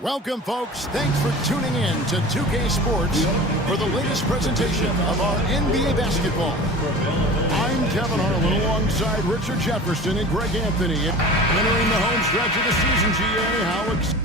Welcome, folks. Thanks for tuning in to 2K Sports for the latest presentation of our NBA basketball. I'm Kevin Harlan alongside Richard Jefferson and Greg Anthony. Entering the home stretch of the season, GA. How exciting.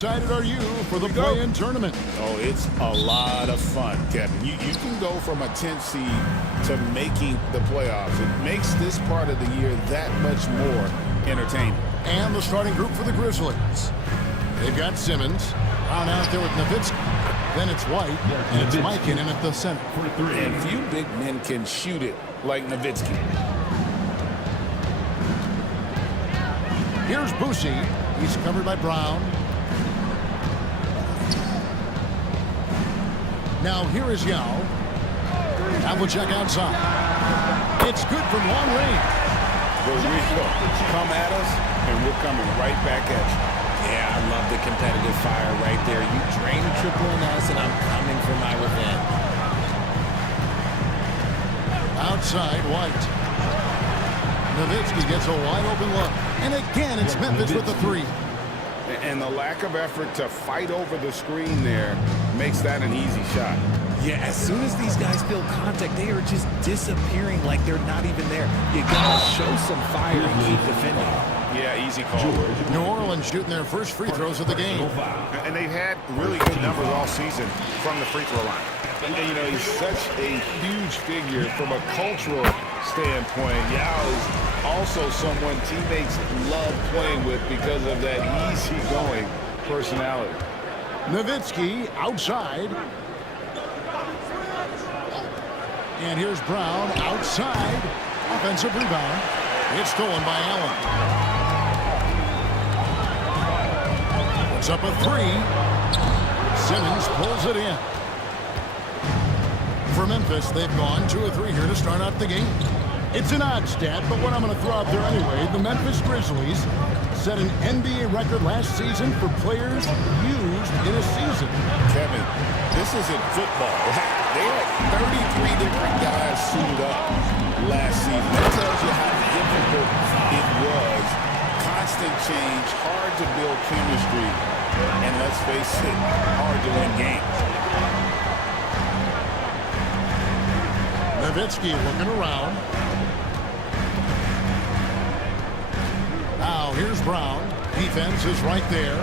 Excited are you for the play-in tournament? Oh, it's a lot of fun, Kevin. You can go from a 10th seed to making the playoffs. It makes this part of the year that much more entertaining. And the starting group for the Grizzlies. They've got Simmons, Brown out there with Nowitzki. Then it's White, and it's Mikinen at the center. And few big men can shoot it like Nowitzki. Here's Boucher. He's covered by Brown. Now here is Yao. Havlicek outside. It's good from long range. There we go. Come at us, and we're coming right back at you. Yeah, I love the competitive fire right there. You drain a triple on us, and I'm coming for my revenge. Outside, White. Nowitzki gets a wide open look. And again, it's Memphis with the three. And the lack of effort to fight over the screen there makes that an easy shot. Yeah, as soon as these guys feel contact, they are just disappearing like they're not even there. You gotta show some fire and keep defending. Yeah, easy call. New Orleans shooting their first free throws of the game. And they've had really good numbers all season from the free throw line. And you know, he's such a huge figure from a cultural standpoint. Yao is also someone teammates love playing with because of that easygoing personality. Nowitzki outside. And here's Brown outside. Offensive rebound. It's stolen by Allen. Puts up a three. Simmons pulls it in. For Memphis, they've gone 2 of 3 here to start out the game. It's an odd stat, but what I'm going to throw out there anyway, the Memphis Grizzlies set an NBA record last season for players used in a season. Kevin, this isn't football. They had 33 different guys suited up last season. That tells you how difficult it was. Constant change, hard to build chemistry, and let's face it, hard to win games. Nowitzki looking around. Now here's Brown. Defense is right there.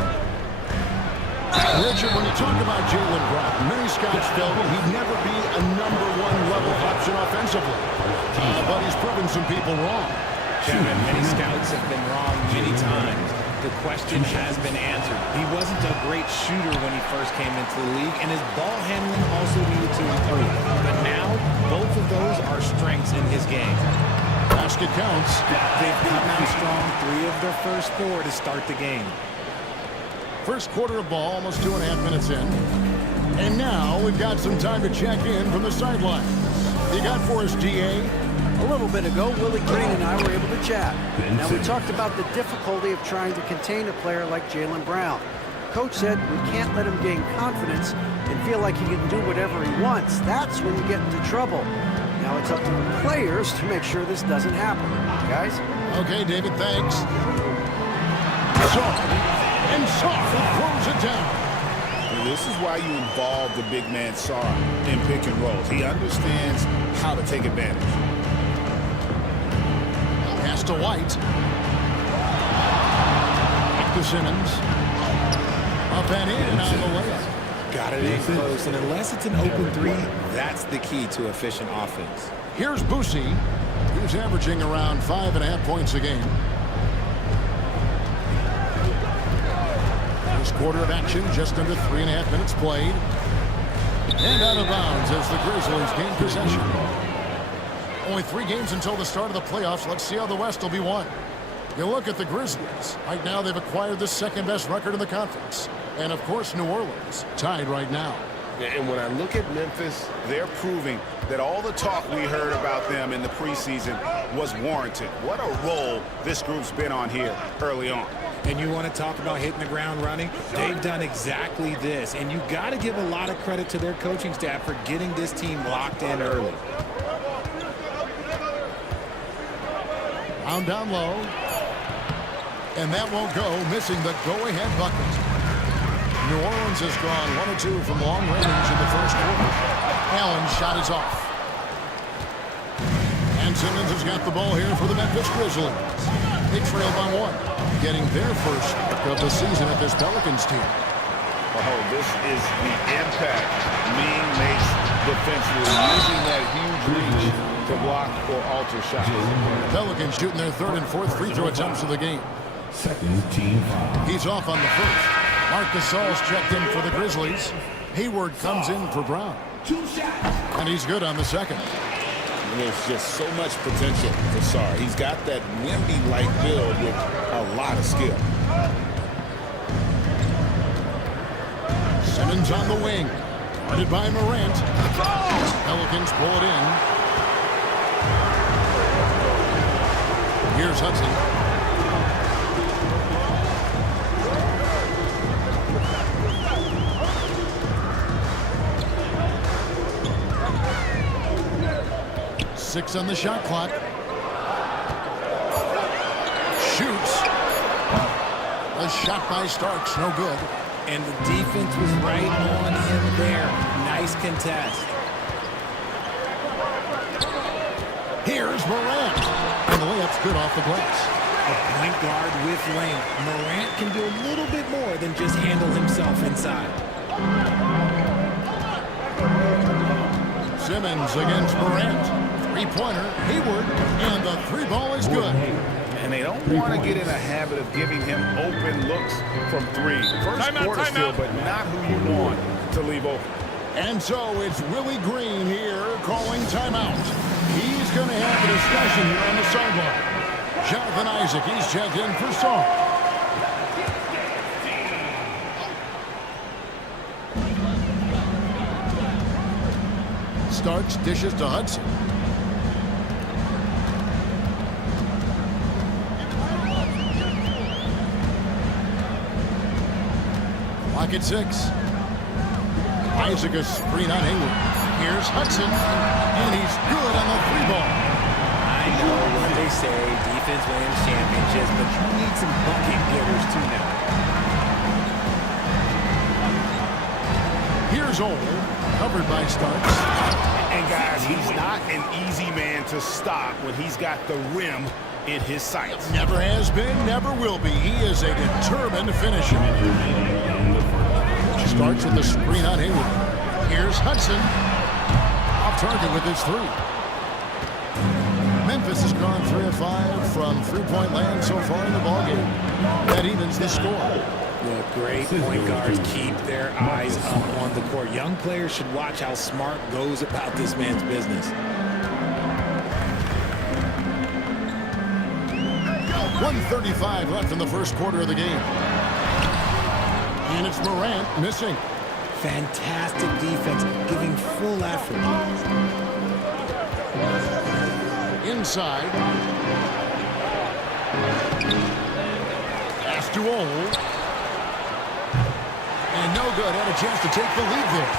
Richard, when you talk about Jaylen Brown, many scouts felt he'd never be a #1 level option offensively. But he's proven some people wrong. Kevin, many scouts have been wrong many times. The question has been answered. He wasn't a great shooter when he first came into the league, and his ball handling also needed to improve. But now, both of those are strengths in his game. Basket counts. They've come out strong 3 of their first 4 to start the game. First quarter of ball, almost 2.5 minutes in. And now we've got some time to check in from the sideline. You got for us, DA? A little bit ago, Willie Green and I were able to chat. Now, we talked about the difficulty of trying to contain a player like Jaylen Brown. Coach said we can't let him gain confidence and feel like he can do whatever he wants. That's when you get into trouble. Now it's up to the players to make sure this doesn't happen. Guys? Okay, David, thanks. Sarr. And Sarr throws it down. Well, this is why you involve the big man Sarr in pick and rolls. He understands how to take advantage. Pass to White. Back to Simmons. Up and in on the layup. Got it in close, and unless it's an open 3, that's the key to efficient offense. Here's Boosie. He's averaging around 5.5 points a game. First quarter of action, just under 3.5 minutes played. And out of bounds as the Grizzlies gain possession. Only 3 games until the start of the playoffs. Let's see how the West will be won. You look at the Grizzlies. Right now, they've acquired the 2nd-best record in the conference. And, of course, New Orleans, tied right now. And when I look at Memphis, they're proving that all the talk we heard about them in the preseason was warranted. What a role this group's been on here early on. And you want to talk about hitting the ground running? They've done exactly this. And you got to give a lot of credit to their coaching staff for getting this team locked in early. Down low. And that won't go, missing the go-ahead bucket. New Orleans has gone 1 of 2 from long range in the first quarter. Allen's shot is off. And Simmons has got the ball here for the Memphis Grizzlies. They trail by 1, getting their first of the season at this Pelicans team. Oh, this is the impact Ming makes defensively, using that huge reach to block or alter shots. Pelicans shooting their 3rd and 4th free throw attempts of the game. Second team foul. He's off on the first. Marc Gasol's checked in for the Grizzlies. Hayward comes in for Brown. And he's good on the second. There's just so much potential for Sarr. He's got that Wemby-like build with a lot of skill. Simmons on the wing. Guarded by Morant. Pelicans pull it in. Here's Hudson. Six on the shot clock. Shoots. A shot by Starks, no good. And the defense was right on him there. Nice contest. Here's Morant. And the layup's good off the glass. A point guard with length. Morant can do a little bit more than just handle himself inside. Simmons against Morant. Three-pointer, Hayward, and the 3-ball is good. And they don't want to get in a habit of giving him open looks from 3. First quarter still, but not who you want to leave open. And so it's Willie Green here calling timeout. He's going to have a discussion here on the sideline. Jonathan Isaac, he's checked in for Sarr. Starks dishes to Hudson. Clock at 6. Isaac a screen on Hayward. Here's Hudson, and he's good on the 3-ball. I know what they say, defense wins championships, but you need some bucket getters too now. Here's Ole, covered by Starks. And guys, he's not an easy man to stop when he's got the rim in his sights. Never has been, never will be. He is a determined finisher. Starts with the screen on Hayward. Here's Hudson. Off target with his 3. Memphis has gone 3 of 5 from three-point land so far in the ballgame. That evens the score. The great point guards keep their eyes up on the court. Young players should watch how Smart goes about this man's business. 1:35 left in the first quarter of the game. And it's Morant missing. Fantastic defense, giving full effort. Inside. Pass to Ole. And no good. Had a chance to take the lead there.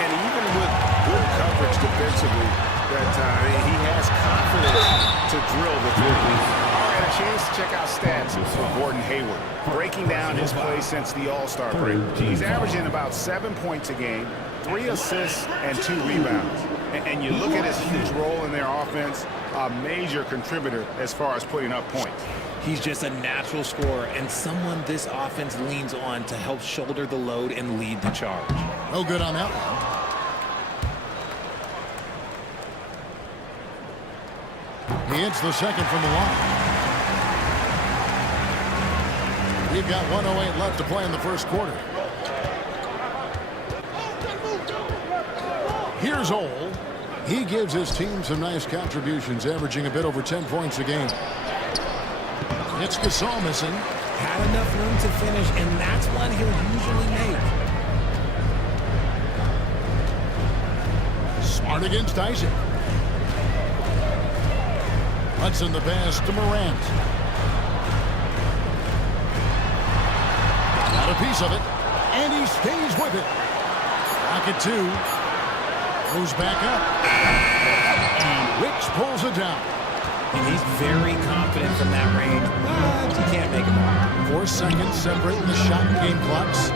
And even with good coverage defensively that time, he has confidence to drill the three. All right, a chance to check out stats for Gordon Hayward. Breaking down his play since the All-Star break. He's averaging about 7 points a game, 3 assists, and 2 rebounds. And you look at his huge role in their offense, a major contributor as far as putting up points. He's just a natural scorer and someone this offense leans on to help shoulder the load and lead the charge. No good on that one. He hits the second from the line. We've got 1:08 left to play in the first quarter. Here's Ole. He gives his team some nice contributions, averaging a bit over 10 points a game. It's Gasol missing. Had enough room to finish, and that's one he'll usually make. Smart against Isaac. Hudson the pass to Morant. Got a piece of it, and he stays with it. Rocket 2. Goes back up. And Rich pulls it down. And he's very confident from that range, but you can't make him all. 4 seconds separating the shot and game clocks.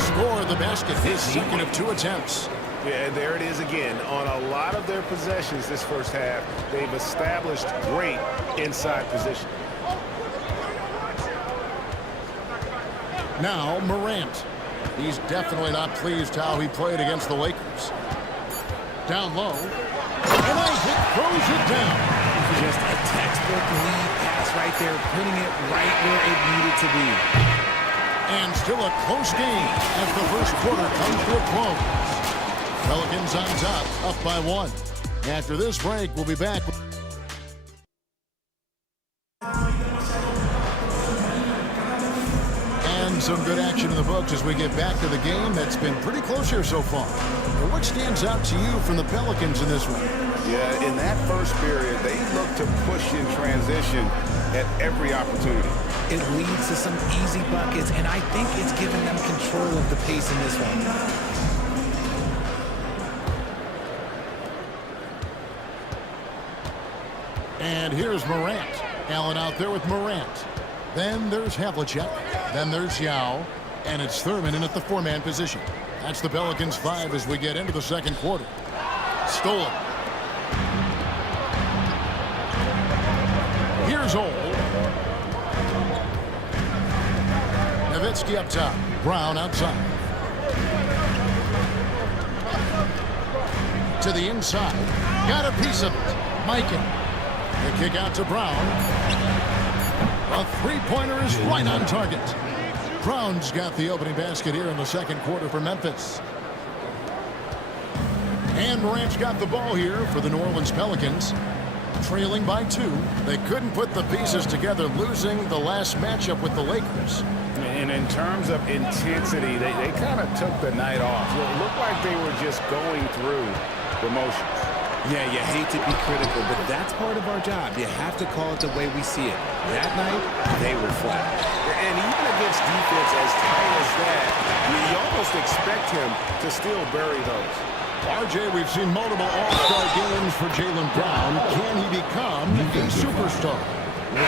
Score the basket, his second of 2 attempts. Yeah, there it is again. On a lot of their possessions this first half, they've established great inside position. Now Morant. He's definitely not pleased how he played against the Lakers. Down low. And Isaac throws it down. Just a textbook lead pass right there, putting it right where it needed to be. And still a close game as the first quarter comes to a close. Pelicans on top, up by 1. After this break, we'll be back. And some good action in the books as we get back to the game that's been pretty close here so far. But what stands out to you from the Pelicans in this one? Yeah, in that first period, they look to push in transition at every opportunity. It leads to some easy buckets, and I think it's given them control of the pace in this one. And here's Morant. Allen out there with Morant. Then there's Havlicek. Then there's Yao. And it's Thurman in at the 4-man position. That's the Pelicans 5 as we get into the second quarter. Stolen. Here's Ole. Nowitzki up top. Brown outside. To the inside. Got a piece of it. Mikan. The kick out to Brown. A three-pointer is right on target. Brown's got the opening basket here in the second quarter for Memphis. And Morant's got the ball here for the New Orleans Pelicans. Trailing by 2. They couldn't put the pieces together, losing the last matchup with the Lakers. And in terms of intensity, they kind of took the night off. It looked like they were just going through the motions. Yeah, you hate to be critical, but that's part of our job. You have to call it the way we see it. That night, they were flat. And even against defense as tight as that, you almost expect him to still bury those. RJ, we've seen multiple all-star games for Jaylen Brown. Can he become a superstar? To me,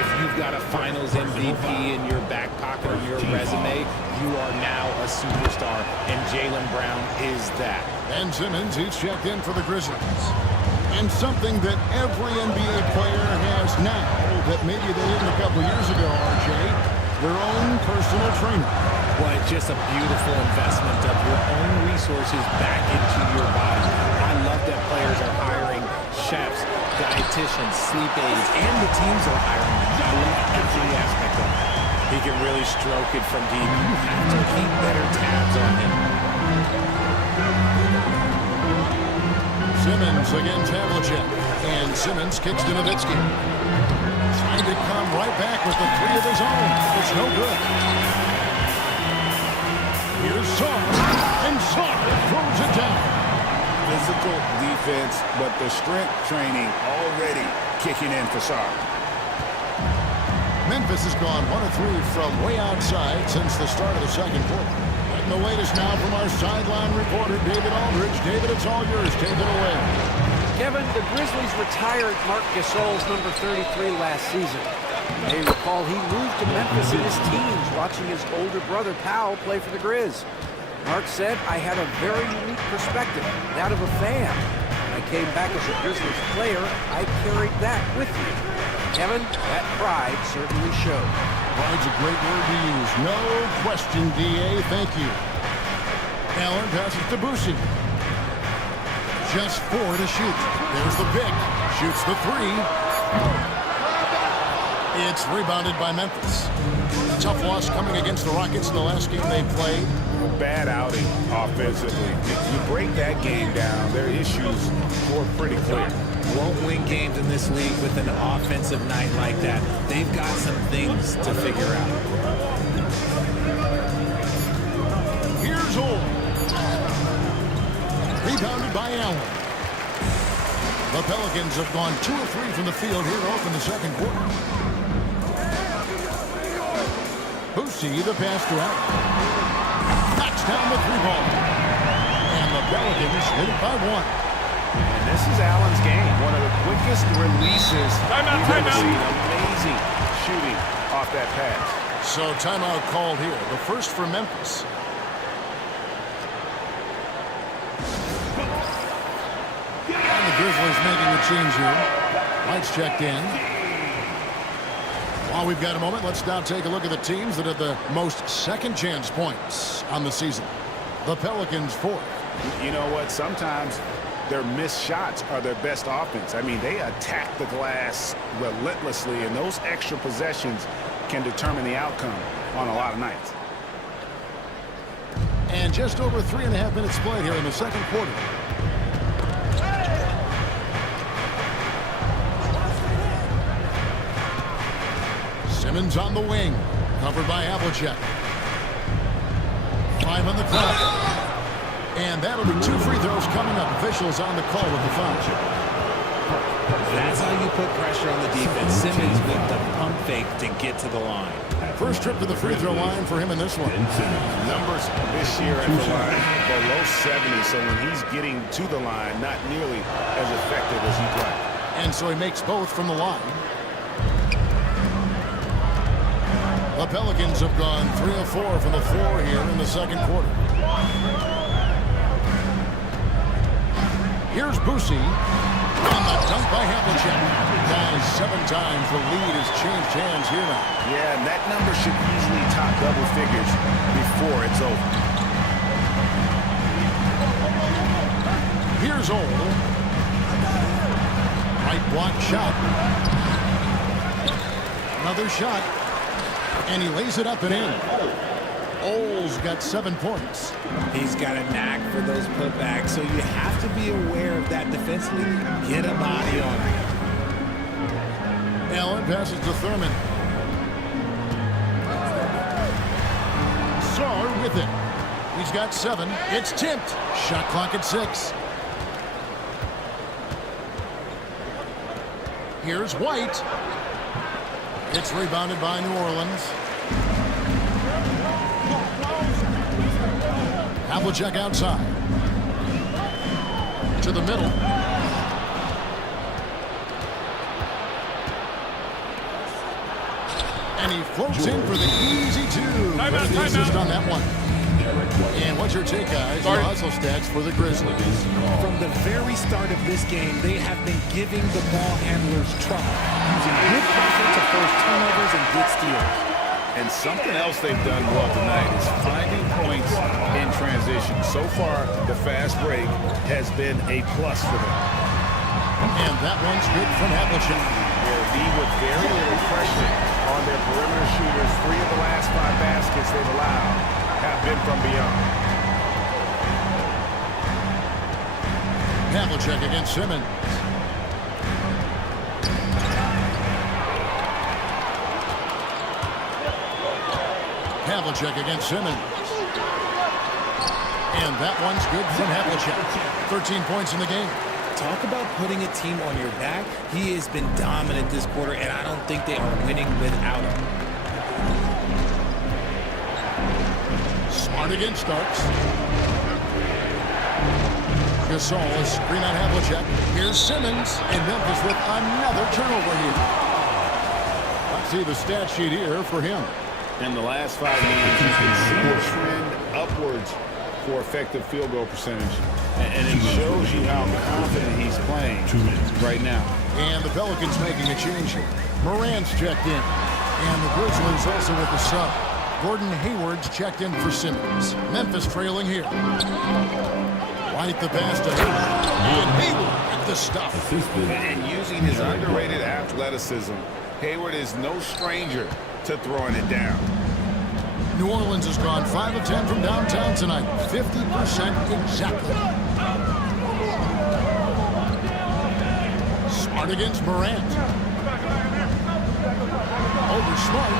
if you've got a finals MVP in your back pocket or your resume, you are now a superstar, and Jaylen Brown is that. Ben Simmons, he's checked in for the Grizzlies. And something that every NBA player has now that maybe they didn't a couple years ago, RJ, their own personal trainer. Well, it's just a beautiful investment of your own resources back into your body. I love that players are hiring chefs, dietitians, sleep aides, and the teams are hiring. I love every aspect of it. He can really stroke it from deep. You have to keep better tabs on him. Simmons against Havlicek. And Simmons kicks to Nowitzki. Trying to come right back with the three of his own. It's no good. Here's Saar. And Saar throws it down. Physical defense, but the strength training already kicking in for Saar. Memphis has gone 1 of 3 from way outside since the start of the second quarter. And the latest now from our sideline reporter, David Aldridge. David, it's all yours. Take it away. Kevin, the Grizzlies retired Marc Gasol's number 33 last season. You may recall he moved to Memphis in his teens, watching his older brother Powell play for the Grizz. Marc said, "I had a very unique perspective, that of a fan. When I came back as a Grizzlies player, I carried that with me." Kevin, that pride certainly showed. Pride's a great word to use. No question, D.A. Thank you. Allen passes to Boucy. Just 4 to shoot. There's the pick. Shoots the 3. It's rebounded by Memphis. Tough loss coming against the Rockets in the last game they played. Bad outing offensively. You break that game down, their issues were pretty clear. Won't win games in this league with an offensive night like that. They've got some things to figure out. Here's Old. Rebounded by Allen. The Pelicans have gone 2 of 3 from the field here to open the second quarter. Boucy, the pass to Allen. Knocks down the 3-ball. And the Pelicans lead it by 1. And this is Allen's game. One of the quickest releases we've ever seen. Amazing shooting off that pass. So timeout called here. The first for Memphis. And the Grizzlies making a change here. Lights checked in. While we've got a moment, let's now take a look at the teams that have the most second chance points on the season. The Pelicans 4th. You know what? Sometimes their missed shots are their best offense. I mean, they attack the glass relentlessly, and those extra possessions can determine the outcome on a lot of nights. And just over 3.5 minutes played here in the second quarter. Simmons on the wing, covered by Havlicek. 5 on the clock. And that'll be 2 free throws coming up. Officials on the call with the foul. That's how you put pressure on the defense. Simmons with the pump fake to get to the line. First trip to the free throw line for him in this one. Numbers this year at the line below 70, so when he's getting to the line, not nearly as effective as he'd like. And so he makes both from the line. The Pelicans have gone 3 of 4 from the floor here in the second quarter. Here's Boucy. On the dunk by Havlicek. Guys, 7 times the lead has changed hands here now. Yeah, and that number should easily top double figures before it's over. Here's Old. Right block shot. Another shot. And he lays it up and in. Old's got 7 points. He's got a knack for those putbacks, so you have to be aware of that defensively. Get a body on him. Allen passes to Thurman. Saar with it. He's got 7. It's tipped. Shot clock at 6. Here's White. It's rebounded by New Orleans. Havlicek outside. To the middle. And he floats in for the easy 2. But the assist on that one. And what's your take, guys? The hustle stats for the Grizzlies. From the very start of this game, they have been giving the ball handlers trouble, using good pressure to force turnovers and get steals. And something else they've done well tonight is finding points in transition. So far, the fast break has been a plus for them. And that one's good from Havlicek. They'll be with very little pressure on their perimeter shooters. 3 of the last 5 baskets they've allowed have been from beyond. Havlicek against Simmons. Havlicek against Simmons. And that one's good from Havlicek. 13 points in the game. Talk about putting a team on your back. He has been dominant this quarter, and I don't think they are winning without him. Smart against Starks. Gasol is screen on Havlicek. Here's Simmons, and Memphis with another turnover here. Let's see the stat sheet here for him. In the last 5 games, you can see a trend upwards for effective field goal percentage. And it shows you how confident he's playing right now. And the Pelicans making a change here. Morant's checked in. And the Grizzlies also with the sub. Gordon Hayward's checked in for Simmons. Memphis trailing here. White the pass to Hayward. And Hayward with the stuff. And using his underrated athleticism, Hayward is no stranger to throwing it down. New Orleans has gone 5 of 10 from downtown tonight. 50% exactly. Smart against Morant. Over Smart.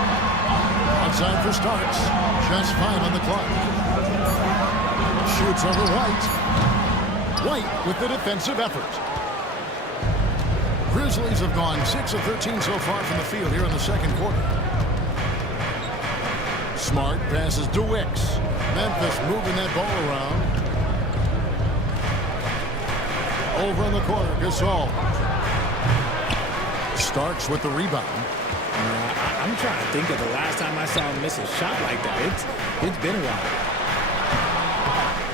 Outside for Starks. Just 5 on the clock. Shoots over White. White with the defensive effort. Grizzlies have gone 6 of 13 so far from the field here in the second quarter. Smart passes to Wicks. Memphis moving that ball around. Over in the corner, Gasol. Starks with the rebound. I'm trying to think of the last time I saw him miss a shot like that. It's been a while.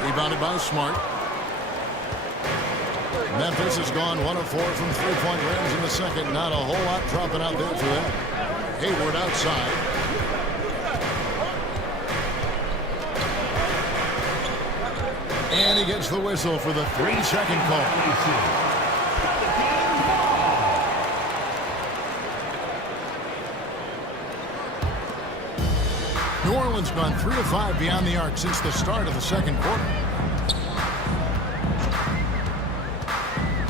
Rebounded by Smart. Memphis has gone 1 of 4 from three-point range in the second. Not a whole lot dropping out there for them. Hayward outside. And he gets the whistle for the 3-second call. New Orleans gone 3 of 5 beyond the arc since the start of the second quarter.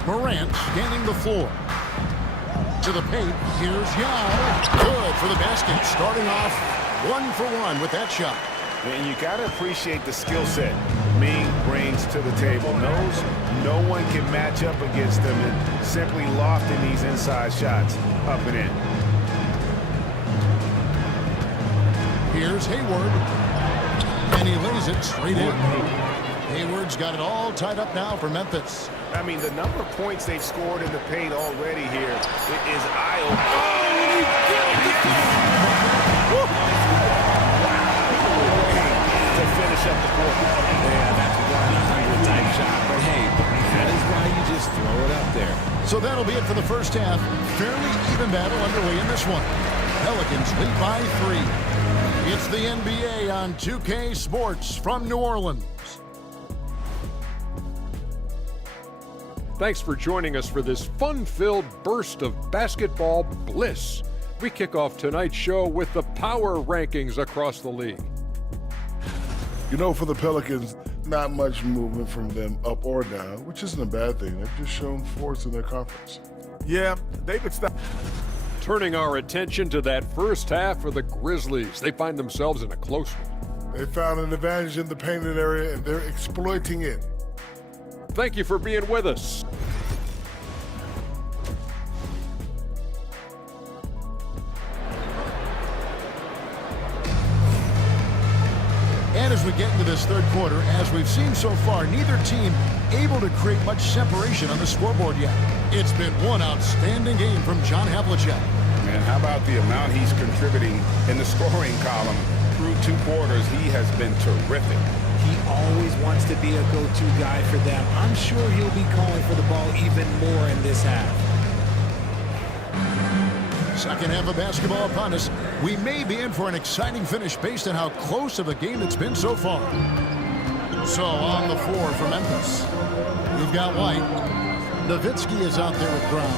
Morant scanning the floor. To the paint. Here's Yao. Good for the basket. Starting off 1 for 1 with that shot. And you got to appreciate the skill set Ming brings to the table. Knows no one can match up against him and simply lofting these inside shots up and in. Here's Hayward. And he lays it straight in. Hayward's got it all tied up now for Memphis. I mean, the number of points they've scored in the paint already here is eye-opening. To finish up the quarter. Yeah, that's one 100 type shot. But hey, that is why you just throw it up there. So that'll be it for the first half. Fairly even battle underway in this one. Pelicans lead by 3. It's the NBA on 2K Sports from New Orleans. Thanks for joining us for this fun-filled burst of basketball bliss. We kick off tonight's show with the power rankings across the league. You know, for the Pelicans, not much movement from them up or down, which isn't a bad thing. They've just shown force in their conference. Yeah, they've been stopped. Turning our attention to that first half for the Grizzlies. They find themselves in a close one. They found an advantage in the painted area, and they're exploiting it. Thank you for being with us. And as we get into this third quarter, as we've seen so far, neither team able to create much separation on the scoreboard yet. It's been one outstanding game from John Havlicek. Man, how about the amount he's contributing in the scoring column? Through 2 quarters, he has been terrific. He always wants to be a go-to guy for them. I'm sure he'll be calling for the ball even more in this half. Second half of basketball upon us. We may be in for an exciting finish based on how close of a game it's been so far. So on the floor for Memphis, we've got White. Nowitzki is out there with Brown.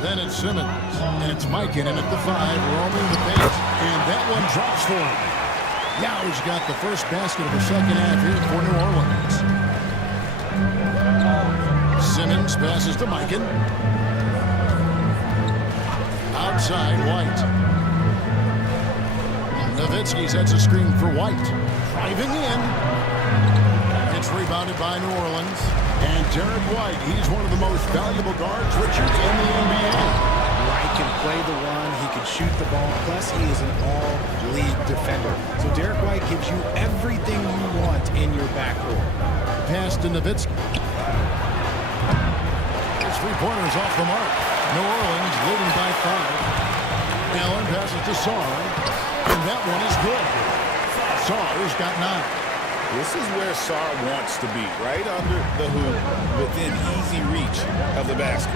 Then it's Simmons. And it's Mikan in at the 5, roaming the paint. And that one drops for him. Yow's got the first basket of the second half here for New Orleans. Simmons passes to Mikan. Outside, White. Nowitzki sets a screen for White. Driving in. It's rebounded by New Orleans. And Derek White, he's one of the most valuable guards, Richard, in the NBA. White can play the one, he can shoot the ball, plus he is an all-league defender. So Derek White gives you everything you want in your backcourt. Pass to Nowitzki. His three-pointers off the mark. New Orleans leading by 5. Allen passes to Sarr, and that one is good. Sarr's got 9. This is where Sarr wants to be, right under the hoop, within easy reach of the basket.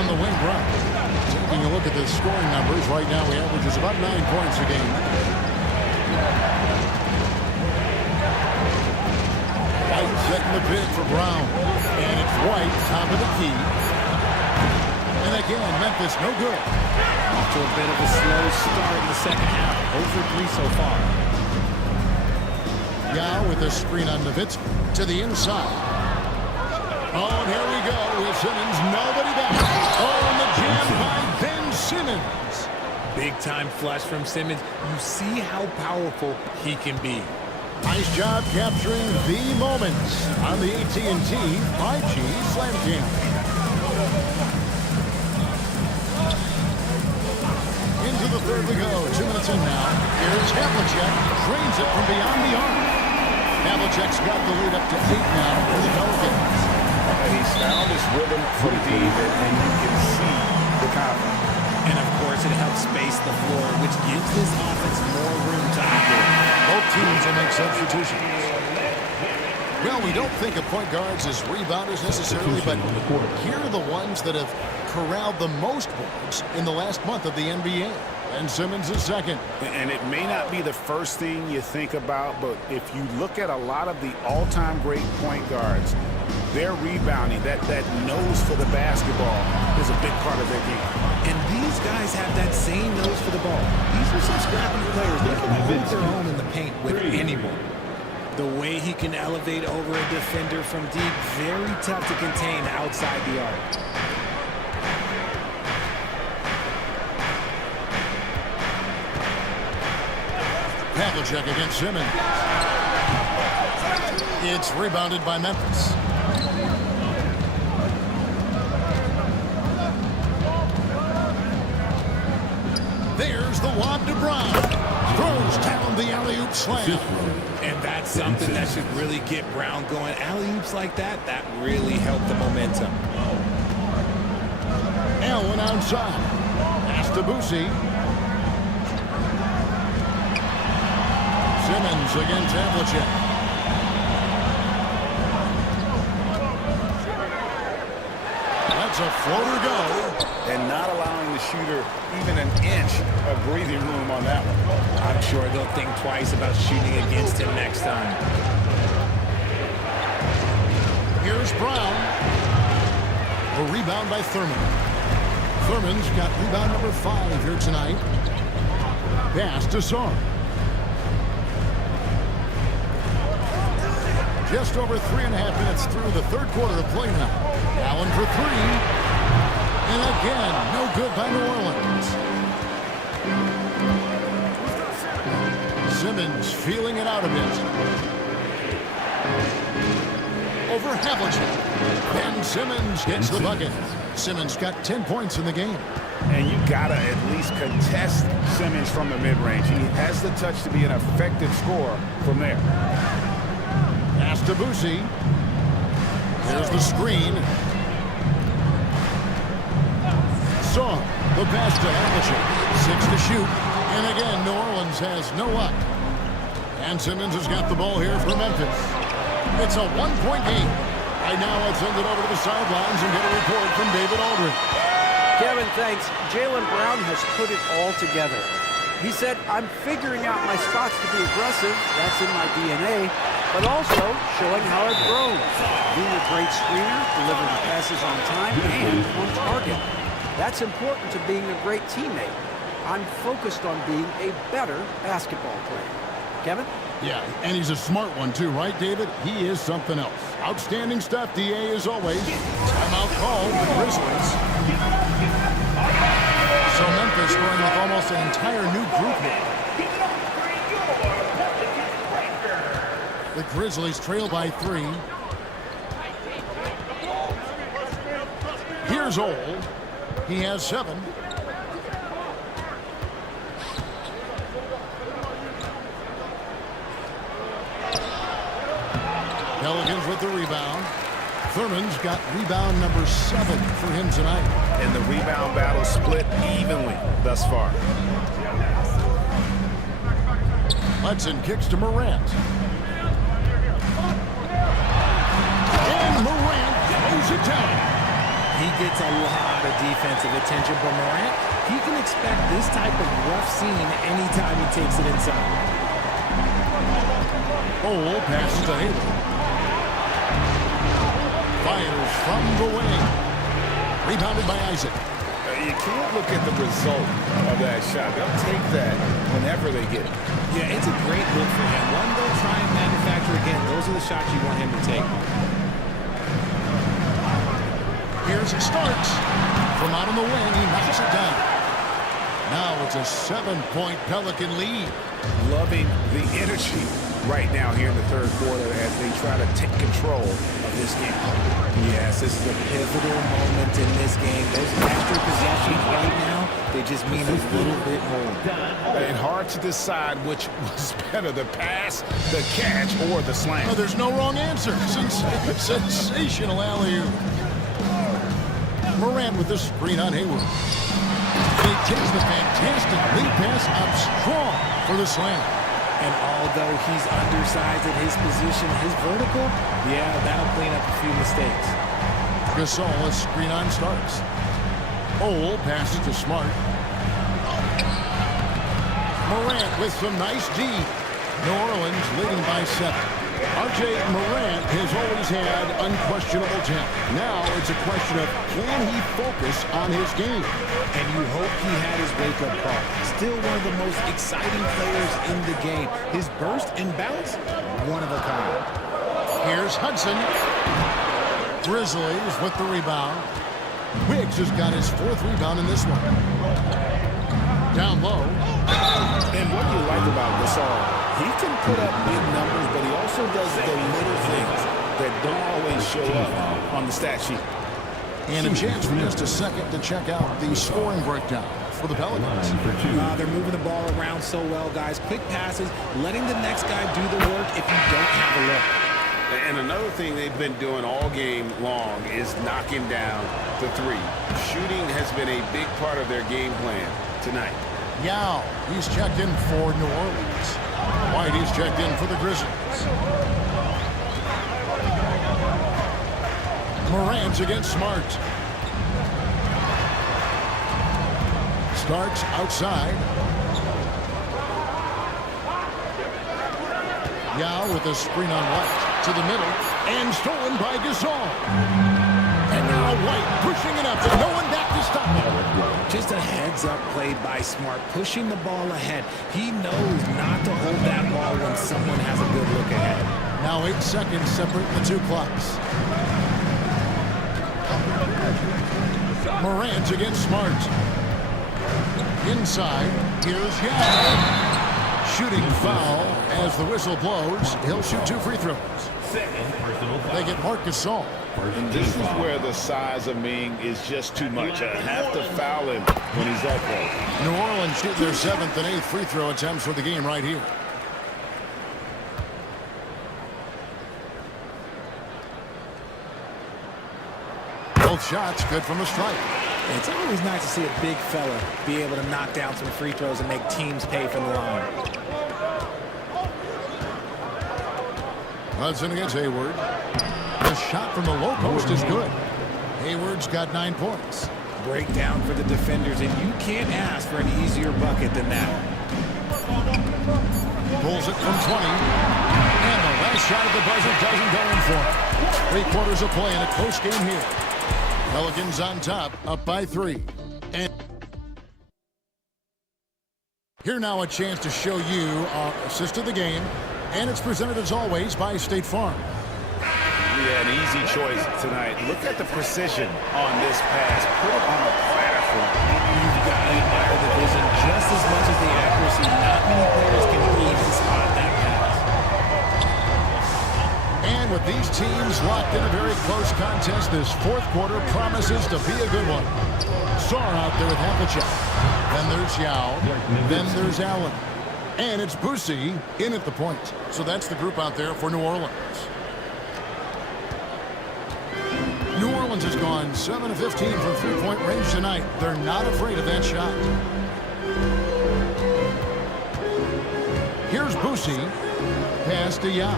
On the wing, Brown. Taking a look at the scoring numbers, right now he averages about 9 points a game. White setting the bid for Brown. And it's White, top of the key. And again, Memphis no good. Off to a bit of a slow start in the second half. 0 for 3 so far. Yao with a screen on Nowitzki to the inside. Oh, and here we go with Simmons. Nobody back. Oh, and the jam by Ben Simmons. Big-time flush from Simmons. You see how powerful he can be. Nice job capturing the moments on the AT&T 5G Slam Cam. Into the third we go. 2 minutes in now. Here's Havlicek. Drains it from beyond the arc. Havlicek's got the lead up to 8 now for the Pelicans. He's found his rhythm from deep, and you can see the confidence. And, of course, it helps space the floor, which gives this offense more room to operate. Both teams will make substitutions. Well, we don't think of point guards as rebounders necessarily, but here are the ones that have corralled the most boards in the last month of the NBA. And Simmons is second. And it may not be the first thing you think about, but if you look at a lot of the all-time great point guards, their rebounding, that nose for the basketball is a big part of their game. And these guys have that same nose for the ball. These are some scrappy players. They can hold their own in the paint with anyone. The way he can elevate over a defender from deep, very tough to contain outside the arc. Havlicek against Simmons. It's rebounded by Memphis. There's the lob to Brown. Throws down the alley-oop slam. And that's something that should really get Brown going. Alley-oops like that, that really helped the momentum. Allen outside. Pass to Boosie. Simmons against Havlicek. That's a floater go. And not allowing the shooter even an inch of breathing room on that one. I'm sure they'll think twice about shooting against him next time. Here's Brown. A rebound by Thurman. Thurman's got rebound number 5 here tonight. Pass to Sarr. Just over 3.5 minutes through the third quarter of play now. Allen for 3. And again, no good by New Orleans. Simmons feeling it out a bit. Over Havlicek. Ben Simmons gets the bucket. Simmons got 10 points in the game. And you gotta at least contest Simmons from the mid-range. He has the touch to be an effective scorer from there. Pass to Boosie. There's the screen. Sarr, the pass to Havlicek. 6 to shoot. And again, New Orleans has no luck. And Simmons has got the ball here for Memphis. It's a 1-point game. Right now, let's send it over to the sidelines and get a report from David Aldridge. Kevin, thanks. Jaylen Brown has put it all together. He said, I'm figuring out my spots to be aggressive. That's in my DNA. but also showing how it grows. Being a great screener, delivering passes on time and on target. That's important to being a great teammate. I'm focused on being a better basketball player. Kevin? Yeah, and he's a smart one too, right, David? He is something else. Outstanding stuff, DA, as always. Timeout called, the Grizzlies. So Memphis going with almost an entire new group here. The Grizzlies trail by 3. Here's Ole. He has 7. Pelicans with the rebound. Thurman's got rebound number 7 for him tonight. And the rebound battle split evenly thus far. Hudson kicks to Morant. And Morant throws it down. He gets a lot of defensive attention, but Morant, he can expect this type of rough scene anytime he takes it inside. Ole passes to Hayward. Fires from the wing. Rebounded by Isaac. You can't look at the result of that shot. They'll take that whenever they get it. Yeah, it's a great look for him. One, they'll try and manufacture again. Those are the shots you want him to take. Here's Starks. From out on the wing, he knocks it down. Now it's a 7-point Pelican lead. Loving the energy right now here in the third quarter as they try to take control of this game. Yes, this is a pivotal moment in this game. Those extra possessions right now, they just mean a little bit more. And hard to decide which was better, the pass, the catch, or the slam. Oh, there's no wrong answer. Sensational alley-oop. Morant with the screen on Hayward. And he takes the fantastic lead pass up strong for the slam. And although he's undersized at his position, his vertical, yeah, that'll clean up a few mistakes. Gasol, a screen on Starks. Ole passes to Smart. Morant with some nice D. New Orleans leading by 7. R.J. Morant has always had unquestionable talent. Now it's a question of can he focus on his game? And you hope he had his wake-up call. Still one of the most exciting players in the game. His burst and bounce, one of a kind. Here's Hudson. Grizzlies with the rebound. Wiggs has got his 4th rebound in this one. Down low. And what you like about Gasol, he can put up big numbers, but he also does the little things that don't always show up on the stat sheet. And a chance for just a second to check out the scoring breakdown for the Pelicans. They're moving the ball around so well, guys. Quick passes, letting the next guy do the work if you don't have a look. And another thing they've been doing all game long is knocking down the 3. Shooting has been a big part of their game plan tonight. Yao, he's checked in for New Orleans. White, he's checked in for the Grizzlies. Morant against Smart. Starks outside. Yao with a screen on White. To the middle. And stolen by Gasol. And now White pushing it up. And no one back to stop it. Just a heads-up play by Smart, pushing the ball ahead. He knows not to hold that ball when someone has a good look ahead. Now 8 seconds separate the 2 clocks. Morant against Smart. Inside, here's Yao. Shooting foul as the whistle blows. He'll shoot 2 free throws. They get Marc Gasol. And this is where the size of Ming is just too much. I have to foul him when he's that close. New Orleans shoot their 7th and 8th free throw attempts for the game right here. Both shots good from the strike. It's always nice to see a big fella be able to knock down some free throws and make teams pay for the line. Hudson against Hayward. The shot from the low post is good. Hayward's got 9 points. Breakdown for the defenders, and you can't ask for an easier bucket than that. Pulls it from 20. And the last shot at the buzzer doesn't go in for him. 3 quarters of play in a close game here. Pelicans on top, up by 3. And here now a chance to show you our assist of the game. And it's presented as always by State Farm. Yeah, an easy choice tonight. Look at the precision on this pass. Put it on a platter for him. You've got to admire the vision just as much as the accuracy. Not many players can even spot that pass. And with these teams locked in a very close contest, this 4th quarter promises to be a good one. Sarr out there with Havlicek. Then there's Yao. Then there's Allen. And it's Boosie in at the point. So that's the group out there for New Orleans. New Orleans has gone 7 of 15 from three-point range tonight. They're not afraid of that shot. Here's Boosie. Pass to Yao.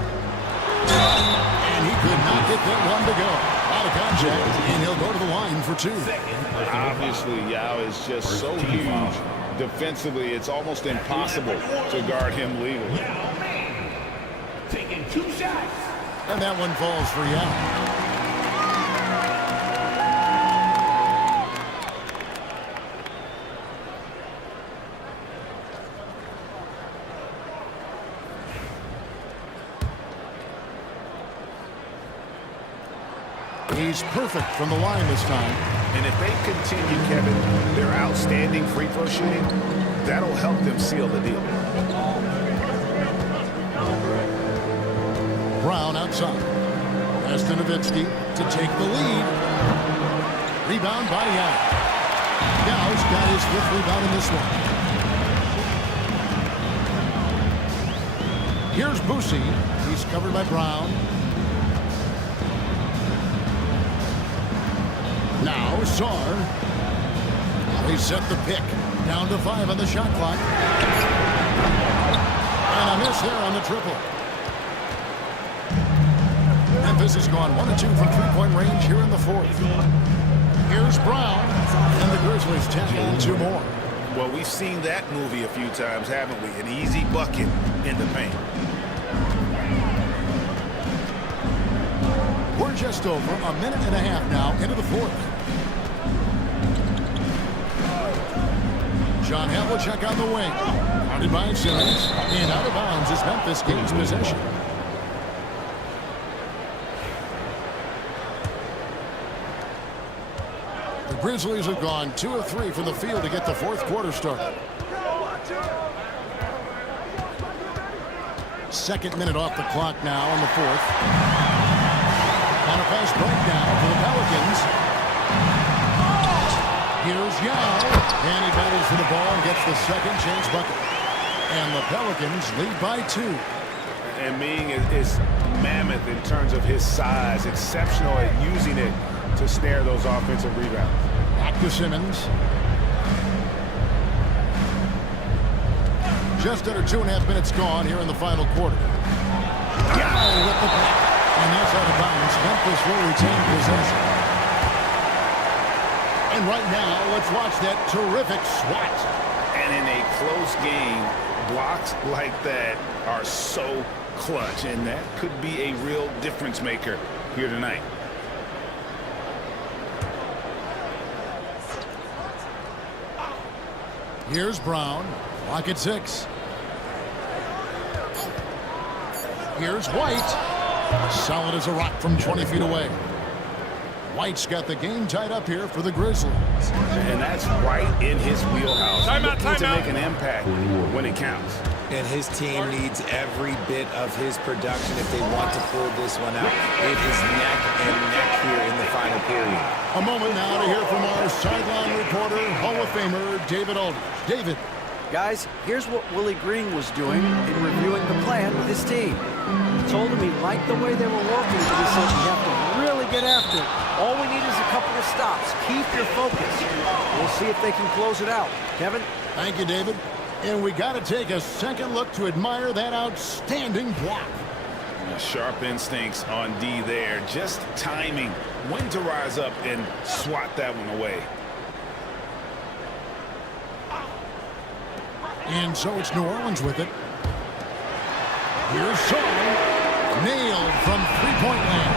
And he could not get that one to go. Out of contact, and he'll go to the line for 2. Obviously, Yao is just so huge. Defensively, it's almost impossible to guard him legally. Taking 2 shots. And that one falls for Yao. He's perfect from the line this time. And if they continue, Kevin, their outstanding free throw shooting, that'll help them seal the deal. Brown outside. Pass to Nowitzki to take the lead. Rebound by Yao. Yao's got his 5th rebound in this one. Here's Boosie. He's covered by Brown. Now Sarr. They set the pick. Down to 5 on the shot clock. And a miss there on the triple. Memphis has gone 1 of 2 from three-point range here in the 4th. Here's Brown. And the Grizzlies tackle 2 more. Well, we've seen that movie a few times, haven't we? An easy bucket in the paint. We're just over a minute and a half now into the 4th. John Havlicek on the wing. Guarded by Simmons. And out of bounds as Memphis gains possession. The Grizzlies have gone 2 of 3 from the field to get the 4th quarter started. 2nd minute off the clock now in the 4th. On a fast break now for the Pelicans. Here's Yao. And he battles for the ball and gets the 2nd chance bucket. And the Pelicans lead by 2. And Ming is mammoth in terms of his size. Exceptional at using it to snare those offensive rebounds. Back to Simmons. Just under 2.5 minutes gone here in the final quarter. Yao with the block. And that's out of bounds. Memphis will retain possession. And right now, let's watch that terrific swat. And in a close game, blocks like that are so clutch. And that could be a real difference maker here tonight. Here's Brown. Clock at 6. Here's White. Solid as a rock from 20 feet away. White's got the game tied up here for the Grizzlies. And that's right in his wheelhouse. Looking to make an impact when it counts. And his team needs every bit of his production if they want to pull this one out. It is neck and neck here in the final period. A moment now to hear from our sideline reporter, Hall of Famer David Aldridge. David. Guys, here's what Willie Green was doing in reviewing the plan with his team. He told him he liked the way they were working, but he said you have to really get after it. All we need is a couple of stops. Keep your focus. We'll see if they can close it out. Kevin? Thank you, David. And we got to take a second look to admire that outstanding block. Sharp instincts on D there. Just timing when to rise up and swat that one away. And so it's New Orleans with it. Here's Sarr. Nailed from three-point land.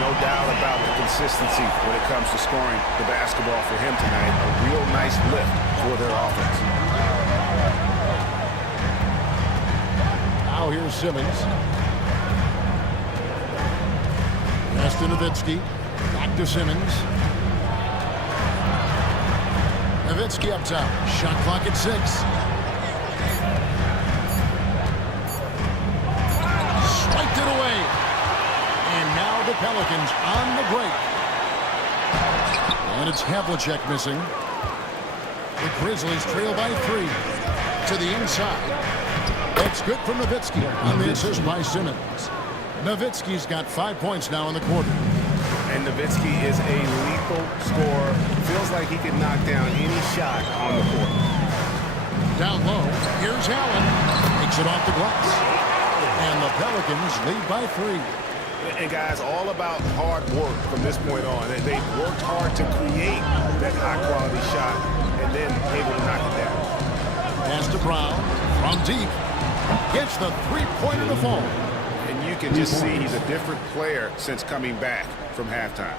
No doubt about the consistency when it comes to scoring the basketball for him tonight. A real nice lift for their offense. Now here's Simmons. Pass to Nowitzki. Back to Simmons. Nowitzki up top. Shot clock at 6. Swiped it away. And now the Pelicans on the break. And it's Havlicek missing. The Grizzlies trail by 3. To the inside. That's good from Nowitzki on the assist by Simmons. Nowitzki's got 5 points now in the quarter. And Nowitzki is a lethal scorer. Feels like he can knock down any shot on the court. Down low, here's Allen. Takes it off the glass. And the Pelicans lead by 3. And guys, all about hard work from this point on. They've worked hard to create that high-quality shot and then able to knock it down. Pass to Brown from deep. Gets the three-pointer to fall. And you can just see he's a different player since coming back from halftime.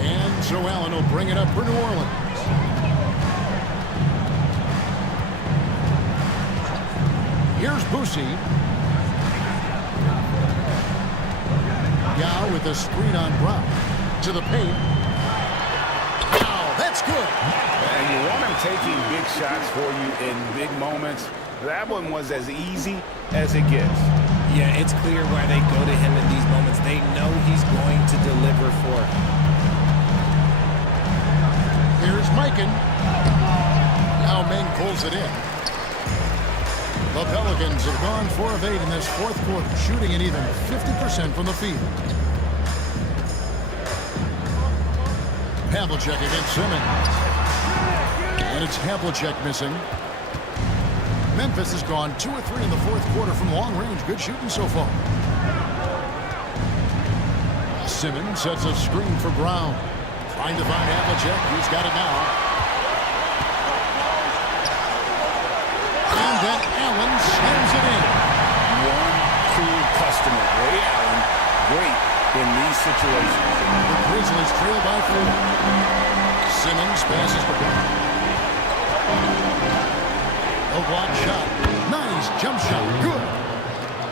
And so Allen will bring it up for New Orleans. Here's Boosie. Yao with the screen on Brown. To the paint. Wow, that's good. And you want him taking big shots for you in big moments. That one was as easy as it gets. Yeah, it's clear why they go to him in these moments. They know he's going to deliver for it. Here's Mikan. Now Meng pulls it in. The Pelicans have gone 4 of 8 in this fourth quarter, shooting an even 50% from the field. Havlicek against Simmons. And it's Havlicek missing. Memphis has gone 2 of 3 in the fourth quarter from long range. Good shooting so far. Simmons sets a screen for Brown. Trying to find Havlicek. He's got it now. And then Allen slams it in. One cool customer. Ray Allen, great in these situations. The Grizzlies trail by 4. Simmons passes to Brown. A block shot. Nice jump shot. Good.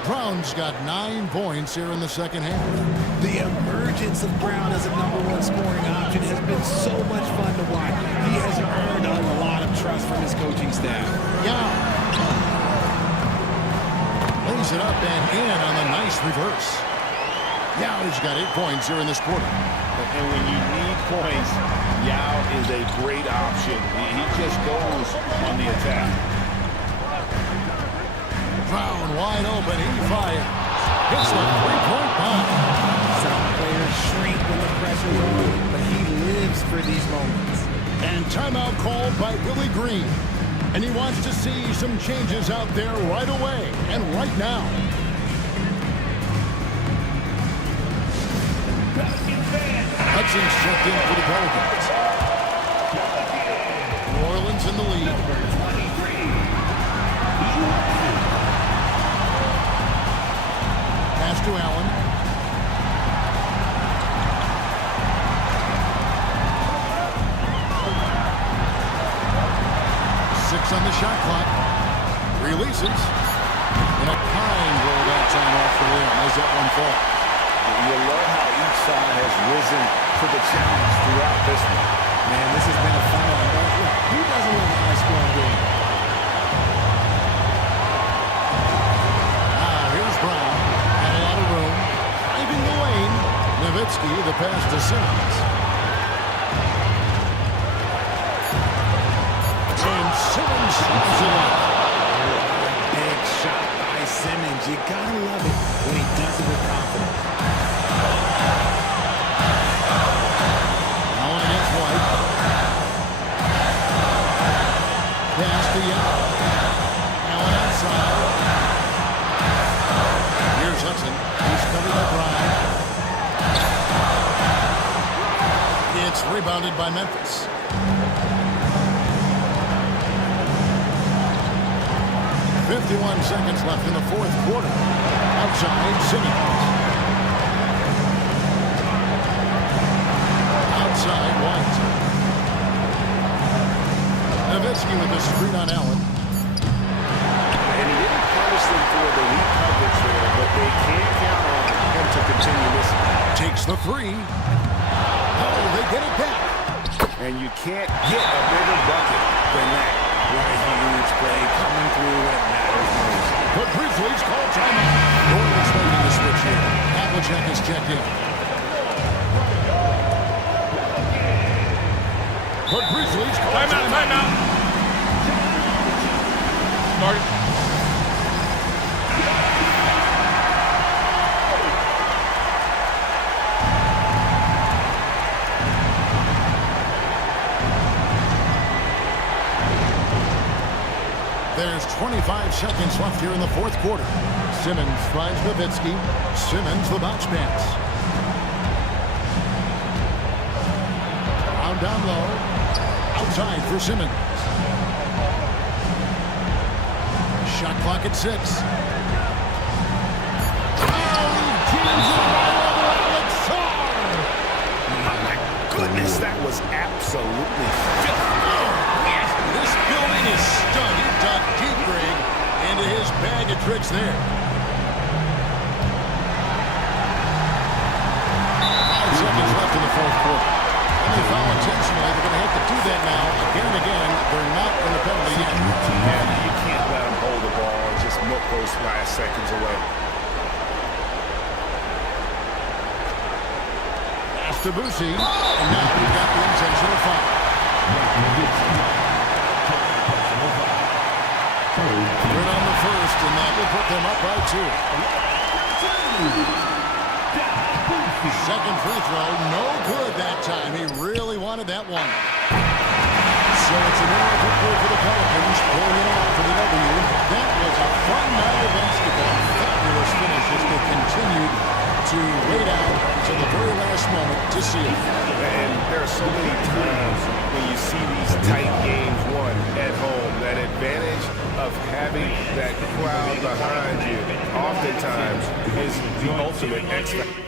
Brown's got 9 points here in the second half. The emergence of Brown as a #1 scoring option has been so much fun to watch. He has earned a lot of trust from his coaching staff. Yeah. Lays it up and in on the nice reverse. Yao has got 8 points here in this quarter. And when you need points, Yao is a great option. He just goes on the attack. Brown wide open. He fires. Hits the three-point bomb. Some players shrink when the pressure's on, but he lives for these moments. And timeout called by Willie Green. And he wants to see some changes out there right away and right now. Hudson's checked in for the Pelicans. New Orleans in the lead. Pass to Allen. On the shot clock. Releases. And a kind roll that time off the rim as that one falls. You love how each side has risen to the challenge throughout this one. Man, this has been a fun one. Who doesn't love a high-scoring game? Here's Brown. Had a lot of room. Driving the lane. Nowitzki, the pass to Simmons. Simmons slams it up. Big shot by Simmons. You gotta love it when he does it with confidence. Allen against White. Pass to Young. Allen outside. Here's Hudson. He's covered by Brown. It's rebounded by Memphis. 51 seconds left in the fourth quarter. Outside, Simmons. Outside, White. Nowitzki with the screen on Allen. And he didn't punish them for the weak coverage there, but they can't count on him to continue this. Takes the three. Oh, they get it back. And you can't get a bigger bucket than that. What a huge play coming through when it matters most. The Grizzlies call timeout. Gordon's making the switch here. Havlicek is checked in. The Grizzlies call timeout. Started. There's 25 seconds left here in the fourth quarter. Simmons finds Nowitzki. Simmons the bounce pass. Around down low. Outside for Simmons. Shot clock at 6. My goodness, that was absolutely filthy. This building is stunned. He dug deep, Greg, into his bag of tricks there. 5 seconds left in the fourth quarter. And they foul intentionally. They're going to have to do that now again and again. They're not in the penalty yet. And you can't let them hold the ball and just milk those last seconds away. Pass to Boucy. And now we've got the intentional foul. Good on the first, and that will put them up by 2. Second free throw, no good that time. He really wanted that one. So it's an inadequate goal for the Pelicans, pulling it out for the W. That was a fun night of basketball. Fabulous finish as they continued to wait out until the very last moment to see it. And there are so many times when you see these tight games won at home, that advantage of having that crowd behind you oftentimes is the ultimate X factor.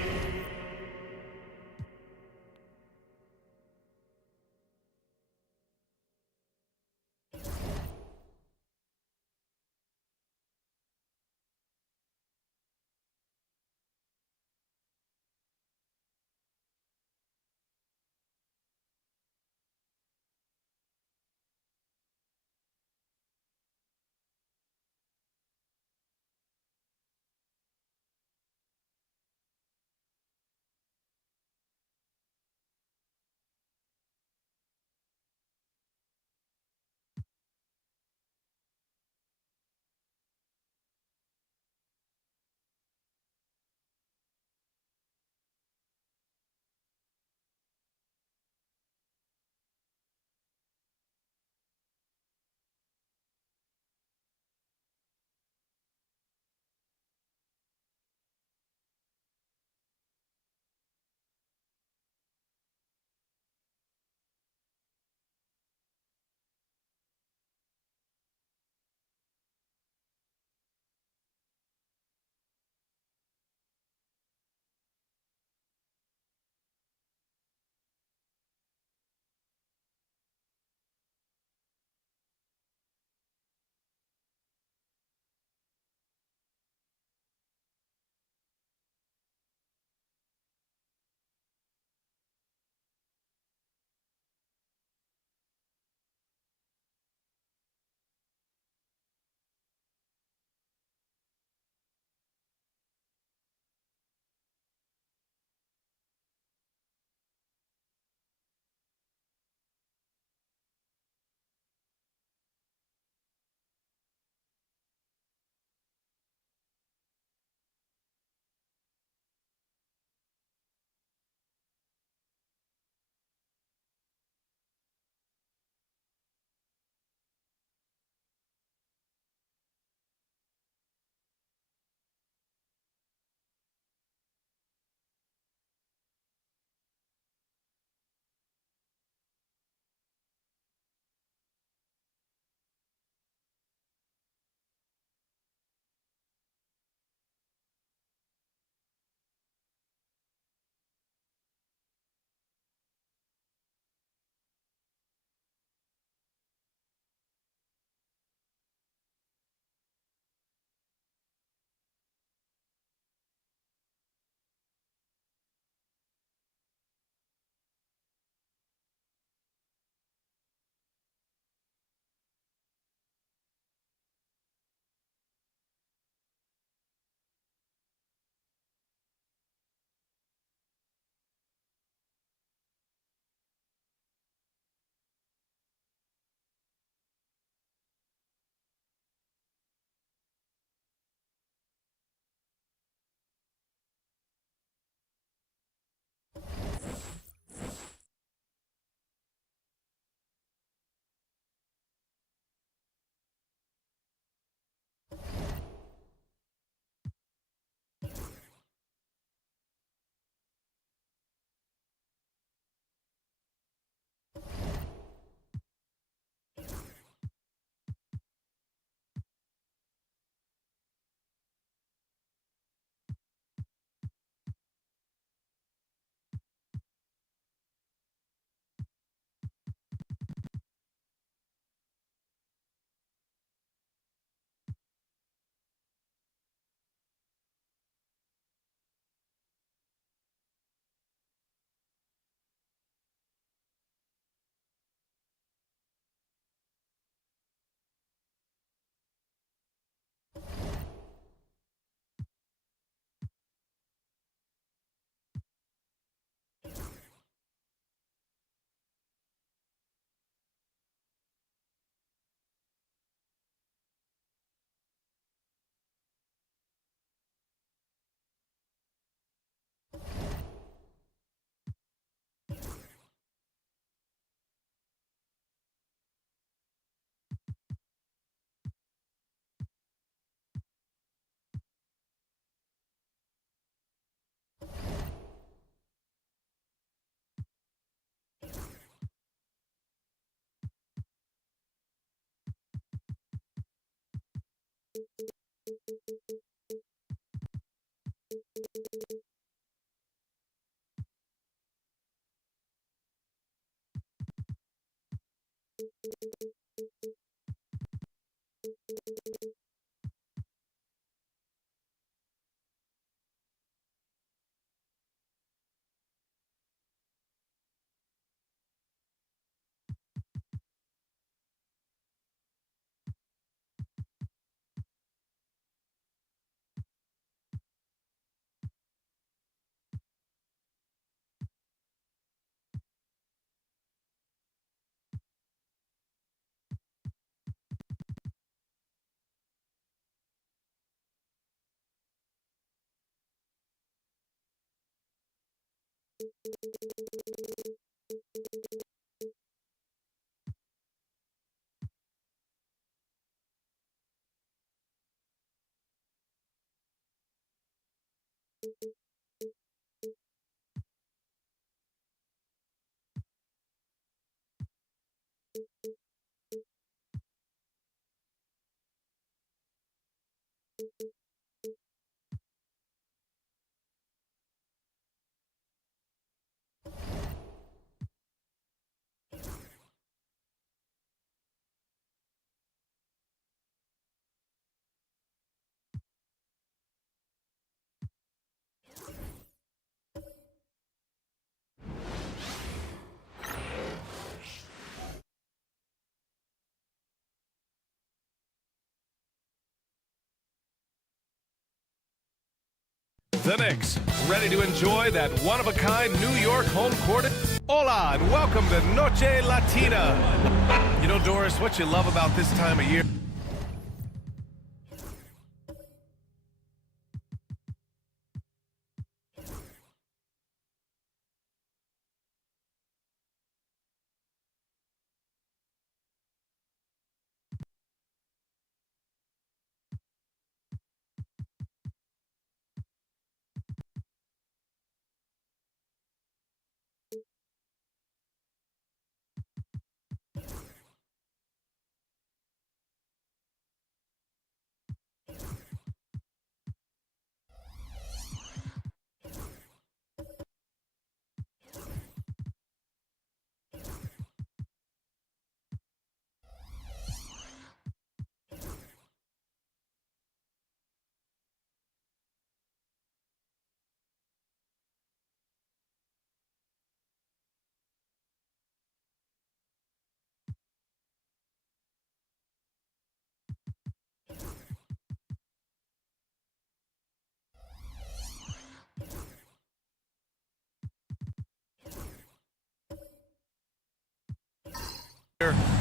The Knicks, ready to enjoy that one-of-a-kind New York home court. Hola, and welcome to Noche Latina. You know, Doris, what you love about this time of year?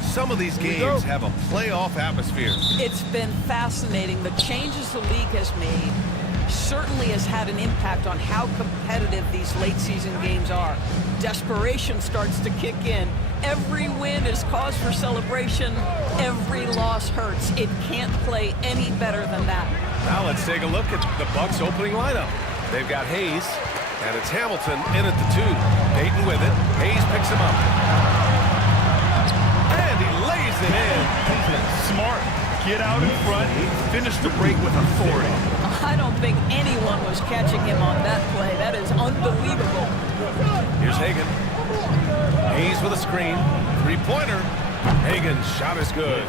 Some of these games have a playoff atmosphere. It's been fascinating. The changes the league has made certainly has had an impact on how competitive these late season games are. Desperation starts to kick in. Every win is cause for celebration. Every loss hurts. It can't play any better than that. Now let's take a look at the Bucks opening lineup. They've got Hayes, and it's Hamilton in at the 2. Payton with it. Hayes picks him up. And he lays it in. Smart. Get out in front. Finish the break with authority. I don't think anyone was catching him on that play. That is unbelievable. Here's Hagan. Hayes with a screen. Three-pointer. Hagan's shot is good.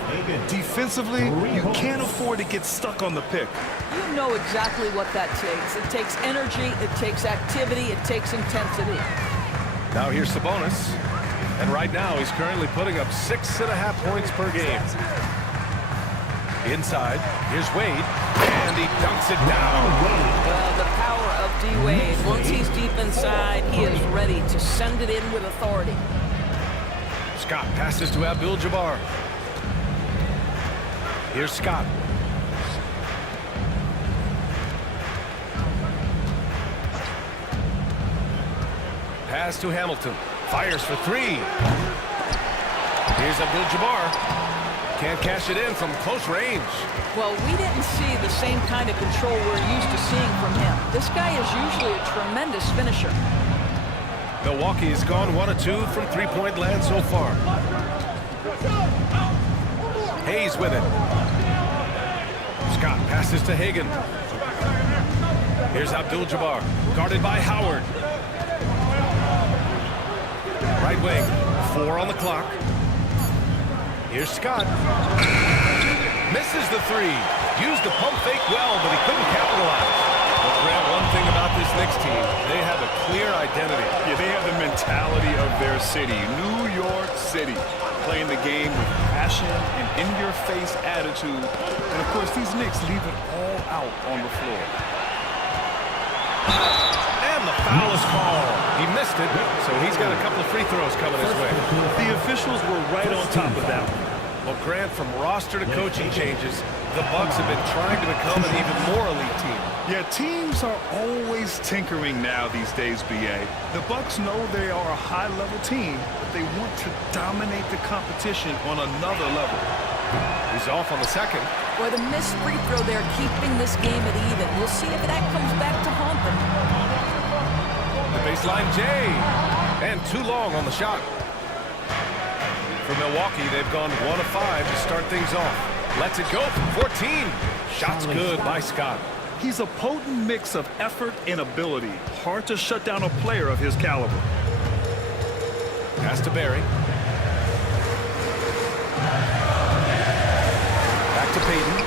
Defensively, you can't afford to get stuck on the pick. You know exactly what that takes. It takes energy, it takes activity, it takes intensity. Now here's Sabonis. And right now, he's currently putting up 6.5 points per game. Inside, here's Wade, and he dunks it down. Well, the power of D-Wade. Once he's deep inside, he is ready to send it in with authority. Scott passes to Abdul-Jabbar. Here's Scott. Pass to Hamilton. Fires for 3. Here's Abdul-Jabbar. Can't cash it in from close range. Well, we didn't see the same kind of control we're used to seeing from him. This guy is usually a tremendous finisher. Milwaukee has gone 1 of 2 from three-point land so far. Hayes with it. Scott passes to Hagan. Here's Abdul-Jabbar, guarded by Howard. Right wing, 4 on the clock. Here's Scott. Misses the 3. Used the pump fake well, but he couldn't capitalize. But Grant, one thing about this Knicks team, they have a clear identity. Yeah, they have the mentality of their city, New York City. Playing the game with passion and in-your-face attitude. And, of course, these Knicks leave it all out on the floor. And the foul is called. He missed it, so he's got a couple of free throws coming his way. The officials were right on top of that one. Well, Grant, from roster to coaching changes, the Bucs have been trying to become an even more elite team. Yeah, teams are always tinkering now these days, B.A. The Bucs know they are a high-level team, but they want to dominate the competition on another level. He's off on the second. Well, the missed free throw there, keeping this game at even. We'll see if that comes back to haunt them. The baseline J. And too long on the shot. For Milwaukee, they've gone 1 of 5 to start things off. Lets it go from 14. Shots good by Scott. He's a potent mix of effort and ability. Hard to shut down a player of his caliber. Pass to Barry. Back to Payton.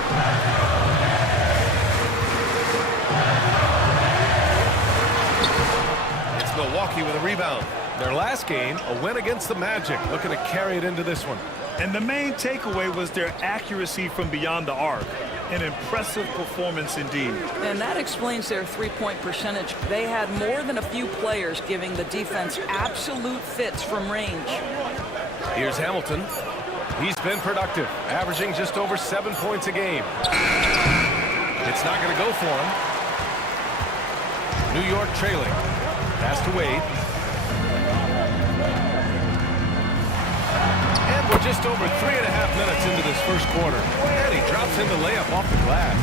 It's Milwaukee with a rebound. Their last game, a win against the Magic, looking to carry it into this one. And the main takeaway was their accuracy from beyond the arc. An impressive performance indeed. And that explains their three-point percentage. They had more than a few players giving the defense absolute fits from range. Here's Hamilton. He's been productive, averaging just over 7 points a game. It's not going to go for him. New York trailing. Pass to Wade. And we're just over 3.5 minutes into this first quarter. And he drops in the layup off the glass.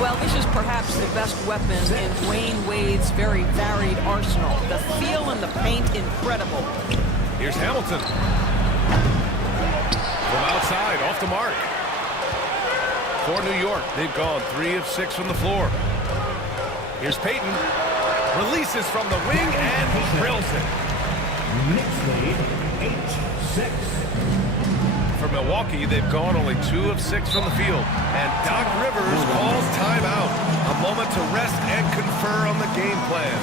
Well, this is perhaps the best weapon in Dwayne Wade's very varied arsenal. The feel in the paint, incredible. Here's Hamilton. From outside, off the mark. For New York, they've gone 3 of 6 from the floor. Here's Payton. Releases from the wing and drills it. Knicks lead 8-6. For Milwaukee, they've gone only 2 of 6 from the field. And Doc Rivers calls timeout. A moment to rest and confer on the game plan.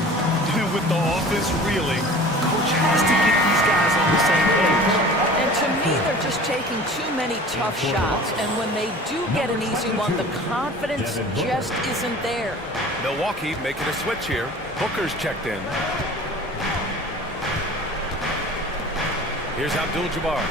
With the offense reeling, coach has to get these guys on the same page. And to me, they're just taking too many tough shots. And when they do get an easy one, the confidence just isn't there. Milwaukee making a switch here. Booker's checked in. Here's Abdul-Jabbar.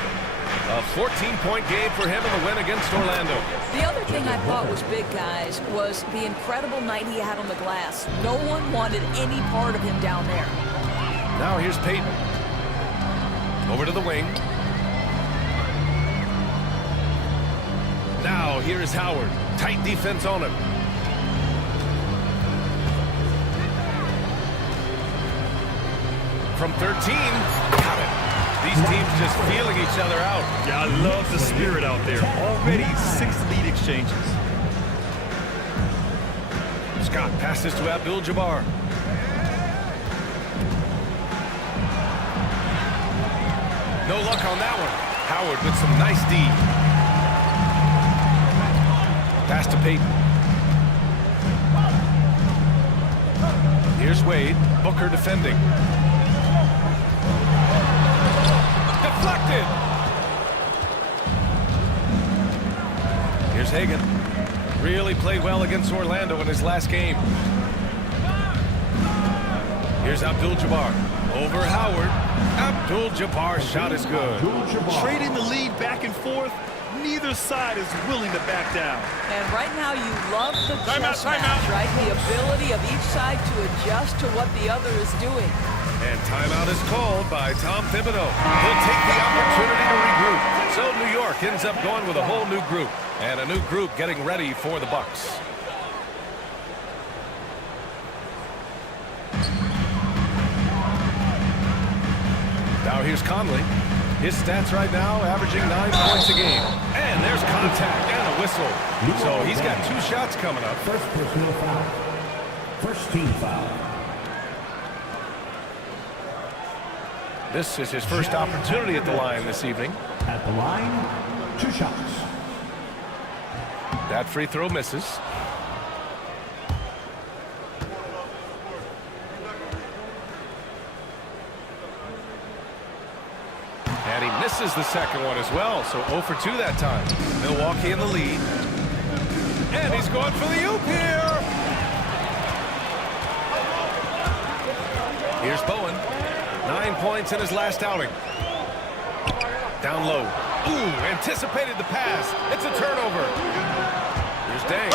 A 14-point game for him in the win against Orlando. The other thing I thought was big, guys, was the incredible night he had on the glass. No one wanted any part of him down there. Now here's Payton. Over to the wing. Now here is Howard. Tight defense on him. From 13, got it. These teams just feeling each other out. Yeah, I love the spirit out there. Already 6 lead exchanges. Scott passes to Abdul-Jabbar. No luck on that one. Howard with some nice D. Pass to Payton. Here's Wade. Booker defending. Deflected. Here's Hagan. Really played well against Orlando in his last game. Here's Abdul-Jabbar. Over Howard. Abdul-Jabbar's shot is good. Trading the lead back and forth. Neither side is willing to back down. And right now you love the chess match, right? The ability of each side to adjust to what the other is doing. And timeout is called by Tom Thibodeau. He'll take the opportunity to regroup. So New York ends up going with a whole new group. And a new group getting ready for the Bucs. Now here's Conley. His stats right now averaging 9 points a game. And there's contact and a whistle. So he's got 2 shots coming up. First personal foul. First team foul. This is his first opportunity at the line this evening. At the line, 2 shots. That free throw misses. And he misses the second one as well, so 0 for 2 that time. Milwaukee in the lead. And he's going for the oop here. Here's Bowen. 9 points in his last outing. Down low. Ooh, anticipated the pass. It's a turnover. Here's Dang.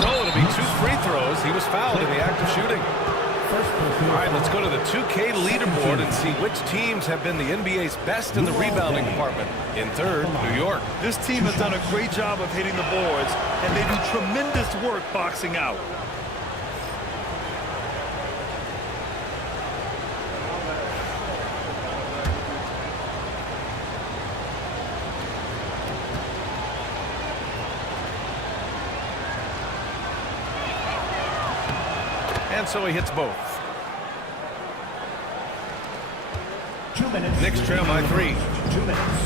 So it'll be 2 free throws. He was fouled in the act of shooting. All right, let's go to the 2K leaderboard and see which teams have been the NBA's best in the rebounding department. In third, New York. This team has done a great job of hitting the boards, and they do tremendous work boxing out. And so he hits both. 2 minutes. Knicks trail by 3. 2 minutes.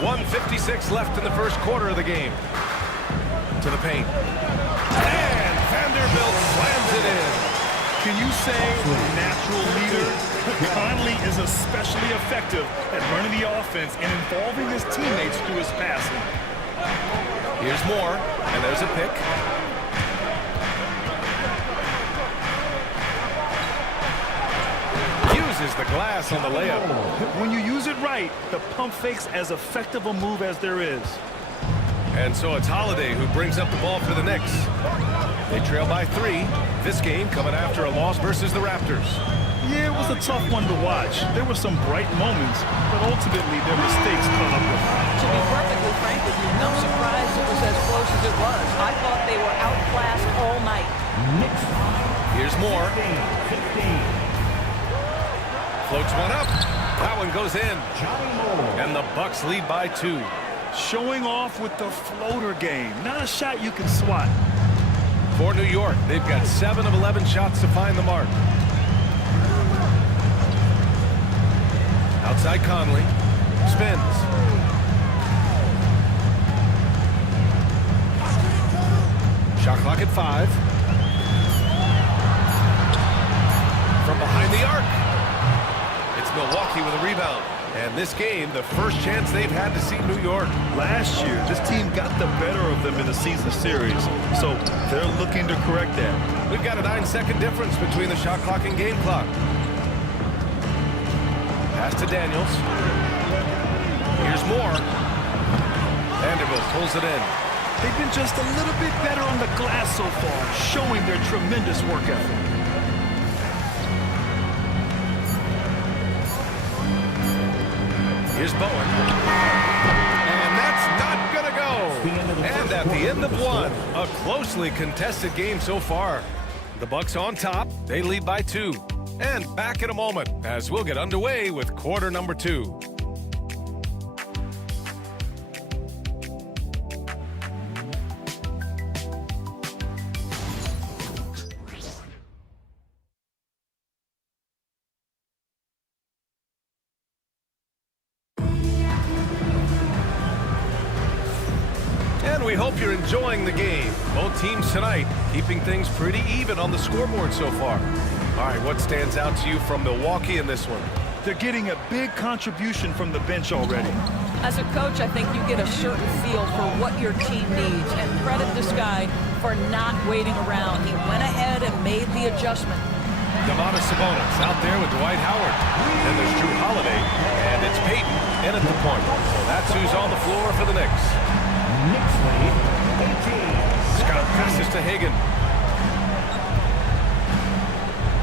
1:56 left in the first quarter of the game. To the paint. And Vanderbilt slams it in. Can you say natural leader? Conley is especially effective at running the offense and involving his teammates through his passing. Here's more, and there's a pick. Uses the glass on the layup. When you use it right, the pump fake's as effective a move as there is. And so it's Holiday who brings up the ball for the Knicks. They trail by 3. This game coming after a loss versus the Raptors. Yeah, it was a tough one to watch. There were some bright moments, but ultimately their mistakes caught up with them. To be perfectly frank with you, I'm surprised it was as close as it was. I thought they were outclassed all night. Knicks. Here's more. 15. Floats one up. That one goes in. Johnny Moore. And the Bucks lead by 2. Showing off with the floater game. Not a shot you can swat. For New York, they've got 7 of 11 shots to find the mark. Outside Conley. Spins. Shot clock at 5. From behind the arc. It's Milwaukee with a rebound. And this game, the first chance they've had to see New York. Last year, this team got the better of them in the season series, so they're looking to correct that. We've got a 9-second difference between the shot clock and game clock. Pass to Daniels. Here's more. Vanderbilt pulls it in. They've been just a little bit better on the glass so far, showing their tremendous work ethic. Here's Bowen. And that's not going to go. And at the end of one, a closely contested game so far. The Bucks on top. They lead by 2. And back in a moment as we'll get underway with quarter number 2. And we hope you're enjoying the game. Both teams tonight keeping things pretty even on the scoreboard so far. All right, what stands out to you from Milwaukee in this one? They're getting a big contribution from the bench already. As a coach, I think you get a certain feel for what your team needs, and credit this guy for not waiting around. He went ahead and made the adjustment. Domantas Sabonis out there with Dwight Howard. And there's Drew Holiday, and it's Peyton in at the point. So that's who's on the floor for the Knicks. Knicks lead 18. Scott passes to Hagan.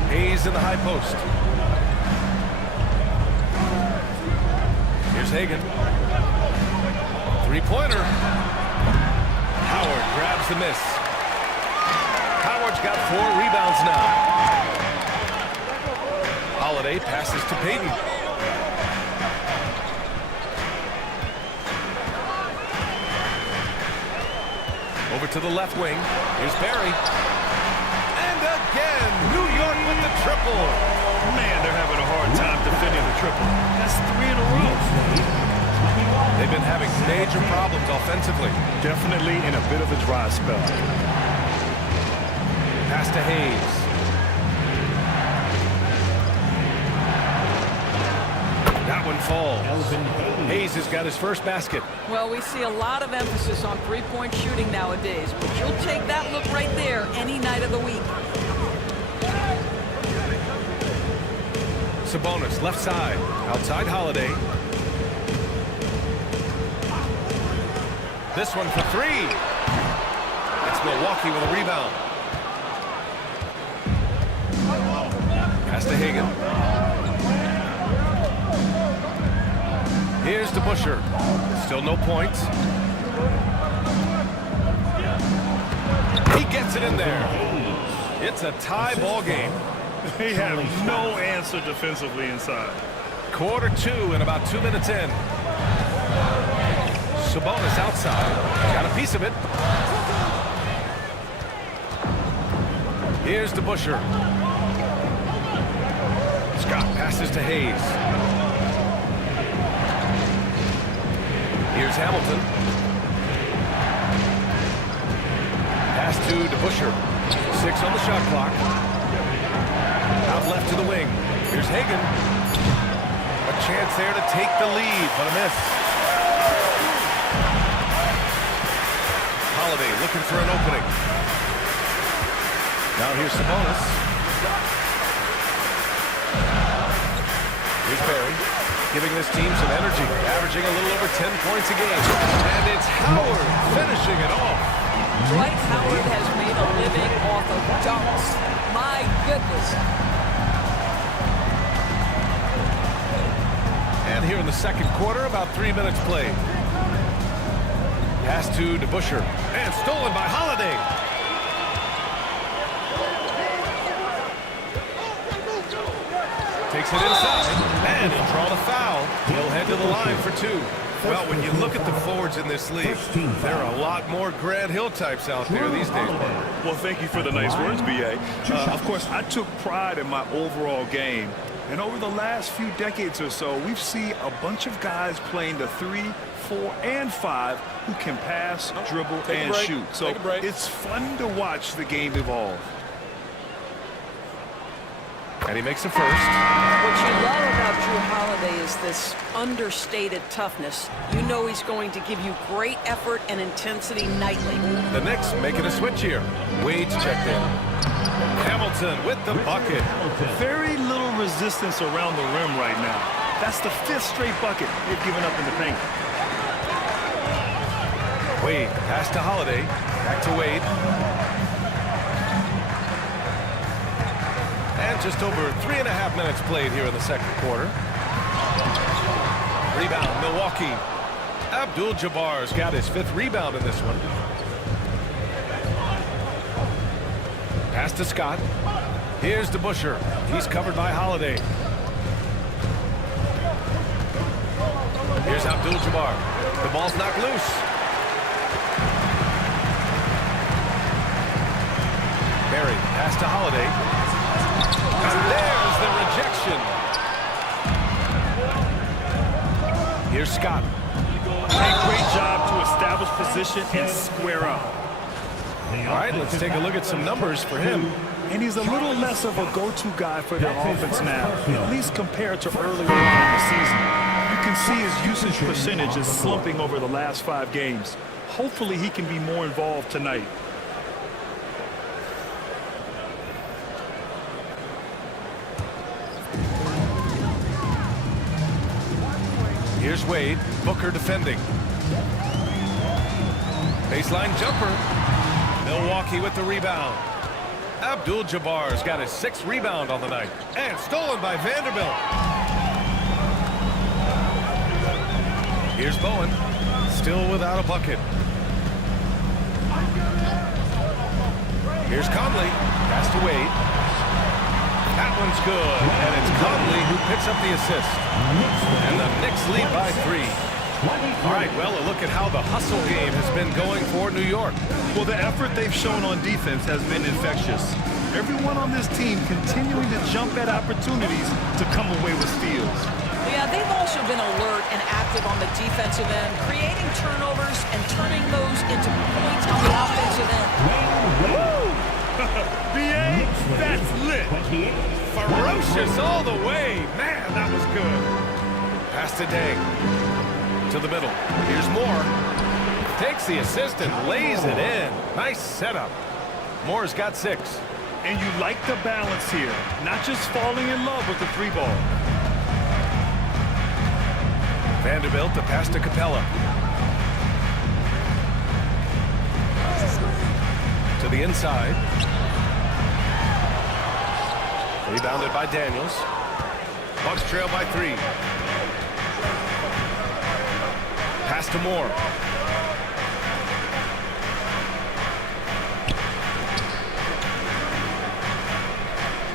Hayes in the high post. Here's Hagan. Three-pointer. Howard grabs the miss. Howard's got 4 rebounds now. Holiday passes to Peyton. Over to the left wing. Here's Barry. And again, New York with the triple. Man, they're having a hard time defending the triple. That's 3 in a row. They've been having major problems offensively. Definitely in a bit of a dry spell. Pass to Hayes. That one falls. Hayes has got his first basket. Well, we see a lot of emphasis on three-point shooting nowadays, but you'll take that look right there any night of the week. Sabonis, left side. Outside Holiday. This one for three. That's Milwaukee with a rebound. Pass to Hagan. Here's to Busher. Still no points. He gets it in there. It's a tie ball game. They have no answer defensively inside. Quarter two and about 2 minutes in. Sabonis outside. Got a piece of it. Here's to Busher. Scott passes to Hayes. Here's Hamilton. Pass to Busher. 6 on the shot clock. Out left to the wing. Here's Hagan. A chance there to take the lead, but a miss. Holiday looking for an opening. Now here's Sabonis. Here's Barry, giving this team some energy, averaging a little over 10 points a game. And it's Howard finishing it off. Dwight Howard has made a living off of dunks. My goodness. And here in the second quarter, about 3 minutes played. Pass to Busher. And stolen by Holiday. Takes it inside. And he'll draw the foul. He'll head to the line for two. Well, when you look at the forwards in this league, there are a lot more Grant Hill types out there these days. Well, thank you for the nice words, B.A. Of course, I took pride in my overall game. And over the last few decades or so, we've seen a bunch of guys playing the 3, 4, and 5 who can pass, dribble, and shoot. So it's fun to watch the game evolve. And he makes the first. What you love about Drew Holiday is this understated toughness. You know he's going to give you great effort and intensity nightly. The Knicks making a switch here. Wade's checked in. Hamilton with the bucket. Very little resistance around the rim right now. That's the 5th straight bucket they've given up in the paint. Wade, pass to Holiday. Back to Wade. And just over 3.5 minutes played here in the second quarter. Rebound, Milwaukee. Abdul-Jabbar's got his 5th rebound in this one. Pass to Scott. Here's to Busher. He's covered by Holiday. Here's Abdul-Jabbar. The ball's knocked loose. Barry, pass to Holiday. And there's the rejection. Here's Scott. A great job to establish position and square up. All right, let's take a look at some numbers for him. And he's a little less of a go-to guy for their offense now, at least compared to earlier on in the season. You can see his usage percentage is slumping over the last 5 games. Hopefully he can be more involved tonight. Here's Wade. Booker defending. Baseline jumper. Milwaukee with the rebound. Abdul-Jabbar's got his 6th rebound on the night. And stolen by Vanderbilt. Here's Bowen. Still without a bucket. Here's Conley. Pass to Wade. That one's good. And it's Conley who picks up the assist. And the Knicks lead by 3. All right, well, a look at how the hustle game has been going for New York. Well, the effort they've shown on defense has been infectious. Everyone on this team continuing to jump at opportunities to come away with steals. Yeah, they've also been alert and active on the defensive end, creating turnovers and turning those into points on the offensive end. Woo! B.A., that's lit. Ferocious all the way. Man, that was good. Pass to Deng. To the middle. Here's Moore. Takes the assist and lays it in. Nice setup. Moore's got 6. And you like the balance here. Not just falling in love with the 3 ball. Vanderbilt to pass to Capella. To the inside. Rebounded by Daniels. Bucks trail by 3. Pass to Moore.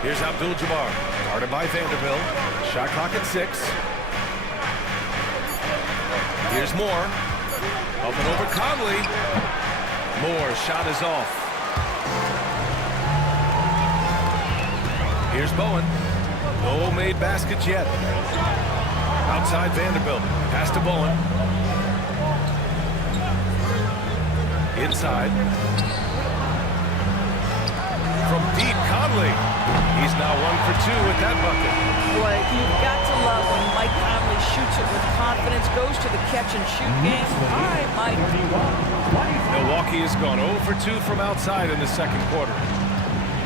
Here's Abdul-Jabbar. Guarded by Vanderbilt. Shot clock at 6. Here's Moore. Up and over Conley. Moore's shot is off. Here's Bowen. No made baskets yet. Outside Vanderbilt. Pass to Bowen. Inside. From deep, Conley. He's now 1 for 2 with that bucket. Boy, you've got to love when Mike Conley shoots it with confidence, goes to the catch-and-shoot game. All right, Mike. Milwaukee has gone 0 for 2 from outside in the second quarter.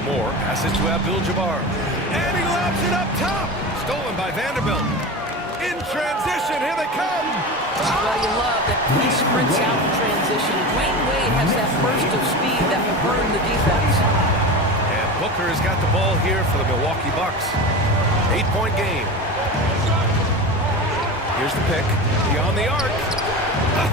Moore passes to Abdul-Jabbar. And he lobs it up top. Stolen by Vanderbilt. In transition, here they come. Well, you love that he sprints out in transition. Dwayne Wade has that burst of speed that will burn the defense. And Booker has got the ball here for the Milwaukee Bucks. 8-point game. Here's the pick. Beyond the arc.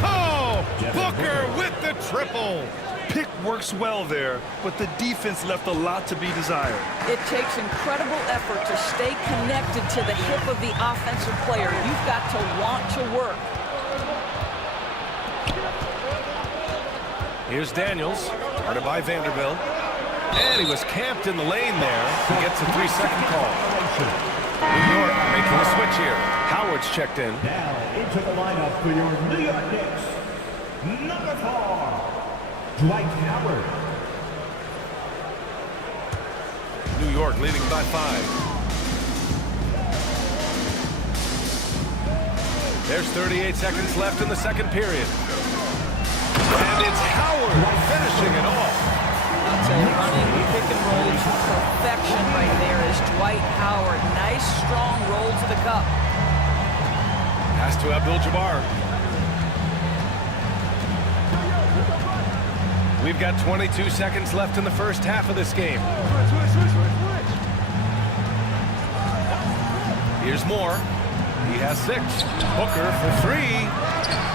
Oh! Booker with the triple. Pick works well there, but the defense left a lot to be desired. It takes incredible effort to stay connected to the hip of the offensive player. You've got to want to work. Here's Daniels, guarded by Vanderbilt. And he was camped in the lane there. He gets a 3-second call. New York making a switch here. Howard's checked in. Now into the lineup for your New York Knicks, number 4, Dwight Howard. New York leading by 5. There's 38 seconds left in the second period. And it's Howard finishing it off. I'll tell you, running pick and roll to perfection right there is Dwight Howard. Nice, strong roll to the cup. Pass to Abdul-Jabbar. We've got 22 seconds left in the first half of this game. Here's Moore. He has 6. Booker for 3.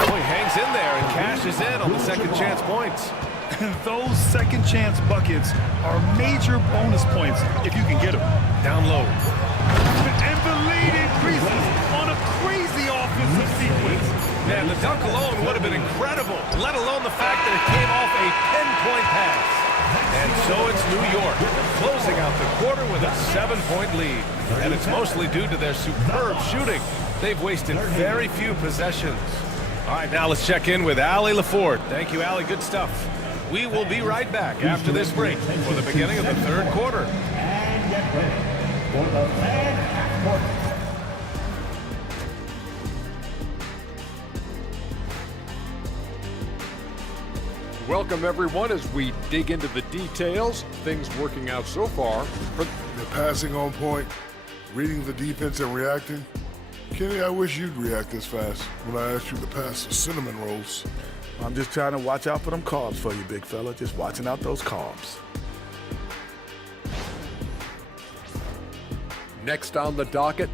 Oh, he hangs in there and cashes in on the second chance points. Those second chance buckets are major bonus points if you can get them. Down low. And the lead increases on a crazy offensive sequence. Man, the dunk alone would have been incredible, let alone the fact that it came off a 10-point pass. And so it's New York, closing out the quarter with a 7-point lead. And it's mostly due to their superb shooting. They've wasted very few possessions. All right, now let's check in with Allie LaFord. Thank you, Allie. Good stuff. We will be right back after this break for the beginning of the third quarter. And get ready for the fan half court. Welcome, everyone, as we dig into the details. Things working out so far. The passing on point, reading the defense and reacting. Kenny, I wish you'd react this fast when I asked you to pass the cinnamon rolls. I'm just trying to watch out for them carbs for you, big fella. Just watching out those carbs. Next on the docket,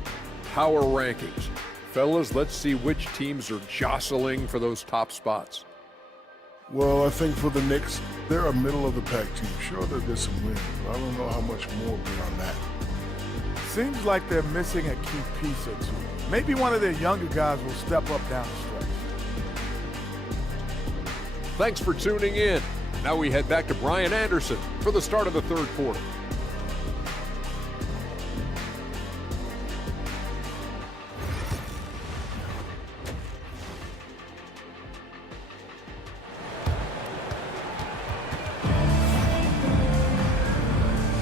power rankings. Fellas, let's see which teams are jostling for those top spots. Well, I think for the Knicks, they're a middle-of-the-pack team. Sure, there's some wins, but I don't know how much more beyond that. Seems like they're missing a key piece or two. Maybe one of their younger guys will step up down the stretch. Thanks for tuning in. Now we head back to Brian Anderson for the start of the third quarter.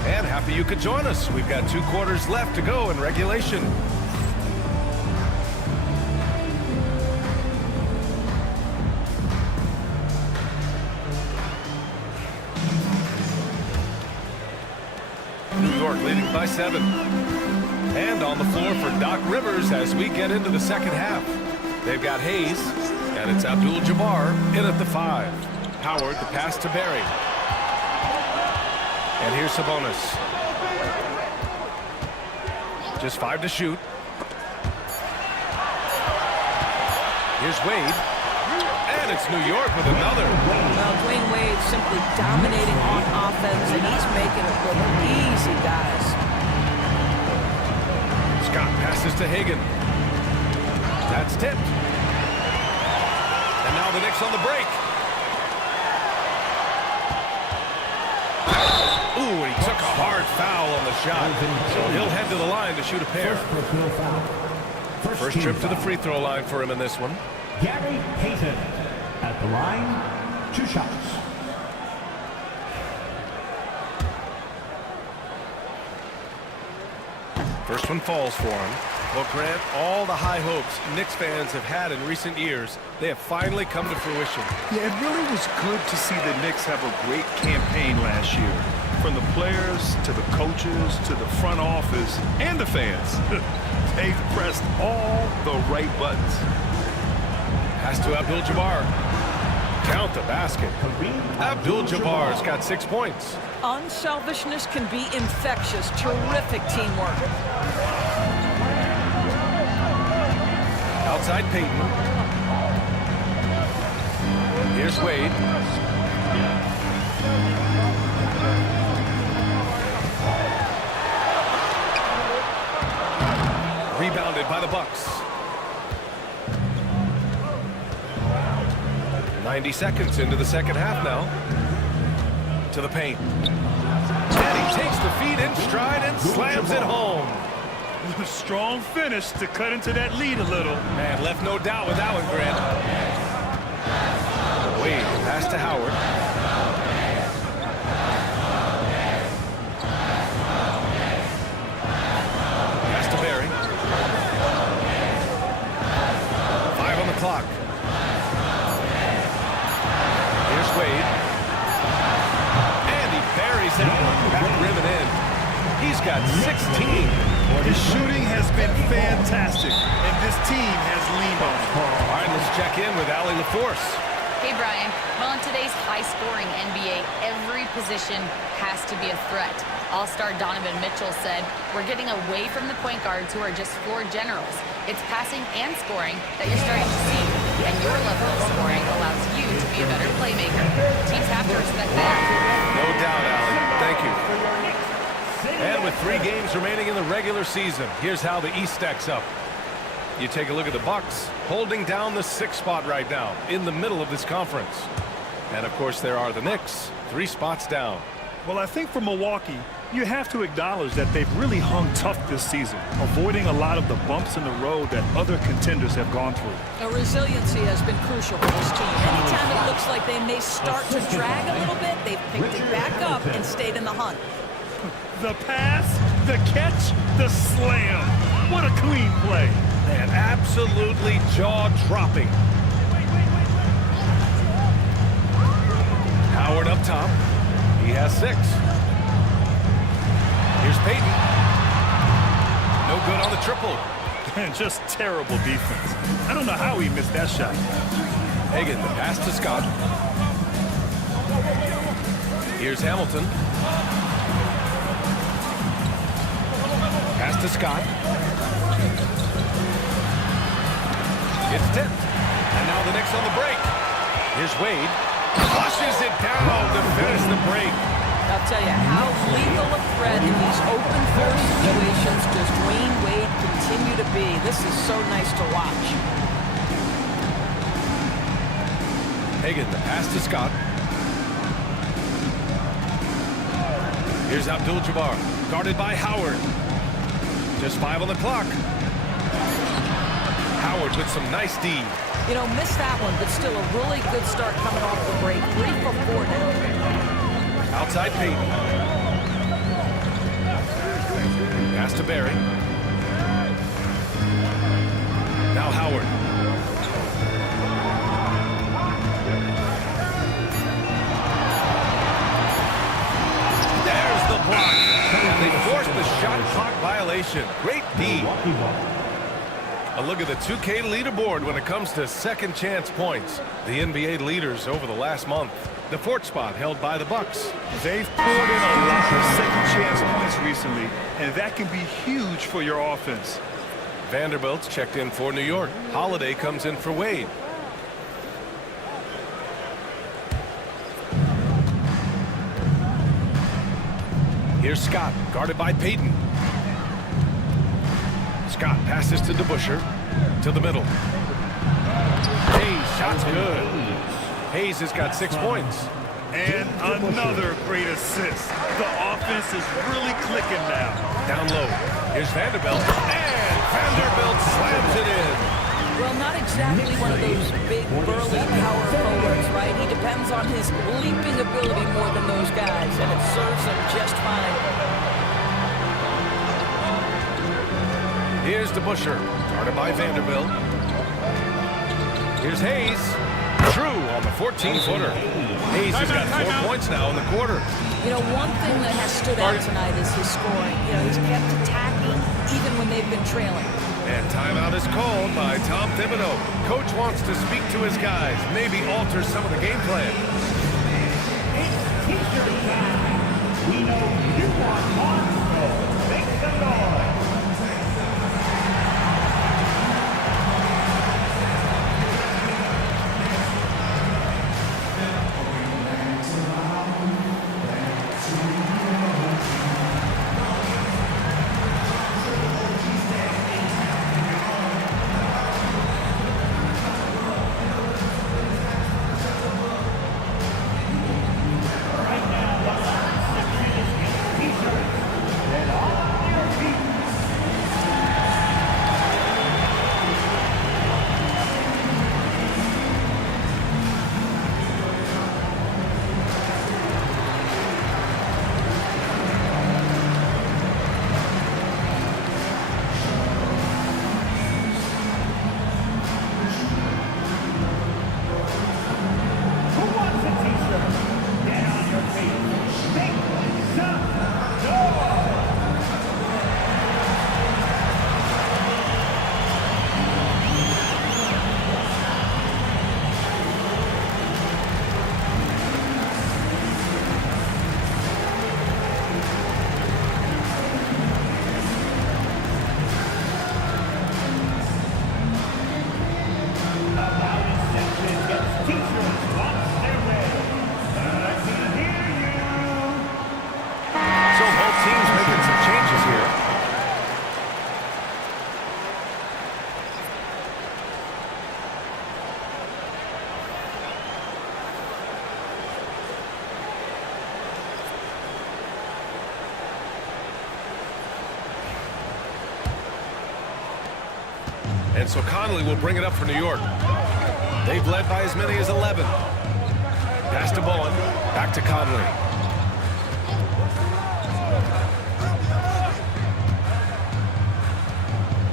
And happy you could join us. We've got 2 quarters left to go in regulation. New York leading by 7. And on the floor for Doc Rivers as we get into the second half. They've got Hayes, and it's Abdul-Jabbar in at the 5. Howard, the pass to Berry. And here's Sabonis. Just 5 to shoot. Here's Wade. And it's New York with another. Well, Dwayne Wade simply dominating on offense, and he's making it look easy, guys. Scott passes to Hagan. That's tipped. And now the Knicks on the break. Ooh, and he took a hard foul on the shot. So he'll head to the line to shoot a pair. First trip to the free throw line for him in this one. Gary Payton at the line, 2 shots. First one falls for him. Well, Grant, all the high hopes Knicks fans have had in recent years, they have finally come to fruition. Yeah, it really was good to see the Knicks have a great campaign last year. From the players to the coaches to the front office and the fans. They've pressed all the right buttons. Pass to Abdul-Jabbar. Count the basket. Abdul-Jabbar's got 6 points. Unselfishness can be infectious. Terrific teamwork. Outside Payton. Here's Wade. Rebounded by the Bucks. 90 seconds into the second half now. To the paint. And he takes the feed in stride and slams it home. Strong finish to cut into that lead a little. Man, left no doubt with that one, Grant. Wade, pass to Howard. Pass to Berry. 5 on the clock. Here's Wade. And he buries that one back rim and in. He's got 16. His shooting has been fantastic, and this team has leaned on it. All right, let's check in with Allie LaForce. Hey, Brian. Well, in today's high-scoring NBA, every position has to be a threat. All-star Donovan Mitchell said, "We're getting away from the point guards who are just floor generals. It's passing and scoring that you're starting to see, and your level of scoring allows you to be a better playmaker. Teams have to respect that." No doubt, Allie. Thank you. And with 3 games remaining in the regular season, here's how the East stacks up. You take a look at the Bucks, holding down the 6th spot right now, in the middle of this conference. And, of course, there are the Knicks, 3 spots down. Well, I think for Milwaukee, you have to acknowledge that they've really hung tough this season, avoiding a lot of the bumps in the road that other contenders have gone through. The resiliency has been crucial for this team. Anytime it looks like they may start to drag a little bit, they've picked it back up and stayed in the hunt. The pass, the catch, the slam. What a clean play. Man, absolutely jaw-dropping. Howard up top. He has 6. Here's Payton. No good on the triple. And just terrible defense. I don't know how he missed that shot. Hagan, the pass to Scott. Here's Hamilton. Pass to Scott. It's tipped. And now the Knicks on the break. Here's Wade. Flushes it down to finish the break. I'll tell you, how lethal a threat in these open floor situations does Dwayne Wade continue to be. This is so nice to watch. Hagan, the pass to Scott. Here's Abdul-Jabbar, guarded by Howard. Just 5 on the clock. Howard with some nice D. You know, missed that one, but still a really good start coming off the break. 3 for 4 now. Outside Payton. Pass to Berry. Now Howard. There's the block. And they forced the shot clock violation. Great D. A look at the 2K leaderboard when it comes to second chance points. The NBA leaders over the last month. The fourth spot held by the Bucks. They've poured in a lot of second chance points recently, and that can be huge for your offense. Vanderbilt's checked in for New York. Holiday comes in for Wade. Here's Scott, guarded by Payton. Scott passes to DeBusschere, to the middle. Hayes, shot's good. Hayes has got 6 points. And another great assist. The offense is really clicking now. Down low, here's Vanderbilt, and Vanderbilt slams it in. Well, not exactly one of those big, burly power forwards, right? He depends on his leaping ability more than those guys, and it serves him just fine. Here's DeBusschere, guarded by Vanderbilt. Here's Hayes. True on the 14-footer. Hayes has got 4 points now in the quarter. You know, one thing that has stood out tonight is his scoring. You know, he's kept attacking even when they've been trailing. And timeout is called by Tom Thibodeau. Coach wants to speak to his guys, maybe alter some of the game plan. It's T-shirt time. We know you want more, so make some noise. And so Conley will bring it up for New York. They've led by as many as 11. Pass to Bowen. Back to Conley.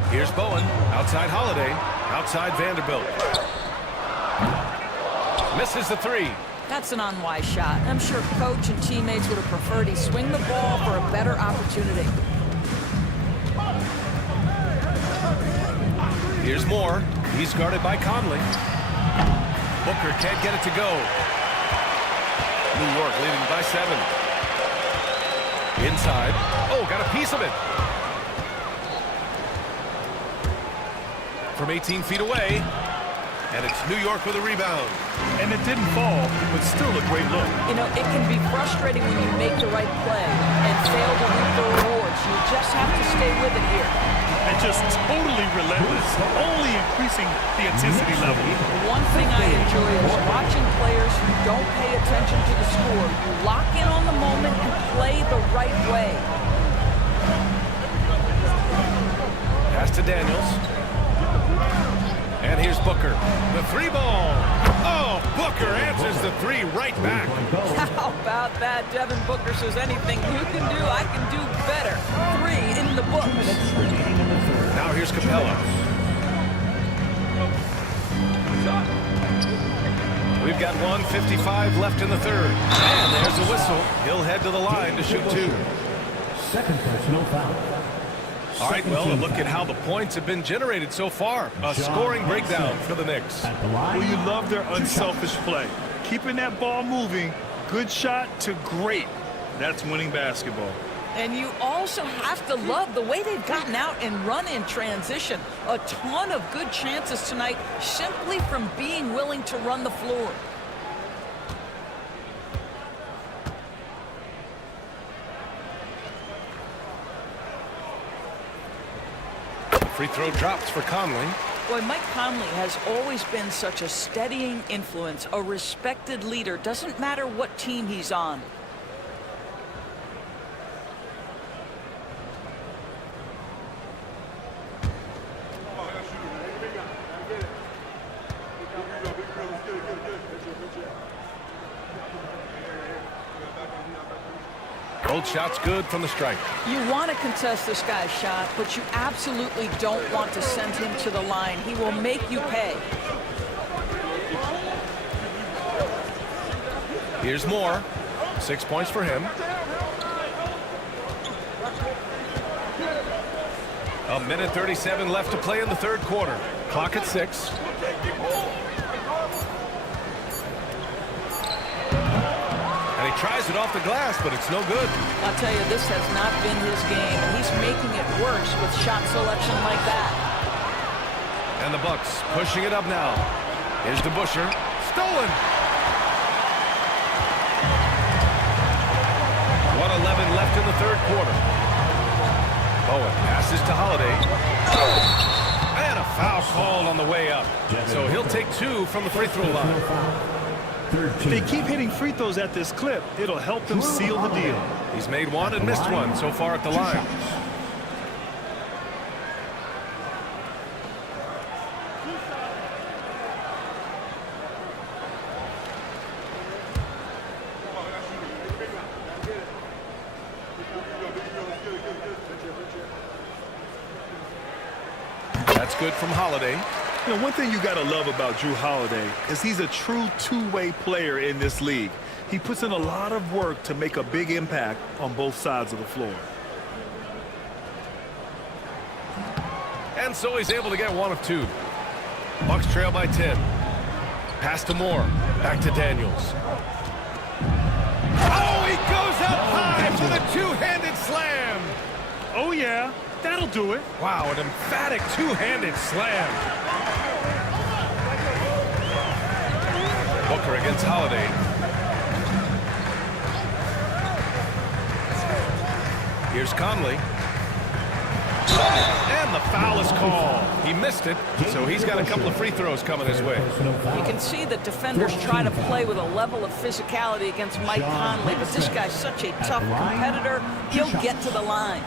Here's Bowen. Outside Holiday. Outside Vanderbilt. Misses the three. That's an unwise shot. I'm sure coach and teammates would have preferred he swing the ball for a better opportunity. Here's Moore. He's guarded by Conley. Booker can't get it to go. New York leading by 7. Inside. Oh, got a piece of it. From 18 feet away. And it's New York with a rebound. And it didn't fall, but still a great look. You know, it can be frustrating when you make the right play and fail to reap the rewards. You just have to stay with it here. And just totally relentless, only increasing the intensity level. One thing I enjoy is watching players who don't pay attention to the score. You lock in on the moment and play the right way. Pass to Daniels. And here's Booker. The three ball. Oh, Booker answers the three right back. How about that? Devin Booker says anything you can do, I can do better. 3 in the books. Now here's Capella. We've got 1:55 left in the third. And there's a whistle. He'll head to the line to shoot 2. Second personal foul. All right, well, look at how the points have been generated so far. A scoring breakdown for the Knicks. Well, you love their unselfish play. Keeping that ball moving, good shot to great. That's winning basketball. And you also have to love the way they've gotten out and run in transition. A ton of good chances tonight simply from being willing to run the floor. Free throw drops for Conley. Boy, Mike Conley has always been such a steadying influence, a respected leader. Doesn't matter what team he's on. Both shots good from the stripe. You want to contest this guy's shot, but you absolutely don't want to send him to the line. He will make you pay. Here's Moore. 6 points for him. A minute 37 left to play in the third quarter. Clock at 6. And he tries it off the glass, but it's no good. I'll tell you, this has not been his game, and he's making it worse with shot selection like that. And the Bucks pushing it up now. Here's DeBusschere. Stolen. 1:11 left in the third quarter. Bowen passes to Holiday. And a foul called on the way up. So he'll take 2 from the free throw line. If they keep hitting free throws at this clip, it'll help them seal the deal. He's made 1 and missed 1 so far at the line. That's good from Holiday. You know, one thing you got to love about Jrue Holiday is he's a true two-way player in this league. He puts in a lot of work to make a big impact on both sides of the floor. And so he's able to get 1 of 2. Bucks trail by 10. Pass to Moore. Back to Daniels. Oh, he goes up high with a two-handed slam. Oh, yeah. That'll do it. Wow, an emphatic two-handed slam. Booker against Holiday. Here's Conley. And the foul is called. He missed it, so he's got a couple of free throws coming his way. You can see that defenders try to play with a level of physicality against Mike Conley, but this guy's such a tough competitor, he'll get to the line.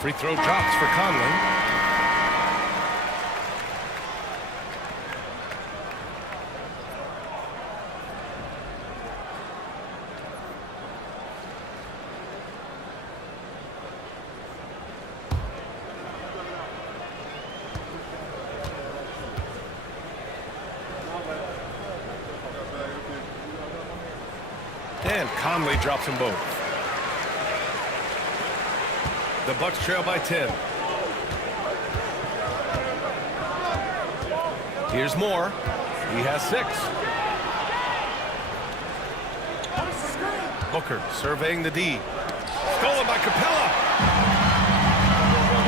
Free throw drops for Conley. And Conley drops them both. The Bucks trail by 10. Here's Moore. He has 6. Booker surveying the D. Stolen by Capella.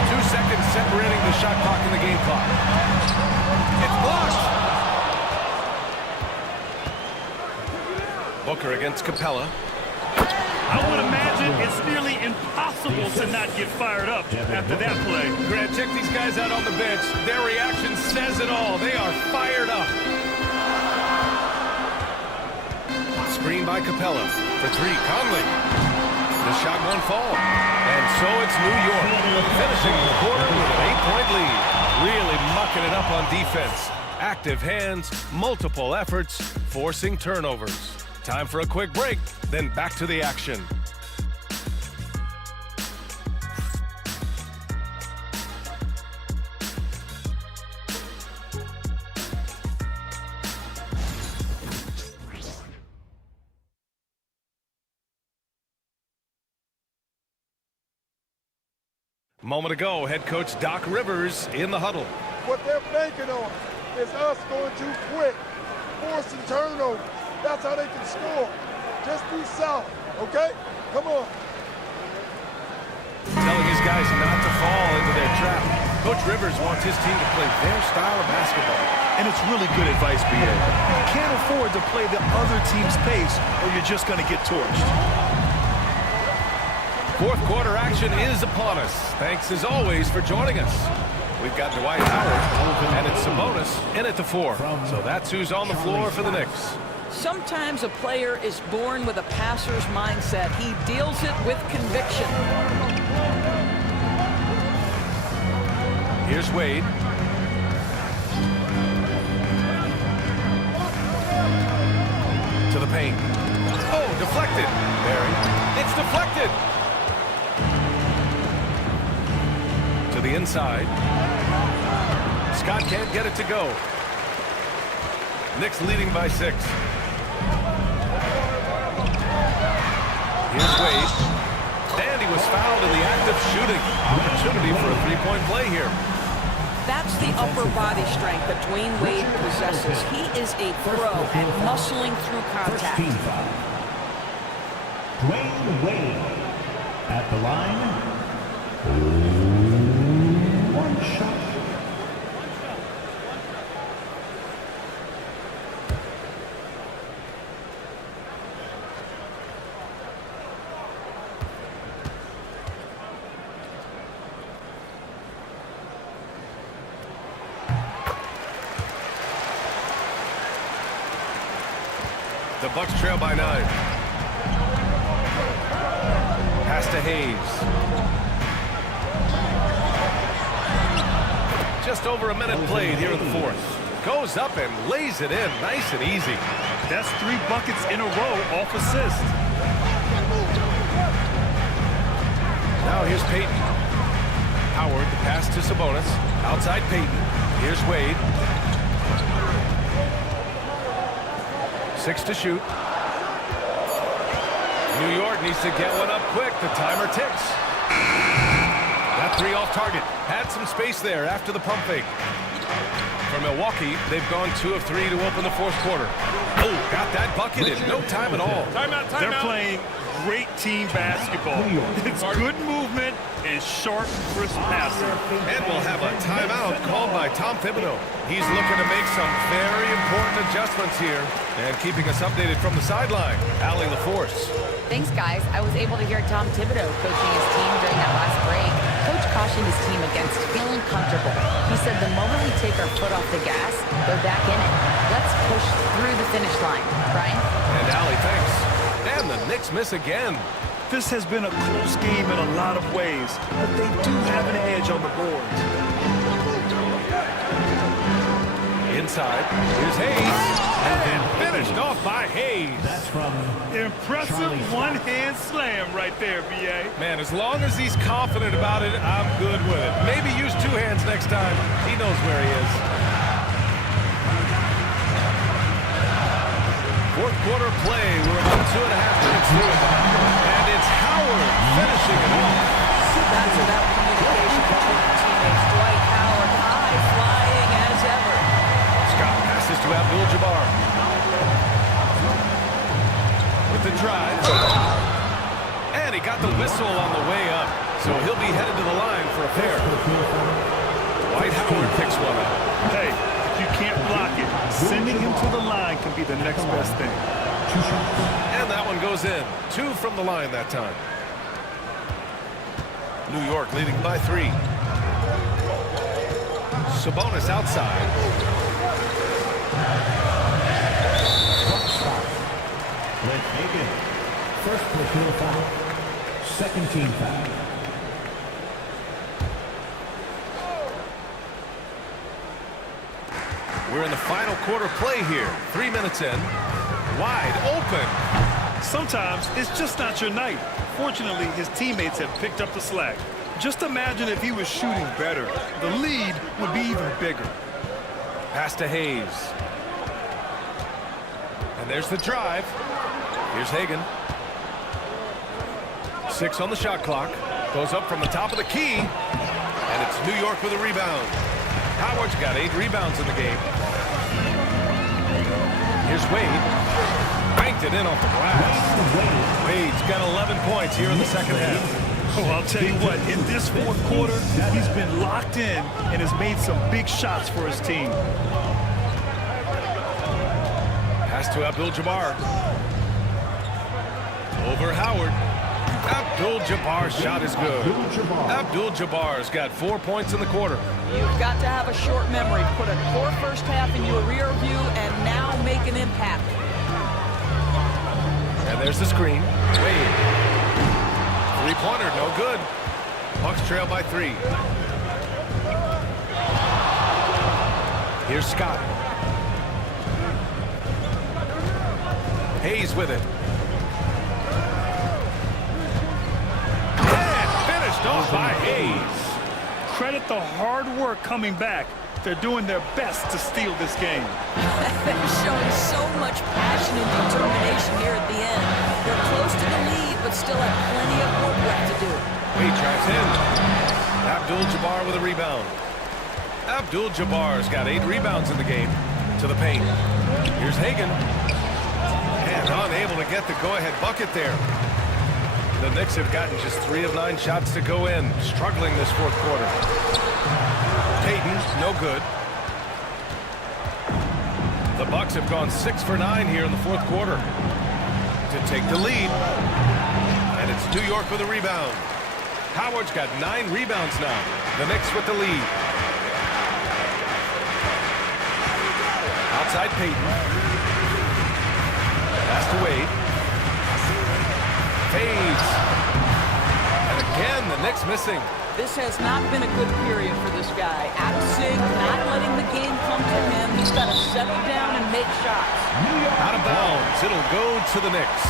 2 seconds separating the shot clock and the game clock. It's blocked. Booker against Capella. I would imagine it's nearly impossible to not get fired up after that play. Grant, check these guys out on the bench. Their reaction says it all. They are fired up. Screen by Capella. For 3, Conley. The shot won't fall. And so it's New York, finishing the quarter with an 8-point lead. Really mucking it up on defense. Active hands, multiple efforts, forcing turnovers. Time for a quick break, then back to the action. Moment ago, head coach Doc Rivers in the huddle. What they're banking on is us going too quick, forcing turnovers. That's how they can score. Just be solid, okay? Come on. Telling his guys not to fall into their trap. Coach Rivers wants his team to play their style of basketball. And it's really good advice, BA. You can't afford to play the other team's pace or you're just going to get torched. Fourth quarter action is upon us. Thanks as always for joining us. We've got Dwight Howard, and it's Sabonis in at the 4. So that's who's on the floor for the Knicks. Sometimes a player is born with a passer's mindset. He deals it with conviction. Here's Wade. To the paint. Oh, deflected. Barry. It's deflected. To the inside. Scott can't get it to go. Knicks leading by 6. Here's Wade. And he was fouled in the act of shooting. Opportunity for a three-point play here. That's the upper body strength that Dwayne Wade possesses. He is a pro at muscling through contact. Dwayne Wade at the line. One shot. The Bucks trail by 9. Pass to Hayes. Just over a minute played here in the 4th. Goes up and lays it in nice and easy. That's 3 buckets in a row off assist. Now here's Payton. Howard, the pass to Sabonis. Outside Payton. Here's Wade. 6 to shoot. New York needs to get one up quick. The timer ticks. That 3 off target. Had some space there after the pump fake. For Milwaukee, they've gone 2 of 3 to open the 4th quarter. Oh, got that bucket in no time at all. Timeout. They're playing great team basketball. It's good movement and sharp, crisp passing. And we'll have a timeout called by Tom Thibodeau. He's looking to make some very important adjustments here and keeping us updated from the sideline. Allie LaForce. Thanks, guys. I was able to hear Tom Thibodeau coaching his team during that last break. Coach cautioned his team against feeling comfortable. He said the moment we take our foot off the gas, they're back in it. Let's push through the finish line. Brian? And Allie, thanks. And the Knicks miss again. This has been a close game in a lot of ways, but they do have an edge on the boards. Inside, here's Hayes. And finished off by Hayes. That's from impressive one-hand slam right there, B.A. Man, as long as he's confident about it, I'm good with it. Maybe use 2 hands next time. He knows where he is. 4th quarter play. We're about 2.5 minutes through it. And it's Howard finishing it off. That's about communication between the teammates. Dwight Howard, high-flying as ever. Scott passes to Abdul-Jabbar. With the drive. And he got the whistle on the way up. So he'll be headed to the line for a pair. Dwight Howard picks one up. Hey, if you can't block it, sending him to the line can be the next best thing. And that one goes in. 2 from the line that time. New York leading by 3. Sabonis outside. Let's make it. First personal foul. Second team foul. We're in the final quarter play here. 3 minutes in. Wide open. Sometimes it's just not your night. Fortunately, his teammates have picked up the slack. Just imagine if he was shooting better. The lead would be even bigger. Pass to Hayes. And there's the drive. Here's Hagan. 6 on the shot clock. Goes up from the top of the key. And it's New York with a rebound. Howard's got 8 rebounds in the game. Here's Wade. Banked it in off the glass. Wade's got 11 points here in the second half. Oh, I'll tell you what, in this fourth quarter, he's been locked in and has made some big shots for his team. Pass to Abdul-Jabbar. Over Howard. Abdul-Jabbar's shot is good. Abdul-Jabbar's got 4 points in the quarter. You've got to have a short memory. Put a poor first half in your rear view and now make an impact. And there's the screen. Wade. Three-pointer, no good. Bucks trail by 3. Here's Scott. Hayes with it. And finished off by Hayes. Credit the hard work coming back. They're doing their best to steal this game. They're showing so much passion and determination here at the end. They're close to the lead, but still have plenty of work left to do. Wade drives in. Abdul-Jabbar with a rebound. Abdul-Jabbar's got 8 rebounds in the game. To the paint. Here's Hagan. And unable to get the go-ahead bucket there. The Knicks have gotten just 3 of 9 shots to go in. Struggling this fourth quarter. Payton, no good. The Bucks have gone 6 for 9 here in the fourth quarter to take the lead. And it's New York with a rebound. Howard's got 9 rebounds now. The Knicks with the lead. Outside Payton. Pass to Wade. Fades. And again, the Knicks missing. This has not been a good period for this guy. Out of sync, not letting the game come to him. He's got to settle down and make shots. Out of bounds. It'll go to the Knicks.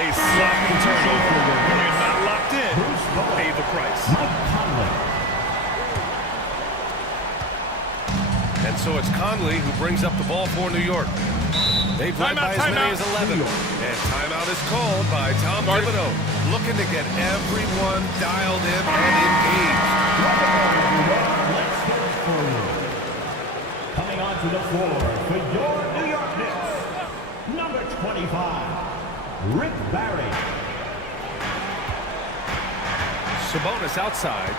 A sloppy turnover. When you're not locked in, pay the price. And so it's Conley who brings up the ball for New York. They've led by as many as 11. And timeout is called by Tom Thibodeau, looking to get everyone dialed in and engaged. Coming onto the floor for your New York Knicks, number 25, Rick Barry. Sabonis outside.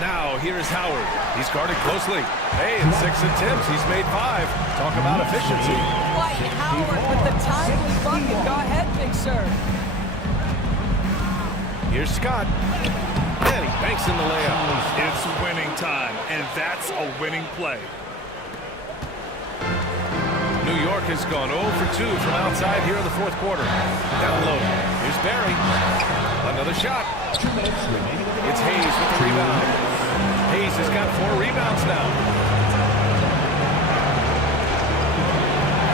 Now here's Howard. He's guarded closely. Hey, in 6 attempts, he's made 5. Talk about efficiency. Dwight Howard with the timely bucket. Go ahead, big sir. Here's Scott. And he banks in the layup. It's winning time, and that's a winning play. New York has gone 0 for 2 from outside here in the fourth quarter. Down low. Here's Barry. Another shot. It's Hayes with the rebound. Hayes has got 4 rebounds now.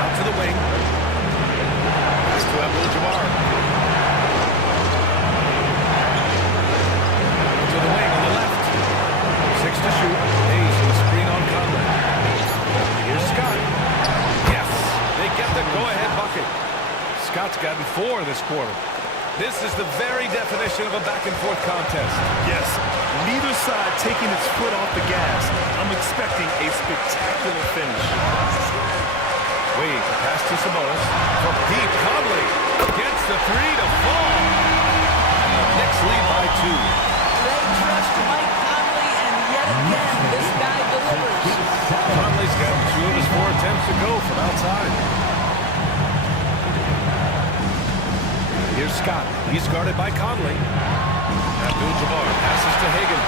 Out to the wing. Pass to Abdul-Jabbar. To the wing on the left. 6 to shoot. Hayes with a screen on Conley. Here's Scott. Yes, they get the go-ahead bucket. Scott's gotten 4 this quarter. This is the very definition of a back-and-forth contest. Yes, neither side taking its foot off the gas. I'm expecting a spectacular finish. Wade, pass to Sabonis. From deep, Conley gets the 3 to fall. And the Knicks lead by 2. They trust Mike Conley, and yet again, this guy delivers. Conley's got 2 of his 4 attempts to go from outside. Here's Scott. He's guarded by Conley. Abdul-Jabbar passes to Hagan.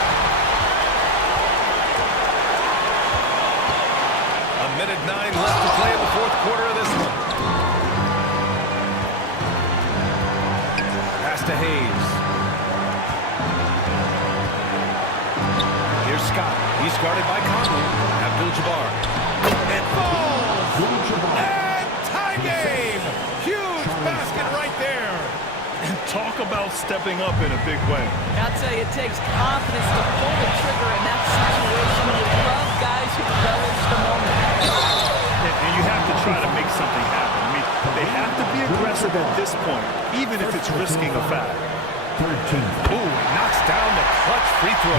A minute 9 left to play in the fourth quarter of this one. Pass to Hayes. Here's Scott. He's guarded by Conley. Abdul-Jabbar. It falls! And tie game! Huge basket right there. And talk about stepping up in a big way. I'll tell you, it takes confidence to pull the trigger in that situation. You love guys who relish the moment. And you have to try to make something happen. I mean, they have to be aggressive at this point, even if it's risking a foul. Ooh, knocks down the clutch free throw.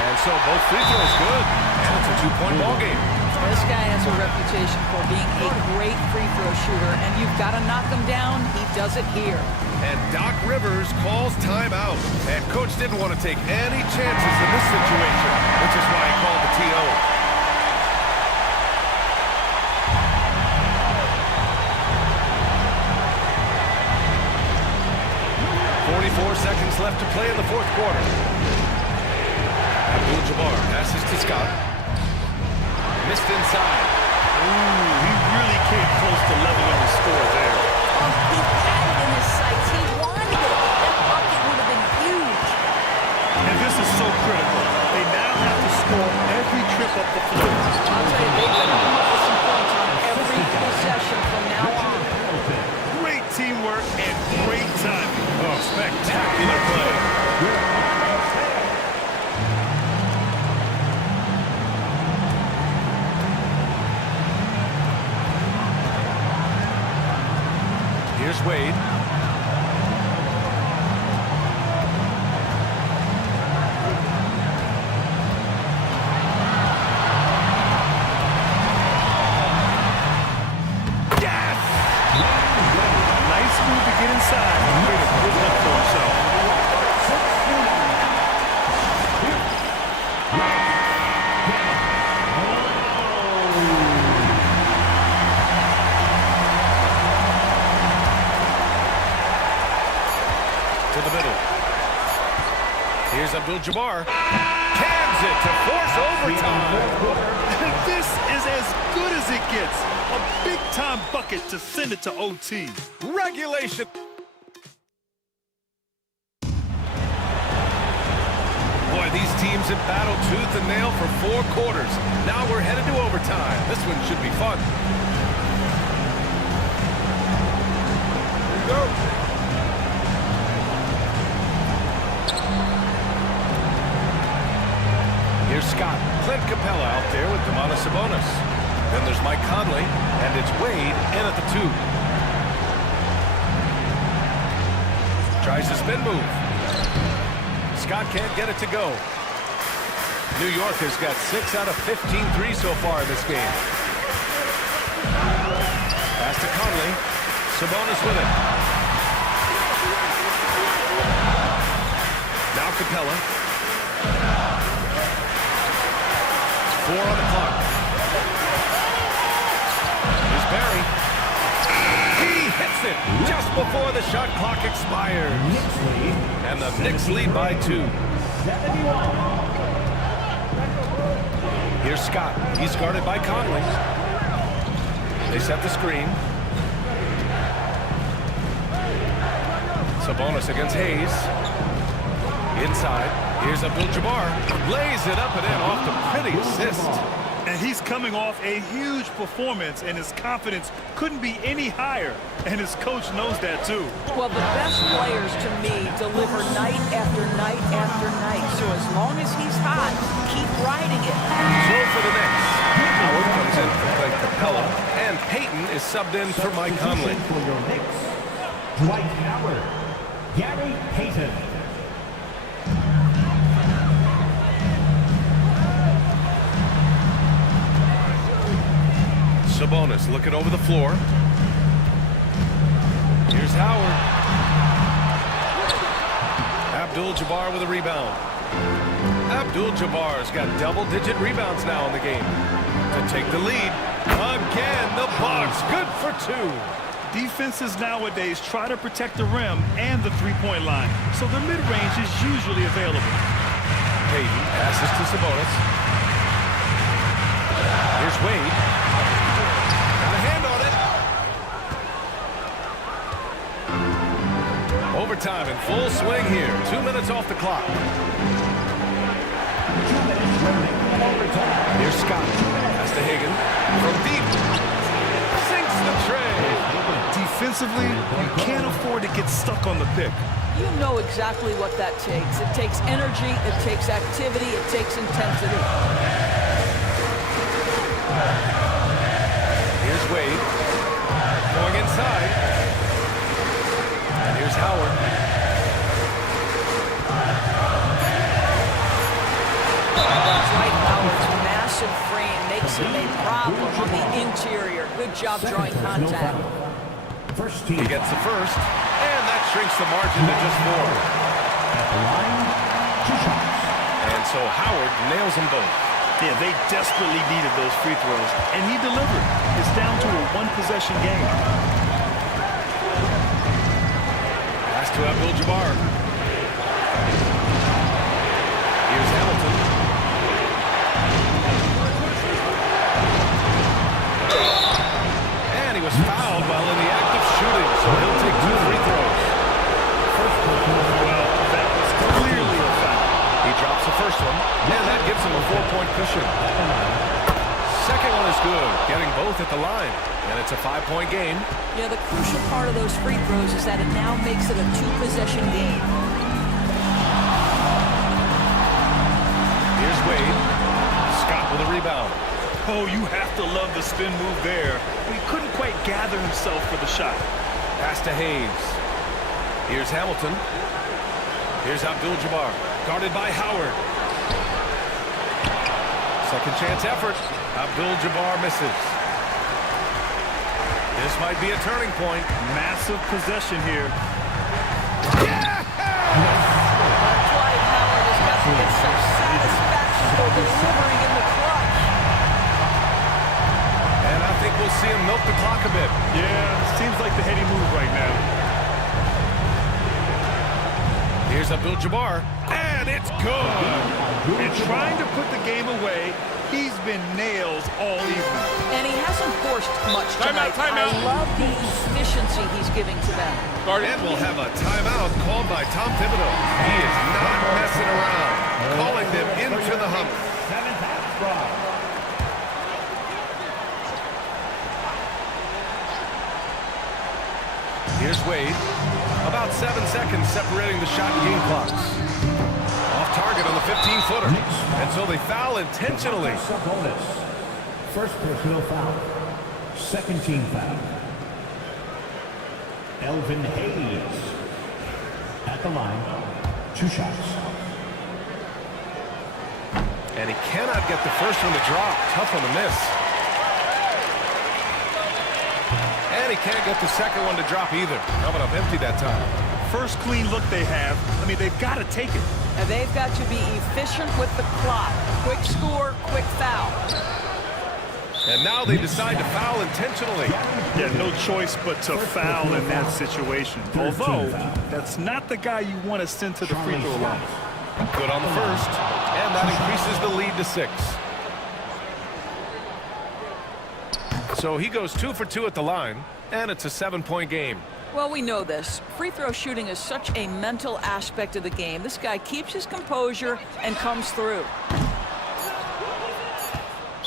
And so both free throws good. And it's a two-point ball game. This guy has a reputation for being a great free throw shooter, and you've got to knock him down. He does it here. And Doc Rivers calls timeout. And Coach didn't want to take any chances in this situation, which is why he called the TO. 44 seconds left to play in the fourth quarter. Abdul-Jabbar passes to Scott. Missed inside. Ooh, he really came close to leveling the score there. Oh, he had it in his sights. He wanted it. That bucket would have been huge. And this is so critical. They now have to score every trip up the floor. I'll tell you, they've been coming up with some points on every possession from now on. Great teamwork and great timing. Oh, spectacular play. Here's Wade. Yes! Nice move to get inside. Great to put up for himself. To the middle. Here's Abdul-Jabbar. Cans it to force overtime. This is as good as it gets. A big-time bucket to send it to OT. Regulation. Boy, these teams have battled tooth and nail for 4 quarters. Now we're headed to overtime. This one should be fun. Here we go. Here's Scott. Clint Capella out there with Domantas Sabonis. Then there's Mike Conley, and it's Wade in at the 2. Tries a spin move. Scott can't get it to go. New York has got 6 out of 15 threes so far in this game. Pass to Conley. Sabonis with it. Now Capella. 4 on the clock. Here's Barry. He hits it just before the shot clock expires. And the Knicks lead by 2. Here's Scott. He's guarded by Conley. They set the screen. Sabonis against Hayes. Inside. Here's Abdul-Jabbar. Lays it up and in off the pretty assist. And he's coming off a huge performance, and his confidence couldn't be any higher. And his coach knows that, too. Well, the best players, to me, deliver night after night after night. So as long as he's hot, keep riding it. So for the Knicks, Howard comes in for Clint Capella, and Payton is subbed in for Mike Conley. For your Knicks, Dwight Howard, Gary Payton. Sabonis looking over the floor. Here's Howard. Abdul-Jabbar with a rebound. Abdul-Jabbar's got double-digit rebounds now in the game. To take the lead. Again, the Bucks. Good for 2. Defenses nowadays try to protect the rim and the three-point line, so the mid-range is usually available. Payton passes to Sabonis. Here's Wade. Overtime in full swing here. 2 minutes off the clock. Here's Scott. Pass to Hagan. From deep. Sinks the tray. Defensively, you can't afford to get stuck on the pick. You know exactly what that takes. It takes energy, it takes activity, it takes intensity. Here's Wade. Going inside. And here's Howard. That's right, Howard's massive frame makes him a problem on the interior. Good job drawing contact. He gets the first, and that shrinks the margin to just 4. And so Howard nails them both. Yeah, they desperately needed those free throws, and he delivered. It's down to a one-possession game. Pass to Abdul-Jabbar. Here's Hamilton. And he was fouled while in the act of shooting, so he'll take 2 free throws. Well, that was clearly a foul. He drops the first one, and that gives him a 4-point cushion. Second one is good, getting both at the line, and it's a 5-point game. Yeah, the crucial part of those free throws is that it now makes it a 2-possession game. Here's Wade. Scott with a rebound. Oh, you have to love the spin move there. He couldn't quite gather himself for the shot. Pass to Hayes. Here's Hamilton. Here's Abdul-Jabbar. Guarded by Howard. Second chance effort. Abdul-Jabbar misses. This might be a turning point. Massive possession here. That's why Howard has got to get some satisfaction for delivering in the clutch. And I think we'll see him milk the clock a bit. Yeah, seems like the heady move right now. Here's Abdul-Jabbar, and it's good. And trying to put the game away, he's been nails all evening. And he hasn't forced much tonight. I love the efficiency he's giving to them. And we'll have a timeout called by Tom Thibodeau. He is not messing around, calling them into the huddle. 7th half drive. Here's Wade. About 7 seconds separating the shot and game clocks. Off target on the 15-footer. And so they foul intentionally. First personal foul. Second team foul. Elvin Hayes. At the line. 2 shots. And he cannot get the first one to drop. Tough one to miss. And he can't get the second one to drop either. Coming up empty that time. First clean look they have. I mean, they've got to take it. And they've got to be efficient with the clock. Quick score, quick foul. And now they decide to foul intentionally. Yeah, no choice but to foul in that situation. Although, that's not the guy you want to send to the free throw line. Good on the first. And that increases the lead to 6. So he goes 2 for 2 at the line, and it's a 7-point game. Well, we know this. Free throw shooting is such a mental aspect of the game. This guy keeps his composure and comes through.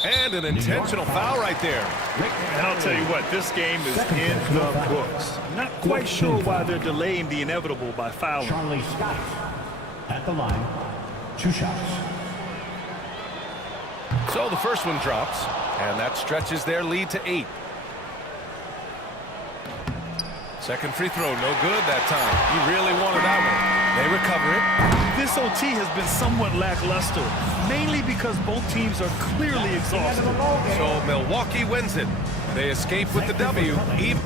And an intentional foul right there. And I'll tell you what, this game is in the books. Not quite sure why they're delaying the inevitable by fouling. Charlie Scott. At the line. 2 shots. So the first one drops, and that stretches their lead to 8. Second free throw, no good that time. He really wanted that one. They recover it. This OT has been somewhat lackluster, mainly because both teams are clearly exhausted. So Milwaukee wins it. They escape with the W, even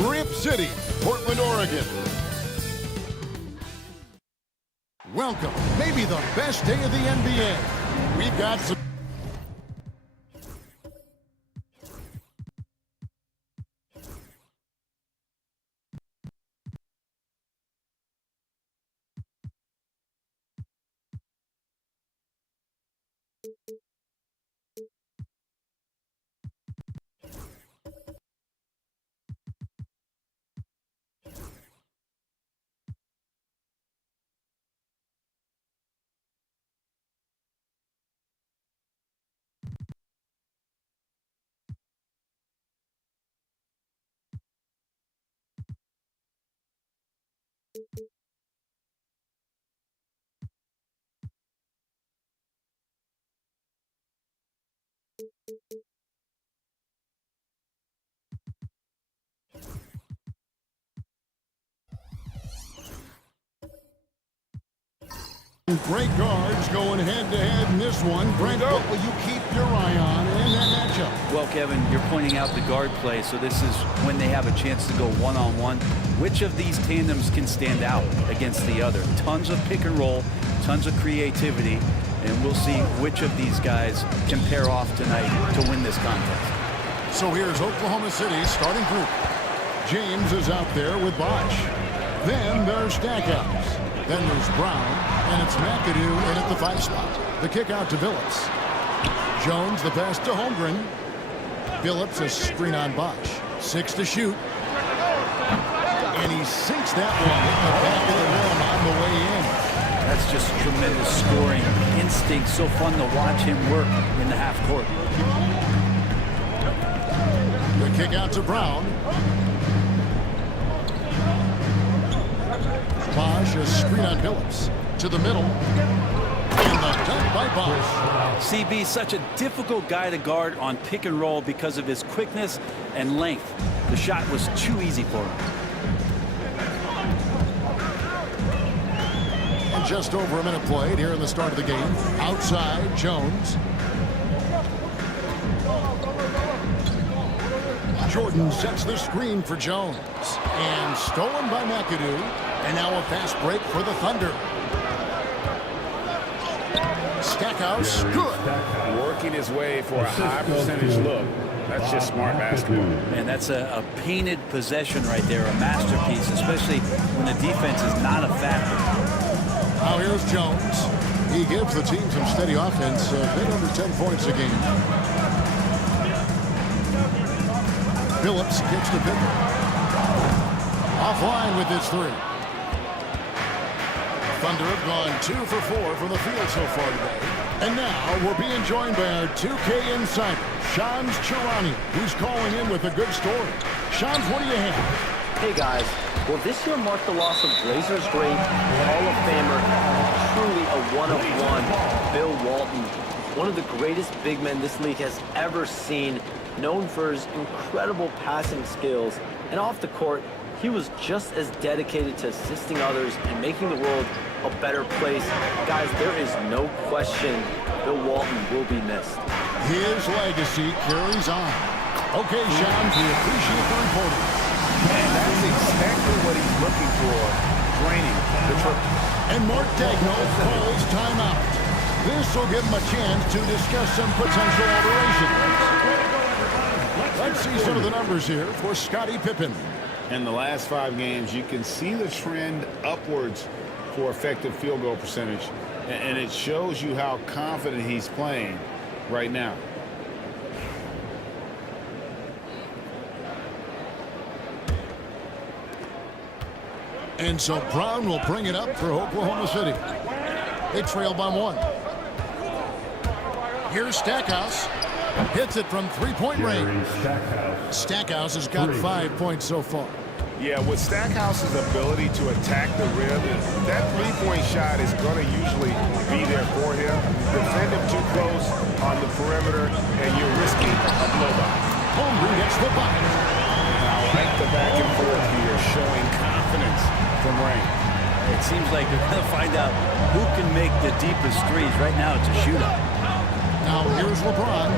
Rip City, Portland, Oregon. Welcome, maybe the best day of the NBA. We've got some... Great guards going head-to-head in this one. Brent, what will you keep your eye on in that matchup? Well, Kevin, you're pointing out the guard play, so this is when they have a chance to go one-on-one. Which of these tandems can stand out against the other? Tons of pick and roll, tons of creativity, and we'll see which of these guys can pair off tonight to win this contest. So here's Oklahoma City's starting group. James is out there with Bosch. Then there's Stackhouse. Then there's Brown, and it's McAdoo in at the 5 spot. The kick out to Phillips. Jones, the pass to Holmgren. Phillips, a screen on Bosch. 6 to shoot. And he sinks that one in the back of the rim on the way in. That's just tremendous scoring instinct. So fun to watch him work in the half court. The kick out to Brown. Bosch, a screen on Phillips. To the middle. And the dunk by Bosch. CB, such a difficult guy to guard on pick and roll because of his quickness and length. The shot was too easy for him. And just over a minute played here in the start of the game. Outside, Jones. Jordan sets the screen for Jones. And stolen by McAdoo. And now a fast break for the Thunder. Stackhouse, good. Working his way for a high percentage look. That's just smart basketball. And that's a painted possession right there, a masterpiece, especially when the defense is not a factor. Now here's Jones. He gives the team some steady offense, a bit under 10 points a game. Phillips kicks to Pippen. Offline with his 3. Thunder have gone 2 for 4 from the field so far today. And now we're being joined by our 2K insider, Shams Charania, who's calling in with a good story. Shams, what do you have? Hey guys, well this year marked the loss of Blazers great, Hall of Famer, truly a one-of-one, Bill Walton. One of the greatest big men this league has ever seen, known for his incredible passing skills. And off the court, he was just as dedicated to assisting others and making the world a better place. Guys, there is no question Bill Walton will be missed. His legacy carries on. Okay, Shams, we appreciate the reporting. And that's exactly what he's looking for, draining the triple. And Mark Daigneault calls timeout. This will give him a chance to discuss some potential alterations. Let's see some of the numbers here for Scottie Pippen. In the last 5 games, you can see the trend upwards for effective field goal percentage. And it shows you how confident he's playing right now. And so Brown will bring it up for Oklahoma City. They trail by 1. Here's Stackhouse. Hits it from three-point range. Stackhouse has got 5 points so far. Yeah, with Stackhouse's ability to attack the rim, that three-point shot is going to usually be there for him. Defend him too close on the perimeter, and you're risking a blowout. Holmgren gets the bucket. I like the back and forth here, showing confidence from Rain. It seems like we're going to find out who can make the deepest threes. Right now, it's a shootout. Now here's LeBron.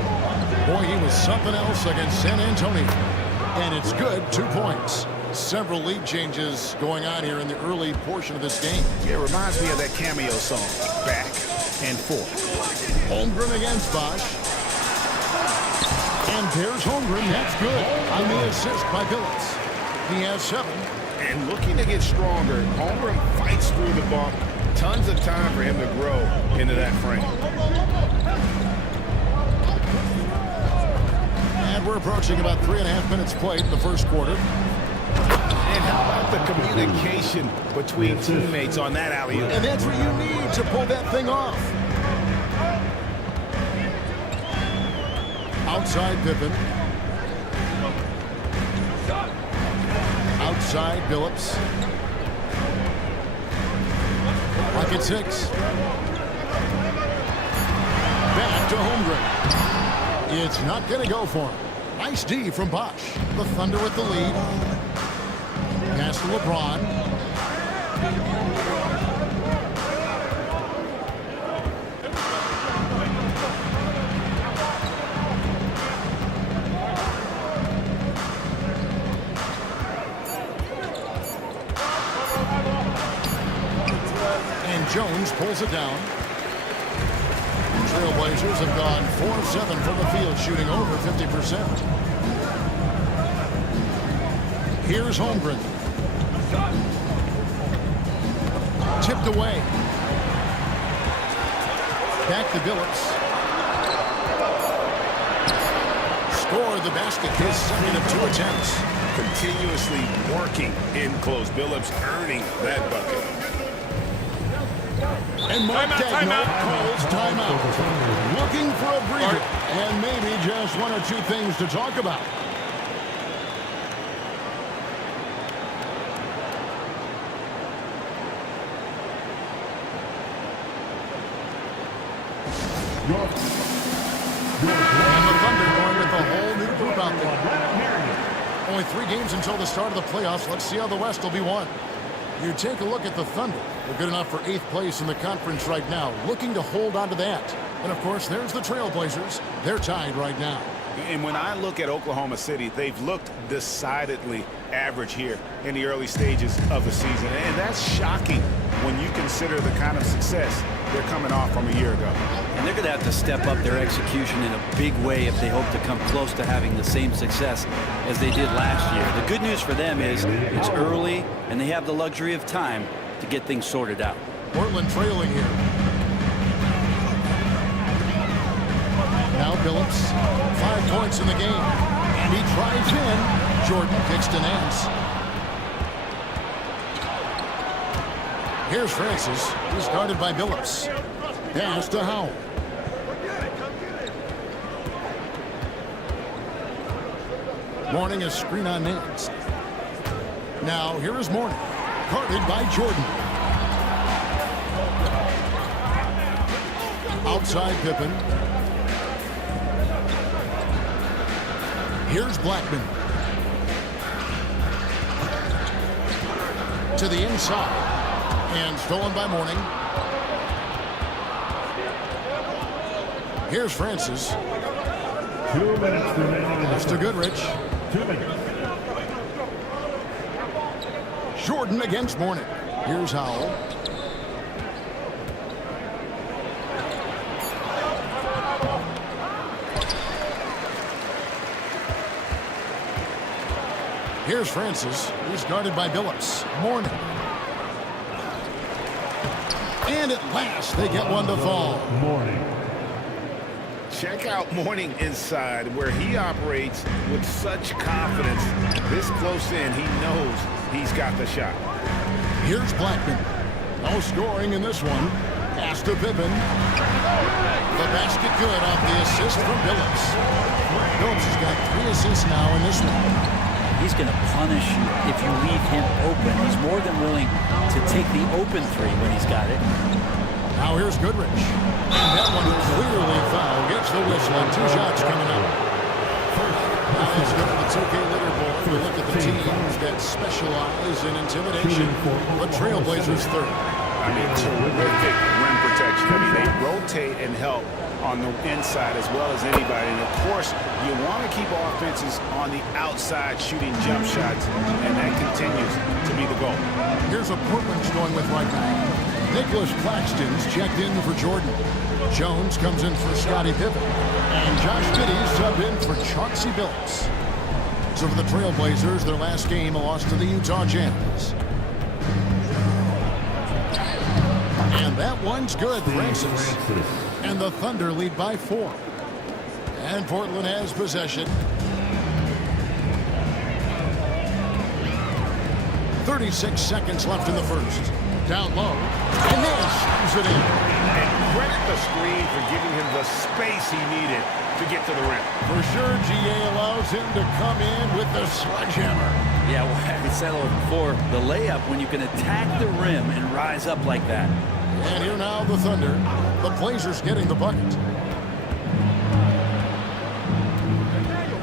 Boy, he was something else against San Antonio. And it's good, 2 points. Several lead changes going on here in the early portion of this game. Yeah, it reminds me of that cameo song, Back and Forth. Holmgren against Bosch. And there's Holmgren. That's good on the assist by Billups. He has 7. And looking to get stronger, Holmgren fights through the bump. Tons of time for him to grow into that frame. And we're approaching about 3.5 minutes played in the first quarter. And how about the communication between teammates on that alley-oop? And that's what you need to pull that thing off. Outside Pippen. Outside Billups. Pocket 6. Back to Holmgren. It's not going to go for him. Nice D from Bosch. The Thunder with the lead. Pass to LeBron. And Jones pulls it down. Trailblazers have gone 4-7 from the field, shooting over 50%. Here's Holmgren. Tipped away. Back to Billups. Scored the basket, his second of 2 attempts. Continuously working in close. Billups earning that bucket. And Mark Daigneault calls timeout. Looking for a breather. And maybe just 1 or 2 things to talk about. And the Thunder going with a whole new group out there. Only 3 games until the start of the playoffs. Let's see how the West will be won. You take a look at the Thunder. They're good enough for 8th place in the conference right now, looking to hold on to that. And, of course, there's the Trailblazers. They're tied right now. And when I look at Oklahoma City, they've looked decidedly average here in the early stages of the season. And that's shocking when you consider the kind of success they're coming off from a year ago. And they're going to have to step up their execution in a big way if they hope to come close to having the same success as they did last year. The good news for them is it's early, and they have the luxury of time to get things sorted out. Portland trailing here. Now Billups, 5 points in the game. And he drives in. Jordan kicks to Nance. Here's Francis. He's guarded by Billups. Pass to Howell. Mourning a screen on Nance. Now here is Mourning. Guarded by Jordan. Outside Pippen. Here's Blackman. To the inside. And stolen by Mourning. Here's Francis. 2 minutes remaining. Pass to Goodrich. 2 minutes. Jordan against Mourning. Here's Howell. Here's Francis. He's guarded by Billups. Mourning. And at last, they get one to fall. Mourning. Check out Mourning inside, where he operates with such confidence. This close in, he knows he's got the shot. Here's Blackman. No scoring in this one. Pass to Pippen. The basket good off the assist from Billups. Billups has got 3 assists now in this one. He's going to punish you if you leave him open. He's more than willing to take the open three when he's got it. Now here's Goodrich. And that one clearly foul. Gets the whistle and 2 shots coming up. Now let's go to the 2K leaderboard. We look at the teams that specialize in intimidation. The Trailblazers third. I mean, terrific rim protection. I mean, they rotate and help on the inside as well as anybody. And, of course, you want to keep offenses on the outside shooting jump shots, and that continues to be the goal. Here's what Portland's going with right now. Nicholas Claxton's checked in for Jordan. Jones comes in for Scottie Pippen. And Josh Giddey subbed in for Chauncey Billups. So for the Trailblazers, their last game, a loss to the Utah Jazz. And that one's good, Francis. And the Thunder lead by 4. And Portland has possession. 36 seconds left in the first. Down low. And Nash slams it in. And credit the screen for giving him the space he needed to get to the rim. For sure, GA allows him to come in with the sledgehammer. Yeah, well, I said it before, the layup, when you can attack the rim and rise up like that. And here now the Thunder. The Blazers getting the bucket.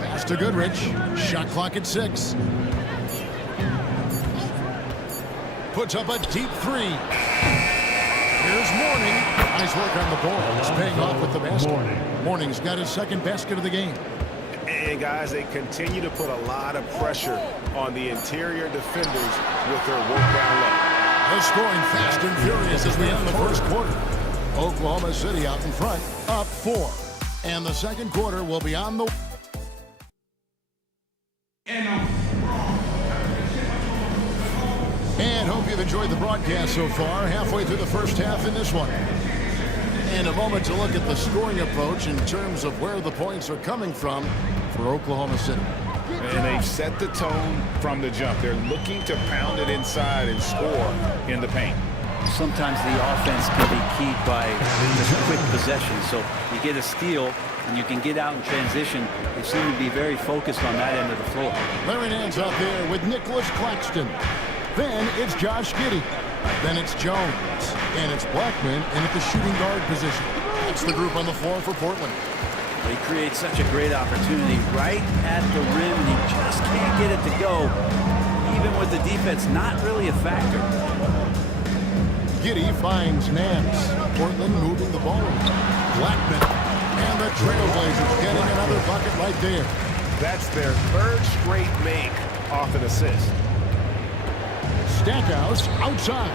Pass to Goodrich. Shot clock at 6. Puts up a deep 3. Here's Mourning. Nice work on the boards. Paying off with the basket. Mourning's got his second basket of the game. And guys, they continue to put a lot of pressure on the interior defenders with their work down low. They're scoring fast and furious as we end the first quarter. Oklahoma City out in front, up 4. And the second quarter will be on the... And hope you've enjoyed the broadcast so far. Halfway through the first half in this one. And a moment to look at the scoring approach in terms of where the points are coming from for Oklahoma City. And they've set the tone from the jump. They're looking to pound it inside and score in the paint. Sometimes the offense can be keyed by just quick possession. So you get a steal and you can get out in transition. They seem to be very focused on that end of the floor. Larry Nance out there with Nicholas Claxton. Then it's Josh Giddey. Then it's Jones. And it's Blackman in at the shooting guard position. That's the group on the floor for Portland. They create such a great opportunity right at the rim, and you just can't get it to go. Even with the defense not really a factor. Giddey finds Nance. Portland moving the ball. Blackman and the Trailblazers getting another bucket right there. That's their third straight make off an assist. Stackhouse outside.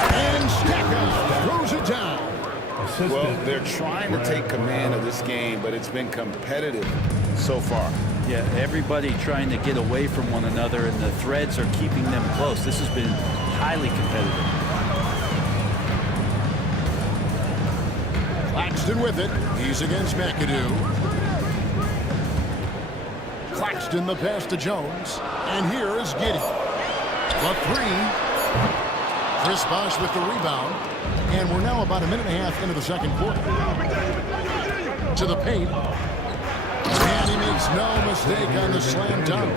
And Stackhouse throws it down. Well, they're trying to take command of this game, but it's been competitive so far. Yeah, everybody trying to get away from one another, and the threads are keeping them close. This has been highly competitive. Claxton with it. He's against McAdoo. Claxton the pass to Jones. And here is Giddey. The 3. Chris Bosh with the rebound. And we're now about a minute and a half into the second quarter. To the paint. And he makes no mistake on the slam dunk.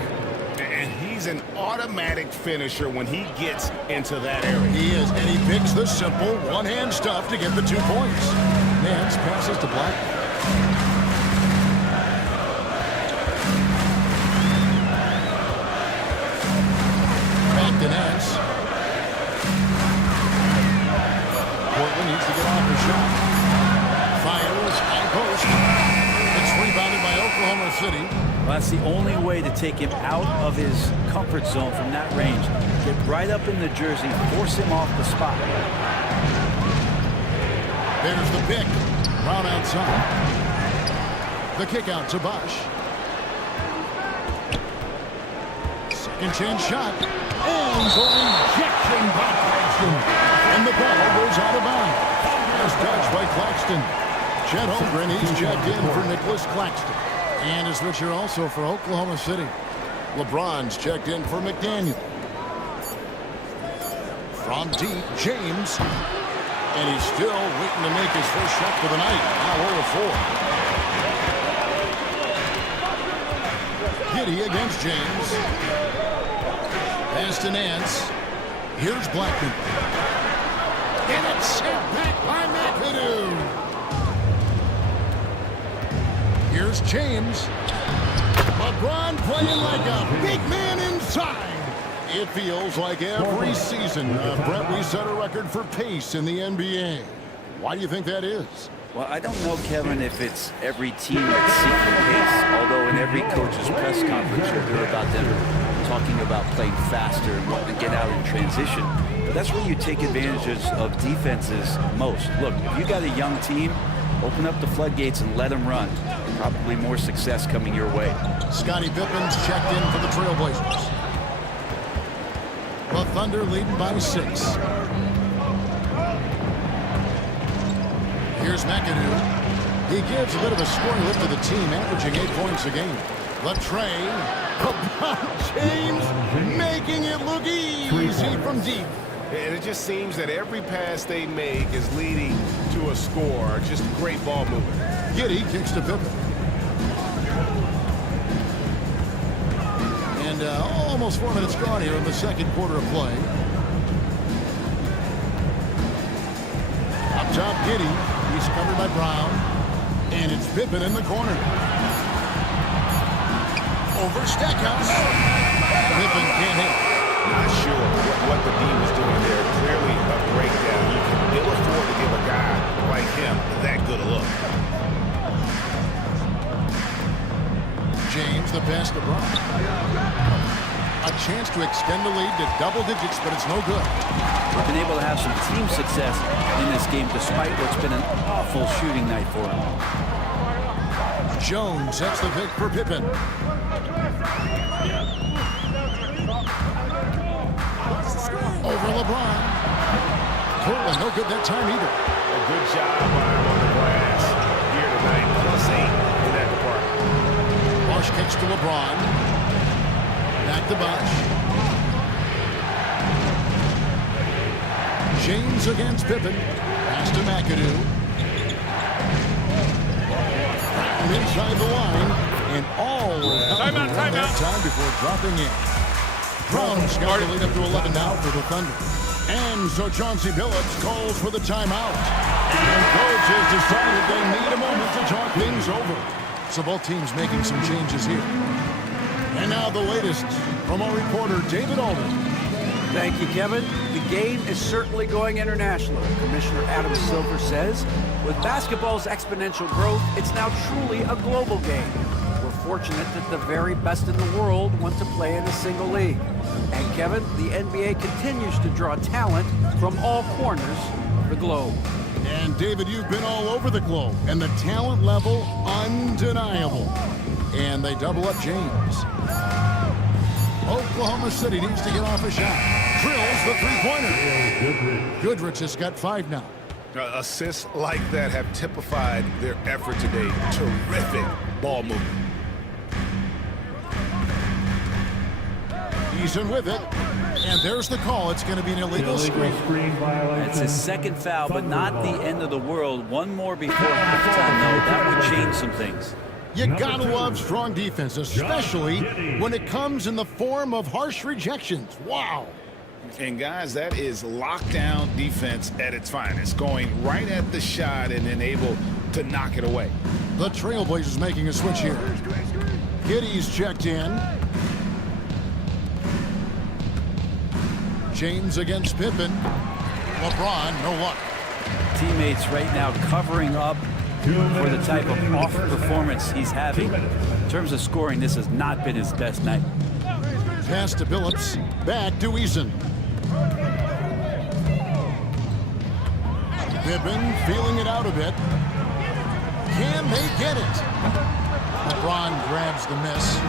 And he's an automatic finisher when he gets into that area. He is, and he picks the simple one-hand stuff to get the 2 points. Nance passes to Black. Back to Nance. Portland needs to get off the shot. Fires and post. It's rebounded by Oklahoma City. Well, that's the only way to take him out of his comfort zone from that range. Get right up in the jersey, force him off the spot. There's the pick. Brown outside. The kick out to Bosh. Second chance shot. And the rejection by Claxton. And the ball goes out of bounds. First touch by Claxton. Chet Holmgren, he's checked in for Nicholas Claxton. And a switcher also for Oklahoma City. LeBron's checked in for McDaniel. From deep, James. And he's still waiting to make his first shot for the night. Now 0-4. Giddey against James. Pass to Nance. Here's Blackman. And it's sent back by McAdoo. Here's James. LeBron playing like a big man inside. It feels like every season, Brett, we set a record for pace in the NBA. Why do you think that is? Well, I don't know, Kevin, if it's every team that's seeking pace, although in every coach's press conference you'll hear about them talking about playing faster and wanting to get out in transition. But that's where you take advantages of defenses most. Look, if you got a young team, open up the floodgates and let them run. Probably more success coming your way. Scottie Pippen's checked in for the Trailblazers. The Thunder leading by 6. Here's McAdoo. He gives a bit of a scoring lift to the team, averaging 8 points a game. Latrey. LeBron James making it look easy from deep. And it just seems that every pass they make is leading to a score. Just great ball movement. Giddey kicks to Pippen. And almost 4 minutes gone here in the second quarter of play. Up top, Giddey. He's covered by Brown. And it's Pippen in the corner. Over Stackhouse. Pippen can't hit. Not sure what the D was doing there. Clearly a breakdown. You can ill afford to give a guy like him that good a look. James, the pass to Brown. A chance to extend the lead to double digits, but it's no good. They've been able to have some team success in this game despite what's been an awful shooting night for them. Jones sets the pick for Pippen. Over LeBron. Portland, no good that time either. A good job by him on the glass here tonight. +8 in that department. Bosh kicks to LeBron. Back to Bosh. James against Pippen. Pass to McAdoo. Inside the line. And all timeout. That time before dropping in. Brown's got the lead up to 11 now for the Thunder. And so Chauncey Billups calls for the timeout. And coach has decided they need a moment to talk things over. So both teams making some changes here. And now the latest from our reporter, David Alden. Thank you, Kevin. The game is certainly going international. Commissioner Adam Silver says, with basketball's exponential growth, it's now truly a global game. We're fortunate that the very best in the world want to play in a single league. And Kevin, the NBA continues to draw talent from all corners of the globe. And David, you've been all over the globe, and the talent level undeniable. And they double up James. Oklahoma City needs to get off a shot. Drills the three-pointer. Goodrich has got 5 now. Assists like that have typified their effort today. Terrific ball movement. Eason with it. And there's the call. It's going to be an illegal screen. It's his second foul, but not the end of the world. One more before halftime, though. That would change some things. You gotta love strong defense, especially when it comes in the form of harsh rejections. Wow. And guys, that is lockdown defense at its finest. Going right at the shot and then able to knock it away. The Trailblazers making a switch here. Giddey's checked in. James against Pippen. LeBron, no luck. Teammates right now covering up for the type of off performance he's having. In terms of scoring, this has not been his best night. Pass to Billups. Back to Eason. Pippen feeling it out a bit. Can they get it? LeBron grabs the miss.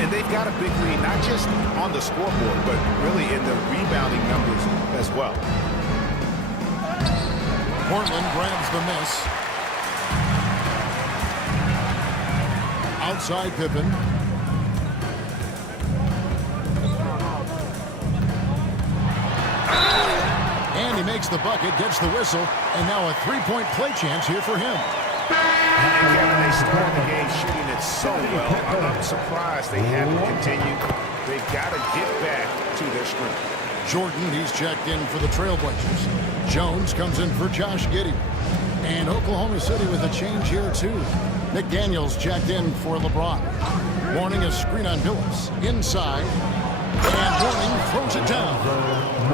And they've got a big lead, not just on the scoreboard, but really in the rebounding numbers as well. Portland grabs the miss. Outside Pippen. he makes the bucket, gets the whistle, and now a three-point play chance here for him. And Kevin, they started the game shooting it so well. I'm surprised they haven't continued. They've got to get back to their strength. Jordan, he's checked in for the Trailblazers. Jones comes in for Josh Giddey. And Oklahoma City with a change here, too. McDaniels checked in for LeBron. Warning a screen on Billups. Inside. And Warning throws it down.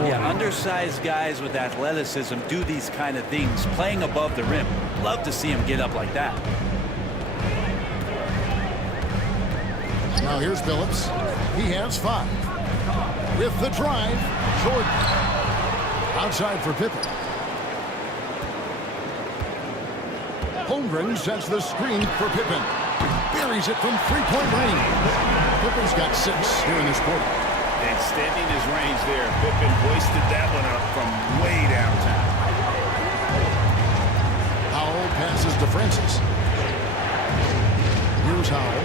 Yeah, undersized guys with athleticism do these kind of things, playing above the rim. Love to see him get up like that. Now here's Billups. He has 5. With the drive, Jordan. Outside for Pippen. Holmgren sets the screen for Pippen. Buries it from three-point range. Pippen's got 6 here in this quarter. Extending his range there. Pippen hoisted that one up from way downtown. Howell passes to Francis. Here's Howell.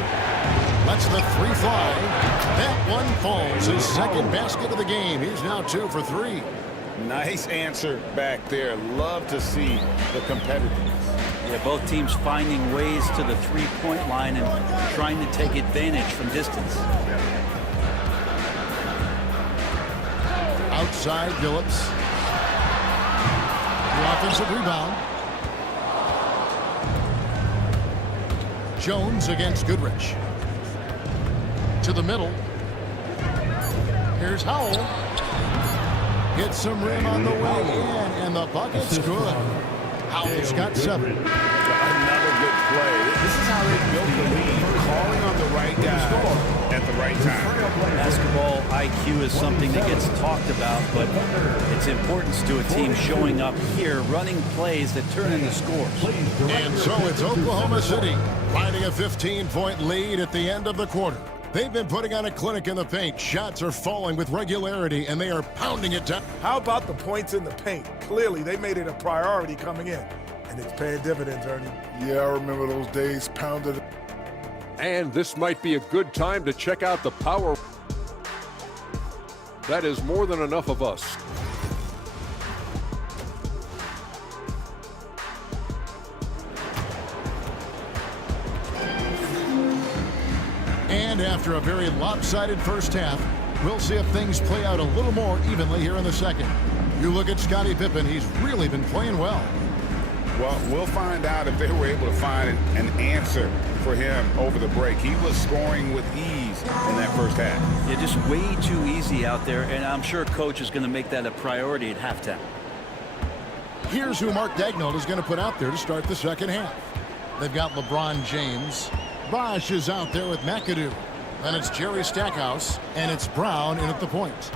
Lets the 3 fly. That one falls. His second basket of the game. He's now 2 for 3. Nice answer back there. Love to see the competitiveness. Yeah, both teams finding ways to the three-point line and trying to take advantage from distance. Outside Billups. The offensive rebound. Jones against Goodrich. To the middle. Here's Howell. Gets some rim on the way in, and the bucket's good. Howell's got 7. Another good play. This is how they built the lead. Calling on the right guy at the right time. Basketball IQ is something that gets talked about, but its importance to a team showing up here, running plays that turn into scores. And so it's Oklahoma City riding a 15-point lead at the end of the quarter. They've been putting on a clinic in the paint. Shots are falling with regularity, and they are pounding it down. How about the points in the paint? Clearly, they made it a priority coming in, and it's paying dividends, Ernie. Yeah, I remember those days pounded. And this might be a good time to check out the power. That is more than enough of us. And after a very lopsided first half, we'll see if things play out a little more evenly here in the second. You look at Scottie Pippen, he's really been playing well. Well, we'll find out if they were able to find an answer for him over the break. He was scoring with ease in that first half. Yeah, just way too easy out there, and I'm sure Coach is going to make that a priority at halftime. Here's who Mark Daigneault is going to put out there to start the second half. They've got LeBron James. Bosh is out there with McAdoo. Then it's Jerry Stackhouse, and it's Brown in at the point.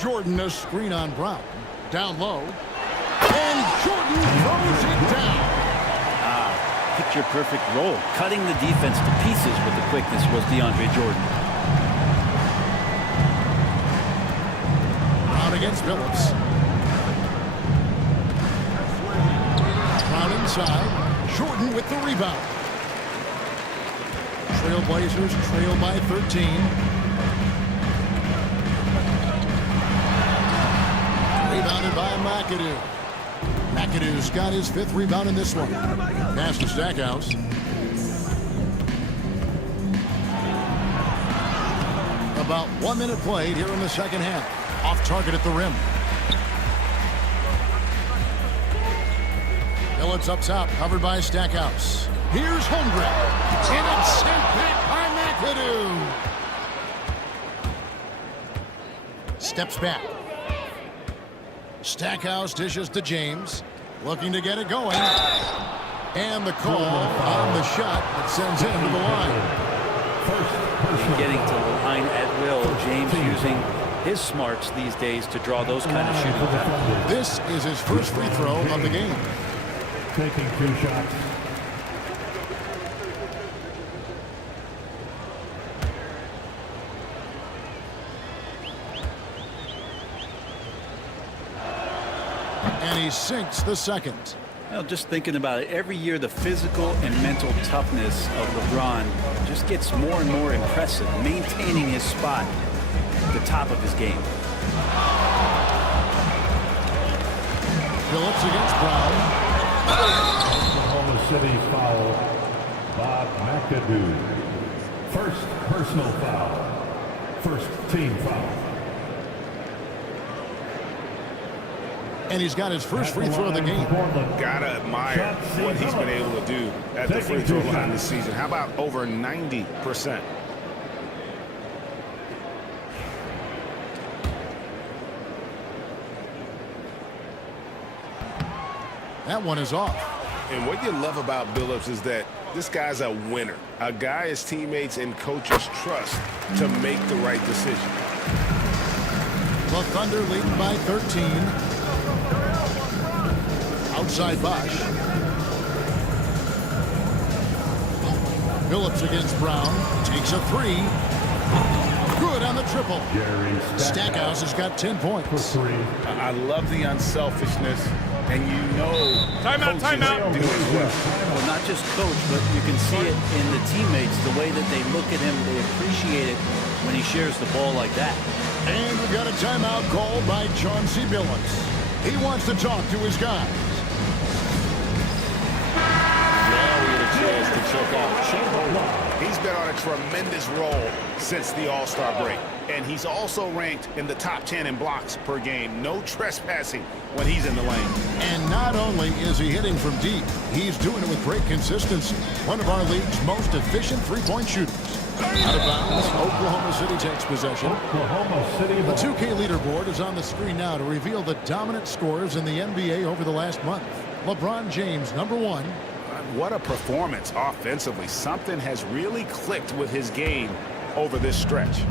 Jordan, a screen on Brown. Down low. And Jordan throws it down. Picture-perfect roll. Cutting the defense to pieces with the quickness was DeAndre Jordan. Brown against Billups. Brown inside. Jordan with the rebound. Trailblazers trail by 13. Rebounded by McAdoo. McAdoo's got his 5th rebound in this one. Pass to Stackhouse. About 1 minute played here in the second half. Off target at the rim. Billups up top, covered by Stackhouse. Here's Holmgren. And it's sent back by McAdoo. Steps back. Stackhouse dishes to James. Looking to get it going. And the call on the shot that sends him to the line. Getting to the line at will. James using his smarts these days to draw those kind of shooting fouls. This is his first free throw of the game. Taking 2 shots. And he sinks the second. Well, just thinking about it, every year the physical and mental toughness of LeBron just gets more and more impressive, maintaining his spot at the top of his game. Phillips against Brown. Oklahoma City foul. Bob McAdoo. First personal foul. First team foul. And he's got his first free throw of the game. Gotta admire what he's been able to do at the free throw line this season. How about over 90%? That one is off. And what you love about Billups is that this guy's a winner. A guy his teammates and coaches trust to make the right decision. The Thunder leading by 13. Outside Bosch. Phillips against Brown. Takes a three. Good on the triple. Stackhouse has got 10 points. I love the unselfishness, and you know Timeout. do as well. Well, not just coach, but you can see it in the teammates, the way that they look at him, they appreciate it when he shares the ball like that. And we've got a timeout called by Chauncey Billups. He wants to talk to his guys. Now we get a chance to check out Chamberlain. He's been on a tremendous roll since the All-Star break. And he's also ranked in the top 10 in blocks per game. No trespassing when he's in the lane. And not only is he hitting from deep, he's doing it with great consistency. One of our league's most efficient three-point shooters. Out of bounds, Oklahoma City takes possession. Oklahoma City. The 2K leaderboard is on the screen now to reveal the dominant scores in the NBA over the last month. LeBron James, #1. What a performance offensively. Something has really clicked with his game over this stretch.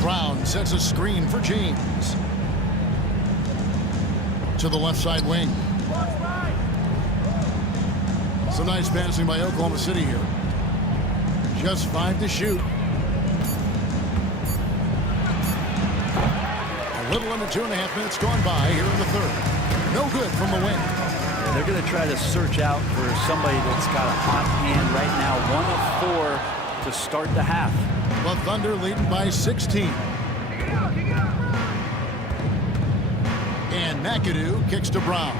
Brown sets a screen for James. To the left side wing. Some nice passing by Oklahoma City here. Just 5 to shoot. A little under 2.5 minutes gone by here in the third. No good from the wing. Yeah, they're going to try to search out for somebody that's got a hot hand right now. 1 of 4 to start the half. The Thunder leading by 16. And McAdoo kicks to Brown.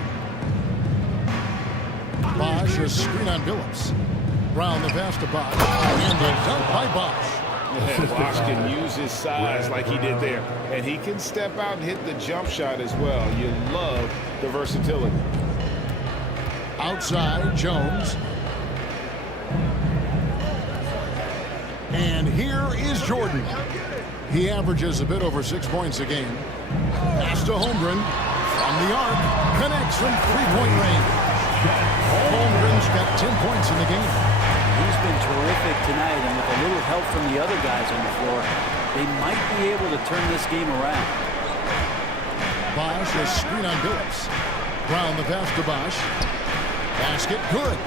Bosch, a screen on Billups. Brown the pass to Bosch. And a dunk by Bosch. Yeah, Bosch can use his size like he did there. And he can step out and hit the jump shot as well. You love the versatility. Outside, Jones. And here is Jordan. He averages a bit over 6 points a game. Pass to Holmgren. From the arc. Connects from three-point range. Holmgren's got 10 points in the game. He's been terrific tonight, and with a little help from the other guys on the floor, they might be able to turn this game around. Bosch, a screen on Billups. Brown the pass to Bosch. Basket good.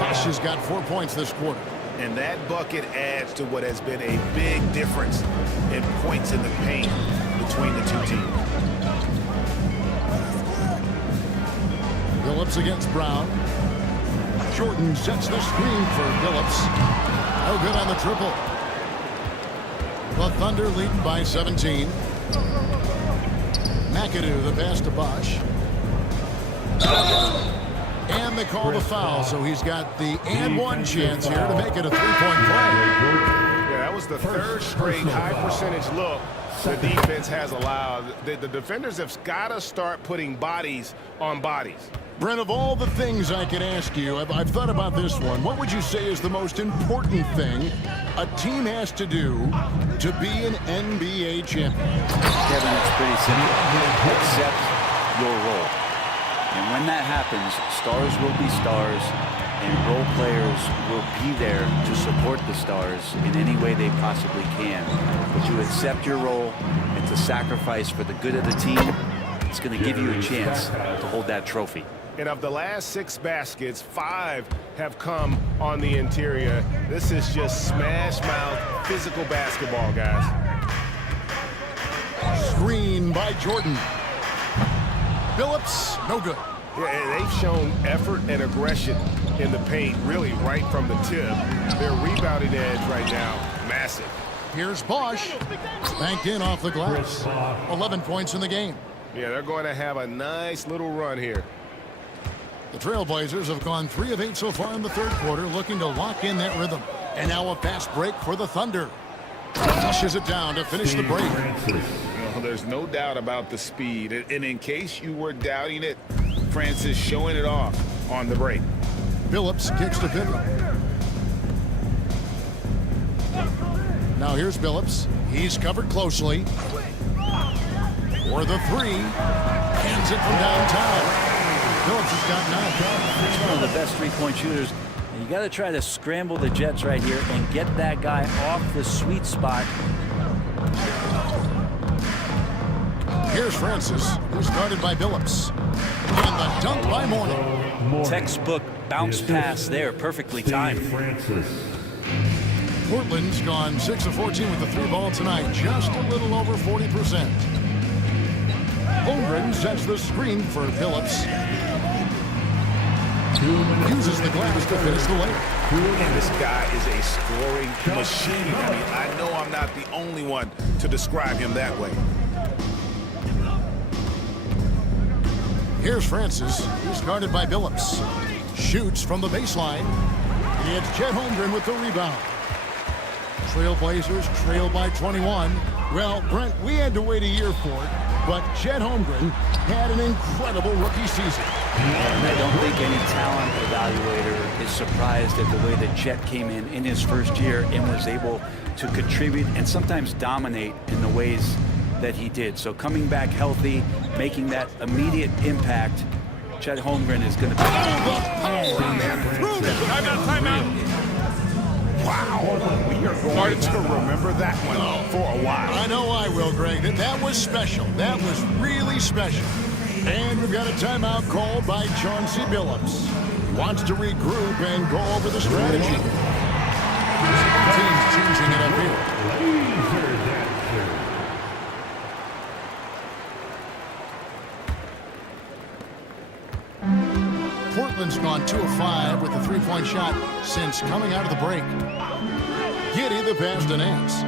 Bosch has got 4 points this quarter. And that bucket adds to what has been a big difference in points in the paint between the two teams. Billups against Brown. Jordan sets the screen for Billups. No good on the triple. The Thunder leading by 17. McAdoo the pass to Bosch. And they call the foul, so he's got the and one chance here to make it a three-point play. Yeah, that was the third straight high-percentage look the defense has allowed. The defenders have got to start putting bodies on bodies. Brent, of all the things I could ask you, I've thought about this one. What would you say is the most important thing a team has to do to be an NBA champion? Kevin, it's pretty simple. Accept your role. And when that happens, stars will be stars, and role players will be there to support the stars in any way they possibly can. But you accept your role, it's a sacrifice for the good of the team. It's going to give you a chance to hold that trophy. And of the last 6 baskets, 5 have come on the interior. This is just smash mouth physical basketball, guys. Screen by Jordan. Billups, no good. Yeah, and they've shown effort and aggression in the paint, really right from the tip. Their rebounding edge right now, massive. Here's Bosch. Banked in off the glass. 11 points in the game. Yeah, they're going to have a nice little run here. The Trailblazers have gone 3 of 8 so far in the third quarter, looking to lock in that rhythm. And now a fast break for the Thunder. Flushes it down to finish the break. Well, there's no doubt about the speed. And in case you were doubting it, Francis showing it off on the break. Billups kicks to Pippen. Now here's Billups. He's covered closely. For the 3. Hands it from downtown. Billups has got 9. He's one of the best three-point shooters. You got to try to scramble the Jets right here and get that guy off the sweet spot. Here's Francis, who's guarded by Billups. And the dunk by Mourning. Textbook bounce pass there, perfectly timed. Portland's gone 6 of 14 with the 3 ball tonight, just a little over 40%. Holmgren sets the screen for Billups. Uses the glass to finish the layup. And this guy is a scoring machine. I mean, I know I'm not the only one to describe him that way. Here's Francis, who's guarded by Billups. Shoots from the baseline. It's Chet Holmgren with the rebound. Trailblazers trail by 21. Well, Brent, we had to wait a year for it, but Chet Holmgren had an incredible rookie season. And I don't think any talent evaluator is surprised at the way that Chet came in his first year and was able to contribute and sometimes dominate in the ways that he did. So coming back healthy, making that immediate impact, Chet Holmgren is going to be... Timeout. Wow. We are going to remember that one for a while. I know I will, Greg. That was special. That was really special. And we've got a timeout called by Chauncey Billups. He wants to regroup and go over the strategy. Teams changing it up here. Portland's gone 2 of 5 with the 3-point shot since coming out of the break. Giddey the pass to Nance.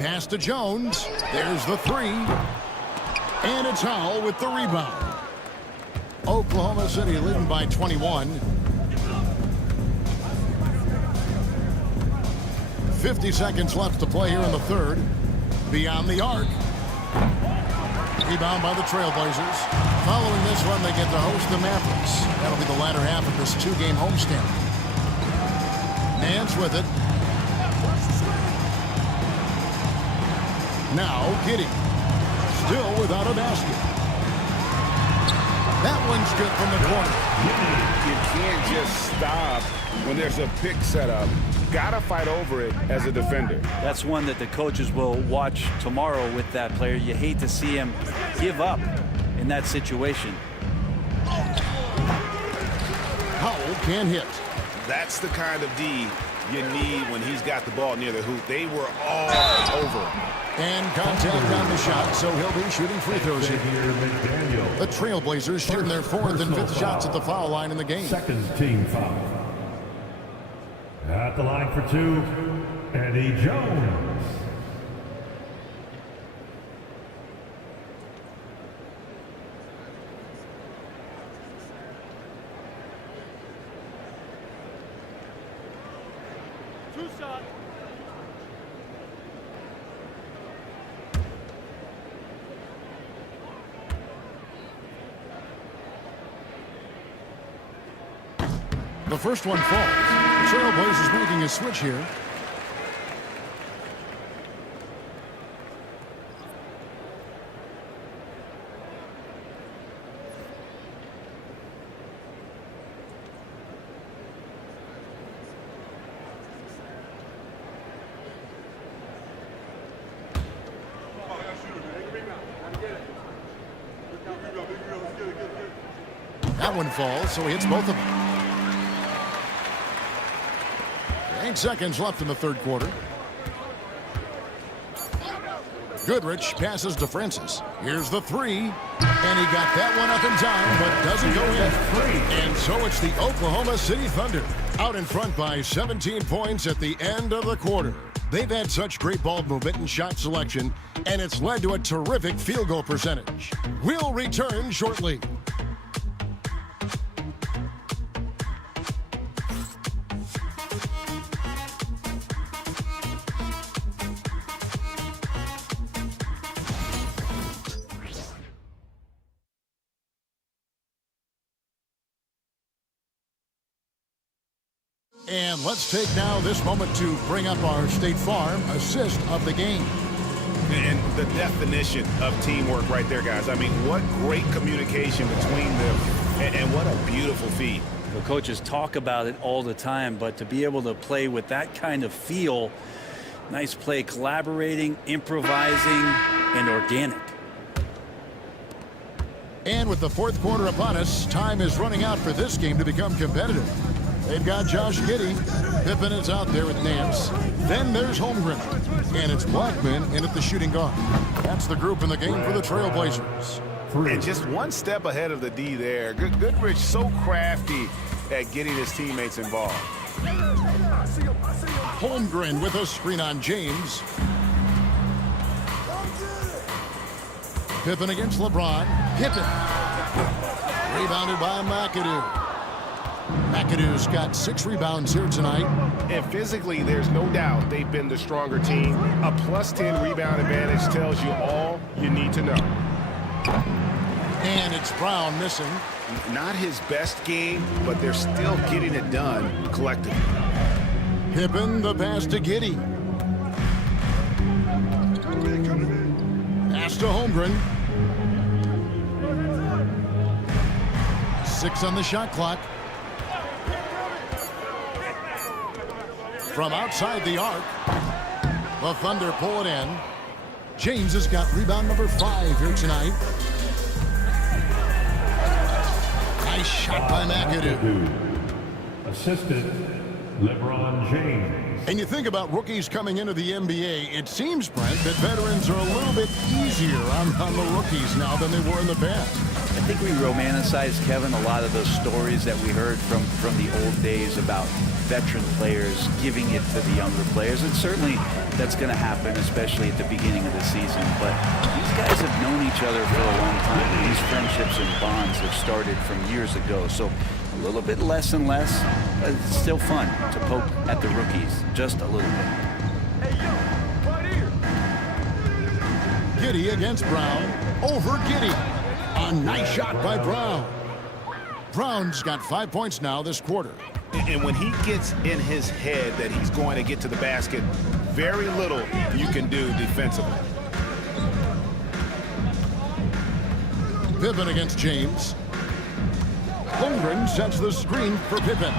Pass to Jones. There's the 3. And it's Howell with the rebound. Oklahoma City leading by 21. 50 seconds left to play here in the third. Beyond the arc. Rebound by the Trailblazers. Following this one, they get to host the Mavericks. That'll be the latter half of this 2-game homestand. Nance with it. Now Giddey. Still without a basket. That one's good from the corner. You can't just stop when there's a pick set up. Gotta fight over it as a defender. That's one that the coaches will watch tomorrow with that player. You hate to see him give up in that situation. Howell can't hit. That's the kind of D you need when he's got the ball near the hoop. They were all over. And contact on the shot, so he'll be shooting free throws here. The Trailblazers shooting their 4th and 5th shots at the foul line in the game. Second team foul. At the line for 2, Eddie Jones. Two-shot. The first one falls. The Trailblazers making a switch here. That one falls, so he hits both of them. 8 seconds left in the third quarter. Goodrich passes to Francis. Here's the 3. And he got that one up in time, but doesn't go in. And so it's the Oklahoma City Thunder Out in front by 17 points at the end of the quarter. They've had such great ball movement and shot selection, and it's led to a terrific field goal percentage. We'll return shortly. And let's take now this moment to bring up our State Farm assist of the game. And the definition of teamwork right there, guys. I mean, what great communication between them, and what a beautiful feat. The coaches talk about it all the time, but to be able to play with that kind of feel, nice play, collaborating, improvising, and organic. And with the fourth quarter upon us, time is running out for this game to become competitive. They've got Josh Giddey. Pippen is out there with Nance. Then there's Holmgren. And it's Blackman in at the shooting guard. That's the group in the game for the Trailblazers. And just one step ahead of the D there. Goodrich so crafty at getting his teammates involved. Holmgren with a screen on James. Pippen against LeBron. Pippen. Rebounded by McAdoo. McAdoo's got 6 rebounds here tonight. And physically, there's no doubt they've been the stronger team. A +10 rebound advantage tells you all you need to know. And it's Brown missing. Not his best game, but they're still getting it done collectively. Pippen, the pass to Giddey. Pass to Holmgren. 6 on the shot clock. From outside the arc, the Thunder pull it in. James has got rebound number 5 here tonight. Nice shot by McAdoo. Assistant, LeBron James. And you think about rookies coming into the NBA, it seems, Brent, that veterans are a little bit easier on the rookies now than they were in the past. I think we romanticize, Kevin, a lot of those stories that we heard from the old days about veteran players giving it to the younger players. And certainly that's going to happen, especially at the beginning of the season. But these guys have known each other for a long time. And these friendships and bonds have started from years ago. So a little bit less and less, but it's still fun to poke at the rookies just a little bit. Giddey against Brown. Over Giddey. A nice shot by Brown. Brown's got 5 points now this quarter. And when he gets in his head that he's going to get to the basket, very little you can do defensively. Pippen against James. Holmgren sets the screen for Pippen.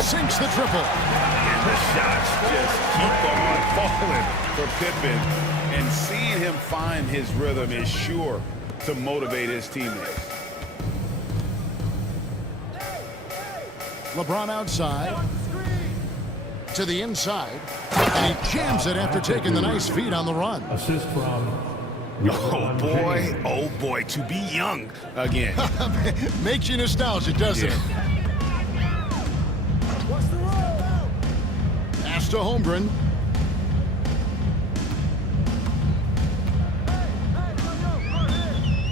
Sinks the triple. And the shots just keep on falling for Pippen. And seeing him find his rhythm is sure to motivate his teammates. LeBron outside. To the inside. And he jams it after taking the nice feed on the run. Assist from Oh boy, to be young again. Makes you nostalgic, doesn't it? Pass to Holmgren.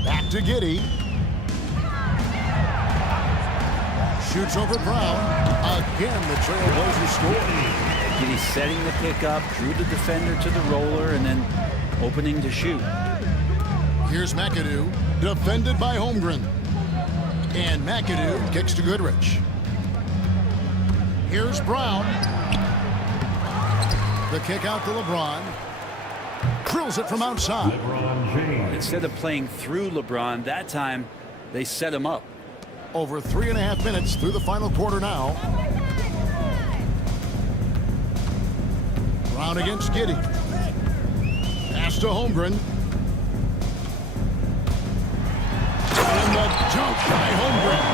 Back to Giddey. Shoots over Brown. Again, the Trailblazers score. Giddey setting the pick up, drew the defender to the roller, and then opening to shoot. Here's McAdoo, defended by Holmgren. And McAdoo kicks to Goodrich. Here's Brown. The kick out to LeBron. Drills it from outside. Instead of playing through LeBron, that time they set him up. Over 3.5 minutes through the final quarter now. Brown against Giddey. Pass to Holmgren. And the dunk by Holmgren.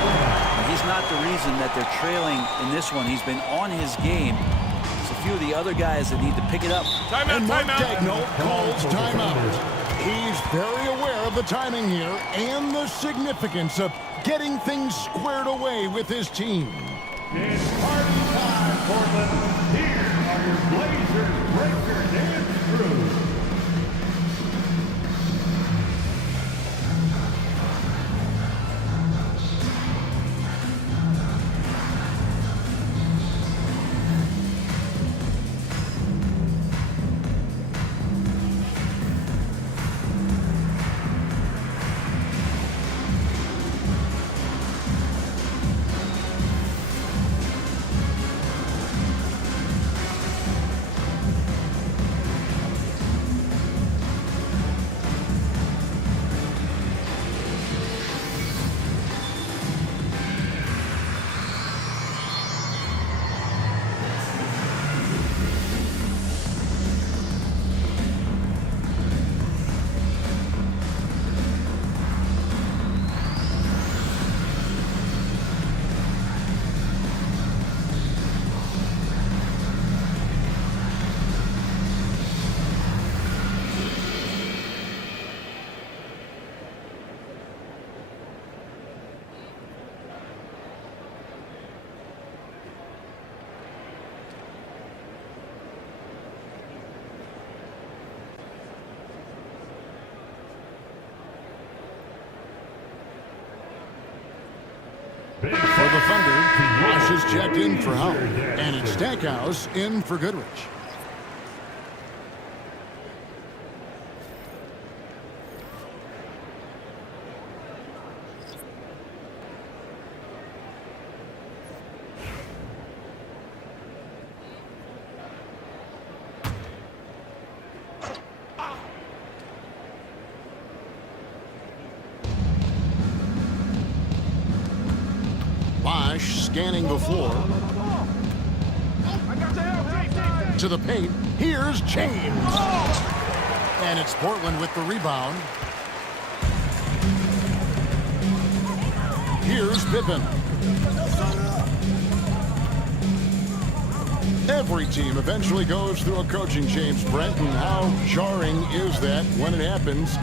He's not the reason that they're trailing in this one. He's been on his game. It's a few of the other guys that need to pick it up. And Mark Daigneault calls timeout. He's very aware of the timing here and the significance of getting things squared away with his team. Portland, here are your Blazers breakers and screws. For the Thunder, Rush is checked in for Howell, and it's Stackhouse in for Goodrich. Bosch scanning the floor. To the paint. Here's James. And it's Portland with the rebound. Here's Pippen. Every team eventually goes through a coaching change, Brent, and how jarring is that when it happens,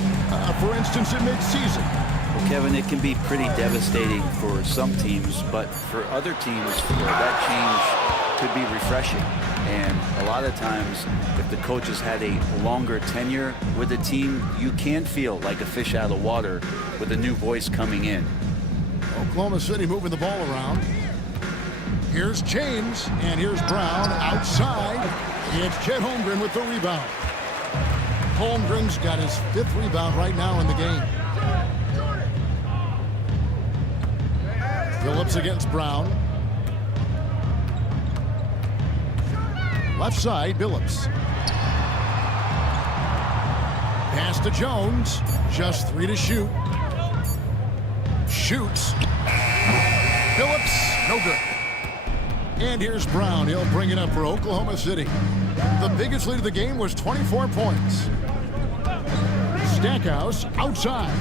for instance, in midseason? Well, Kevin, it can be pretty devastating for some teams, but for other teams, that change could be refreshing. And a lot of times, if the coach has had a longer tenure with a team, you can feel like a fish out of water with a new voice coming in. Oklahoma City moving the ball around. Here's James, and here's Brown outside. It's Chet Holmgren with the rebound. Holmgren's got his 5th rebound right now in the game. Phillips against Brown. Left side, Billups. Pass to Jones. Just 3 to shoot. Shoots. Billups, no good. And here's Brown. He'll bring it up for Oklahoma City. The biggest lead of the game was 24 points. Stackhouse outside.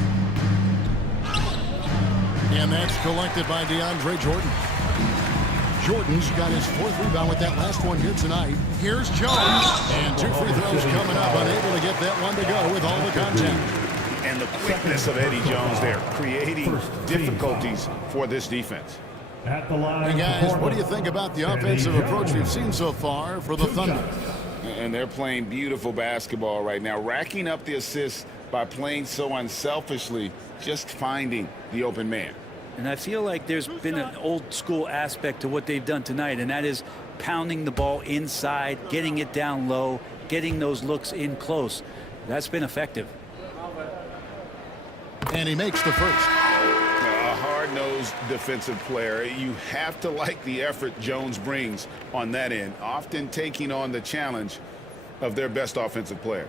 And that's collected by DeAndre Jordan. Jordan's got his 4th rebound with that last one here tonight. Here's Jones. And 2 free throws coming up. Unable to get that one to go with all the contact. And the quickness of Eddie Jones there, creating difficulties for this defense. At the line, hey guys, what do you think about the offensive approach we've seen so far for the Thunder? And they're playing beautiful basketball right now, racking up the assists by playing so unselfishly, just finding the open man. And I feel like there's been an old school aspect to what they've done tonight, and that is pounding the ball inside, getting it down low, getting those looks in close. That's been effective. And he makes the first. A hard-nosed defensive player. You have to like the effort Jones brings on that end, often taking on the challenge of their best offensive player.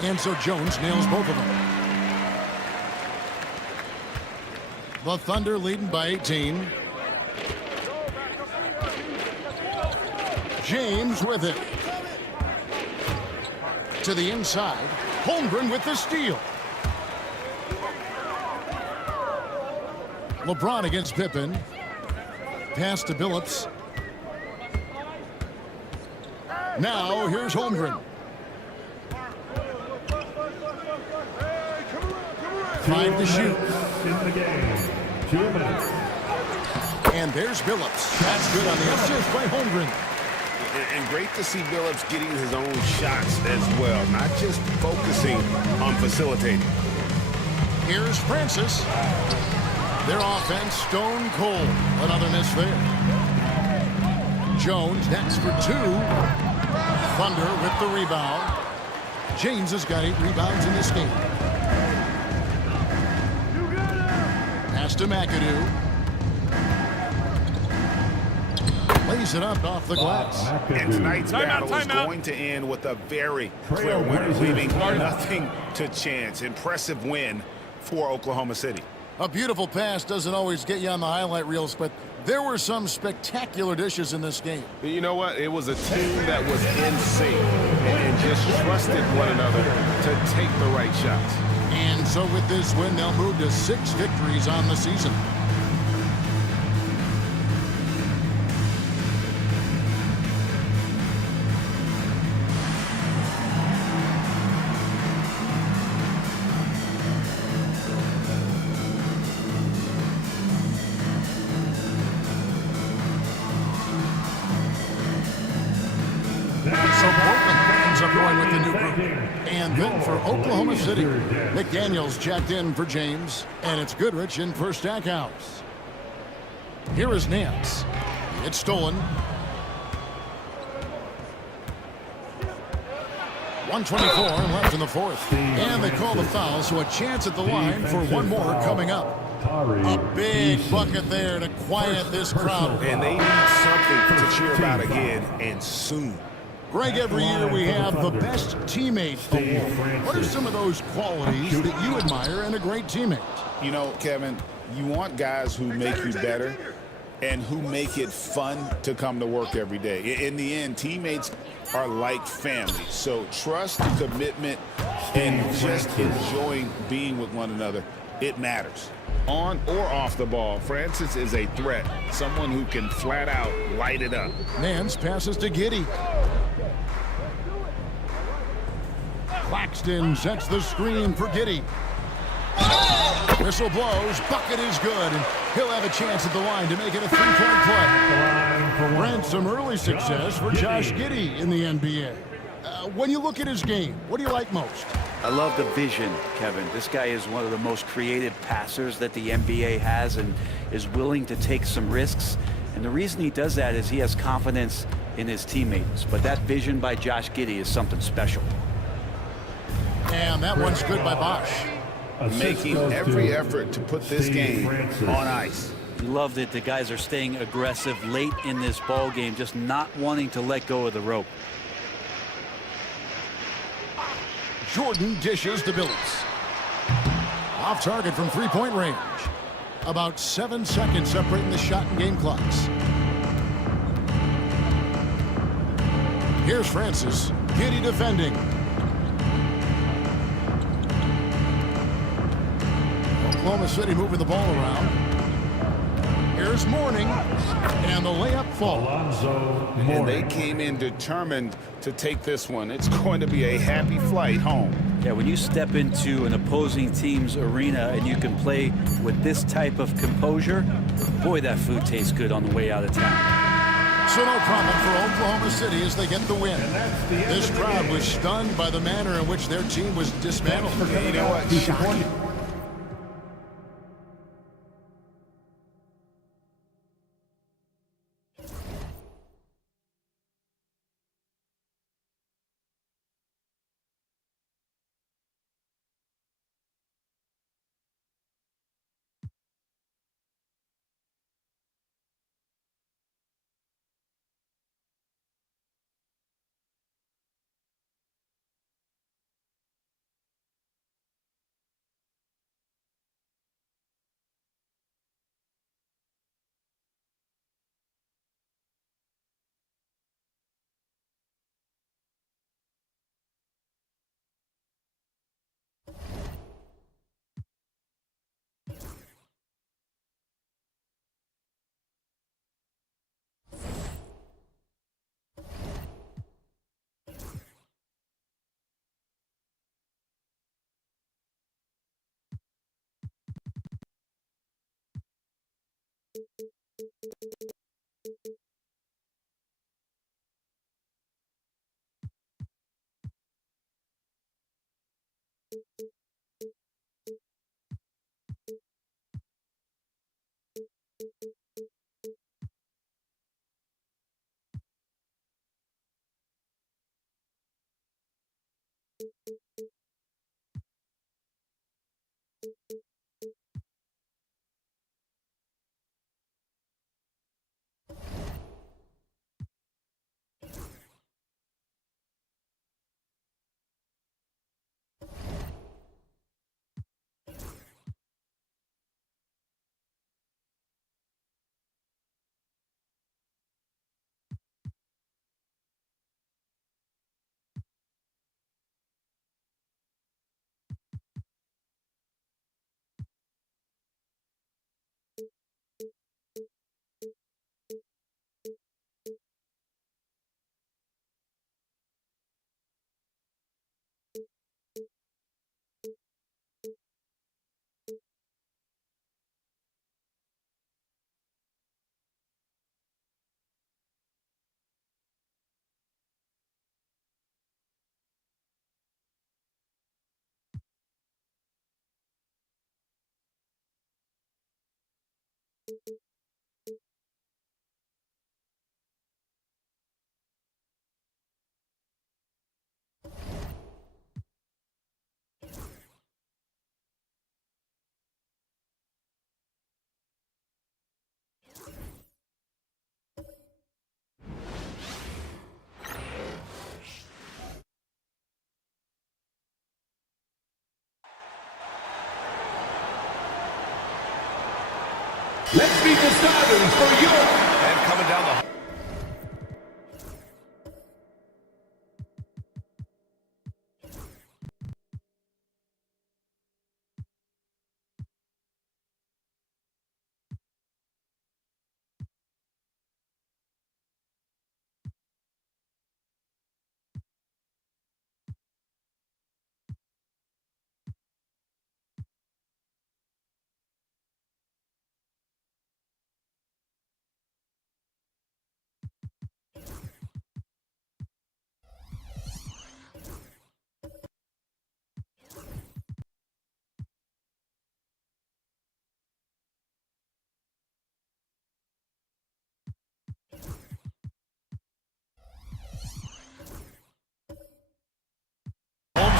And so Jones nails both of them. The Thunder leading by 18. James with it. To the inside. Holmgren with the steal. LeBron against Pippen. Pass to Billups. Now, here's Holmgren. 5 to shoot. In the game. 2 minutes. And there's Billups. That's good on the assist by Holmgren. And great to see Billups getting his own shots as well, not just focusing on facilitating. Here's Francis. Their offense stone cold. Another miss there. Jones next for 2. Thunder with the rebound. James has got 8 rebounds in this game. Pass to McAdoo. Lays it up off the glass. And tonight's battle is going to end with a very clear winner, leaving nothing to chance. Impressive win for Oklahoma City. A beautiful pass doesn't always get you on the highlight reels, but there were some spectacular dishes in this game. You know what? It was a team that was in sync and just trusted one another to take the right shots. And so with this win, they'll move to 6 victories on the season. And then for Oklahoma City, McDaniels checked in for James, and it's Goodrich in for Stackhouse. Here is Nance. It's stolen. 1:24 left in the fourth. And they call the foul, so a chance at the line for one more coming up. A big bucket there to quiet this crowd. And they need something to cheer about again, and soon. Greg, every year we have the Best Teammate Award. What are some of those qualities that you admire in a great teammate? You know, Kevin, you want guys who make you better and who make it fun to come to work every day. In the end, teammates are like family. So trust, commitment, and just enjoying being with one another, it matters. On or off the ball, Francis is a threat, someone who can flat out light it up. Nance passes to Giddey. Claxton sets the screen for Giddey. Whistle blows, bucket is good, and he'll have a chance at the line to make it a 3-point play. Brent, some early success for Josh Giddey in the NBA. When you look at his game, what do you like most? I love the vision, Kevin. This guy is one of the most creative passers that the NBA has and is willing to take some risks. And the reason he does that is he has confidence in his teammates. But that vision by Josh Giddey is something special. And that one's good by Bosch. Making every effort to put this game on ice. You love that the guys are staying aggressive late in this ball game, just not wanting to let go of the rope. Jordan dishes to Billups. Off target from 3-point range. About 7 seconds separating the shot and game clocks. Here's Francis. Giddey defending. Oklahoma City moving the ball around. Here's Mourning, and the layup falls. And they came in determined to take this one. It's going to be a happy flight home. Yeah, when you step into an opposing team's arena and you can play with this type of composure, boy, that food tastes good on the way out of town. So no problem for Oklahoma City as they get the win. This crowd was stunned by the manner in which their team was dismantled. You know what? Shocking. Let's meet the starters for York. And coming down the...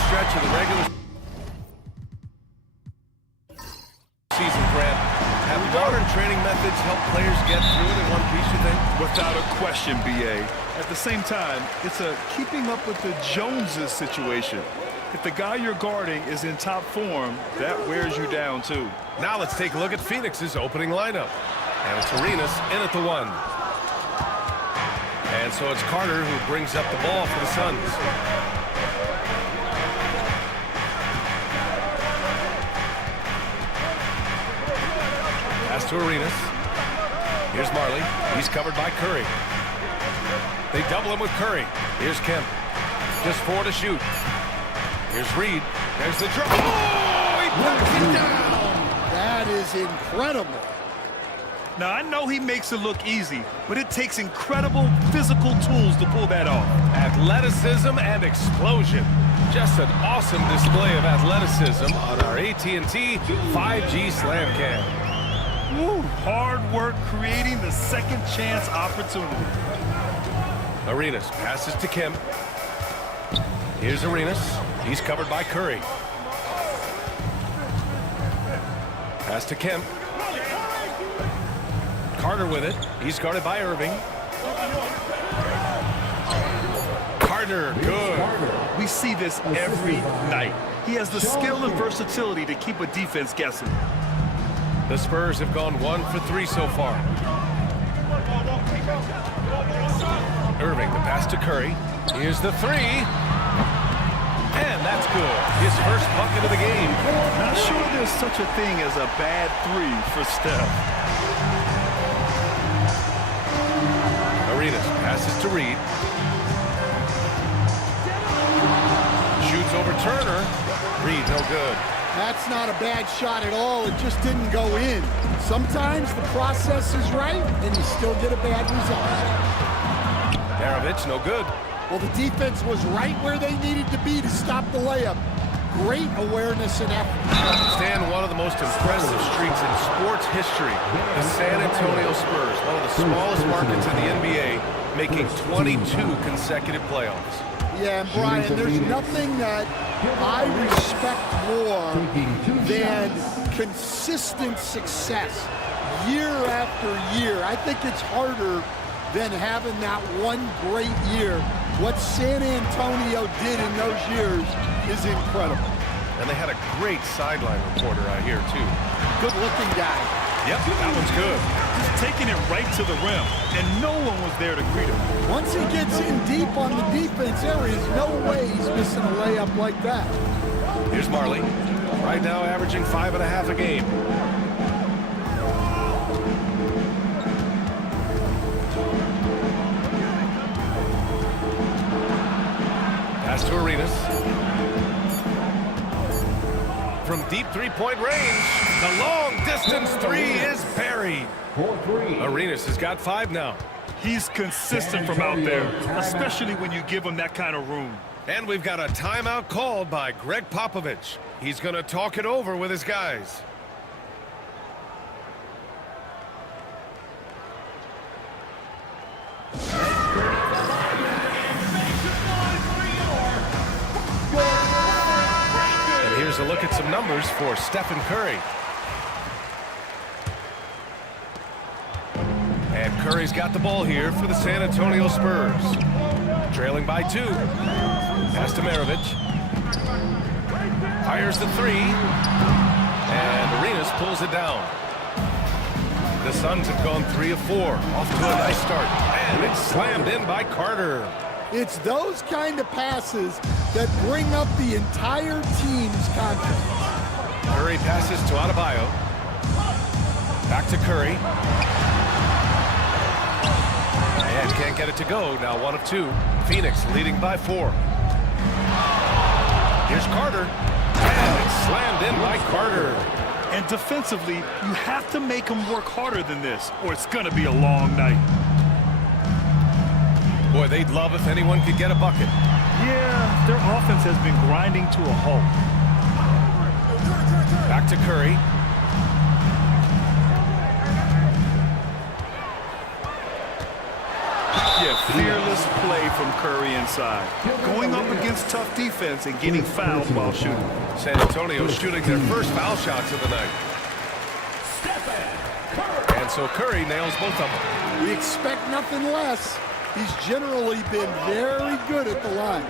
Stretch of the regular season, Grant. Have modern training methods help players get through it in one piece, you think? Without a question, B.A. At the same time, it's a keeping up with the Joneses situation. If the guy you're guarding is in top form, that wears you down, too. Now let's take a look at Phoenix's opening lineup. And it's Arenas in at the 1. And so it's Carter who brings up the ball for the Suns. To Arenas. Here's Marley. He's covered by Curry. They double him with Curry. Here's Kemp. Just 4 to shoot. Here's Reed. There's the drop. Oh, he puts it down. That is incredible. Now, I know he makes it look easy, but it takes incredible physical tools to pull that off. Athleticism and explosion. Just an awesome display of athleticism on our AT&T 5G Slam Cam. Woo, hard work creating the second chance opportunity. Arenas passes to Kemp. Here's Arenas. He's covered by Curry. Pass to Kemp. Carter with it. He's guarded by Irving. Carter, good. We see this every night. He has the skill and versatility to keep a defense guessing. The Spurs have gone 1 for 3 so far. Irving, the pass to Curry. Here's the 3. And that's good. His first bucket of the game. Not sure there's such a thing as a bad 3 for Steph. Arenas passes to Reed. Shoots over Turner. Reed, no good. That's not a bad shot at all. It just didn't go in. Sometimes the process is right, and you still get a bad result. Maravich, no good. Well, the defense was right where they needed to be to stop the layup. Great awareness and effort. Stan, one of the most impressive streaks in sports history. The San Antonio Spurs, one of the smallest markets in the NBA, making 22 consecutive playoffs. Yeah, and Brian, there's nothing that I respect more than consistent success year after year. I think it's harder than having that one great year. What San Antonio did in those years is incredible. And they had a great sideline reporter out here, too. Good-looking guy. Yep, that one's good. Just taking it right to the rim, and no one was there to greet him. Once he gets in deep on the defense, there is no way he's missing a layup like that. Here's Marley, right now averaging 5.5 a game. Pass to Arenas. From deep three-point range, the long-distance three is buried. Arenas has got 5 now. He's consistent from out there, especially when you give him that kind of room. And we've got a timeout called by Greg Popovich. He's going to talk it over with his guys. And here's a look at some numbers for Stephen Curry. And Curry's got the ball here for the San Antonio Spurs. Trailing by 2. Pass to Maravich. Fires the 3. And Arenas pulls it down. The Suns have gone 3 of 4. Off to a nice start. And it's slammed in by Carter. It's those kind of passes that bring up the entire team's confidence. Curry passes to Adebayo. Back to Curry. And can't get it to go. Now 1 of 2. Phoenix leading by 4. Here's Carter. And it's slammed in by Carter. And defensively, you have to make him work harder than this, or it's going to be a long night. Boy, they'd love if anyone could get a bucket. Yeah, their offense has been grinding to a halt. Back to Curry. Yeah, fearless play from Curry inside. Going up against tough defense and getting fouled while shooting. San Antonio shooting their first foul shots of the night. And so Curry nails both of them. We expect nothing less. He's generally been very good at the line.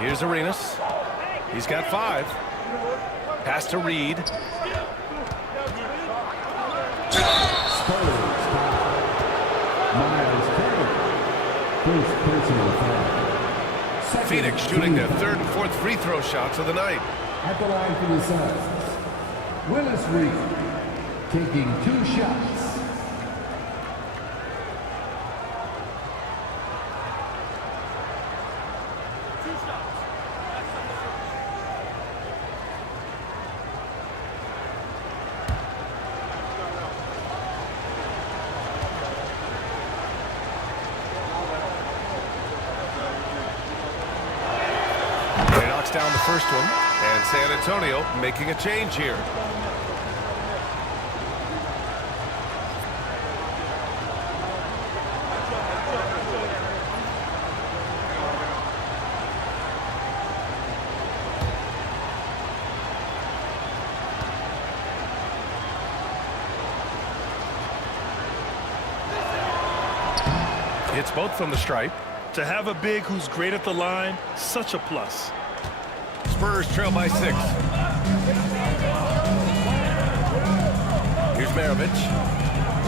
Here's Arenas. He's got 5. Pass to Reed. Phoenix shooting their 3rd and 4th free throw shots of the night. At the line for the Suns, Willis Reed taking 2 shots. Down the first one, and San Antonio making a change here. Hits both from the stripe. To have a big who's great at the line, such a plus. Spurs trail by 6. Here's Maravich.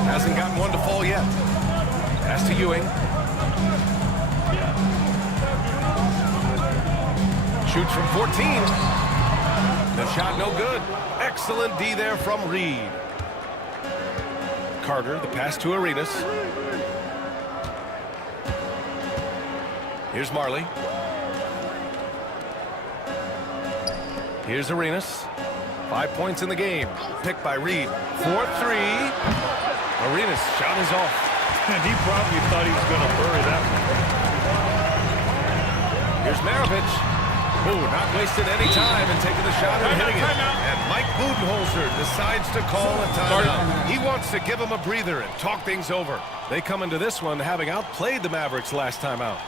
Hasn't gotten one to fall yet. Pass to Ewing. Shoots from 14. The shot no good. Excellent D there from Reed. Carter, the pass to Arenas. Here's Marley. Here's Arenas. 5 points in the game. Picked by Reed. 4-3. Arenas shot is off. And he probably thought he was going to bury that one. Here's Maravich. Ooh, not wasting any time and taking the shot and hitting it. And Mike Budenholzer decides to call a timeout. He wants to give him a breather and talk things over. They come into this one having outplayed the Mavericks last time out.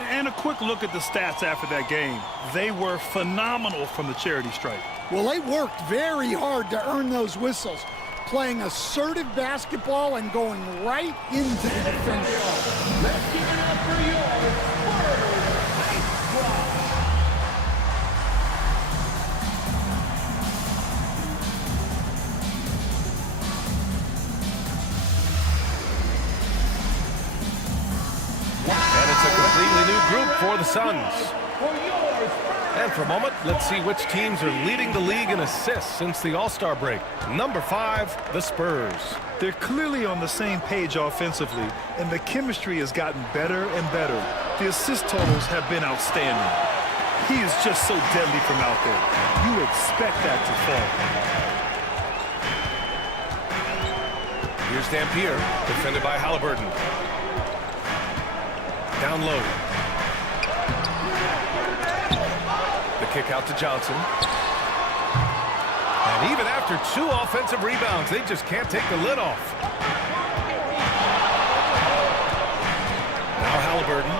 And a quick look at the stats after that game. They were phenomenal from the charity stripe. Well, they worked very hard to earn those whistles, playing assertive basketball and going right into the defense. Let's give it up for your Spurs Ice Squad. And it's a completely new group for the Suns. And for a moment, let's see which teams are leading the league in assists since the All-Star break. Number 5, the Spurs. They're clearly on the same page offensively, and the chemistry has gotten better and better. The assist totals have been outstanding. He is just so deadly from out there. You expect that to fall. Here's Dampier, defended by Halliburton. Down low. The kick out to Johnson. And even after 2 offensive rebounds, they just can't take the lid off. Now Halliburton.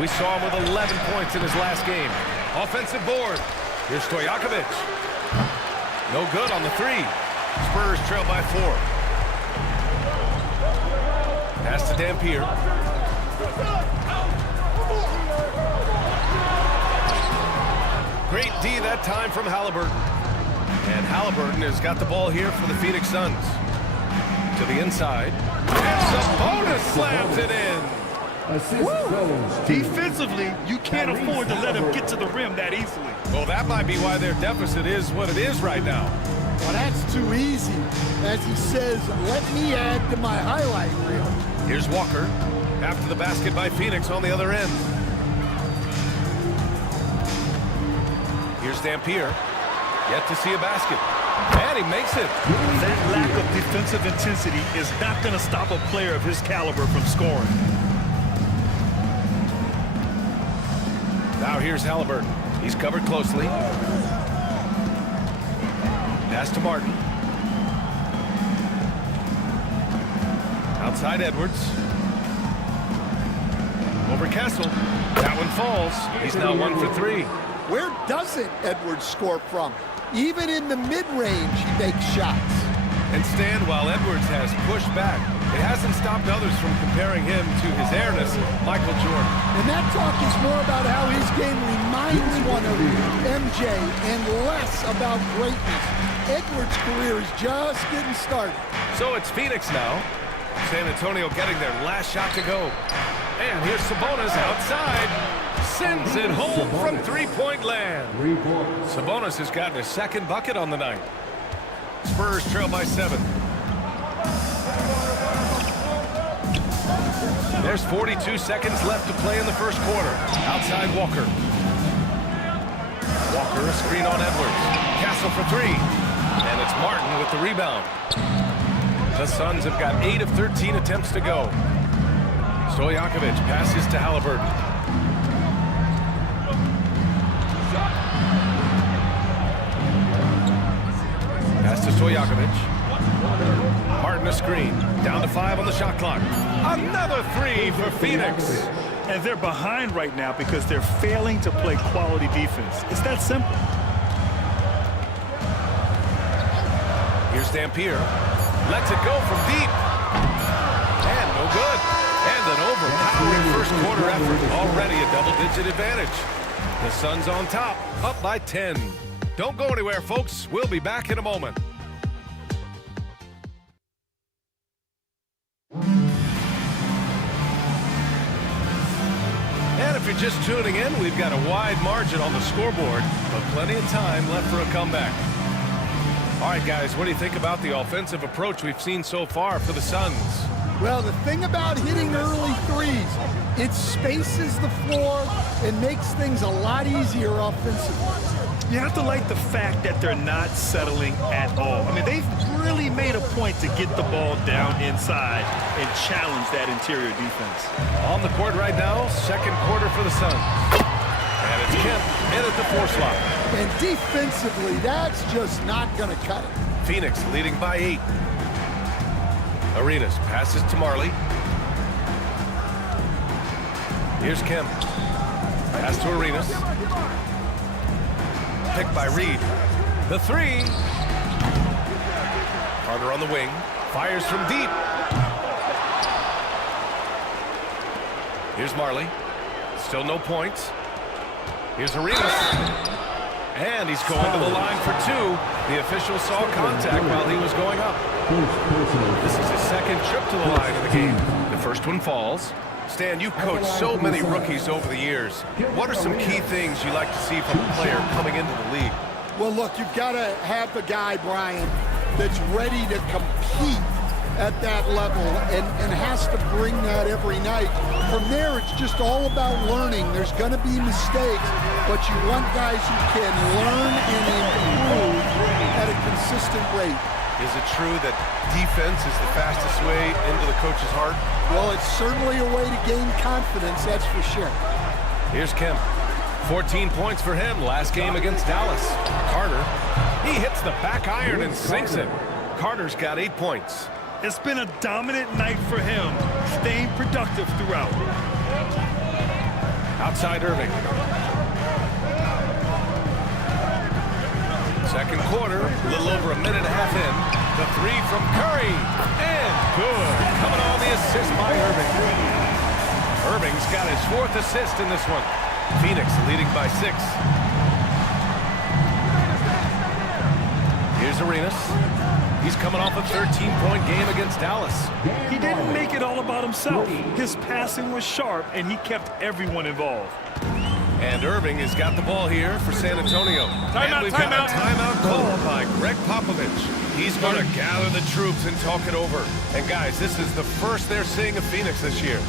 We saw him with 11 points in his last game. Offensive board. Here's Stojakovic. No good on the 3. Spurs trail by 4. Pass to Dampier. Great D that time from Halliburton. And Halliburton has got the ball here for the Phoenix Suns. To the inside. And Sabonis slams it in. Defensively, you can't afford to let him get to the rim that easily. Well, that might be why their deficit is what it is right now. Well, that's too easy. As he says, let me add to my highlight reel. Here's Walker. After the basket by Phoenix on the other end. Here's Dampier. Yet to see a basket. And he makes it. That lack of defensive intensity is not going to stop a player of his caliber from scoring. Now here's Halliburton. He's covered closely. Pass to Martin. Outside Edwards. Over Kessel. That one falls. He's now 1 for 3. Where doesn't Edwards score from? Even in the mid-range, he makes shots. And Stan, while Edwards has pushed back, it hasn't stopped others from comparing him to his airness, Michael Jordan. And that talk is more about how his game reminds one of MJ and less about greatness. Edwards' career is just getting started. So it's Phoenix now. San Antonio getting their last shot to go. And here's Sabonis outside. Sends it home from three-point land. Sabonis has gotten his second bucket on the night. Spurs trail by 7. There's 42 seconds left to play in the first quarter. Outside Walker. Walker, a screen on Edwards. Castle for 3. And it's Martin with the rebound. The Suns have got 8 of 13 attempts to go. Stojakovic passes to Halliburton. Pass to Stojakovic. Martin a screen. Down to 5 on the shot clock. Another 3 for Phoenix. And they're behind right now because they're failing to play quality defense. It's that simple. Here's Dampier. Lets it go from deep. And no good. And an overpowering first quarter effort. Already a double-digit advantage. The Suns on top, up by 10. Don't go anywhere, folks. We'll be back in a moment. And if you're just tuning in, we've got a wide margin on the scoreboard, but plenty of time left for a comeback. All right, guys, what do you think about the offensive approach we've seen so far for the Suns? Well, the thing about hitting early threes, it spaces the floor and makes things a lot easier offensively. You have to like the fact that they're not settling at all. I mean, they've really made a point to get the ball down inside and challenge that interior defense. On the court right now, second quarter for the Suns. And it's Kemp in at the 4 slot. And defensively, that's just not going to cut it. Phoenix leading by 8. Arenas passes to Marley. Here's Kemp. Pass to Arenas. Picked by Reed. The 3. Carter on the wing. Fires from deep. Here's Marley. Still no points. Here's Arenas. And he's going to the line for 2. The official saw contact while he was going up. This is his second trip to the line of the game. The first one falls. Stan, you've coached so many rookies over the years. What are some key things you like to see from a player coming into the league? Well, look, you've got to have the guy, Brian, that's ready to compete at that level and has to bring that every night. From there, it's just all about learning. There's going to be mistakes, but you want guys who can learn and improve at a consistent rate. Is it true that defense is the fastest way into the coach's heart? Well, it's certainly a way to gain confidence, that's for sure. Here's Kemp. 14 points for him last game against Dallas. Carter, he hits the back iron and sinks it. Carter's got 8 points. It's been a dominant night for him, staying productive throughout. Outside Irving. Second quarter, a little over a minute and a half in. The 3 from Curry, and good. Coming on the assist by Irving. Irving's got his 4th assist in this one. Phoenix leading by 6. Here's Arenas. He's coming off a 13-point game against Dallas. He didn't make it all about himself. His passing was sharp, and he kept everyone involved. And Irving has got the ball here for San Antonio. And we've got a timeout called by Greg Popovich. He's going to gather the troops and talk it over. And guys, this is the first they're seeing of Phoenix this year.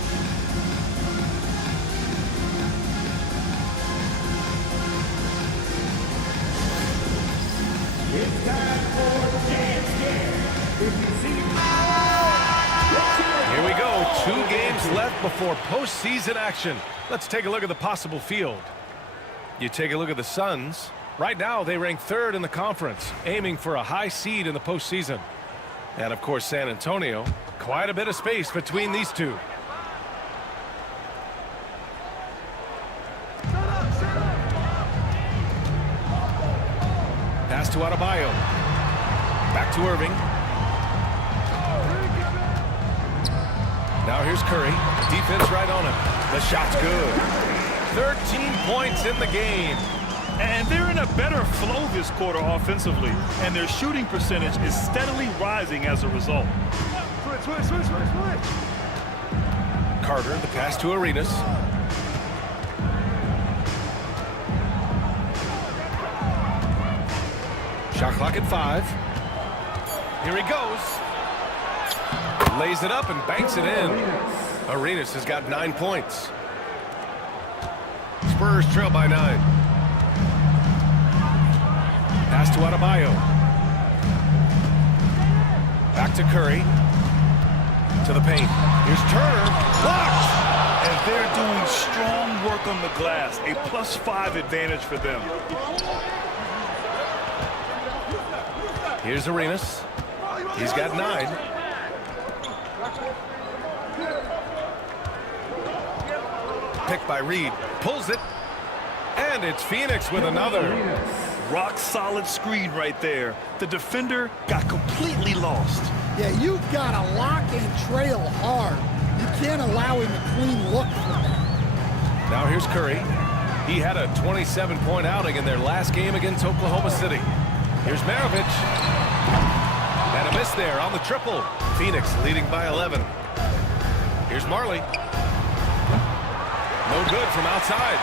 It's time for Dance Here we go. 2 games left before postseason action. Let's take a look at the possible field. You take a look at the Suns. Right now, they rank 3rd in the conference, aiming for a high seed in the postseason. And, of course, San Antonio. Quite a bit of space between these two. Pass to Adebayo. Back to Irving. Now here's Curry. Defense right on him. The shot's good. 13 points in the game. And they're in a better flow this quarter offensively, and their shooting percentage is steadily rising as a result. Carter, the pass to Arenas. Shot clock at 5. Here he goes. Lays it up and banks it in. Arenas has got 9 points. Spurs trail by 9. Pass to Adebayo. Back to Curry. To the paint. Here's Turner. Blocked! And they're doing strong work on the glass. A +5 advantage for them. Here's Arenas. He's got 9. Picked by Reed. Pulls it. And it's Phoenix with another. Rock-solid screen right there. The defender got completely lost. Yeah, you've got to lock and trail hard. You can't allow him a clean look from that. Now here's Curry. He had a 27-point outing in their last game against Oklahoma City. Here's Maravich. And a miss there on the triple. Phoenix leading by 11. Here's Marley. No good from outside.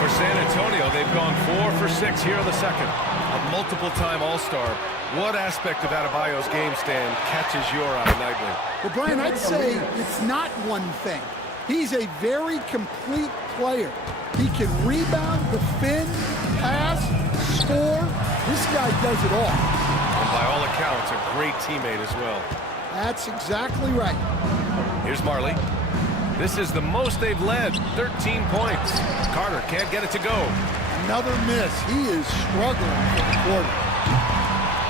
For San Antonio, they've gone 4 for 6 here in the second. A multiple-time All-Star. What aspect of Adebayo's game, Stan, catches your eye nightly? Well, Brian, I'd say it's not one thing. He's a very complete player. He can rebound, defend, pass, score. This guy does it all. And by all accounts, a great teammate as well. That's exactly right. Here's Marley. This is the most they've led, 13 points. Carter can't get it to go. Another miss. He is struggling for the quarter.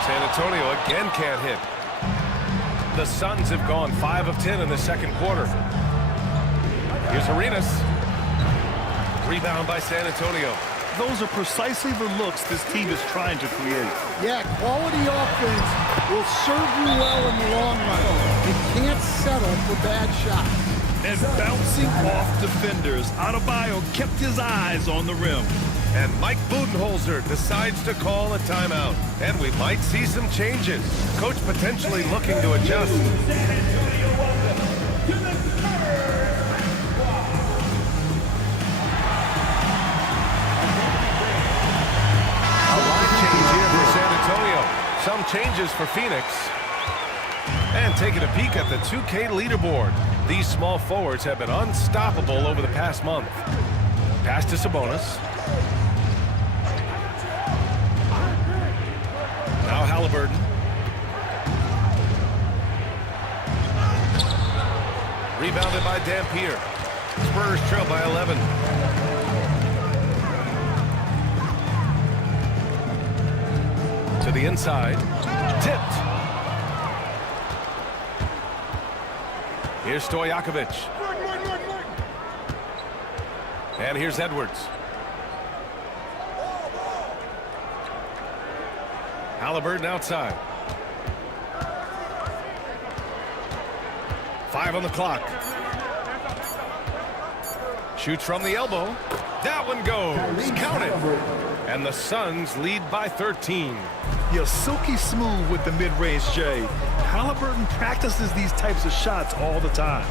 San Antonio again can't hit. The Suns have gone 5 of 10 in the second quarter. Here's Arenas. Rebound by San Antonio. Those are precisely the looks this team is trying to create. Yeah, quality offense will serve you well in the long run. You can't settle for bad shots. And bouncing off defenders, Adebayo kept his eyes on the rim. And Mike Budenholzer decides to call a timeout. And we might see some changes. Coach potentially looking to adjust. A line change here for San Antonio. Some changes for Phoenix. And taking a peek at the 2K leaderboard. These small forwards have been unstoppable over the past month. Pass to Sabonis. Now Halliburton. Rebounded by Dampier. Spurs trail by 11. To the inside. Tipped. Here's Stojakovic. And here's Edwards. Halliburton outside. 5 on the clock. Shoots from the elbow. That one goes. Count it. And the Suns lead by 13. You're silky smooth with the mid-range, Jay. Halliburton practices these types of shots all the time.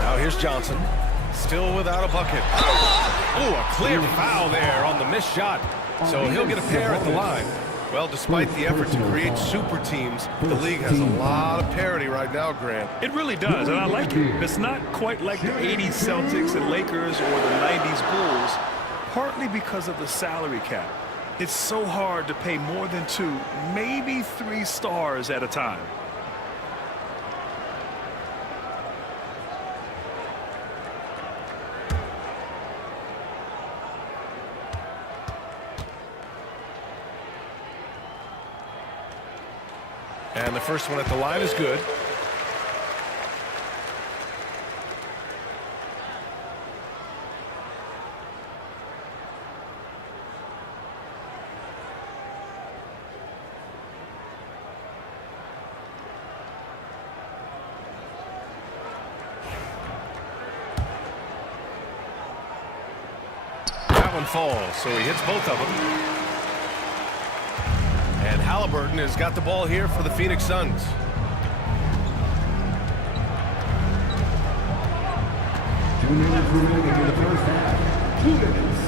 Now here's Johnson. Still without a bucket. Ooh, a clear foul there on the missed shot. So he'll get a pair at the line. Well, despite the effort to create super teams, the league has a lot of parity right now, Grant. It really does, and I like it. It's not quite like the 80s Celtics and Lakers or the 90s Bulls, partly because of the salary cap. It's so hard to pay more than 2, maybe 3 stars at a time. And the first one at the line is good. That one falls, so he hits both of them. And Halliburton has got the ball here for the Phoenix Suns. Two minutes remaining in the first half. 2 minutes.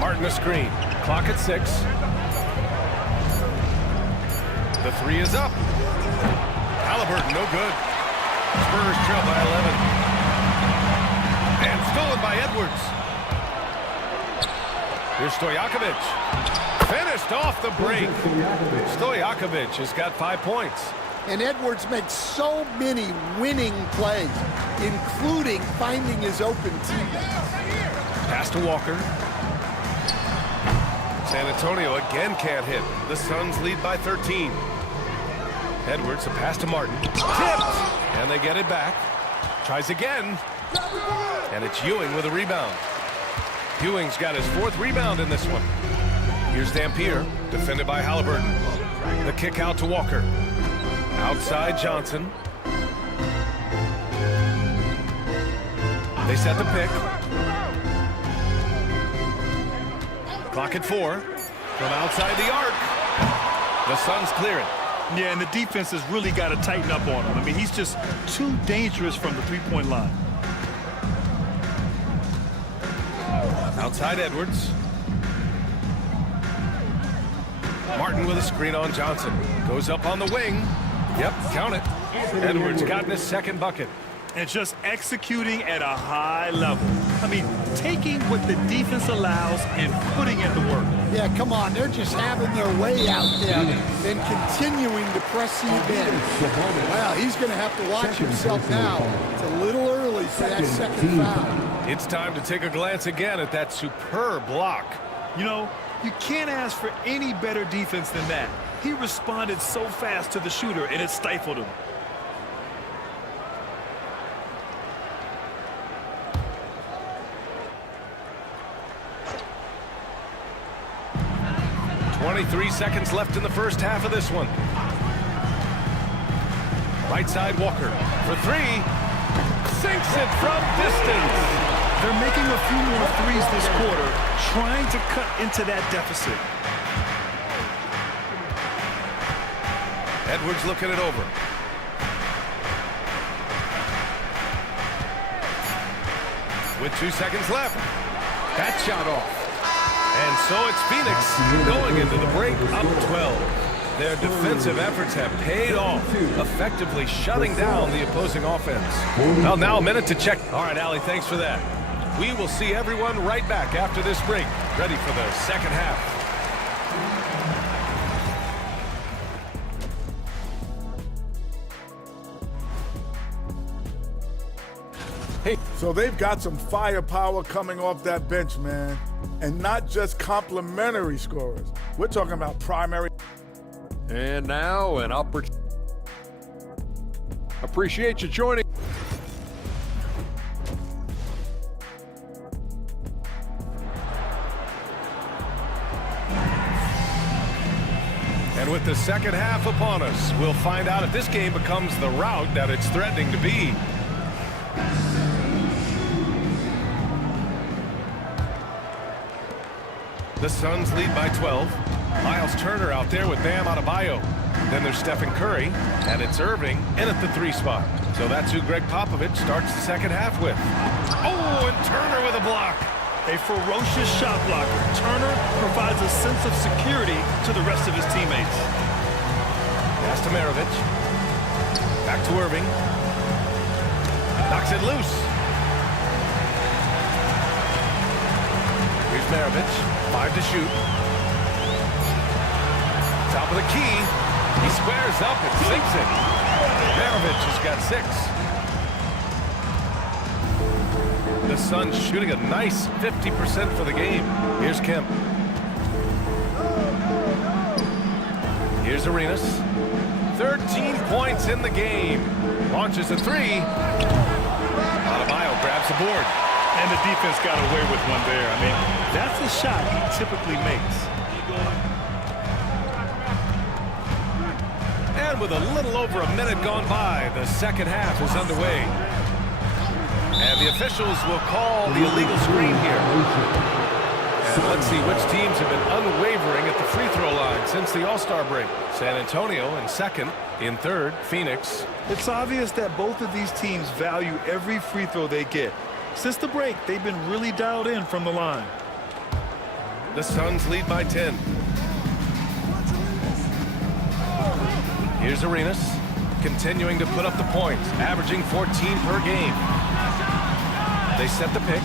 Martin a screen. Clock at 6. The 3 is up. Halliburton no good. Spurs trail by 11. And stolen by Edwards. Here's Stojakovic. Finished off the break. Stojakovic has got 5 points. And Edwards makes so many winning plays, including finding his open teammates. Pass to Walker. San Antonio again can't hit. The Suns lead by 13. Edwards, a pass to Martin. Tipped! And they get it back. Tries again. And it's Ewing with a rebound. Ewing's got his 4th rebound in this one. Here's Dampier, defended by Halliburton. The kick out to Walker. Outside Johnson. They set the pick. Clock at 4. From outside the arc. The Suns clear it. Yeah, and the defense has really got to tighten up on him. I mean, he's just too dangerous from the three-point line. Outside Edwards. Martin with a screen on Johnson. Goes up on the wing. Yep, count it. Edwards got in his second bucket. And just executing at a high level. I mean, taking what the defense allows and putting in the work. Yeah, come on. They're just having their way out there and continuing to press him in. Well, he's going to have to watch himself now. It's a little early for that second foul. It's time to take a glance again at that superb block. You know, you can't ask for any better defense than that. He responded so fast to the shooter, and it stifled him. .23 seconds left in the first half of this one. Right side Walker for three. Sinks it from distance. They're making a few more threes this quarter, trying to cut into that deficit. Edwards looking it over. With 2 seconds left. That shot off. And so it's Phoenix going into the break up 12. Their defensive efforts have paid off, effectively shutting down the opposing offense. Well, now a minute to check. All right, Allie, thanks for that. We will see everyone right back after this break, ready for the second half. So they've got some firepower coming off that bench, man. And not just complimentary scorers. We're talking about primary. And now an opportunity. Appreciate you joining. And with the second half upon us, we'll find out if this game becomes the rout that it's threatening to be. The Suns lead by 12. Miles Turner out there with Bam Adebayo. Then there's Stephen Curry, and it's Irving in at the 3 spot. So that's who Greg Popovich starts the second half with. Oh, and Turner with a block. A ferocious shot blocker. Turner provides a sense of security to the rest of his teammates. Pass to Maravich. Back to Irving. Knocks it loose. Here's Maravich. 5 to shoot. Top of the key. He squares up and sinks it. Maravich has got 6. The Suns shooting a nice 50% for the game. Here's Kemp. Here's Arenas. 13 points in the game. Launches a 3. Adebayo grabs the board. And the defense got away with one there. I mean, that's the shot he typically makes. And with a little over a minute gone by, the second half is underway. And the officials will call the illegal screen here. And let's see which teams have been unwavering at the free throw line since the All-Star break. San Antonio in second. In third, Phoenix. It's obvious that both of these teams value every free throw they get. Since the break, they've been really dialed in from the line. The Suns lead by 10. Here's Arenas, continuing to put up the points, averaging 14 per game. They set the pick.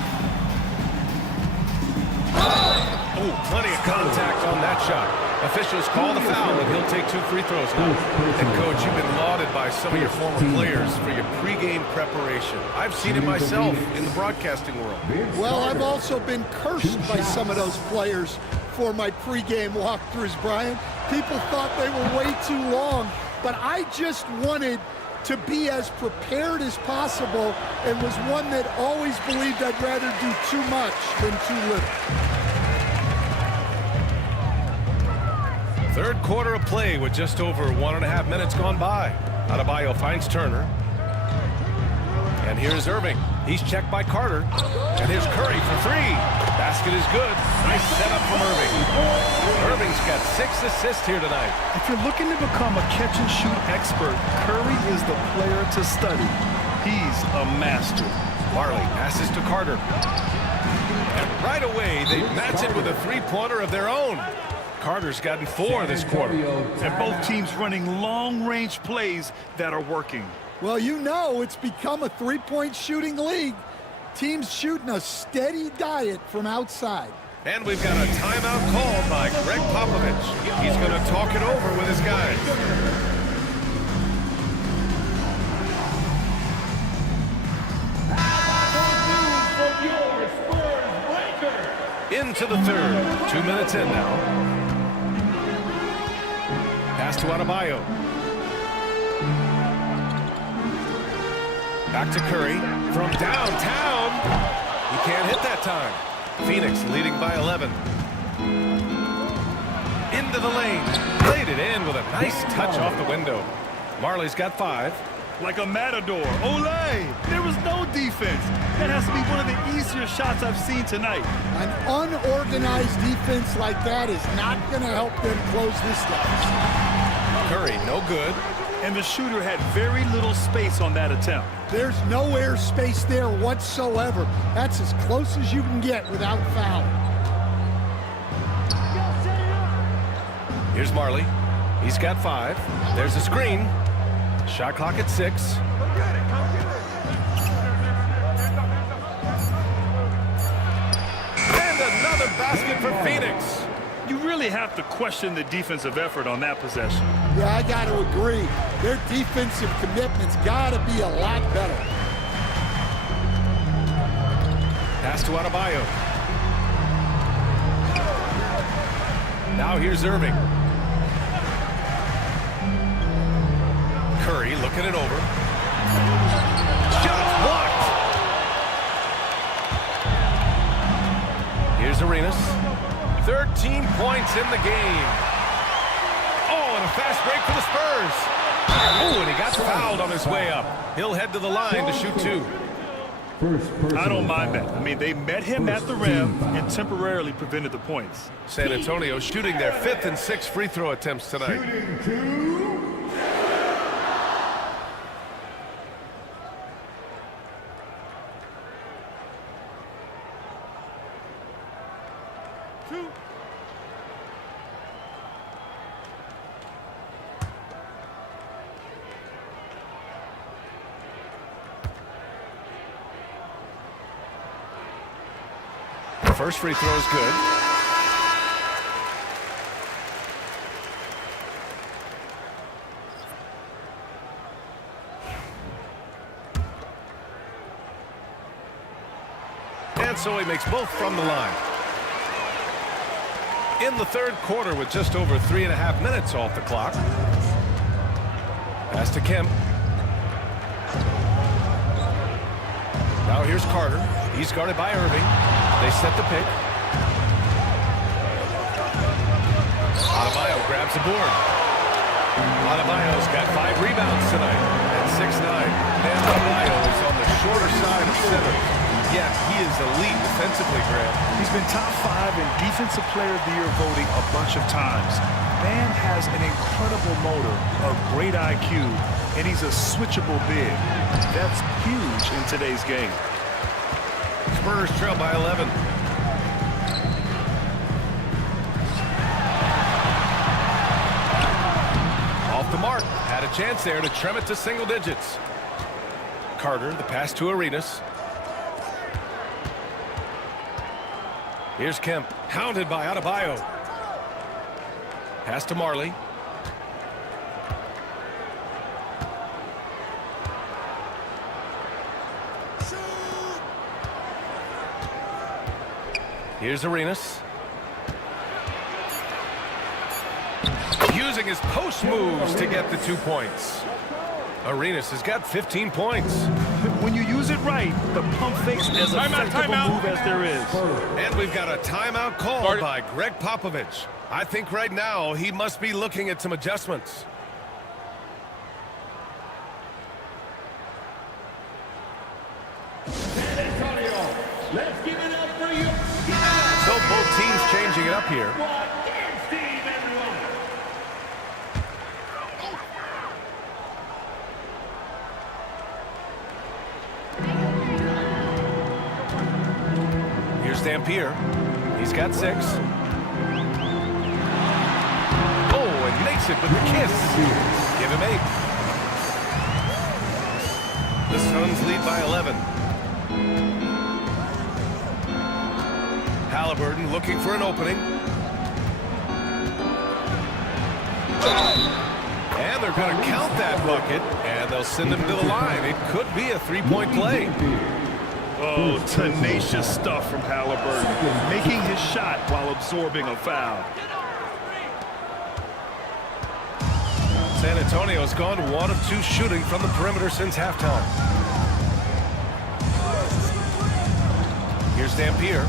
Oh, plenty of contact on that shot. Officials call the foul, and he'll take 2 free throws now. And, Coach, you've been lauded by some of your former players for your pregame preparation. I've seen it myself in the broadcasting world. Well, I've also been cursed by some of those players for my pregame walkthroughs, Brian. People thought they were way too long, but I just wanted to be as prepared as possible and was one that always believed I'd rather do too much than too little. Third quarter of play with just over 1.5 minutes gone by. Adebayo finds Turner. And here's Irving. He's checked by Carter. And here's Curry for 3. Basket is good. Nice setup from Irving. Irving's got 6 assists here tonight. If you're looking to become a catch-and-shoot expert, Curry is the player to study. He's a master. Marley passes to Carter. And right away, they match it with a 3-pointer of their own. Carter's gotten 4 this quarter. And both teams running long-range plays that are working. Well, you know it's become a three-point shooting league. Teams shooting a steady diet from outside. And we've got a timeout called by Greg Popovich. He's going to talk it over with his guys. Into the third. 2 minutes in now. Pass to Adebayo. Back to Curry. From downtown. He can't hit that time. Phoenix leading by 11. Into the lane. Laid it in with a nice touch off the window. Marley's got 5. Like a matador. Olay! There was no defense. That has to be one of the easier shots I've seen tonight. An unorganized defense like that is not going to help them close this deficit. Curry, no good. And the shooter had very little space on that attempt. There's no air space there whatsoever. That's as close as you can get without foul. Here's Marley. He's got 5. There's a screen. Shot clock at 6. And another basket for Phoenix. You really have to question the defensive effort on that possession. Yeah, I got to agree. Their defensive commitment's got to be a lot better. Pass to Adebayo. Now here's Irving. Curry looking it over. Shot blocked. Here's Arenas. 13 points in the game. Oh, and a fast break for the Spurs. Oh, and he got fouled on his way up. He'll head to the line to shoot 2. I don't mind that. I mean, they met him at the rim and temporarily prevented the points. San Antonio shooting their 5th and 6th free throw attempts tonight. First free throw is good. And so he makes both from the line. In the third quarter with just over 3.5 minutes off the clock. Pass to Kemp. Now here's Carter. He's guarded by Irving. They set the pick. Adebayo grabs the board. Adebayo's got 5 rebounds tonight at 6'9". And Adebayo is on the shorter side of center. Yet he is elite defensively, Grant. He's been top 5 in Defensive Player of the Year voting a bunch of times. Man has an incredible motor, a great IQ, and he's a switchable big. That's huge in today's game. Spurs trail by 11. Off the mark. Had a chance there to trim it to single digits. Carter, the pass to Arenas. Here's Kemp, hounded by Adebayo. Pass to Marley. Here's Arenas. Using his post moves to get the 2 points. Arenas has got 15 points. When you use it right, the pump fake's as effective a move as there is. And we've got a timeout called by Greg Popovich. I think right now he must be looking at some adjustments. San Antonio, let's give it up for you. So both teams changing it up here. Here's Dampier. He's got 6. gets it with the kiss. Give him 8. The Suns lead by 11. Halliburton looking for an opening. And they're going to count that bucket, and they'll send him to the line. It could be a 3-point play. Oh, tenacious stuff from Halliburton, making his shot while absorbing a foul. San Antonio's gone 1 of 2 shooting from the perimeter since halftime. Here's Dampier.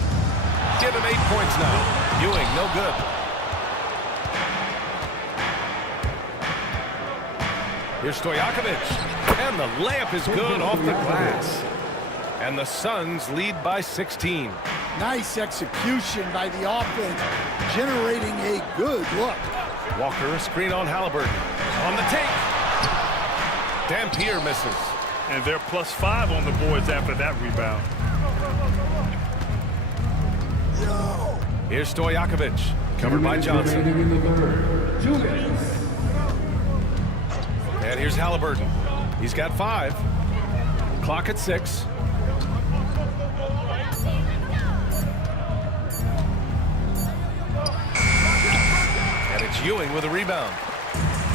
Give him 8 points now. Ewing, no good. Here's Stojakovic. And the layup is good off the glass. And the Suns lead by 16. Nice execution by the offense, generating a good look. Walker, a screen on Halliburton. On the take. Dampier misses. And they're +5 on the boards after that rebound. Here's Stojakovic, covered by Johnson. And here's Halliburton. He's got 5. Clock at 6. And it's Ewing with a rebound.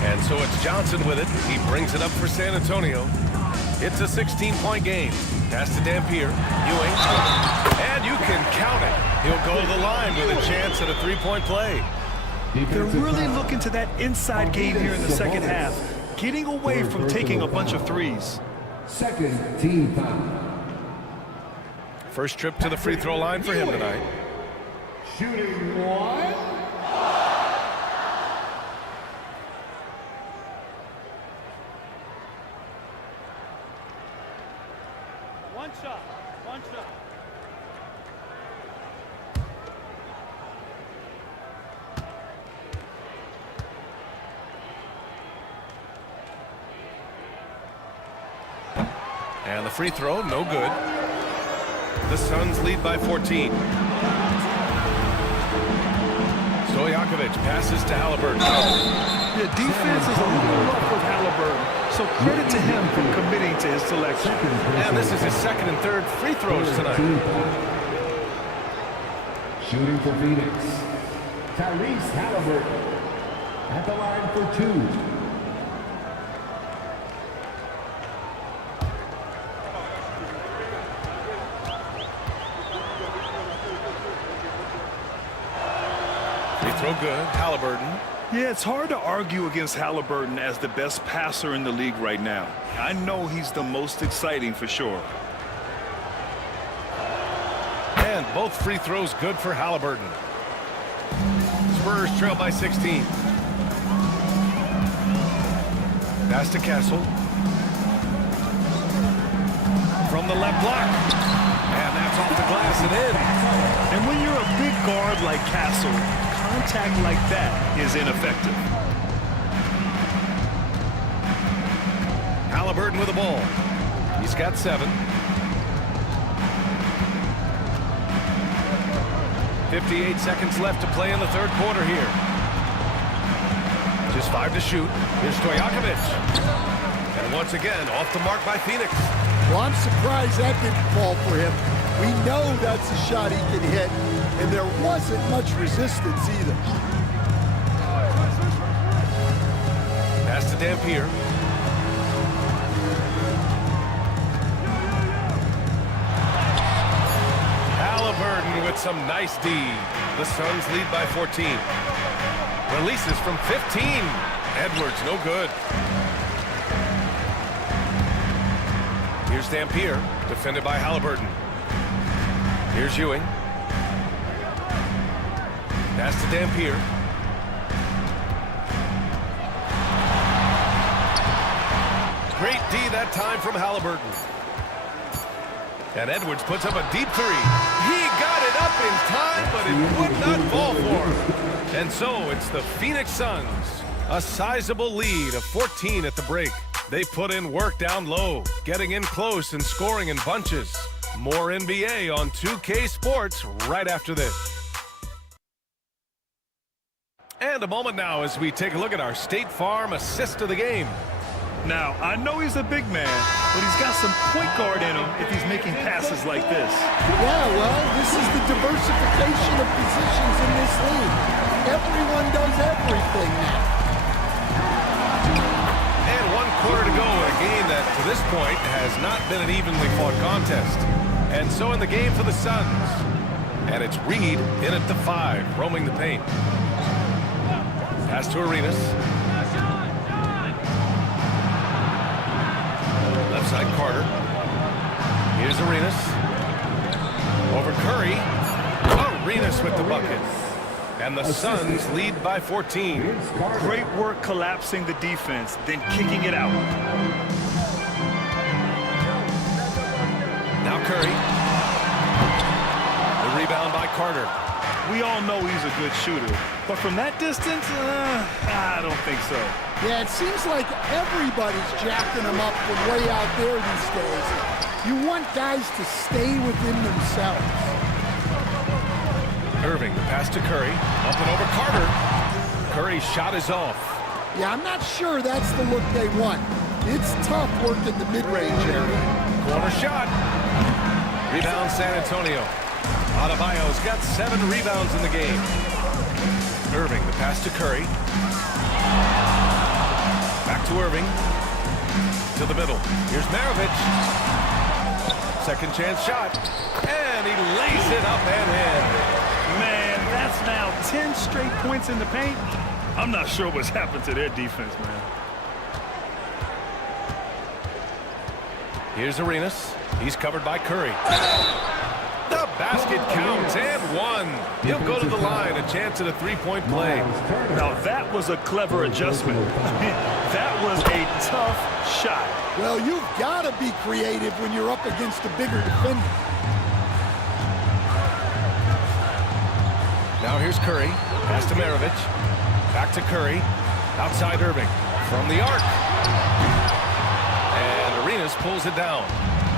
And so it's Johnson with it. He brings it up for San Antonio. It's a 16-point game. Pass to Dampier. Ewing. And you can count it. He'll go to the line with a chance at a 3-point play. They're really looking to that inside game here in the second half, getting away from taking a bunch of threes. Second team foul. First trip to the free throw line for him tonight. Shooting 1. One shot. And the free throw, no good. The Suns lead by 14. Stojakovic passes to Halliburton. The defense is a little rough with Halliburton, so credit to him for committing to his selection. And this is his second and third free throws tonight. Shooting for Phoenix, Tyrese Halliburton at the line for 2. Free throw good, Halliburton. Yeah, it's hard to argue against Halliburton as the best passer in the league right now. I know he's the most exciting for sure. And both free throws good for Halliburton. Spurs trail by 16. Pass to Castle. From the left block. And that's off the glass and in. And when you're a big guard like Castle, contact like that is ineffective. Halliburton with the ball. He's got 7. 58 seconds left to play in the third quarter here. Just 5 to shoot. Here's Stojakovic. And once again, off the mark by Phoenix. Well, I'm surprised that didn't fall for him. We know that's a shot he can hit, and there wasn't much resistance either. Pass to Dampier. Halliburton with some nice D. The Suns lead by 14. Releases from 15. Edwards, no good. Here's Dampier, defended by Halliburton. Here's Ewing. Pass to Dampier. Great D that time from Halliburton. And Edwards puts up a deep 3. He got it up in time, but it would not fall for him. And so it's the Phoenix Suns. A sizable lead of 14 at the break. They put in work down low, getting in close and scoring in bunches. More NBA on 2K Sports right after this. And a moment now as we take a look at our State Farm assist of the game. Now, I know he's a big man, but he's got some point guard in him if he's making passes like this. Yeah, well, this is the diversification of positions in this league. Everyone does everything now. And 1 quarter to go in a game that, to this point, has not been an evenly fought contest. And so in the game for the Suns. And it's Reed in at the 5, roaming the paint. Pass to Arenas. Left side, Carter. Here's Arenas. Over Curry. Arenas with the bucket. And the Suns lead by 14. Great work collapsing the defense, then kicking it out. Now Curry. The rebound by Carter. We all know he's a good shooter, but from that distance, I don't think so. Yeah, it seems like everybody's jacking him up from way out there these days. You want guys to stay within themselves. Irving, the pass to Curry. Up and over Carter. Curry's shot is off. Yeah, I'm not sure that's the look they want. It's tough working the mid-range area. Corner shot. Rebound San Antonio. Adebayo's got 7 rebounds in the game. Irving, the pass to Curry. Back to Irving. To the middle. Here's Maravich. Second chance shot. And he lays it up and in. Man, that's now 10 straight points in the paint. I'm not sure what's happened to their defense, man. Here's Arenas. He's covered by Curry. The basket counts and 1. He'll go to the line, a chance at a 3-point play. Now that was a clever adjustment. That was a tough shot. Well, you've got to be creative when you're up against a bigger defender. Now here's Curry. Pass to Maravich. Back to Curry. Outside Irving. From the arc. And Arenas pulls it down.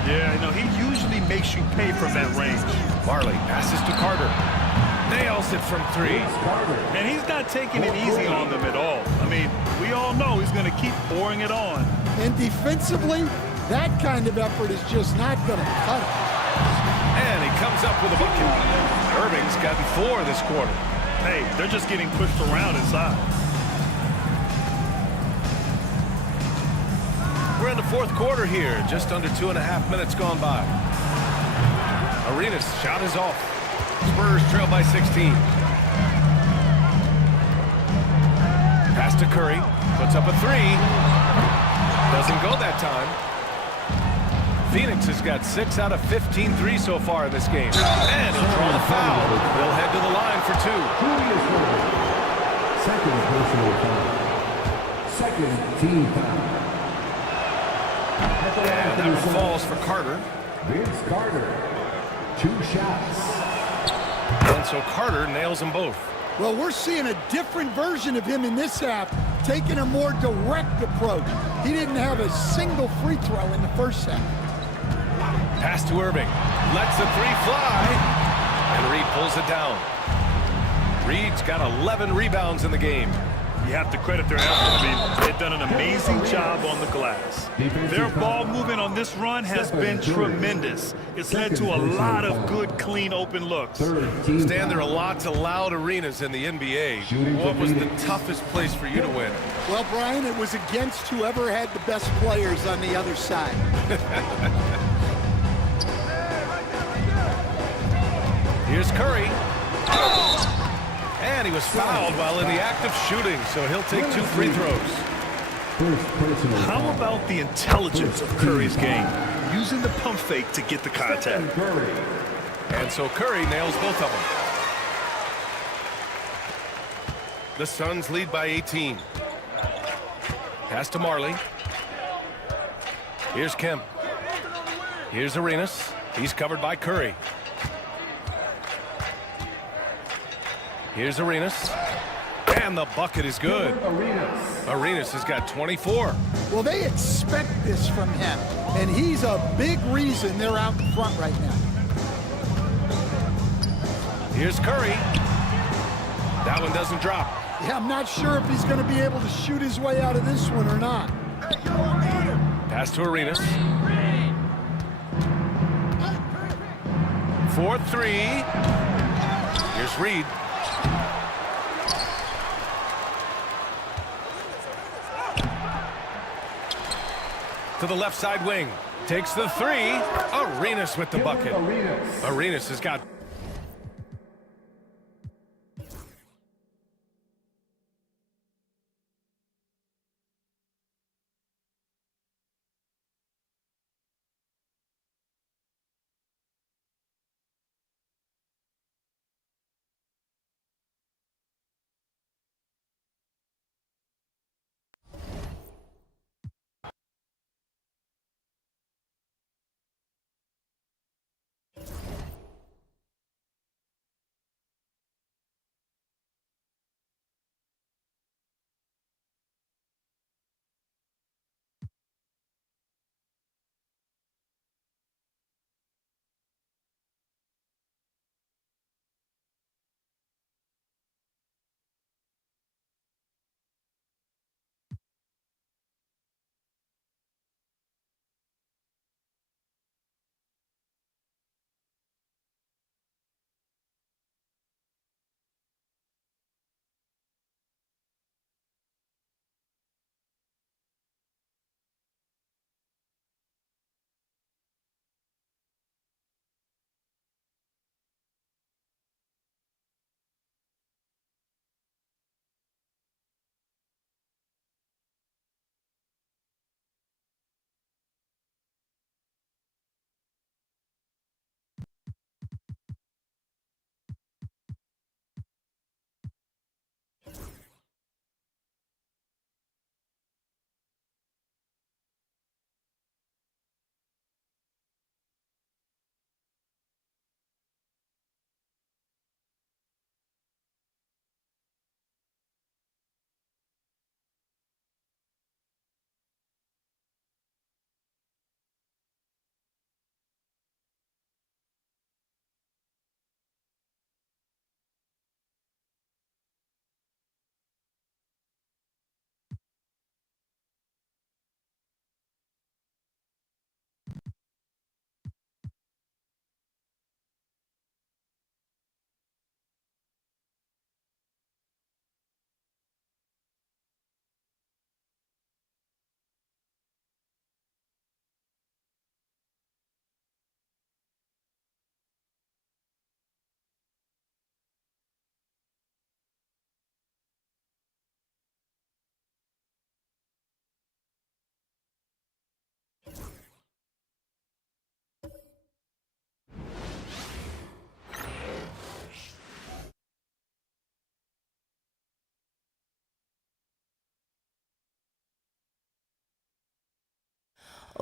Yeah, he usually makes you pay from that range. Marley passes to Carter. Nails it from 3. And he's not taking it easy on them at all. I mean, we all know he's going to keep pouring it on. And defensively, that kind of effort is just not going to cut it. And he comes up with a bucket. Irving's gotten 4 this quarter. Hey, they're just getting pushed around inside. We're in the 4th quarter here. Just under 2.5 minutes gone by. Arenas' shot is off. Spurs trail by 16. Pass to Curry. Puts up a 3. Doesn't go that time. Phoenix has got 6 out of 15 threes so far in this game. And he'll draw the foul. They'll head to the line for 2. Second personal foul. Second team foul. And that one falls for Carter. Vince Carter. 2 shots. And so Carter nails them both. Well, we're seeing a different version of him in this half, taking a more direct approach. He didn't have a single free throw in the first half. Pass to Irving. Lets the 3 fly. And Reed pulls it down. Reed's got 11 rebounds in the game. You have to credit their effort. I mean, they've done an amazing job on the glass. Their ball movement on this run has been tremendous. It's led to a lot of good, clean, open looks. Stan, there are lots of loud arenas in the NBA. What was the toughest place for you to win? Well, Brian, it was against whoever had the best players on the other side. Here's Curry. And he was fouled while in the act of shooting, so he'll take 2 free throws. How about the intelligence of Curry's game? Using the pump fake to get the contact. And so Curry nails both of them. The Suns lead by 18. Pass to Marley. Here's Kemp. Here's Arenas. He's covered by Curry. Here's Arenas. And the bucket is good. Arenas has got 24. Well, they expect this from him, and he's a big reason they're out in front right now. Here's Curry. That one doesn't drop. Yeah, I'm not sure if he's going to be able to shoot his way out of this one or not. Pass to Arenas. 4-3. Here's Reed. To the left side wing. Takes the three. Arenas with the bucket. Arenas has got...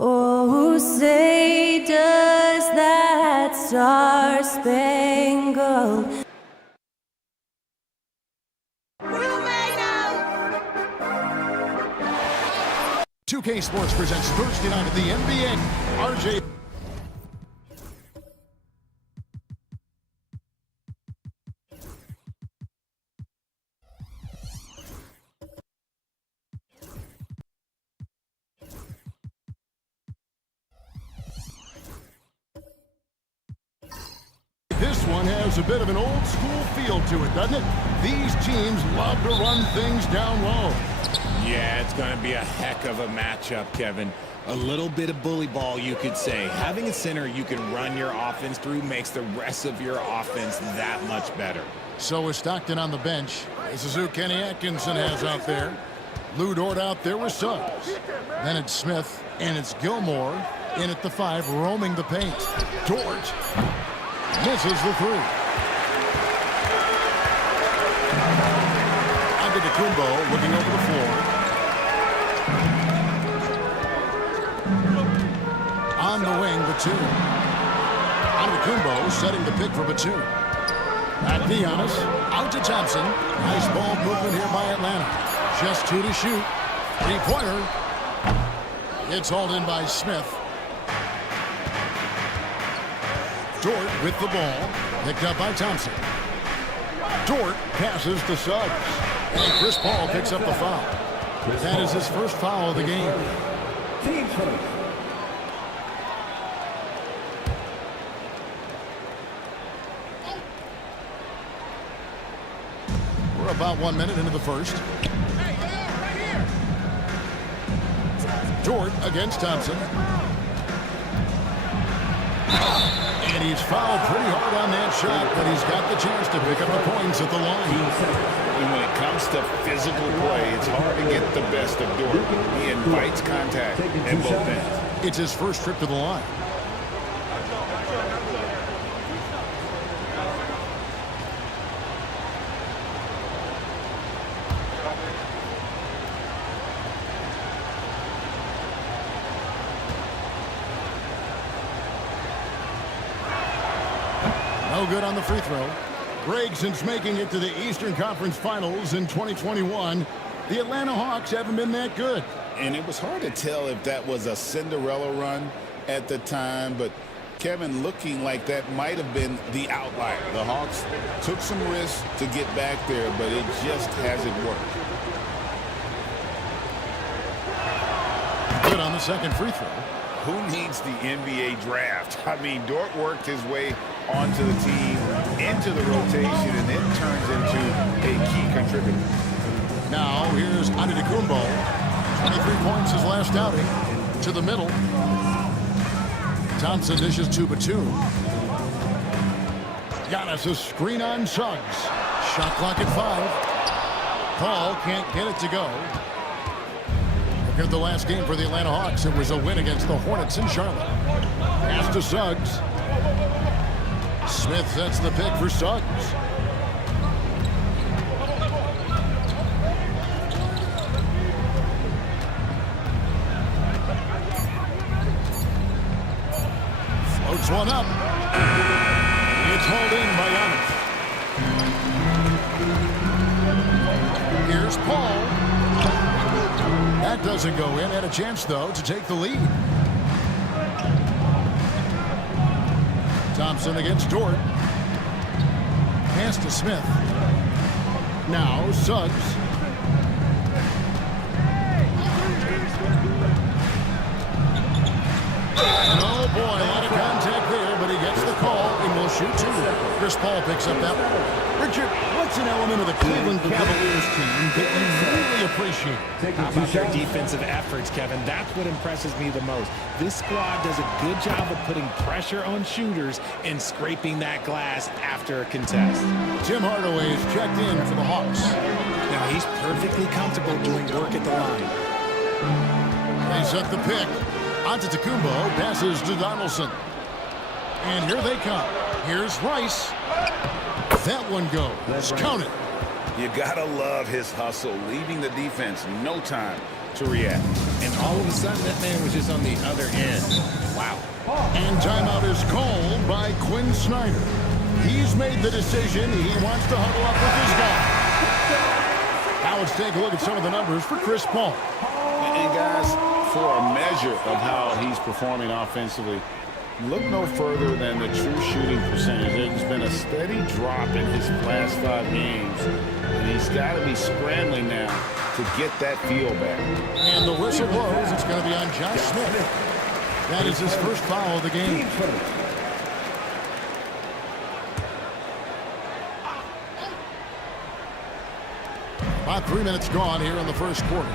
Oh, say does that star-spangled 2K Sports presents Thursday night at the NBA. RJ. This one has a bit of an old school feel to it, doesn't it? These teams love to run things down low. Yeah, it's going to be a heck of a matchup, Kevin. A little bit of bully ball, you could say. Having a center you can run your offense through makes the rest of your offense that much better. So is Stockton on the bench. This is who Kenny Atkinson has out there. Lou Dort out there with Suggs. Then it's Smith, and it's Gilmore in at the 5, roaming the paint. Dort misses the 3. Antetokounmpo looking over the floor. On the wing, Batum. Antetokounmpo setting the pick for Batum. At Giannis, out to Thompson. Nice ball movement here by Atlanta. Just 2 to shoot. 3-pointer. It's hauled in by Smith. Dort with the ball. Picked up by Thompson. Dort passes to Suggs. And Chris Paul picks up the foul. That is his first foul of the game. Team first. We're about 1 minute into the first. Dort against Thompson. And he's fouled pretty hard on that shot, but he's got the chance to pick up the points at the line. And when it comes to physical play, it's hard to get the best of Dort. He invites contact at both ends. It's his first trip to the line. No good on the free throw. Greg, since making it to the Eastern Conference Finals in 2021, the Atlanta Hawks haven't been that good. And it was hard to tell if that was a Cinderella run at the time, but Kevin, looking like that might have been the outlier. The Hawks took some risks to get back there, but it just hasn't worked. Good on the second free throw. Who needs the NBA draft? I mean, Dort worked his way onto the team, into the rotation, and then turns into a key contributor. Now, here's Antetokounmpo. 23 points his last outing. To the middle. Thompson dishes to Batum. Giannis a screen on Suggs. Shot clock at 5. Paul can't get it to go. Look at the last game for the Atlanta Hawks. It was a win against the Hornets in Charlotte. Pass to Suggs. Smith sets the pick for Suggs. Floats one up. It's hauled in by Giannis. Here's Paul. That doesn't go in. Had a chance, though, to take the lead. Thompson against Dort. Pass to Smith. Now Suggs. And oh boy, a lot of contact there, but he gets the call and will shoot 2. Chris Paul picks up that one. Richard, what's an element of the Cleveland Cavaliers team that you really appreciate? How about their defensive efforts, Kevin? That's what impresses me the most. This squad does a good job of putting pressure on shooters and scraping that glass after a contest. Tim Hardaway is checked in for the Hawks. Now he's perfectly comfortable doing work at the line. They set the pick. Antetokounmpo passes to Donaldson. And here they come. Here's Rice. That one goes. Count it. You gotta love his hustle, leaving the defense no time to react. And all of a sudden, that man was just on the other end. Wow. And timeout is called by Quinn Snyder. He's made the decision. He wants to huddle up with his guy. Now let's take a look at some of the numbers for Chris Paul. And guys, for a measure of how he's performing offensively, look no further than the true shooting percentage. There's been a steady drop in his last 5 games, and he's got to be scrambling now to get that feel back. And the whistle blows. It's going to be on Josh Smith. That is his first foul of the game. About 3 minutes gone here in the first quarter.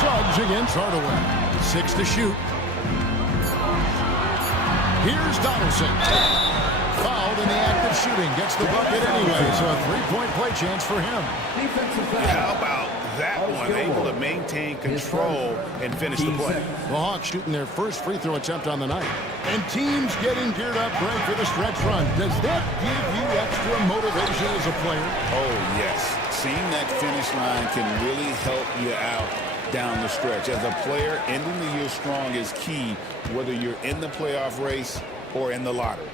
Suggs against Hardaway. 6 to shoot. Here's Donaldson. Fouled in the act of shooting. Gets the bucket anyway, so a 3-point play chance for him. How about that one? Able to maintain control and finish the play. The Hawks shooting their first free throw attempt on the night. And teams getting geared up, Greg, for the stretch run. Does that give you extra motivation as a player? Oh, yes. Seeing that finish line can really help you out down the stretch. As a player, ending the year strong is key, whether you're in the playoff race or in the lottery.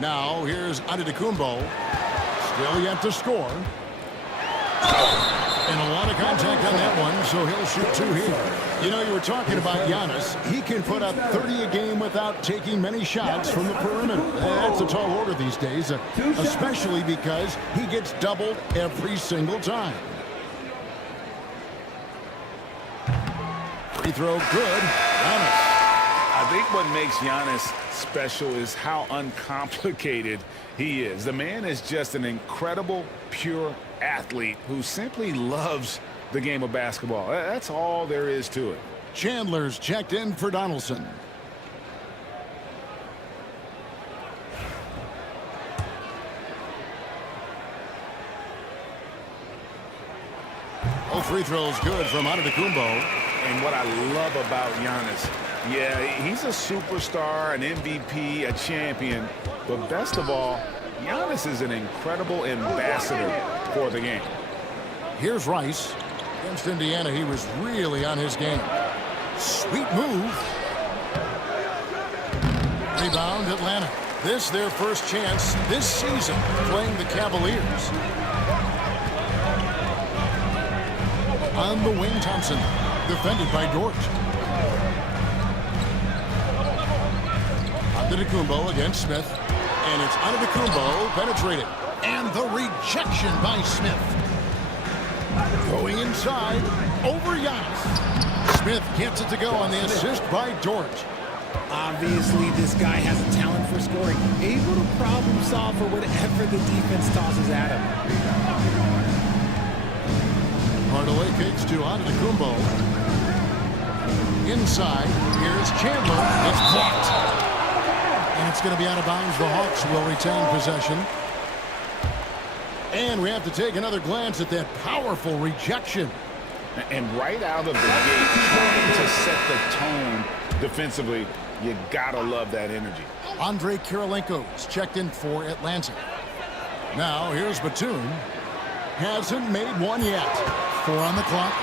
Now, here's Antetokounmpo. Still yet to score. And a lot of contact on that one, so he'll shoot 2 here. You know, you were talking about Giannis. He can put up 30 a game without taking many shots from the perimeter. That's a tall order these days, especially because he gets doubled every single time. Free throw, good. Giannis. I think what makes Giannis special is how uncomplicated he is. The man is just an incredible, pure athlete who simply loves the game of basketball. That's all there is to it. Chandler's checked in for Donaldson. All free throws good from Antetokounmpo. And what I love about Giannis, yeah, he's a superstar, an MVP, a champion, but best of all, Giannis is an incredible ambassador for the game. Here's Rice. Against Indiana, he was really on his game. Sweet move. Rebound, Atlanta. This their first chance this season playing the Cavaliers. On the wing, Thompson. Defended by Dort. Antetokounmpo against Smith. And it's Antetokounmpo penetrated. And the rejection by Smith. Going inside, over Giannis. Smith gets it to go on the assist by Dort. Obviously, this guy has a talent for scoring. Able to problem solve for whatever the defense tosses at him. Hardaway kicks to Antetokounmpo. Inside, here's Chandler. It's blocked. And it's going to be out of bounds. The Hawks will retain possession. And we have to take another glance at that powerful rejection. And right out of the gate, trying to set the tone defensively, you gotta love that energy. Andre Kirilenko's checked in for Atlanta. Now here's Batum. Hasn't made one yet. 4 on the clock.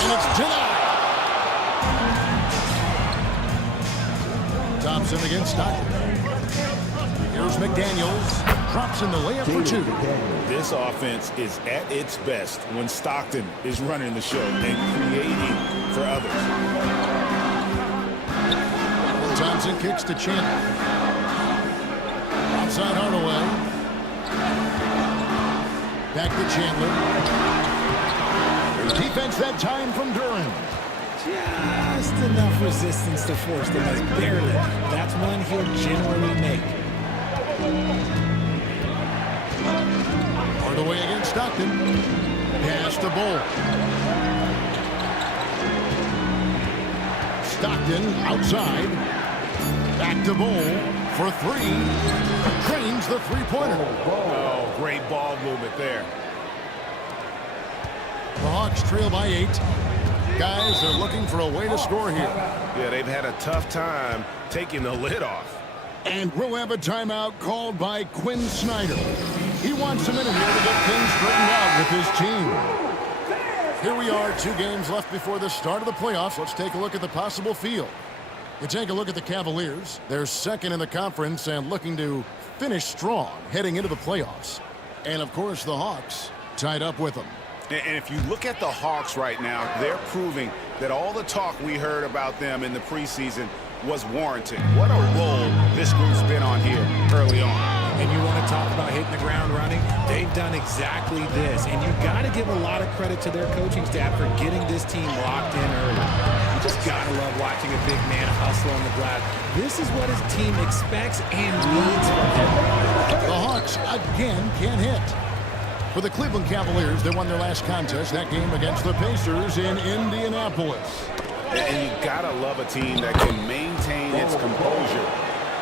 And it's denied. Thompson against Stockton. Here's McDaniels. Drops in the layup for 2. This offense is at its best when Stockton is running the show and creating for others. Thompson kicks to Chandler. Outside Hardaway. Back to Chandler. There's defense that time from Duran. Just enough resistance to force the miss. Barely. That's one he'll generally make. Hardaway against Stockton. Pass to Bull. Stockton outside. Back to Bull for 3. Drains the three-pointer. Oh, great ball movement there. The Hawks trail by 8. Guys are looking for a way to score here. Yeah, they've had a tough time taking the lid off. And we'll have a timeout called by Quinn Snyder. He wants a minute here to get things straightened out with his team. Here we are, 2 games left before the start of the playoffs. Let's take a look at the possible field. You take a look at the Cavaliers. They're second in the conference and looking to finish strong heading into the playoffs. And, of course, the Hawks tied up with them. And if you look at the Hawks right now, they're proving that all the talk we heard about them in the preseason was warranted. What a role this group's been on here early on. And you want to talk about hitting the ground running? They've done exactly this. And you got to give a lot of credit to their coaching staff for getting this team locked in early. You just got to love watching a big man hustle on the glass. This is what his team expects and needs from him. The Hawks again can't hit. For the Cleveland Cavaliers, they won their last contest, that game against the Pacers in Indianapolis. And you gotta love a team that can maintain its composure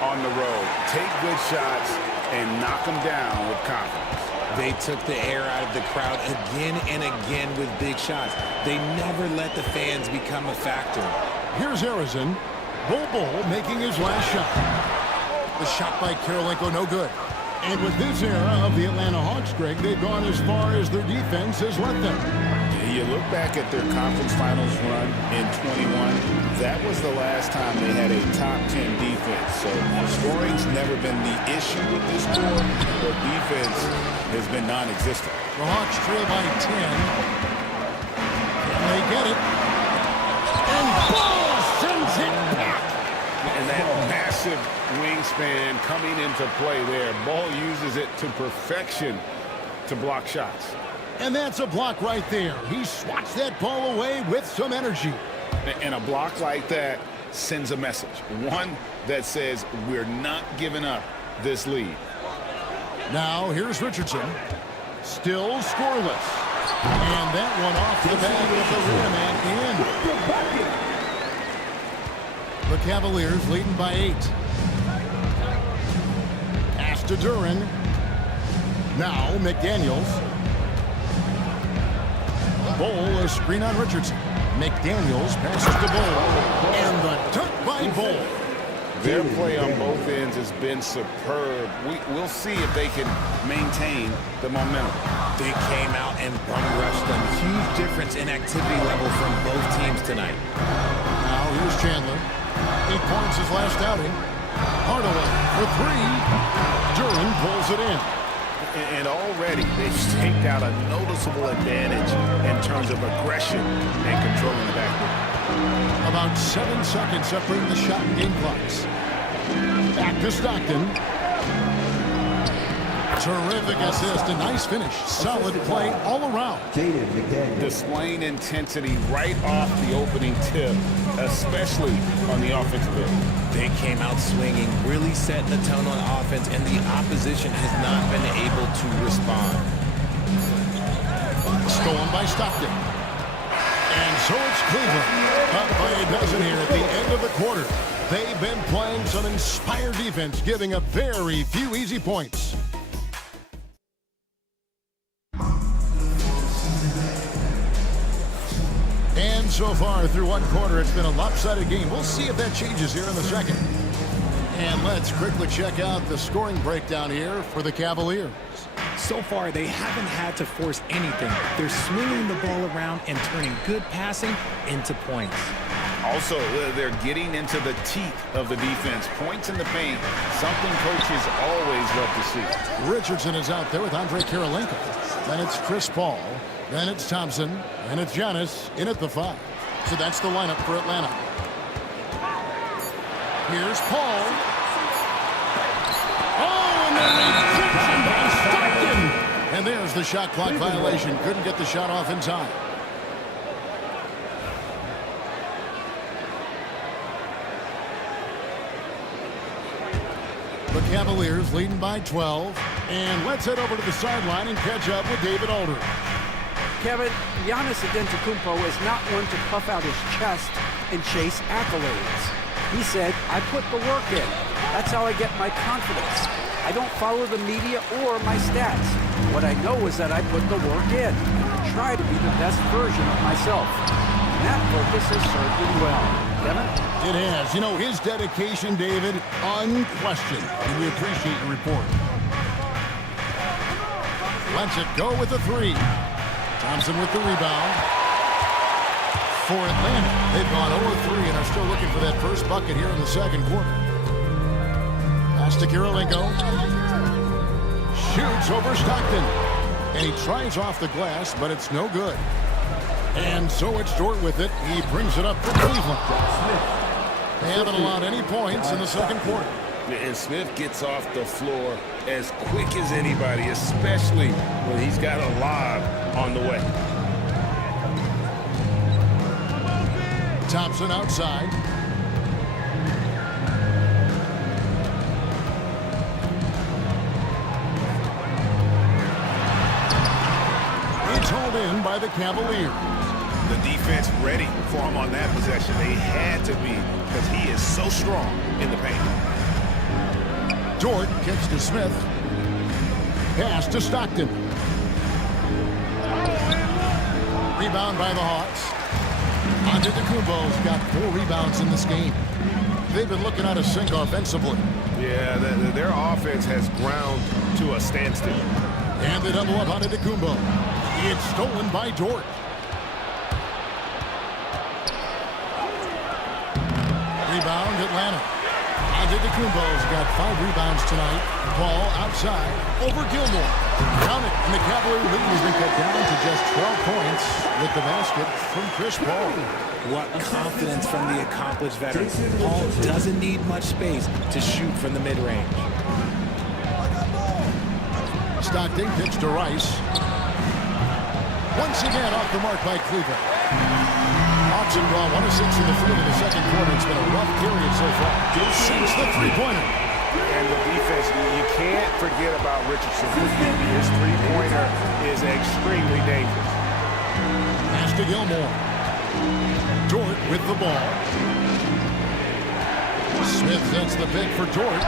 on the road, take good shots, and knock them down with confidence. They took the air out of the crowd again and again with big shots. They never let the fans become a factor. Here's Harrison. Bull making his last shot. The shot by Kirilenko, no good. And with this era of the Atlanta Hawks, Greg, they've gone as far as their defense has let them. You look back at their conference finals run in 21, that was the last time they had a top 10 defense. So scoring's never been the issue with this score, but defense has been non-existent. The Hawks trail by 10. And they get it. And Ball sends it back. And that massive wingspan coming into play there. Ball uses it to perfection to block shots. And that's a block right there. He swats that ball away with some energy. And a block like that sends a message. One that says we're not giving up this lead. Now here's Richardson. Still scoreless. And that one off the back of the rim and in. The Cavaliers leading by 8. Pass to Duren. Now McDaniels. Bol, a screen on Richardson. McDaniels passes to Bol. And the dunk by Bol. Their play on both ends has been superb. We'll see if they can maintain the momentum. They came out and bum rushed them. Huge difference in activity level from both teams tonight. Now here's Chandler. 8 points his last outing. Hardaway for 3. Duren pulls it in. And already they've staked out a noticeable advantage in terms of aggression and controlling the backcourt. About 7 seconds separating the shot and game clocks. Back to Stockton. Terrific assist, a nice finish. Solid play all around. Displaying intensity right off the opening tip, especially on the offensive end. They came out swinging, really setting the tone on offense, and the opposition has not been able to respond. Stolen by Stockton. And so it's Cleveland. Up by a dozen here at the end of the quarter. They've been playing some inspired defense, giving up very few easy points. And so far through one quarter, it's been a lopsided game. We'll see if that changes here in the second. And let's quickly check out the scoring breakdown here for the Cavaliers. So far, they haven't had to force anything. They're swinging the ball around and turning good passing into points. Also, they're getting into the teeth of the defense. Points in the paint, something coaches always love to see. Richardson is out there with Andre Kirilenko. Then it's Chris Paul. Then it's Thompson. And it's Giannis in at the 5. So that's the lineup for Atlanta. Here's Paul. Oh, and then rejection by Stockton. And there's the shot clock violation. Couldn't get the shot off in time. The Cavaliers leading by 12. And let's head over to the sideline and catch up with David Aldridge. Kevin, Giannis Antetokounmpo is not one to puff out his chest and chase accolades. He said, I put the work in. That's how I get my confidence. I don't follow the media or my stats. What I know is that I put the work in and try to be the best version of myself. And that focus has served him well. Kevin? It has. You know, his dedication, David, unquestioned. And we appreciate your report. Lets it go with the 3. Thompson with the rebound. For Atlanta, they've gone 0-3 and are still looking for that first bucket here in the second quarter. Pass to Kirilenko. Shoots over Stockton. And he tries off the glass, but it's no good. And so it's Dort with it. He brings it up for Cleveland. They haven't allowed any points in the second quarter. And Smith gets off the floor as quick as anybody, especially when he's got a lob on the way. Thompson outside. It's hauled in by the Cavaliers. The defense ready for him on that possession. They had to be because he is so strong in the paint. Dort kicks to Smith. Pass to Stockton. Rebound by the Hawks. Antetokounmpo's got 4 rebounds in this game. they've been looking out of sync offensively. Yeah, their offense has ground to a standstill. And they double up on Antetokounmpo. It's stolen by Dort. Rebound, Atlanta. Antetokounmpo's got 5 rebounds tonight. Ball outside, over Gilmore. Count it, and the Cavalier lead has been cut down to just 12 points with the basket from Chris Paul. What confidence from the accomplished veteran. Paul doesn't need much space to shoot from the mid-range. Stockton kicks to Rice. Once again off the mark by Cleveland. Hawks and draw 1 of 6 in the field in the second quarter. It's been a rough period so far. Since the three-pointer. And the defense, you can't forget about Richardson. His three-pointer is extremely dangerous. Pass to Gilmore. Dort with the ball. Smith sets the pick for Dort.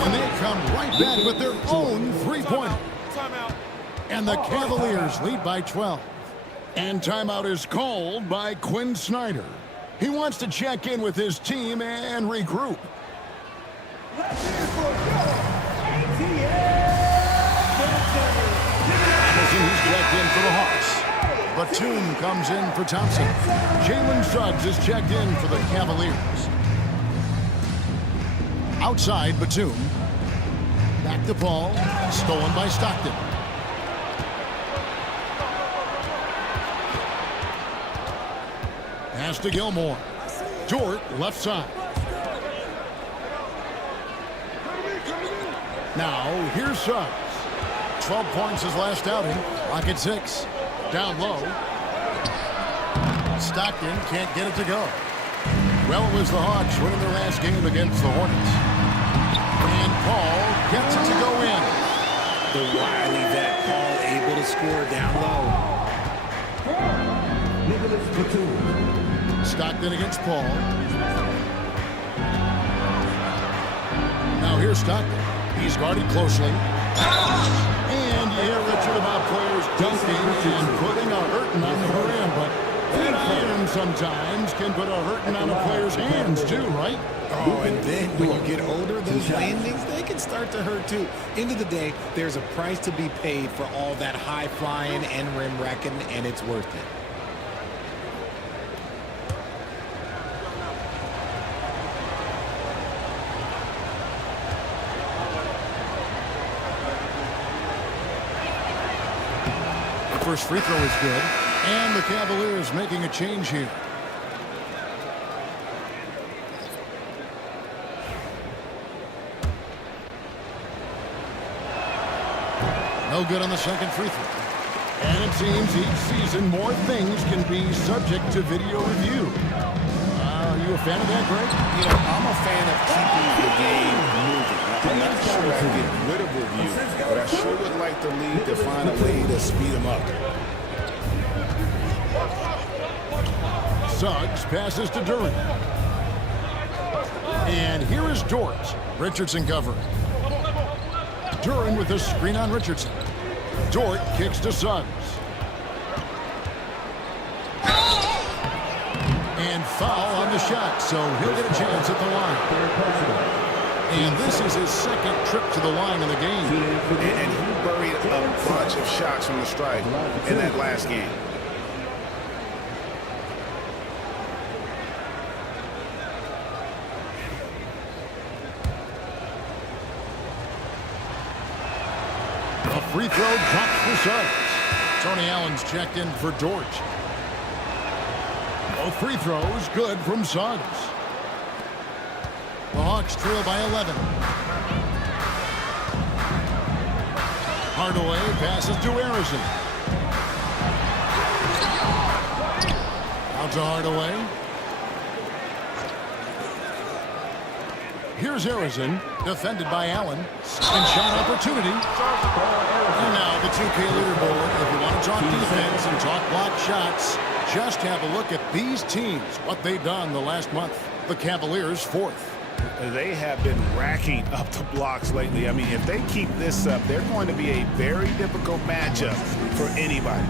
And they come right back with their own three-pointer. And the Cavaliers lead by 12. And timeout is called by Quinn Snyder. He wants to check in with his team and regroup. Who's checked in for the Hawks. Batum comes in for Thompson. Jalen Suggs is checked in for the Cavaliers. Outside, Batum. Back to Paul. Stolen by Stockton. Pass to Gilmore. Dort, left side. Now, here's Suggs. 12 points his last outing. Rocket 6. Down low. Stockton can't get it to go. Well, it was the Hawks winning their last game against the Hornets. And Paul gets it to go in. The wily vet Paul able to score down low. Stockton against Paul. Now here's Stockton. He's guarded closely. And you hear Richard about players dunking and putting a hurting on the rim, but that iron sometimes can put a hurting on a player's hands too, right? Oh, and then when you get older, those landings, they can start to hurt too. End of the day, there's a price to be paid for all that high flying and rim wrecking, and it's worth it. First free throw is good, and the Cavaliers making a change here. No good on the second free throw. And it seems each season more things can be subject to video review. Are you a fan of that, Greg? You know, I'm a fan of keeping the game moving. I'm not sure I get rid of review, but I sure would like the league to find a way to speed them up. Suggs passes to Duren. And here is Dort. Richardson covering. Duren with a screen on Richardson. Dort kicks to Suggs. And foul on the shot, so he'll get a chance at the line. And this is his second trip to the line in the game. And he buried a bunch of shots from the stripe in that last game. A free throw drops for Suggs. Tony Allen's checked in for Dort. Both free throws good from Suggs. The Hawks trail by 11. Hardaway passes to Harrison. Out to Hardaway. Here's Harrison, defended by Allen. And shot opportunity. And now the 2K leaderboard. If you want to talk defense and talk block shots, just have a look at these teams, what they've done the last month. The Cavaliers, 4th. They have been racking up the blocks lately. I mean, if they keep this up, they're going to be a very difficult matchup for anybody.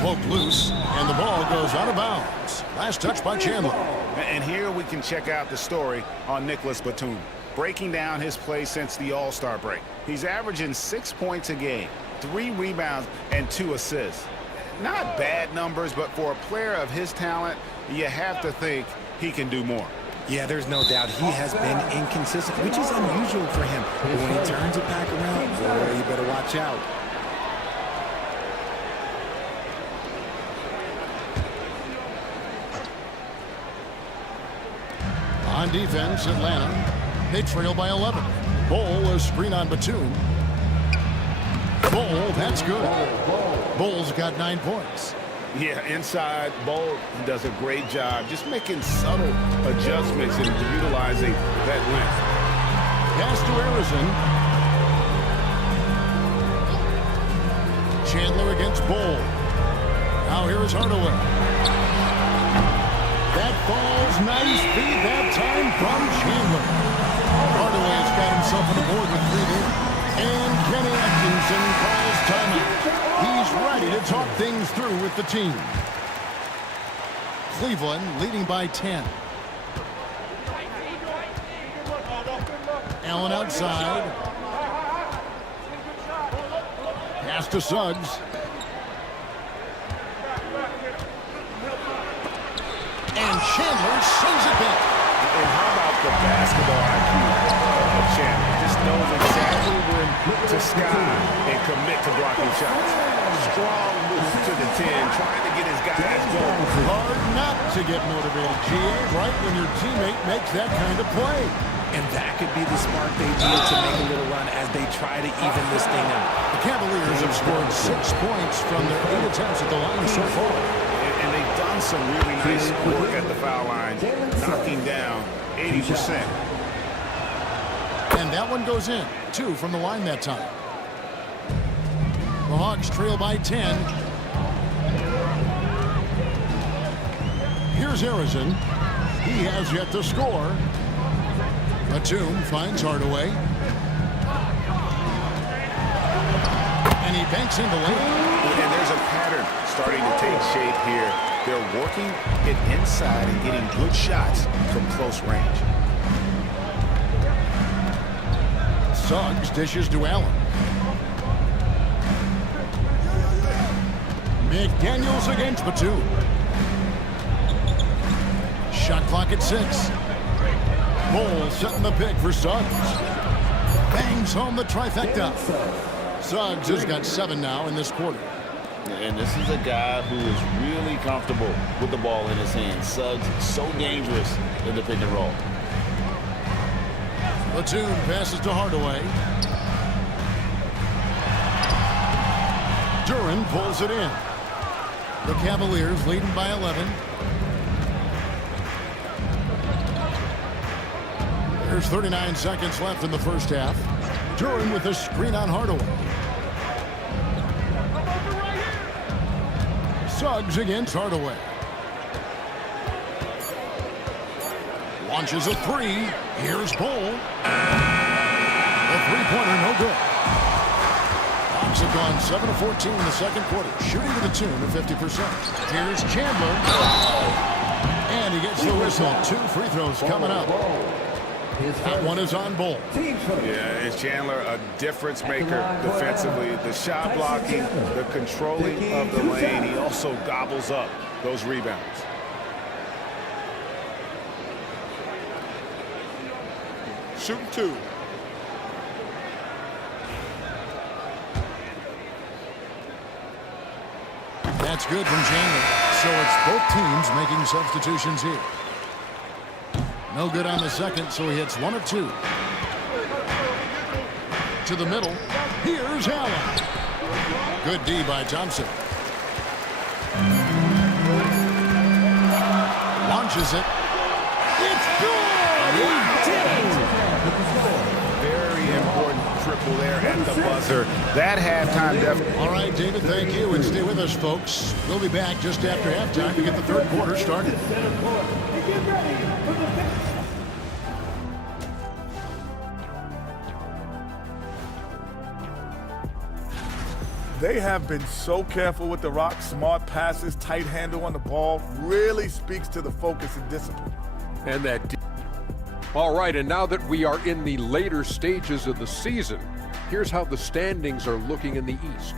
Poked loose, and the ball goes out of bounds. Last touch by Chandler. And here we can check out the story on Nicholas Batum. Breaking down his play since the All-Star break. He's averaging 6 points a game, 3 rebounds, and 2 assists. Not bad numbers, but for a player of his talent, you have to think he can do more. Yeah, there's no doubt he has been inconsistent, which is unusual for him. But when he turns it back around, boy, you better watch out. On defense, Atlanta. They trail by 11. Bol, a screen on Batum. Bol, that's good. Bol's got 9 points. Yeah, inside, Bol does a great job just making subtle adjustments and utilizing that length. Pass to Harrison. Chandler against Bol. Now here is Hardaway. That falls nice feed that time from Chandler. Hardaway has got himself on the board with 3 there. And Kenny Atkinson calls timeout. He's ready to talk things through with the team. Cleveland leading by 10. Allen outside. Pass to Suggs. And Chandler sends it back. And how about the basketball IQ of Chandler? Just knows exactly when to sky and commit to blocking shots. Strong move to the 10, trying to get his guys going. Hard not to get motivated, GA, right when your teammate makes that kind of play. And that could be the smart they do to make a little run as they try to even this thing out. The Cavaliers have scored 6 points from their 8 attempts at the line so far. And they've done some really nice work at the foul line, knocking down 80%. And that one goes in. 2 from the line that time. The Hawks trail by 10. Here's Harrison. He has yet to score. Batum finds Hardaway. And he banks in the lane. And there's a pattern starting to take shape here. They're working it inside and getting good shots from close range. Suggs dishes to Allen. McDaniels against Batum. Shot clock at 6. Bol setting the pick for Suggs. Bangs home the trifecta. Suggs has got 7 now in this quarter. And this is a guy who is really comfortable with the ball in his hands. Suggs is so dangerous in the pick and roll. Batum passes to Hardaway. Duran pulls it in. The Cavaliers leading by 11. There's 39 seconds left in the first half. Duran with a screen on Hardaway. Suggs against Hardaway. Launches a 3. Here's Bol. The three-pointer no good. Hawks have gone 7 of 14 in the second quarter, shooting to the tune of 50%. Here's Chandler. And he gets the whistle. 2 free throws coming up. That one is on Bol. Yeah, is Chandler a difference maker defensively? The shot blocking, the controlling of the lane. He also gobbles up those rebounds. Shooting 2. That's good from Chandler. So it's both teams making substitutions here. No good on the second, so he hits 1 of 2. To the middle. Here's Allen. Good D by Thompson. Launches it. It's good! He did it! Very important triple there at the buzzer. That halftime deficit. All right, David, thank you. And stay with us, folks. We'll be back just after halftime to get the third quarter started. They have been so careful with the rock. Smart passes, tight handle on the ball. Really speaks to the focus and discipline. And that. All right, and now that we are in the later stages of the season, here's how the standings are looking in the East.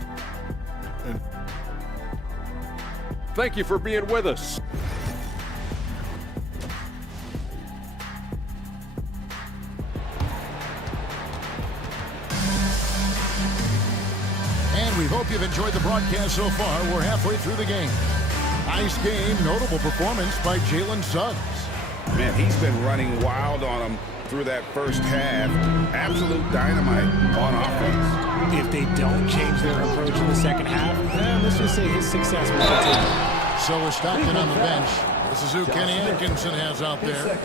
Thank you for being with us. And we hope you've enjoyed the broadcast so far. We're halfway through the game. Nice game, notable performance by Jalen Suggs. Man, he's been running wild on them through that first half. Absolute dynamite on offense. If they don't change their approach in the second half, let's just say his success will continue. So is Stockton on the bench. This is who Kenny Atkinson has out there.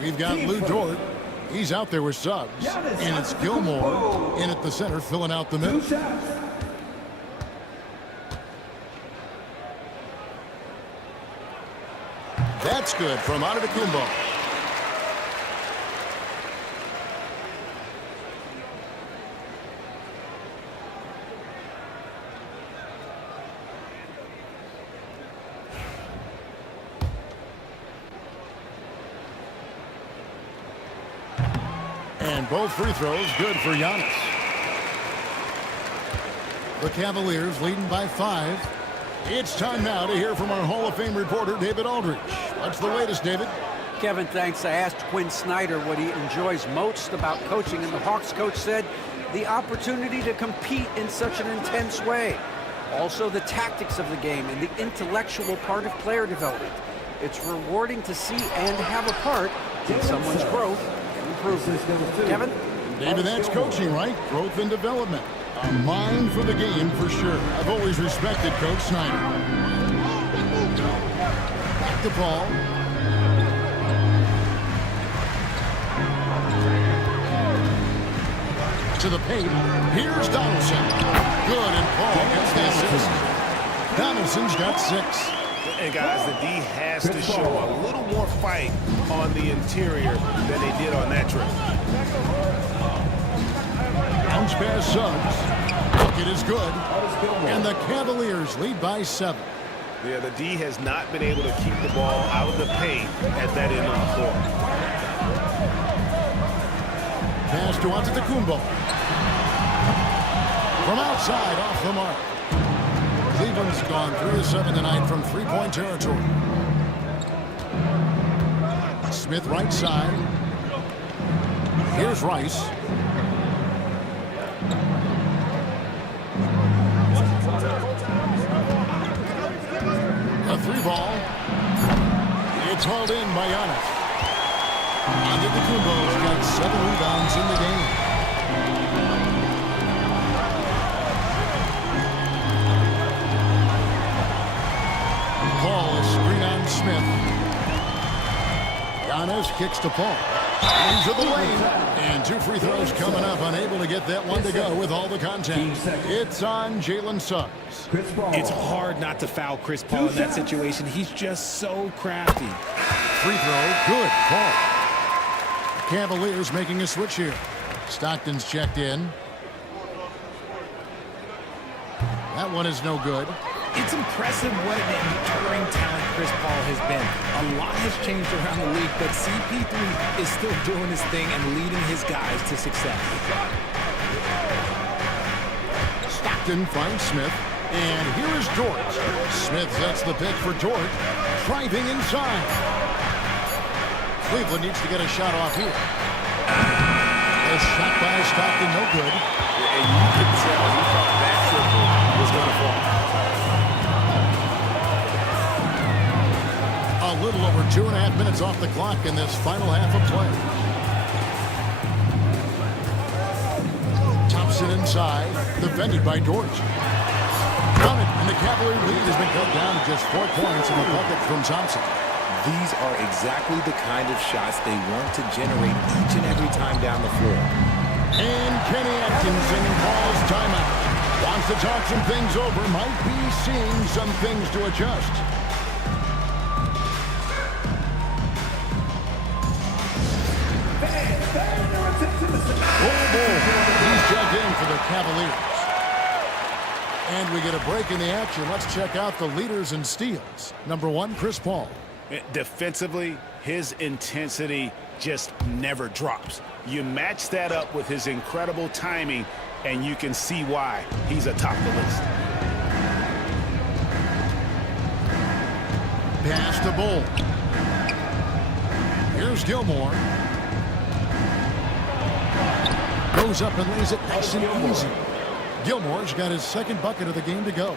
We've got Lou Dort. He's out there with Suggs. And it's Gilmore in at the center, filling out the middle. That's good from Antetokounmpo. And both free throws good for Giannis. The Cavaliers leading by 5. It's time now to hear from our Hall of Fame reporter, David Aldridge. What's the latest, David? Kevin, thanks. I asked Quinn Snyder what he enjoys most about coaching, and the Hawks coach said the opportunity to compete in such an intense way. Also, the tactics of the game and the intellectual part of player development. It's rewarding to see and have a part in someoe's growth and improvement. Kevin? David, that's coaching, right? Growth and development. A mind for the game, for sure. I've always respected Coach Snyder. Back to Paul. To the paint. Here's Donaldson. Good, and Paul gets the assist. Donaldson's got 6. And guys, the D has to show a little more fight on the interior than they did on that trip. Bounce pass Suggs. Bucket is good. And the Cavaliers lead by 7. Yeah, the D has not been able to keep the ball out of the paint at that end of the floor. Pass to Antetokounmpo. From outside, off the mark. Cleveland's gone 3 of 7 tonight from three-point territory. Smith right side. Here's Rice. A 3-ball. It's hauled in by Giannis. Antetokounmpo's got 7 rebounds in the game. Paul, a screen on Smith. Giannis kicks to Paul. Into the lane. And 2 free throws coming up. Unable to get that one to go with all the contact. It's on Jalen Suggs. It's hard not to foul Chris Paul in that situation. He's just so crafty. Free throw. Good. Paul. Cavaliers making a switch here. Stockton's checked in. That one is no good. It's impressive what an enduring talent Chris Paul has been. A lot has changed around the league, but CP3 is still doing his thing and leading his guys to success. Stockton finds Smith, and here is Dort. Smith sets the pick for Dort, driving inside. Cleveland needs to get a shot off here. A shot by Stockton, no good. And you could tell he thought that triple was going to fall. A little over 2.5 minutes off the clock in this final half of play. Thompson inside, defended by Dort. Counted, and the Cavalier lead has been cut down to just 4 points in the bucket from Thompson. These are exactly the kind of shots they want to generate each and every time down the floor. And Kenny Atkinson calls timeout. Wants to talk some things over, might be seeing some things to adjust. Oh, boy. He's checked in for the Cavaliers. And we get a break in the action. Let's check out the leaders in steals. Number 1, Chris Paul. Defensively, his intensity just never drops. You match that up with his incredible timing, and you can see why he's atop the list. Pass to Bull. Here's Gilmore. Goes up and lays it nice and easy. Gilmore's got his second bucket of the game to go.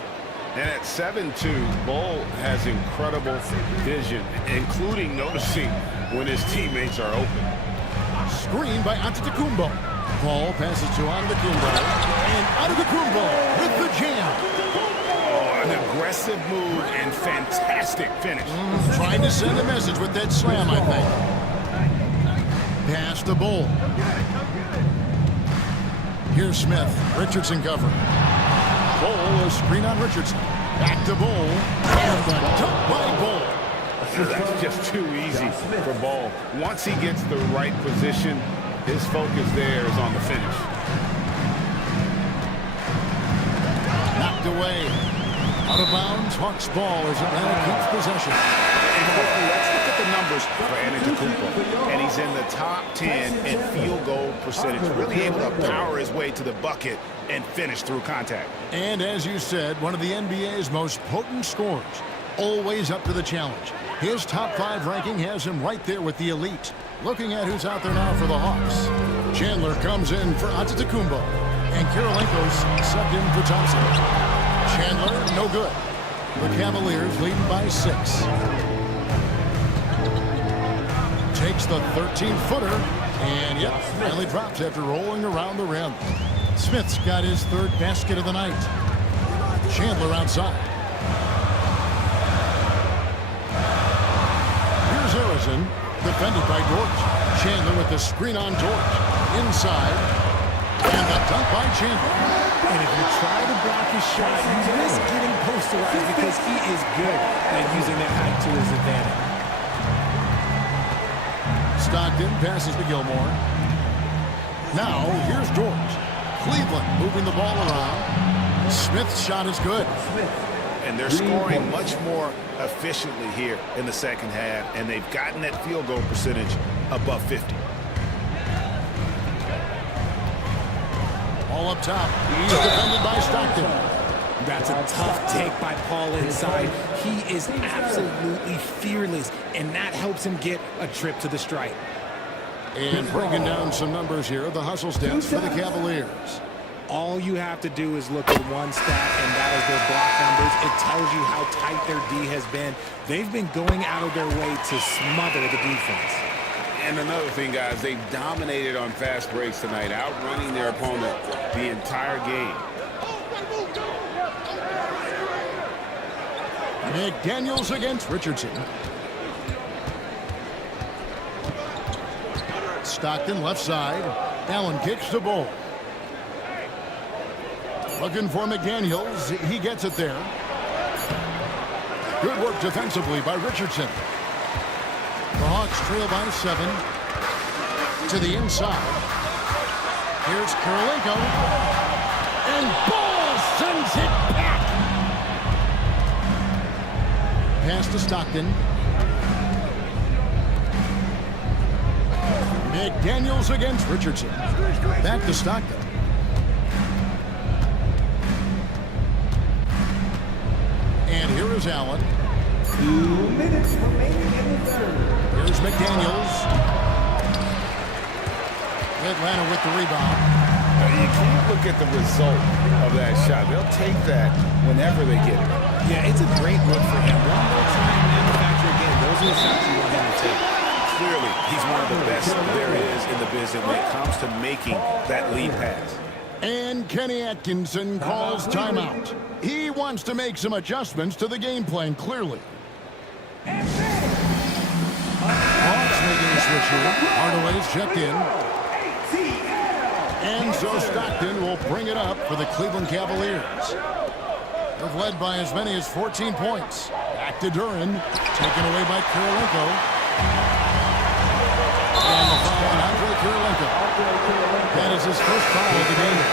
And at 7'2", Bull has incredible vision, including noticing when his teammates are open. Screen by Antetokounmpo. Paul passes to Antetokounmpo. And Antetokounmpo with the jam. Oh, an aggressive move and fantastic finish. Trying to send a message with that slam, I think. Pass to Bull. Here's Smith. Richardson cover. Bull, a screen on Richardson. Back to Bull. And the dunk by Bull. That's just too easy for Bull. Once he gets the right position, his focus there is on the finish. Knocked away. Out of bounds. Hawks ball as Atlanta keeps possession. Let's look at the numbers for Antetokounmpo. And he's in the top 10 in field goal percentage. Really able to power his way to the bucket and finish through contact. And as you said, one of the NBA's most potent scorers. Always up to the challenge. His top 5 ranking has him right there with the elite. Looking at who's out there now for the Hawks. Chandler comes in for Antetokounmpo. And Kirilenko's subbed in for Thompson. Chandler, no good. The Cavaliers leading by 6. Takes the 13-footer. And, yep, finally drops after rolling around the rim. Smith's got his 3rd basket of the night. Chandler outside. Here's Harrison, defended by George. Chandler with the screen on George. Inside. And the dunk by Chandler. And if you try to block his shot, you risk getting posterized because he is good at using that height to his advantage. Stockton passes to Gilmore. Now, here's George. Cleveland moving the ball around. Smith's shot is good. And they're scoring much more efficiently here in the second half, and they've gotten that field goal percentage above 50. All up top. He's defended by Stockton. That's a tough take by Paul inside. He is absolutely fearless, and that helps him get a trip to the stripe. And breaking down some numbers here, the hustle stats for the Cavaliers. All you have to do is look at one stat, and that is their block numbers. It tells you how tight their D has been. They've been going out of their way to smother the defense. And another thing, guys, they've dominated on fast breaks tonight, outrunning their opponent the entire game. McDaniels against Richardson. Stockton left side. Allen kicks the ball. Looking for McDaniels. He gets it there. Good work defensively by Richardson. The Hawks trail by 7. To the inside. Here's Kirilenko. And Ball sends it back. Pass to Stockton. McDaniels against Richardson. Back to Stockton. And here is Allen. 2 minutes remaining in the third. Here's McDaniels. Atlanta with the rebound. You can't look at the result of that shot. They'll take that whenever they get it. Yeah, it's a great look for him. One more time, manufacture again. Those are the shots you want him to take. Clearly, he's one of the best there is in the business when it comes to making that lead pass. And Kenny Atkinson calls timeout. He wants to make some adjustments to the game plan, clearly. Hawks making a switch here. Hardaway's checked in. And so Stockton will bring it up for the Cleveland Cavaliers. They've led by as many as 14 points. Back to Duran. Taken away by Kirilenko. And the foul on Andre Kirilenko. That is his first foul of the game.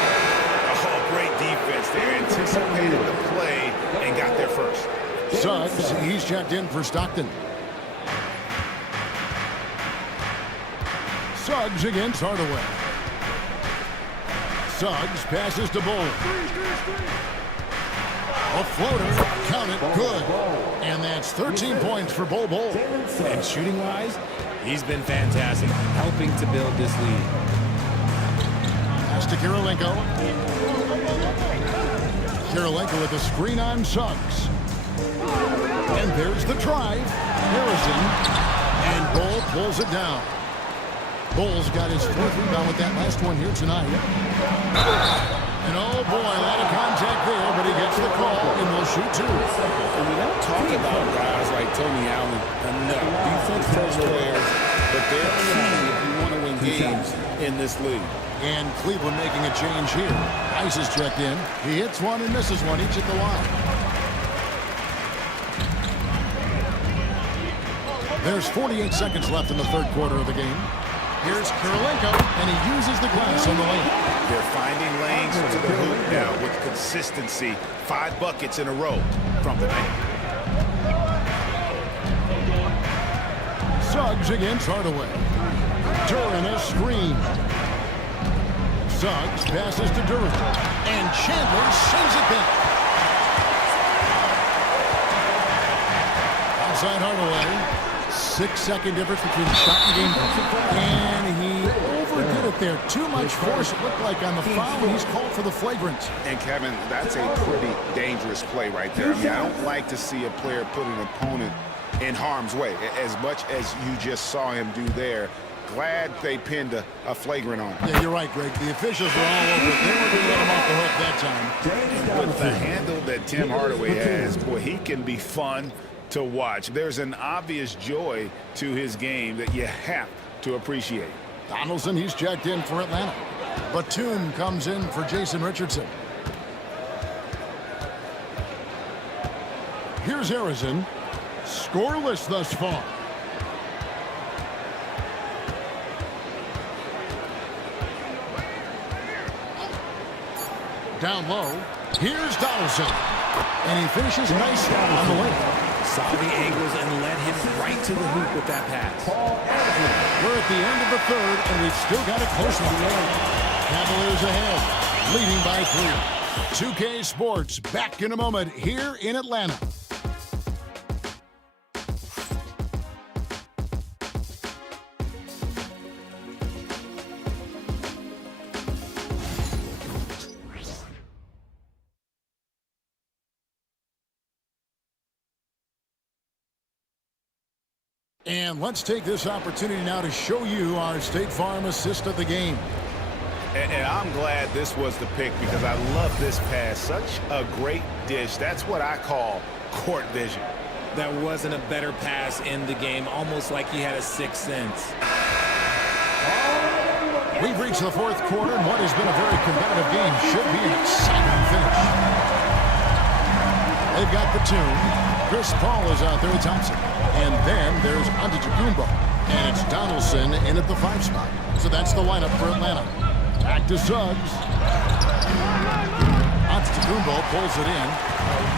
Oh, great defense there. And anticipated the play and got there first. Suggs, he's checked in for Stockton. Suggs against Hardaway. Suggs passes to Bull. A floater, count it, good. And that's 13 points for Bull. And shooting-wise, he's been fantastic, helping to build this lead. Pass to Kirilenko. Kirilenko with the screen on Suggs. And there's the drive. Harrison. And Bull pulls it down. Bull's got his fourth rebound with that last one here tonight. And oh boy, a lot of contact there, but he gets the call and will shoot two. And we don't talk about guys like Tony Allen enough. Defense first players, but they're key if you want to win games in this league. And Cleveland making a change here. Ice is checked in. He hits one and misses one, each at the line. There's 48 seconds left in the third quarter of the game. Here's Kirilenko, and he uses the glass on the lane. They're finding lanes to the hoop now with consistency. 5 buckets in a row from the lane. Suggs against Hardaway. Duran a screen. Suggs passes to Duran. And Chandler sends it back. Outside Hardaway. 6-second difference between the shot and game. And he overdid it there. Too much force, it looked like, on the foul, and he's called for the flagrant. And, Kevin, that's a pretty dangerous play right there. I mean, I don't like to see a player put an opponent in harm's way, as much as you just saw him do there. Glad they pinned a flagrant on him. Yeah, you're right, Greg. The officials were all over it. They weren't going to let him off the hook that time. With the handle that Tim Hardaway has, boy, he can be fun to watch. There's an obvious joy to his game that you have to appreciate. Donaldson, he's checked in for Atlanta. Batum comes in for Jason Richardson. Here's Harrison. Scoreless thus far. Down low. Here's Donaldson. And he finishes nicely on the lane. Saw the angles and led him right to the hoop with that pass. We're at the end of the third, and we've still got a close one. Cavaliers ahead, leading by 3. 2K Sports back in a moment here in Atlanta. And let's take this opportunity now to show you our State Farm assist of the game. And I'm glad this was the pick because I love this pass. Such a great dish. That's what I call court vision. There wasn't a better pass in the game, almost like he had a sixth sense. We've reached the fourth quarter, and what has been a very competitive game should be an exciting finish. They've got Batum. Chris Paul is out there with Thompson. And then there's Antetokounmpo. And it's Donaldson in at the 5 spot. So that's the lineup for Atlanta. Back to Suggs. Antetokounmpo pulls it in.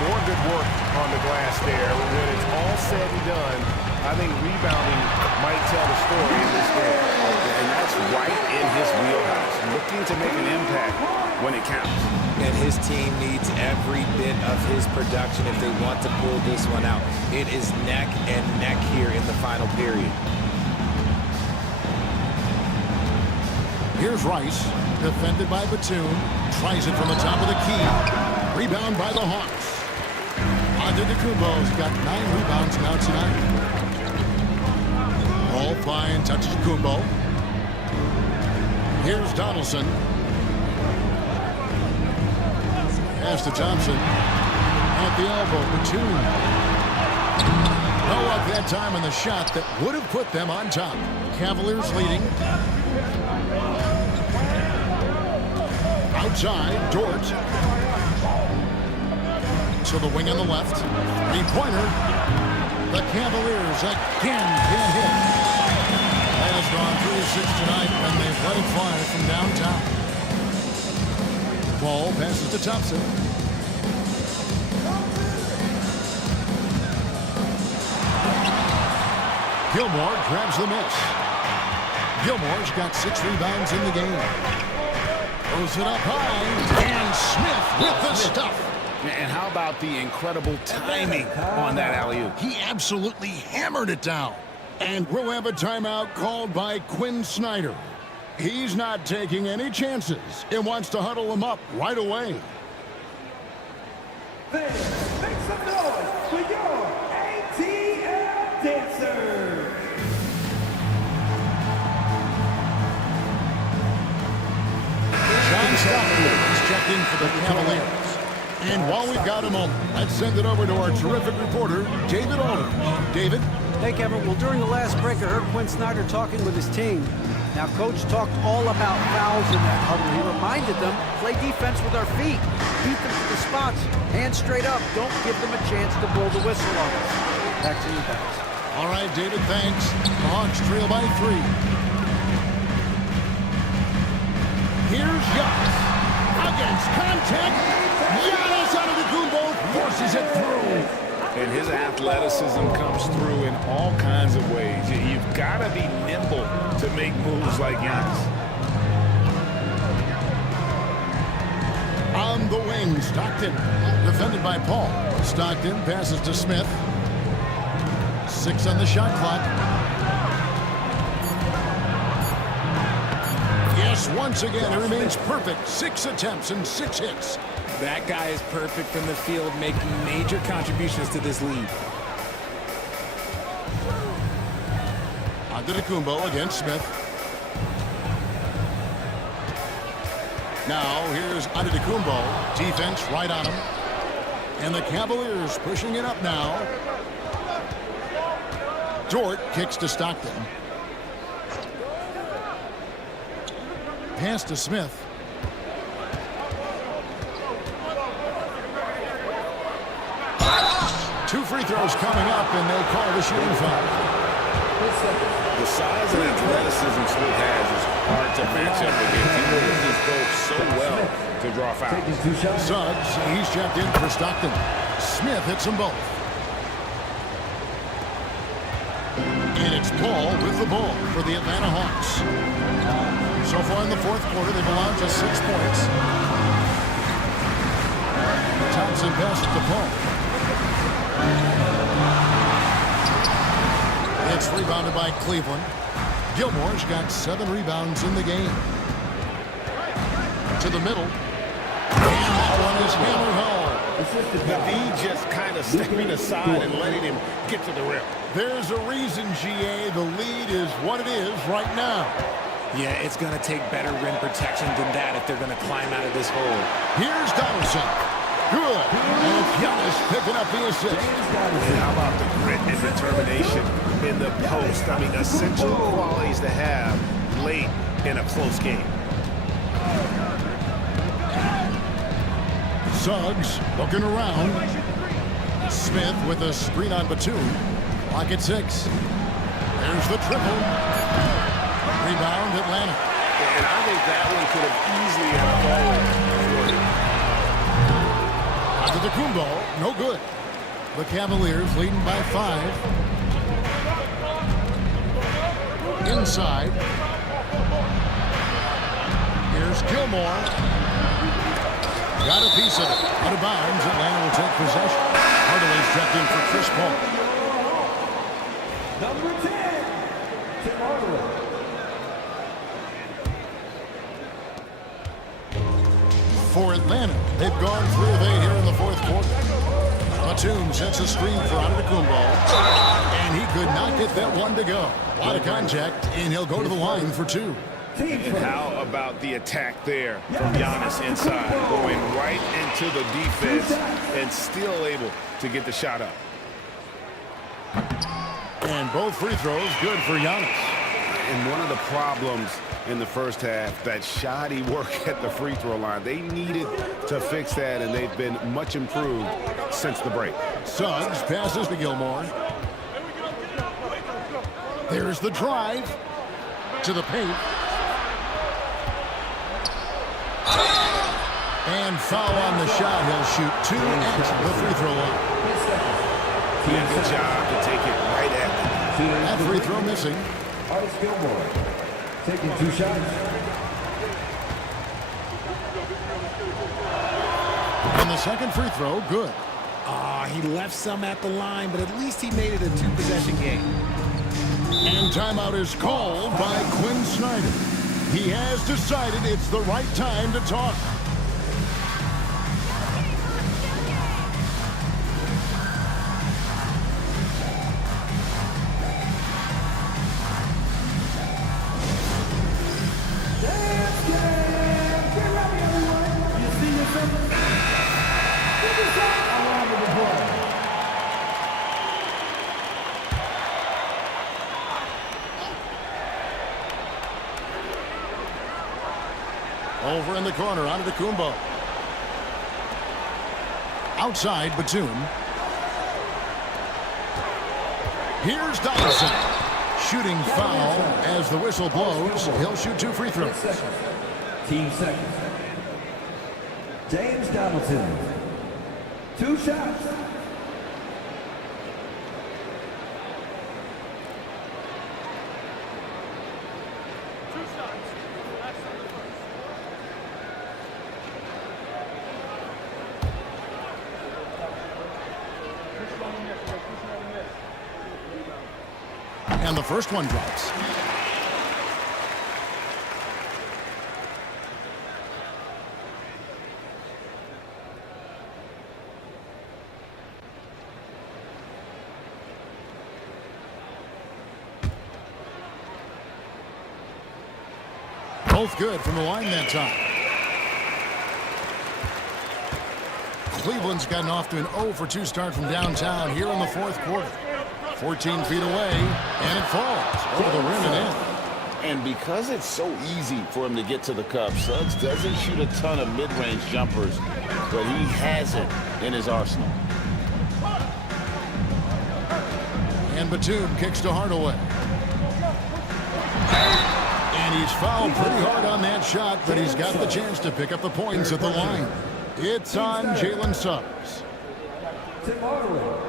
More good work on the glass there. When it's all said and done, I think rebounding might tell the story in this game. And that's right in his wheelhouse. Looking to make an impact when it counts. And his team needs every bit of his production if they want to pull this one out. It is neck and neck here in the final period. Here's Rice, defended by Batum. Tries it from the top of the key. Rebound by the Hawks. Antetokounmpo's got 9 rebounds now tonight. Ball fine, touches Kumbo. Here's Donaldson. Pass to Thompson. At the elbow, Batum. No luck that time on the shot that would have put them on top. Cavaliers leading. Outside, Dort. To the wing on the left. 3-pointer. The Cavaliers again can't hit. Has gone 3-6 tonight, and they've let it fly from downtown. Ball passes to Thompson. Gilmore grabs the miss. Gilmore's got 6 rebounds in the game. Throws it up high, and Smith with the stuff. And how about the incredible timing on that alley-oop? He absolutely hammered it down. And we'll have a timeout called by Quinn Snyder. He's not taking any chances and wants to huddle him up right away. Make some noise for your ATL dancers. John Stockton is checked in for the Cavaliers. And while we've got a moment, let's send it over to our terrific reporter, David Aldridge. David? Hey, Kevin. Well, during the last break, I heard Quinn Snyder talking with his team. Now, Coach talked all about fouls in that huddle. He reminded them, play defense with our feet. Beat them to the spots. Hands straight up. Don't give them a chance to blow the whistle on us. Back to you guys. All right, David, thanks. The Hawks trail by 3. Here's Giannis. Against contact. Giannis Antetokounmpo forces it through. And his athleticism comes through in all kinds of ways. You've got to be nimble to make moves like Giannis. On the wing, Stockton. Defended by Paul. Stockton passes to Smith. 6 on the shot clock. Yes, once again, it remains perfect. 6 attempts and 6 hits. That guy is perfect from the field, making major contributions to this lead. Antetokounmpo against Smith. Now, here's Antetokounmpo. Defense right on him. And the Cavaliers pushing it up now. Dort kicks to Stockton. Pass to Smith. Two free throws coming up, and they call the shooting foul. The size and athleticism Smith has is hard to match up against. He uses both so well to draw fouls. Suggs, he's checked in for Stockton. Smith hits them both. And it's Paul with the ball for the Atlanta Hawks. So far in the fourth quarter, they've allowed just 6 points. Thompson passes to Paul. It's rebounded by Cleveland. Gilmore's got 7 rebounds in the game. To the middle. And that one is hammered home. The D just kind of stepping aside and letting him get to the rim. There's a reason, GA, the lead is what it is right now. Yeah, it's going to take better rim protection than that if they're going to climb out of this hole. Here's Donaldson. Good. And Giannis picking up the assist. And how about the grit and determination in the post? I mean, essential qualities to have late in a close game. Suggs looking around. Smith with a screen on Batum. Clock at 6. There's the triple. Rebound, Atlanta. And I think that one could have easily fallen. Antetokounmpo, no good. The Cavaliers leading by 5. Inside. Here's Gilmore. Got a piece of it. Out of bounds. Atlanta will take possession. Hardaway's checked in for Chris Paul. Number 10, Tim Hardaway. For Atlanta, they've gone 3 of 8 here in the fourth quarter. Batum sets a screen for Antetokounmpo, and he could not get that one to go. A lot of contact, and he'll go to the line for 2. And how about the attack there from Giannis inside, going right into the defense and still able to get the shot up. And both free throws good for Giannis. And one of the problems in the first half, that shoddy work at the free throw line. They needed to fix that, and they've been much improved since the break. Suggs passes to Gilmore. There's the drive to the paint. And foul on the shot. He'll shoot 2 at the free throw line. He did a good job to take it right at the That free throw missing. Artis Gilmore taking 2 shots. And the second free throw, good. He left some at the line, but at least he made it a 2-possession game. And timeout is called by Quinn Snyder. He has decided it's the right time to talk. Over in the corner, Antetokounmpo. Outside, Batum. Here's Donaldson. Shooting foul as the whistle blows. He'll shoot 2 free throws. Team seconds. James Donaldson. 2 shots. And the first one drops. Both good from the line that time. Cleveland's gotten off to an 0 for 2 start from downtown here in the fourth quarter. 14 feet away, and it falls over the rim and in. And because it's so easy for him to get to the cup, Suggs doesn't shoot a ton of mid-range jumpers, but he has it in his arsenal. And Batum kicks to Hardaway. And he's fouled pretty hard on that shot, but he's got the chance to pick up the points at the line. It's on Jalen Suggs. Tim Hardaway.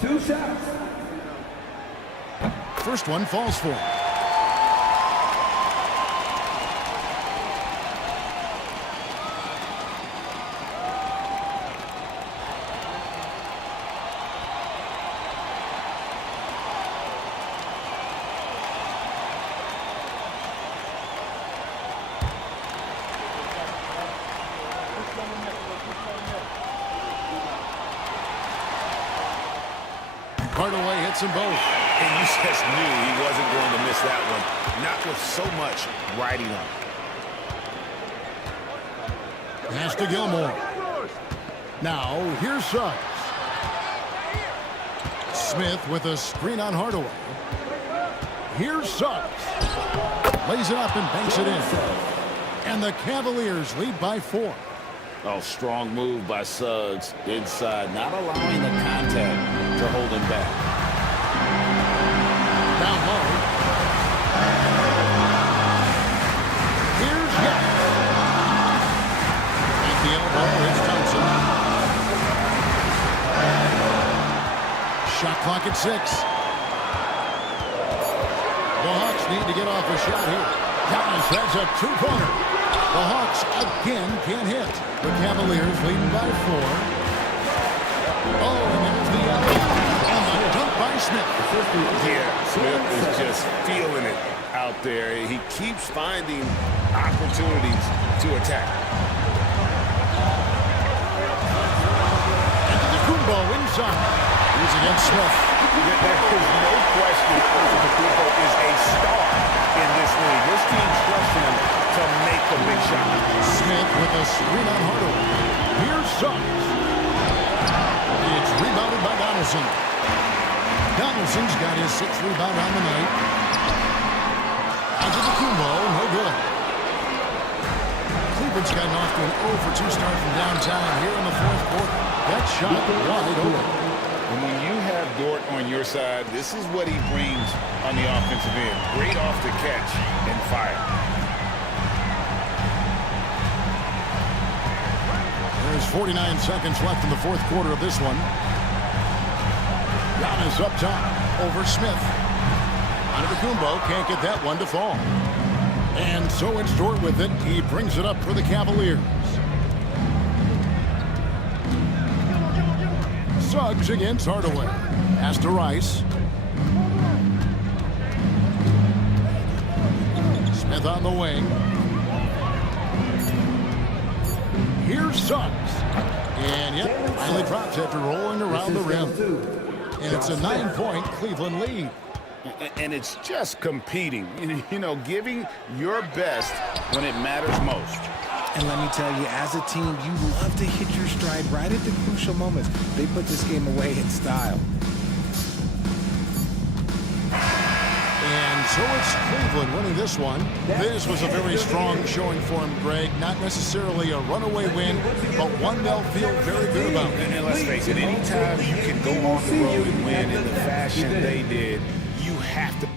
2 shots. First one falls for him. Hardaway hits them both. And you just knew he wasn't going to miss that one. Not with so much riding on. Pass to Gilmore. Now, here's Suggs. Smith with a screen on Hardaway. Here's Suggs. Lays it up and banks it in. And the Cavaliers lead by 4. Oh, strong move by Suggs inside, not allowing the contact to hold him back. Down low. Here's Young. At the elbow, it's Thompson. Shot clock at 6. The Hawks need to get off a shot here. Giannis has a 2-pointer. The Hawks again can't hit. The Cavaliers leading by 4. Oh, and there's the alley. And the dunk by Smith. Yeah, Smith is just feeling it out there. He keeps finding opportunities to attack. Antetokounmpo inside. He's against Smith. There is no question Antetokounmpo is a star in this league. This team trusts him to make the big shot. Smith with a screen on Hardaway. Here's Suggs. It's rebounded by Donaldson. Donaldson's got his 6th rebound on the night. Antetokounmpo, no good. Cleveland's gotten off to an 0 for 2 start from downtown here in the fourth quarter. That shot wide open. And when you have Dort on your side, this is what he brings on the offensive end. Great off the catch and fire. There's 49 seconds left in the fourth quarter of this one. Giannis up top over Smith. Antetokounmpo can't get that one to fall. And so it's Dort with it. He brings it up for the Cavaliers. Suggs against Hardaway. Pass to Rice. Smith on the wing. Here's Suggs. And yep, finally drops after rolling around the rim. And it's a 9-point Cleveland lead. And it's just competing, you know, giving your best when it matters most. And let me tell you, as a team, you love to hit your stride right at the crucial moments. They put this game away in style. And so it's Cleveland winning this one. This was a very strong showing for him, Greg. Not necessarily a runaway win, but one they'll feel very good about. And let's face it, anytime you can go on the road and win in the fashion they did, you have to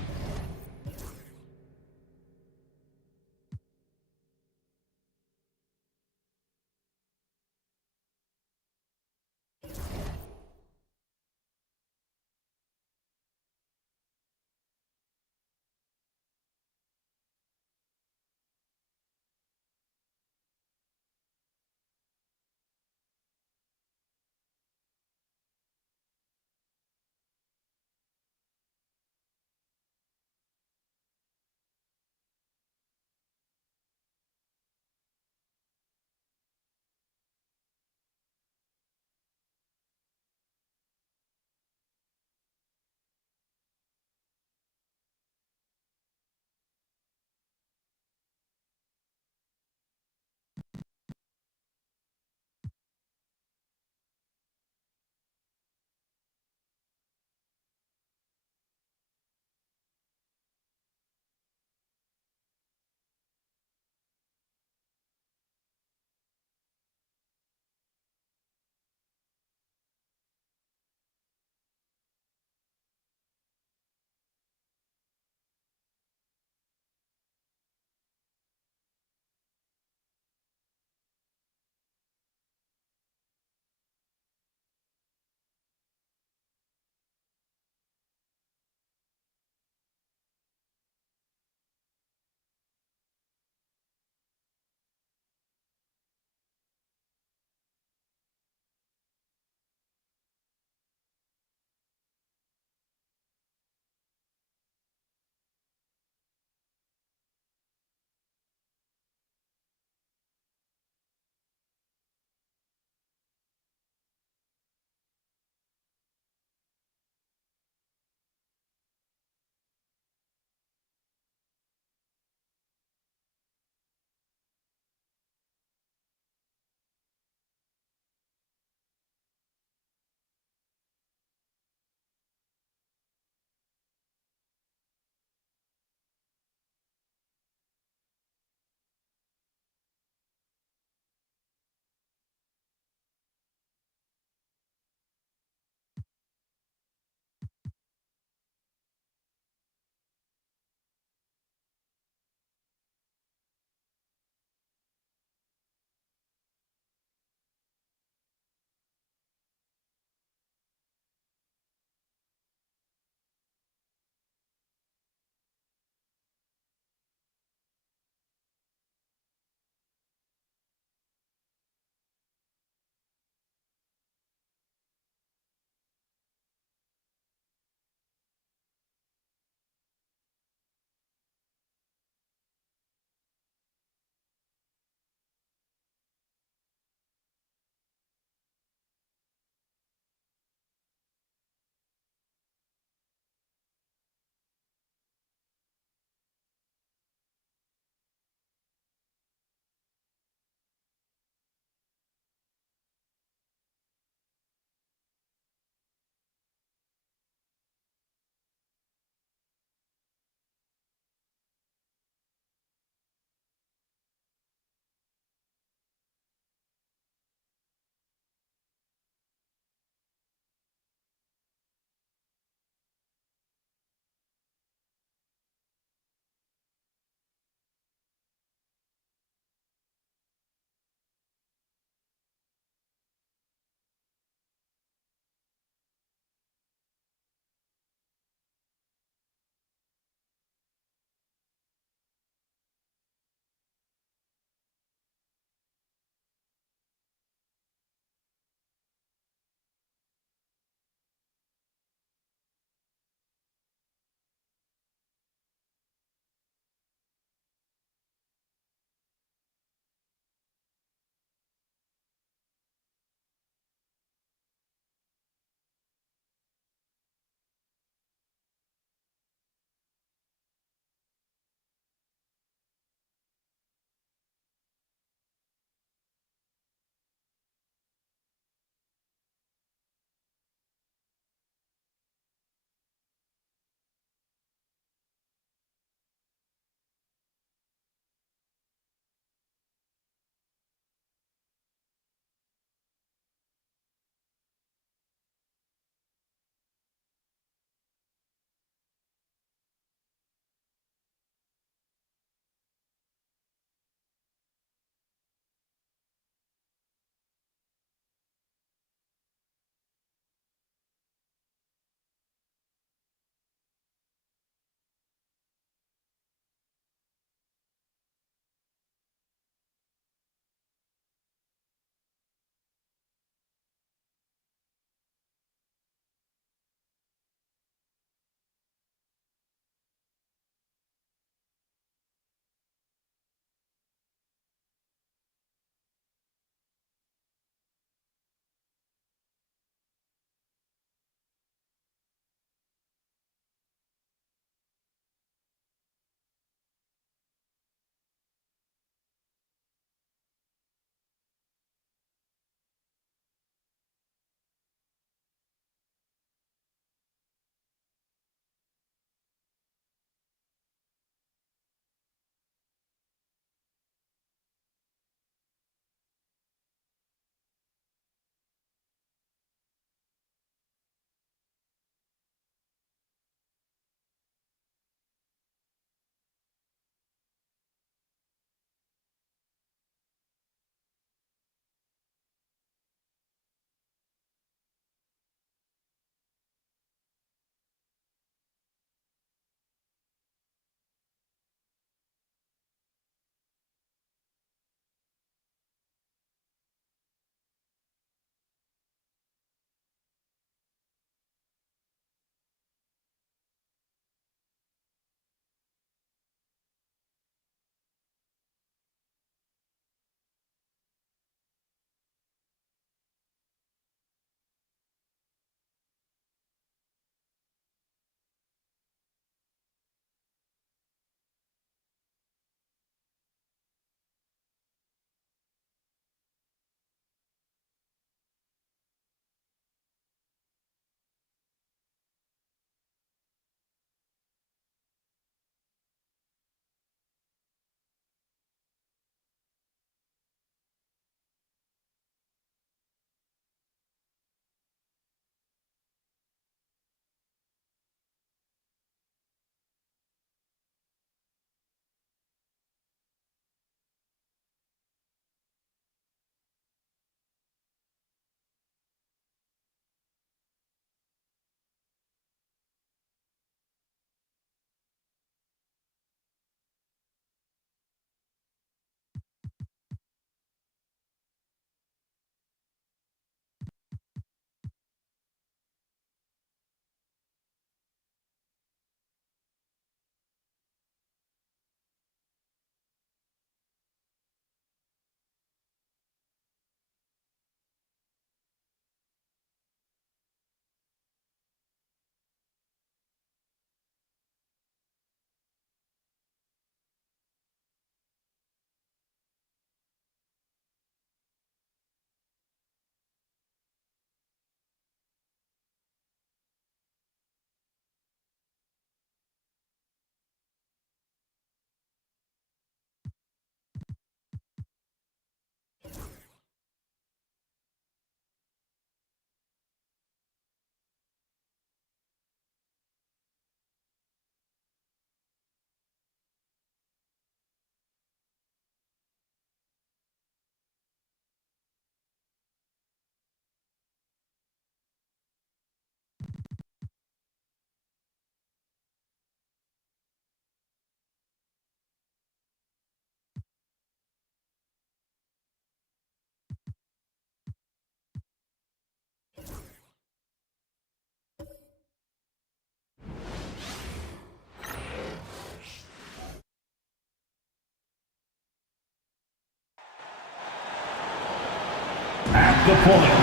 the point.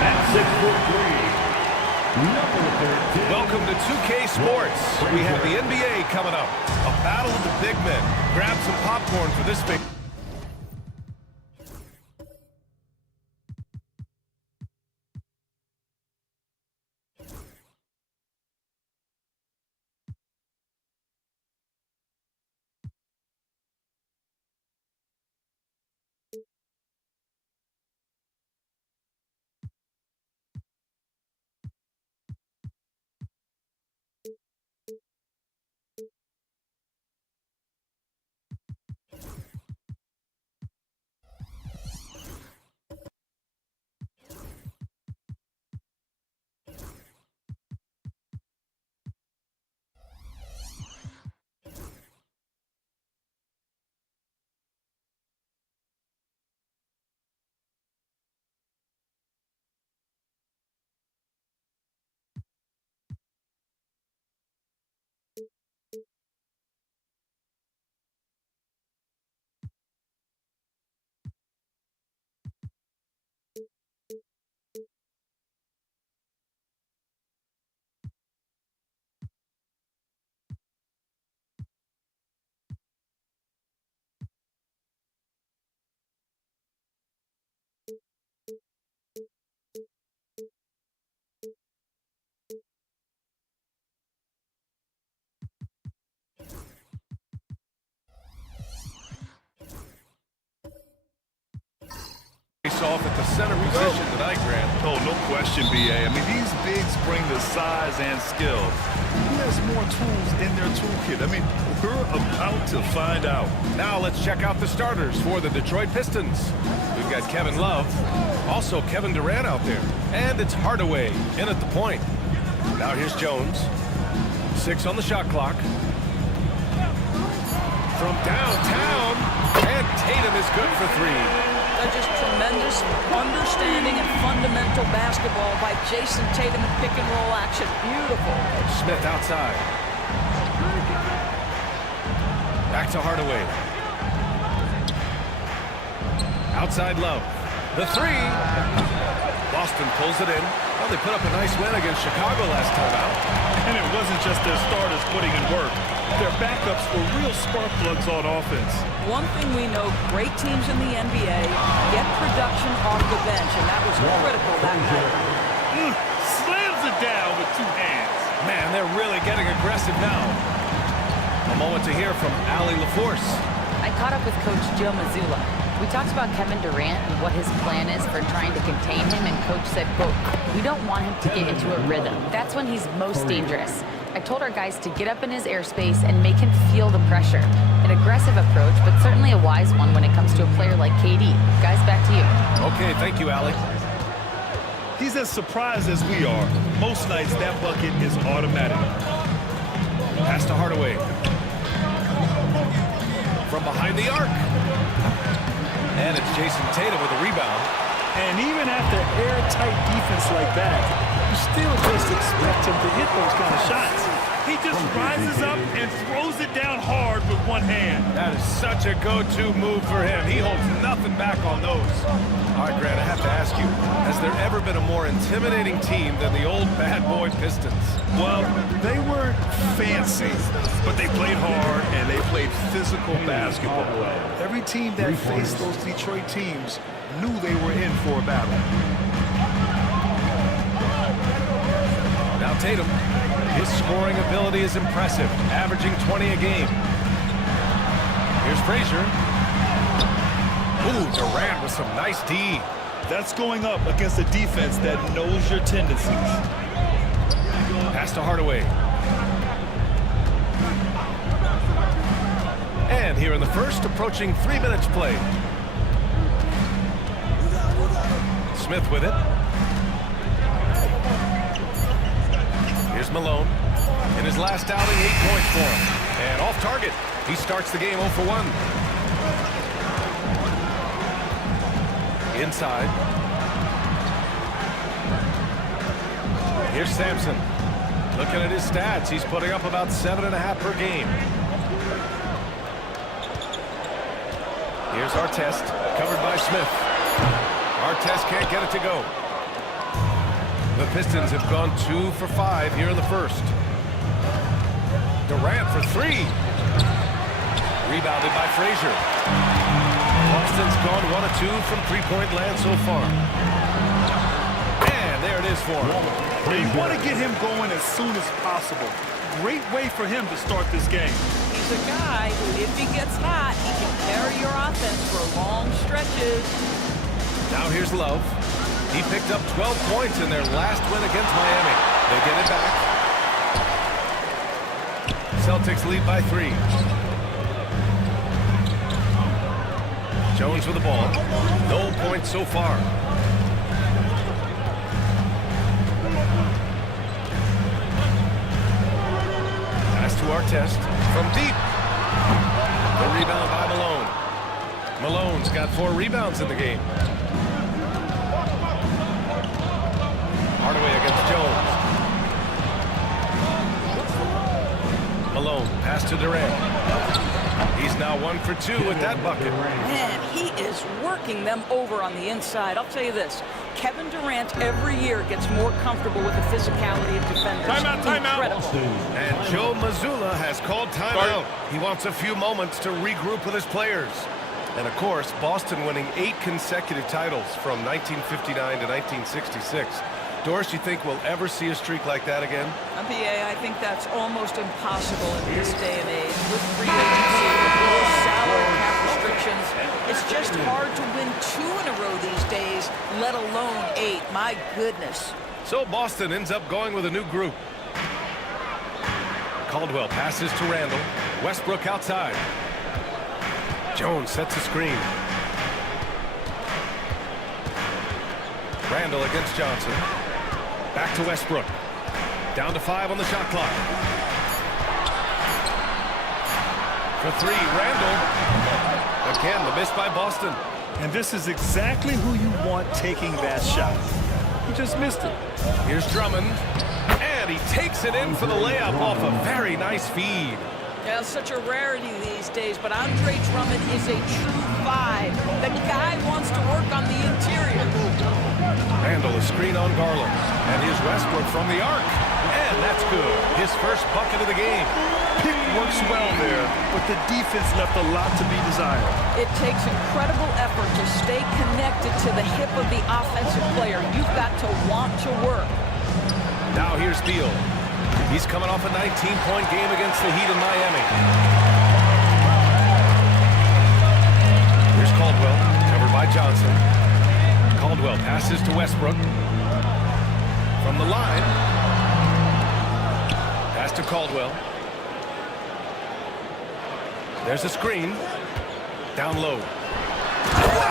At 6'3", number 13. Welcome to 2K Sports. We have the NBA coming up. A battle of the big men. Grab some popcorn for this big. Off at the center position tonight, Grant. Oh, no question, B.A. I mean, these bigs bring the size and skill. Who has more tools in their toolkit? I mean, we're about to find out. Now let's check out the starters for the Detroit Pistons. We've got Kevin Love, also Kevin Durant out there, and it's Hardaway in at the point. Now here's Jones. 6 on the shot clock. From downtown, and Tatum is good for 3. Just tremendous understanding and fundamental basketball by Jason Tatum in pick-and-roll action. Beautiful. Smith outside. Back to Hardaway. Outside Love. The 3. Boston pulls it in. Well, they put up a nice win against Chicago last time out. And it wasn't just their starters putting in work. Their backups were real spark plugs on offense. One thing we know, great teams in the NBA get production off the bench, and that was critical that night. Slams it down with 2 hands. Man, they're really getting aggressive now. A moment to hear from Allie LaForce. I caught up with Coach Joe Mazzulla. We talked about Kevin Durant and what his plan is for trying to contain him, and Coach said, quote, "We don't want him to get into a rhythm. That's when he's most dangerous." I told our guys to get up in his airspace and make him feel the pressure. An aggressive approach, but certainly a wise one when it comes to a player like KD. Guys, back to you. Okay, thank you, Allie. He's as surprised as we are. Most nights, that bucket is automatic. Pass to Hardaway. From behind the arc. And it's Jason Tatum with a rebound. And even after airtight defense like that, you still just expect him to hit those kind of shots. He just rises up and throws it down hard with one hand. That is such a go-to move for him. He holds nothing back on those. All right, Grant, I have to ask you, has there ever been a more intimidating team than the old bad boy Pistons? Well, they weren't fancy, but they played hard and they played physical basketball. Every team that faced those Detroit teams knew they were in for a battle. Now Tatum, his scoring ability is impressive, averaging 20 a game. Here's Frazier. Ooh, Durant with some nice D. That's going up against a defense that knows your tendencies. Pass to Hardaway. And here in the first, approaching 3 minutes played. Smith with it. Here's Malone. In his last outing, 8 points for him. And off target. He starts the game 0 for 1. Inside. Here's Sampson. Looking at his stats, he's putting up about 7.5 per game. Here's Artest, covered by Smith. Artest can't get it to go. The Pistons have gone 2 for 5 here in the first. Durant for 3. Rebounded by Frazier. Boston's gone 1 of 2 from three-point land so far. And there it is for him. They want to get him going as soon as possible. Great way for him to start this game. He's a guy who, if he gets hot, he can carry your offense for long stretches. Now here's Love. He picked up 12 points in their last win against Miami. They get it back. Celtics lead by 3. Jones with the ball. No points so far. Pass to Artest from deep. The rebound by Malone. Malone's got 4 rebounds in the game. Hardaway against Jones. Malone, pass to Durant. He's now 1 for 2 with that bucket. Man, he is working them over on the inside. I'll tell you this, Kevin Durant every year gets more comfortable with the physicality of defenders. Timeout. And Joe Mazzulla has called timeout. He wants a few moments to regroup with his players. And of course, Boston winning 8 consecutive titles from 1959 to 1966. Doris, you think we'll ever see a streak like that again? BA, I think that's almost impossible in this day and age. With free agency, with salary cap restrictions, it's just hard to win 2 in a row these days, let alone 8. My goodness. So Boston ends up going with a new group. Caldwell passes to Randall. Westbrook outside. Jones sets a screen. Randall against Johnson. Back to Westbrook. Down to 5 on the shot clock. For 3, Randall. Again, the miss by Boston. And this is exactly who you want taking that shot. He just missed it. Here's Drummond. And he takes it in for the layup off a very nice feed. Yeah, such a rarity these days, but Andre Drummond is a true 5. The guy wants to work on the interior. Randall, a screen on Garland. And here's Westbrook from the arc. And that's good. His first bucket of the game. Pick works well there, but the defense left a lot to be desired. It takes incredible effort to stay connected to the hip of the offensive player. You've got to want to work. Now here's Beal. He's coming off a 19-point game against the Heat in Miami. Here's Caldwell, covered by Johnson. Caldwell passes to Westbrook. From the line. Pass to Caldwell. There's a screen. Down low. Whoa!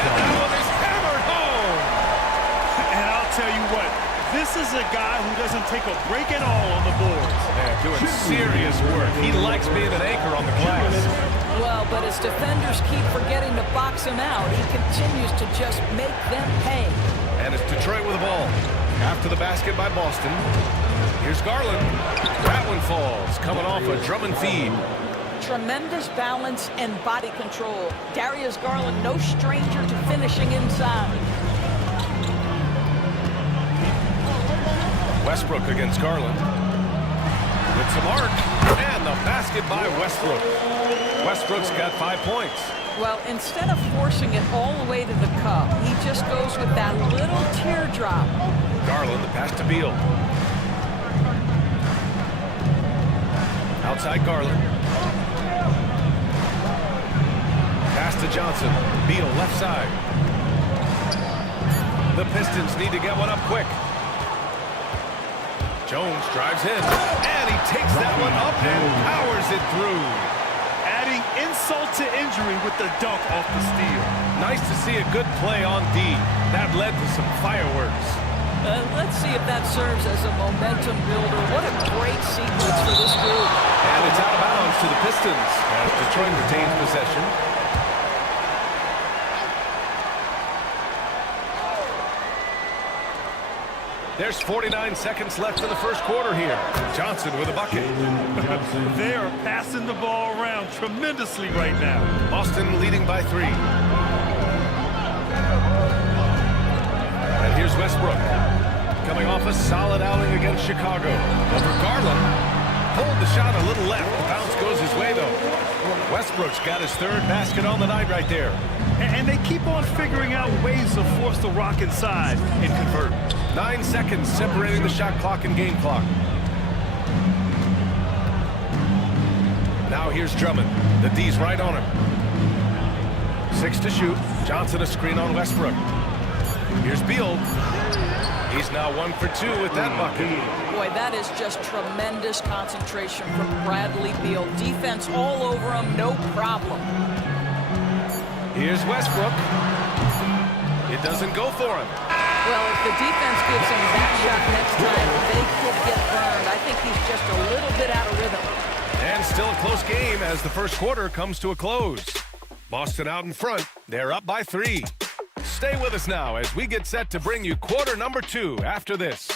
And that one is hammered home! And I'll tell you what, this is a guy who doesn't take a break at all on the boards. Yeah, doing serious work. He likes being an anchor on the glass. Well, but as defenders keep forgetting to box him out, he continues to just make them pay. And it's Detroit with the ball. After the basket by Boston. Here's Garland. That one falls, coming off a Drummond feed. Tremendous balance and body control. Darius Garland, no stranger to finishing inside. Westbrook against Garland. With some arc. And the basket by Westbrook. Westbrook's got 5 points. Well, instead of forcing it all the way to the cup, he just goes with that little teardrop. Garland, the pass to Beal. Outside Garland. Pass to Johnson. Beal left side. The Pistons need to get one up quick. Jones drives in. And he takes that one up and powers it through. Adding insult to injury with the dunk off the steal. Nice to see a good play on D. That led to some fireworks. Let's see if that serves as a momentum builder. What a great sequence for this group. And it's out of bounds to the Pistons as Detroit retains possession. There's 49 seconds left in the first quarter here. Johnson with a bucket. They are passing the ball around tremendously right now. Boston leading by 3. coming off a solid outing against Chicago. Over Garland. Pulled the shot a little left. The bounce goes his way, though. Westbrook's got his third basket on the night right there. And they keep on figuring out ways to force the Rock inside and convert. 9 seconds separating the shot clock and game clock. Now here's Drummond. The D's right on him. 6 to shoot. Johnson a screen on Westbrook. Here's Beal. He's now 1 for 2 with that bucket. Boy, that is just tremendous concentration from Bradley Beal. Defense all over him, no problem. Here's Westbrook. It doesn't go for him. Well, if the defense gives him that shot next time, they could get burned. I think he's just a little bit out of rhythm. And still a close game as the first quarter comes to a close. Boston out in front. They're up by 3. Stay with us now as we get set to bring you quarter number 2 after this.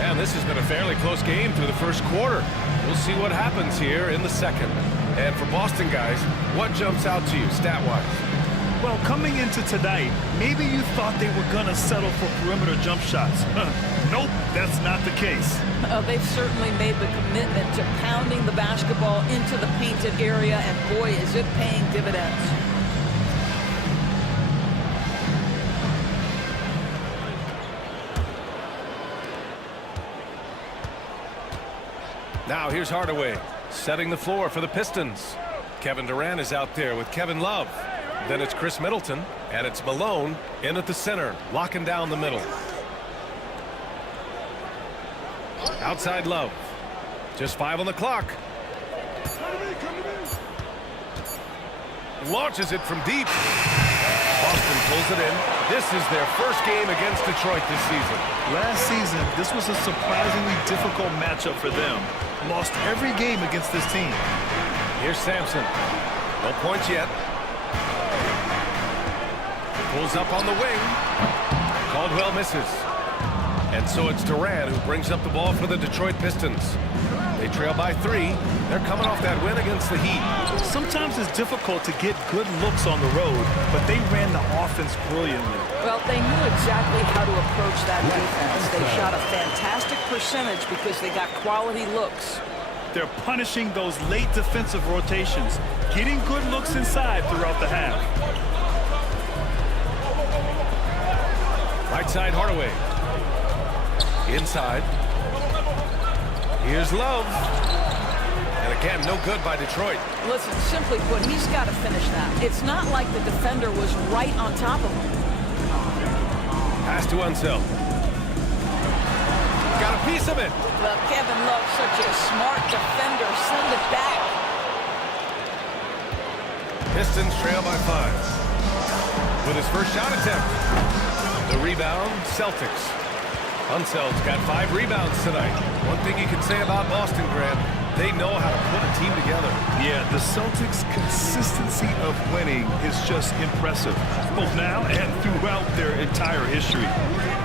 And this has been a fairly close game through the first quarter. We'll see what happens here in the second. And for Boston guys, what jumps out to you stat-wise? Well, coming into tonight, maybe you thought they were going to settle for perimeter jump shots. Nope, that's not the case. They've certainly made the commitment to pounding the basketball into the painted area, and boy, is it paying dividends. Now here's Hardaway, setting the floor for the Pistons. Kevin Durant is out there with Kevin Love. Then it's Chris Middleton, and it's Malone in at the center, locking down the middle. Outside Love. Just 5 on the clock. Launches it from deep. Boston pulls it in. This is their first game against Detroit this season. Last season, this was a surprisingly difficult matchup for them. Lost every game against this team. Here's Sampson. No points yet. Pulls up on the wing. Caldwell misses. And so it's Durant who brings up the ball for the Detroit Pistons. They trail by 3. They're coming off that win against the Heat. Sometimes it's difficult to get good looks on the road, but they ran the offense brilliantly. Well, they knew exactly how to approach that defense. They shot a fantastic percentage because they got quality looks. They're punishing those late defensive rotations, getting good looks inside throughout the half. Right side Hardaway. Inside. Here's Love. And again, no good by Detroit. Listen, simply put, he's got to finish that. It's not like the defender was right on top of him. Pass to Unseld. Got a piece of it. Well, Kevin Love, such a smart defender. Send it back. Pistons trail by 5. With his first shot attempt. The rebound, Celtics. Unseld's got 5 rebounds tonight. One thing you can say about Boston, Grant, they know how to put a team together. Yeah, the Celtics' consistency of winning is just impressive, both now and throughout their entire history.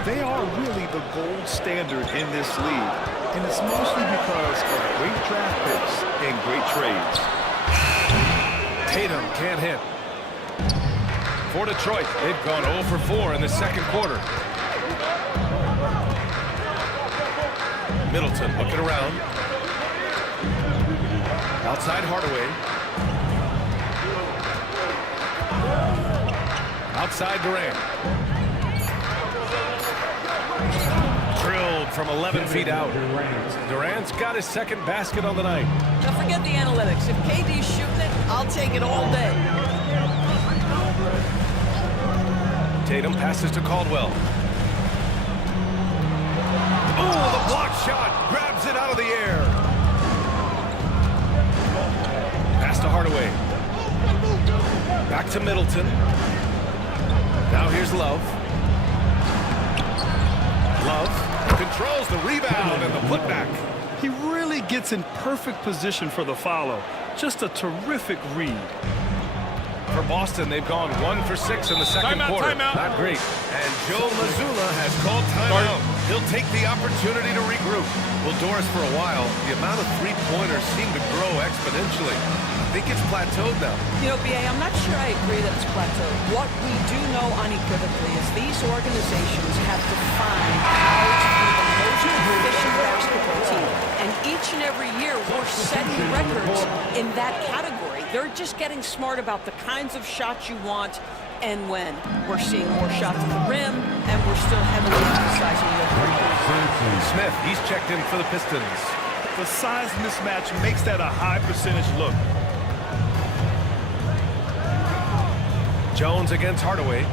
They are really the gold standard in this league, and it's mostly because of great draft picks and great trades. Tatum can't hit. For Detroit, they've gone 0 for 4 in the second quarter. Middleton looking around. Outside Hardaway. Outside Durant. Drilled from 11 feet out. Durant's got his second basket on the night. Now forget the analytics. If KD's shooting it, I'll take it all day. Tatum passes to Caldwell. Oh, the block shot. Grabs it out of the air. Pass to Hardaway. Back to Middleton. Now here's Love. Love controls the rebound and the putback. He really gets in perfect position for the follow. Just a terrific read. For Boston, they've gone 1 for 6 in the second quarter. Timeout. Not great. And Joe Mazzulla has called timeout. He'll take the opportunity to regroup. Well, Doris, for a while, the amount of three-pointers seemed to grow exponentially. I think it's plateaued now. You know, B.A., I'm not sure I agree that it's plateaued. What we do know unequivocally is these organizations have defined how to be the most efficient basketball team. And each and every year, we're setting records in that category. They're just getting smart about the kinds of shots you want and when. We're seeing more shots at the rim, and we're still heavily emphasizing the three-point. Smith, he's checked in for the Pistons. The size mismatch makes that a high percentage look. Jones against Hardaway.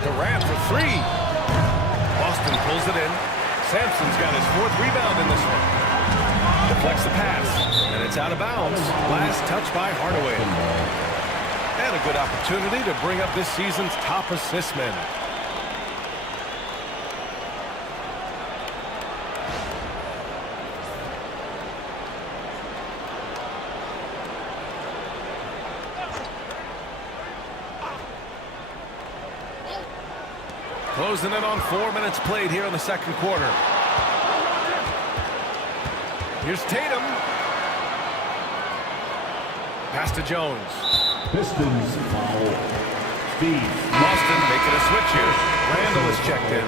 Durant for three. Boston pulls it in. Sampson's got his 4th rebound in this one. Deflects the pass, and it's out of bounds. Last touch by Hardaway. And a good opportunity to bring up this season's top assist man. Closing in on 4 minutes played here in the second quarter. Here's Tatum. Pass to Jones. Pistons foul. Steve. Boston making a switch here. Randall is checked in.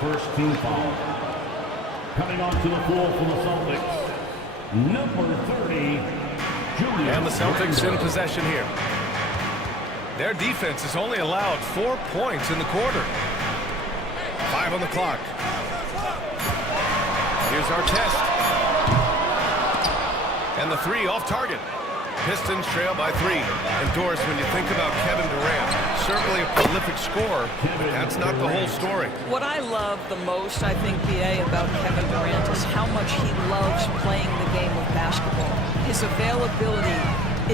First team foul. Coming onto the floor for the Celtics, number 30, Julius. And the Celtics in possession here. Their defense has only allowed 4 points in the quarter. 5 on the clock. Here's our test. And the 3 off target. Pistons trail by 3. And Doris, when you think about Kevin Durant, certainly a prolific scorer, but that's not the whole story. What I love the most, I think, B.A., about Kevin Durant is how much he loves playing the game of basketball. His availability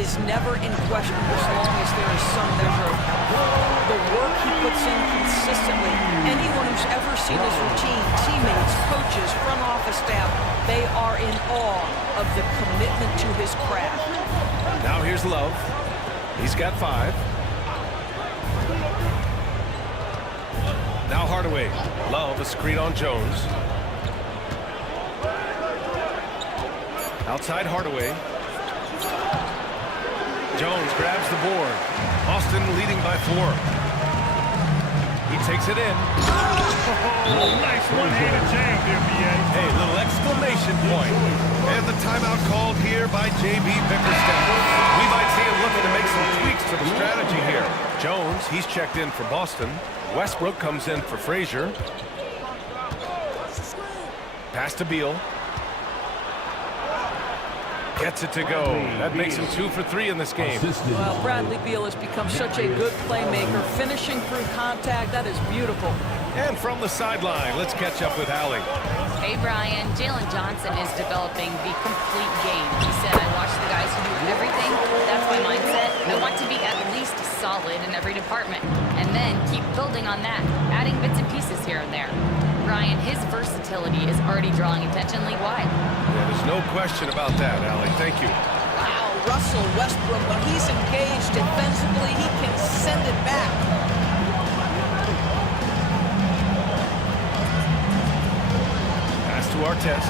is never in question as long as there is some measure of health. The work he puts in consistently, anyone who's ever seen his routine, teammates, coaches, front office staff, they are in awe of the commitment to his craft. Now here's Love. He's got 5. Now Hardaway. Love a screen on Jones. Outside Hardaway. Jones grabs the board. Boston leading by 4. He takes it in. Oh, nice one-handed jam there, B.A. Hey, little exclamation point. And the timeout called here by J.B. Bickerstaff. We might see him looking to make some tweaks to the strategy here. Jones, he's checked in for Boston. Westbrook comes in for Frazier. Pass to Beal. Gets it to go. That makes him 2 for 3 in this game. Well, Bradley Beal has become such a good playmaker, finishing through contact. That is beautiful. And from the sideline, let's catch up with Allie. Hey, Brian. Jalen Johnson is developing the complete game. He said, I watch the guys who do everything. That's my mindset. I want to be at least solid in every department. And then keep building on that, adding bits and pieces here and there. Brian, his versatility is already drawing attention league-wide. Yeah, there's no question about that, Allie. Thank you. Wow, Russell Westbrook, when he's engaged defensively, he can send it back. Pass to Artest.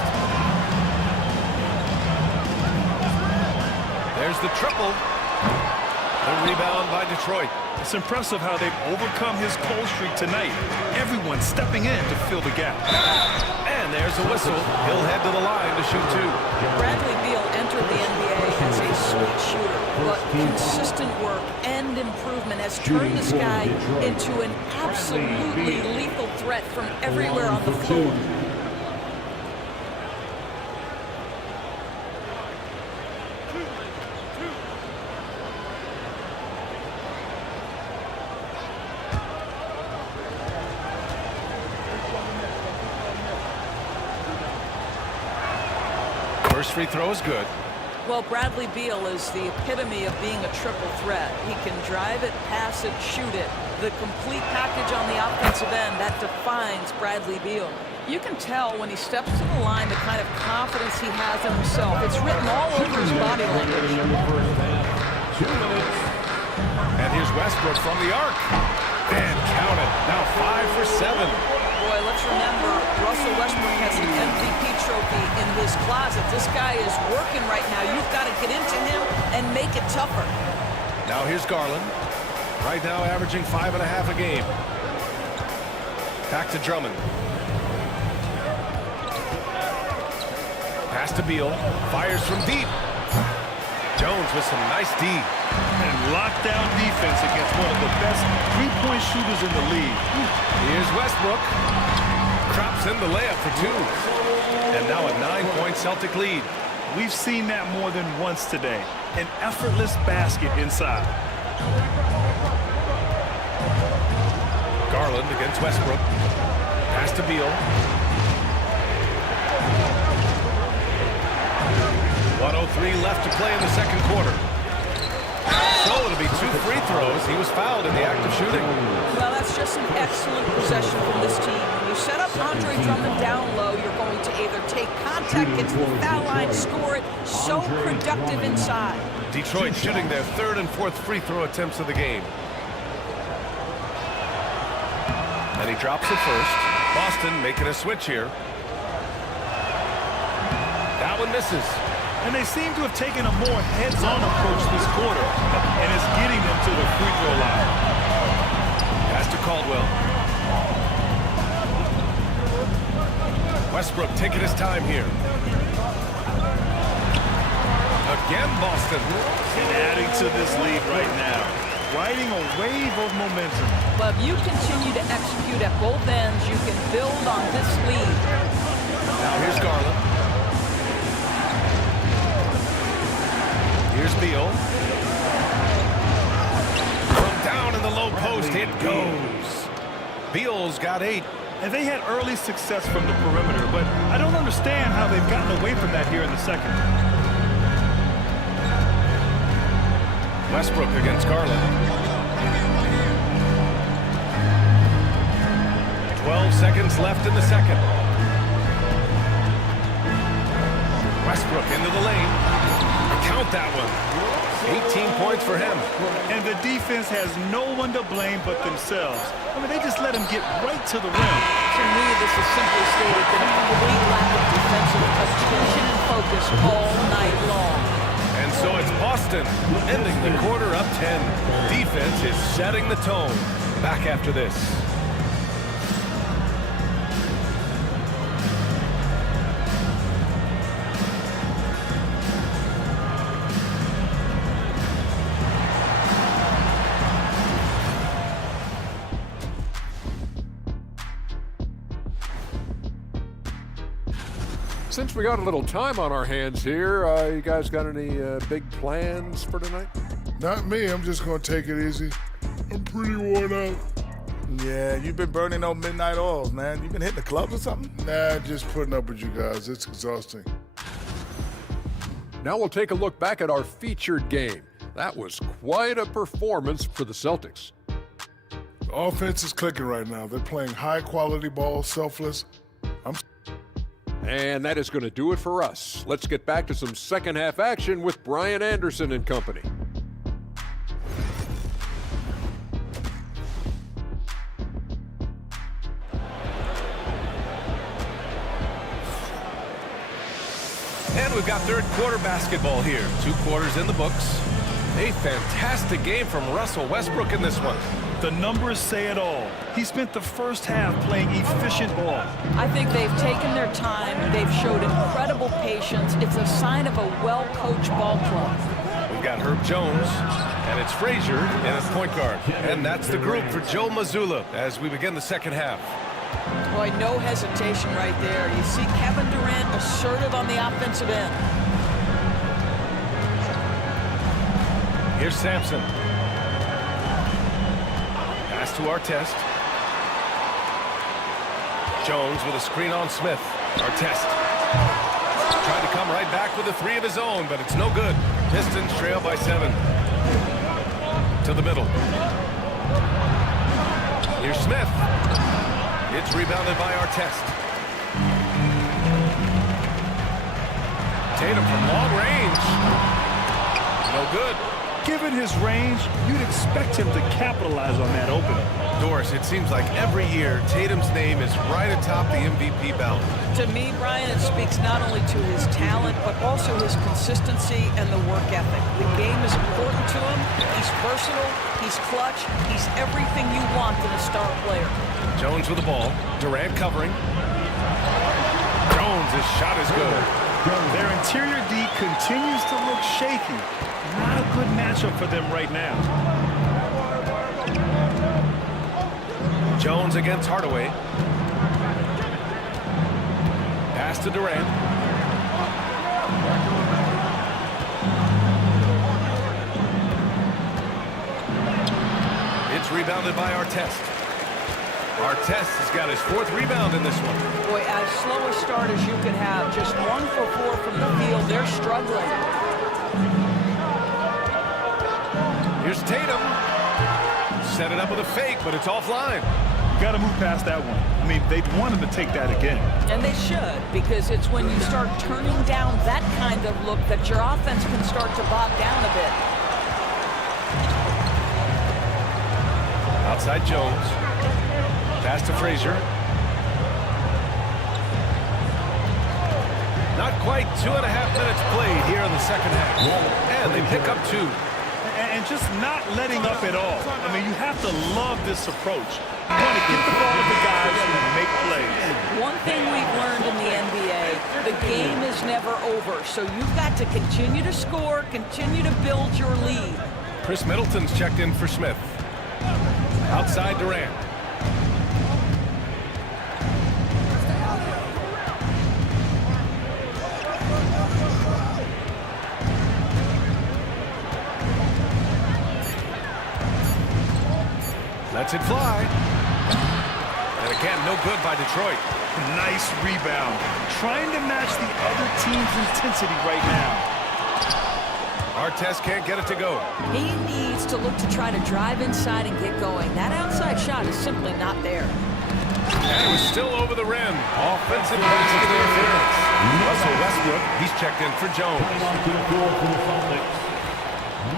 There's the triple. The rebound by Detroit. It's impressive how they've overcome his cold streak tonight. Everyone stepping in to fill the gap. And there's a whistle. He'll head to the line to shoot 2. Bradley Beal entered the NBA as a sweet shooter, but consistent work and improvement has turned this guy into an absolutely lethal threat from everywhere on the floor. First free throw is good. Well, Bradley Beal is the epitome of being a triple threat. He can drive it, pass it, shoot it. The complete package on the offensive end, that defines Bradley Beal. You can tell when he steps to the line the kind of confidence he has in himself. It's written all over his body language. And here's Westbrook from the arc. And count it. Now 5 for 7. Roy, let's remember Russell Westbrook has an MVP trophy in his closet. This guy is working right now. You've got to get into him and make it tougher. Now here's Garland. Right now averaging 5.5 a game. Back to Drummond. Pass to Beal. Fires from deep. Jones with some nice D. And lockdown defense against one of the best three-point shooters in the league. Here's Westbrook. Drops in the layup for 2. And now a 9-point Celtic lead. We've seen that more than once today. An effortless basket inside. Garland against Westbrook. Pass to Beal. 1:03 left to play in the second quarter. So it'll be 2 free throws. He was fouled in the act of shooting. Well, that's just an excellent possession from this team. When you set up Andre Drummond down low, you're going to either take contact, get to the foul line, score it. So productive inside. Detroit shooting their 3rd and 4th free throw attempts of the game. And he drops it first. Boston making a switch here. That one misses. And they seem to have taken a more heads-on approach this quarter, and it's getting them to the free throw line. Pass to Caldwell. Westbrook taking his time here. Again, Boston. And adding to this lead right now. Riding a wave of momentum. But if you continue to execute at both ends, you can build on this lead. Now here's Garland. Here's Beal. From down in the low post, it goes. Beal's got 8. And they had early success from the perimeter, but I don't understand how they've gotten away from that here in the second. Westbrook against Garland. 12 seconds left in the second. Westbrook into the lane. Count that one. 18 points for him. And the defense has no one to blame but themselves. I mean, they just let him get right to the rim. To me, this is simply stated that a complete lack of defensive attention and focus all night long. And so it's Boston ending the quarter up 10. Defense is setting the tone. Back after this. Since we got a little time on our hands here, you guys got any big plans for tonight? Not me. I'm just going to take it easy. I'm pretty worn out. Yeah, you've been burning those midnight oils, man. You been hitting the clubs or something? Nah, just putting up with you guys. It's exhausting. Now we'll take a look back at our featured game. That was quite a performance for the Celtics. The offense is clicking right now. They're playing high-quality ball, selfless. And that is going to do it for us. Let's get back to some second-half action with Brian Anderson and company. And we've got third quarter basketball here. 2 quarters in the books. A fantastic game from Russell Westbrook in this one. The numbers say it all. He spent the first half playing efficient ball. I think they've taken their time. They've showed incredible patience. It's a sign of a well-coached ball club. We've got Herb Jones, and it's Frazier in at point guard. And that's the group for Joe Mazzulla as we begin the second half. Boy, no hesitation right there. You see Kevin Durant assertive on the offensive end. Here's Sampson. Pass to Artest. Jones with a screen on Smith. Artest tried to come right back with a 3 of his own, but it's no good. Pistons trail by 7. To the middle. Here's Smith. It's rebounded by Artest. Tatum from long range. No good. Given his range, you'd expect him to capitalize on that opening. Doris, it seems like every year Tatum's name is right atop the MVP ballot. To me, Brian, it speaks not only to his talent, but also his consistency and the work ethic. The game is important to him. He's versatile. He's clutch. He's everything you want in a star player. Jones with the ball. Durant covering. Jones, his shot is good. Their interior D continues to look shaky. Not a good matchup for them right now. Jones against Hardaway. Pass to Durant. It's rebounded by Artest. Artest has got his 4th rebound in this one. Boy, as slow a start as you could have. Just 1 for 4 from the field. They're struggling. Here's Tatum. Set it up with a fake, but it's offline. You got to move past that one. I mean, they'd want him to take that again. And they should, because it's when you start turning down that kind of look that your offense can start to bog down a bit. Outside Jones. Pass to Frazier. Not quite 2.5 minutes played here in the second half. And they pick up 2. And just not letting up at all. I mean, you have to love this approach. You want to get the ball to the guys who make plays. One thing we've learned in the NBA, the game is never over. So you've got to continue to score, continue to build your lead. Chris Middleton's checked in for Smith. Outside Durant. Lets it fly. And again, no good by Detroit. Nice rebound. Trying to match the other team's intensity right now. Artest can't get it to go. He needs to look to try to drive inside and get going. That outside shot is simply not there. And it was still over the rim. Offensive basket interference. Russell Westbrook, he's checked in for Jones.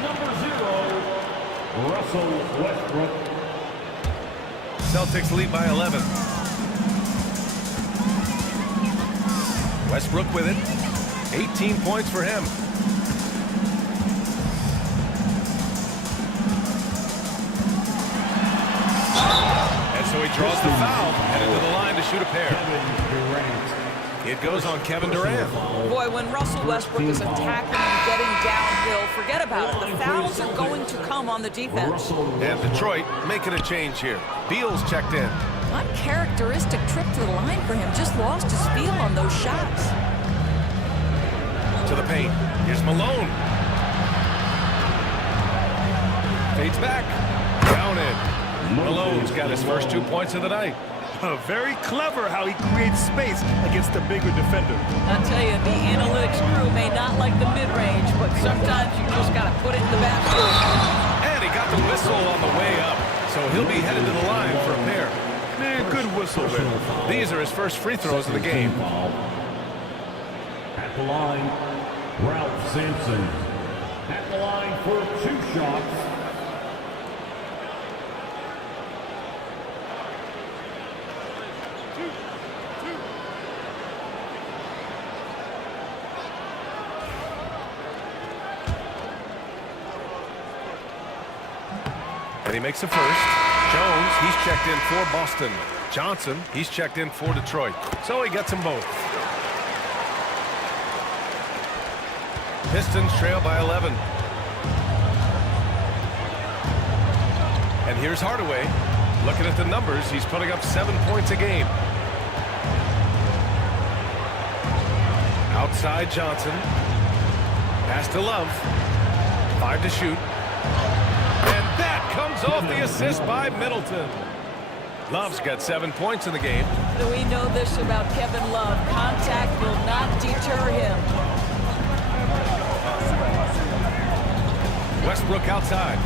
Number 0, Russell Westbrook. Celtics lead by 11. Westbrook with it. 18 points for him. And so he draws the foul, headed to the line to shoot a pair. It goes on Kevin Durant. Boy, when Russell Westbrook is attacking and getting downhill, forget about it. The fouls are going to come on the defense. And Detroit making a change here. Beal's checked in. Uncharacteristic trip to the line for him. Just lost his feel on those shots. To the paint. Here's Malone. Fades back. Counted. Malone's got his first 2 points of the night. Very clever how he creates space against the bigger defender. I tell you, the analytics crew may not like the mid-range, but sometimes you just got to put it in the basket. And he got the whistle on the way up, so he'll be headed to the line for a pair. Man, good whistle there. These are his first free throws of the game. At the line, Ralph Sampson. At the line for 2 shots. And he makes the first. Jones, he's checked in for Boston. Johnson, he's checked in for Detroit. So he gets them both. Pistons trail by 11. And here's Hardaway. Looking at the numbers, he's putting up 7 points a game. Outside Johnson. Pass to Love. 5 to shoot. Comes off the assist by Middleton. Love's got 7 points in the game. We know this about Kevin Love. Contact will not deter him. Westbrook outside.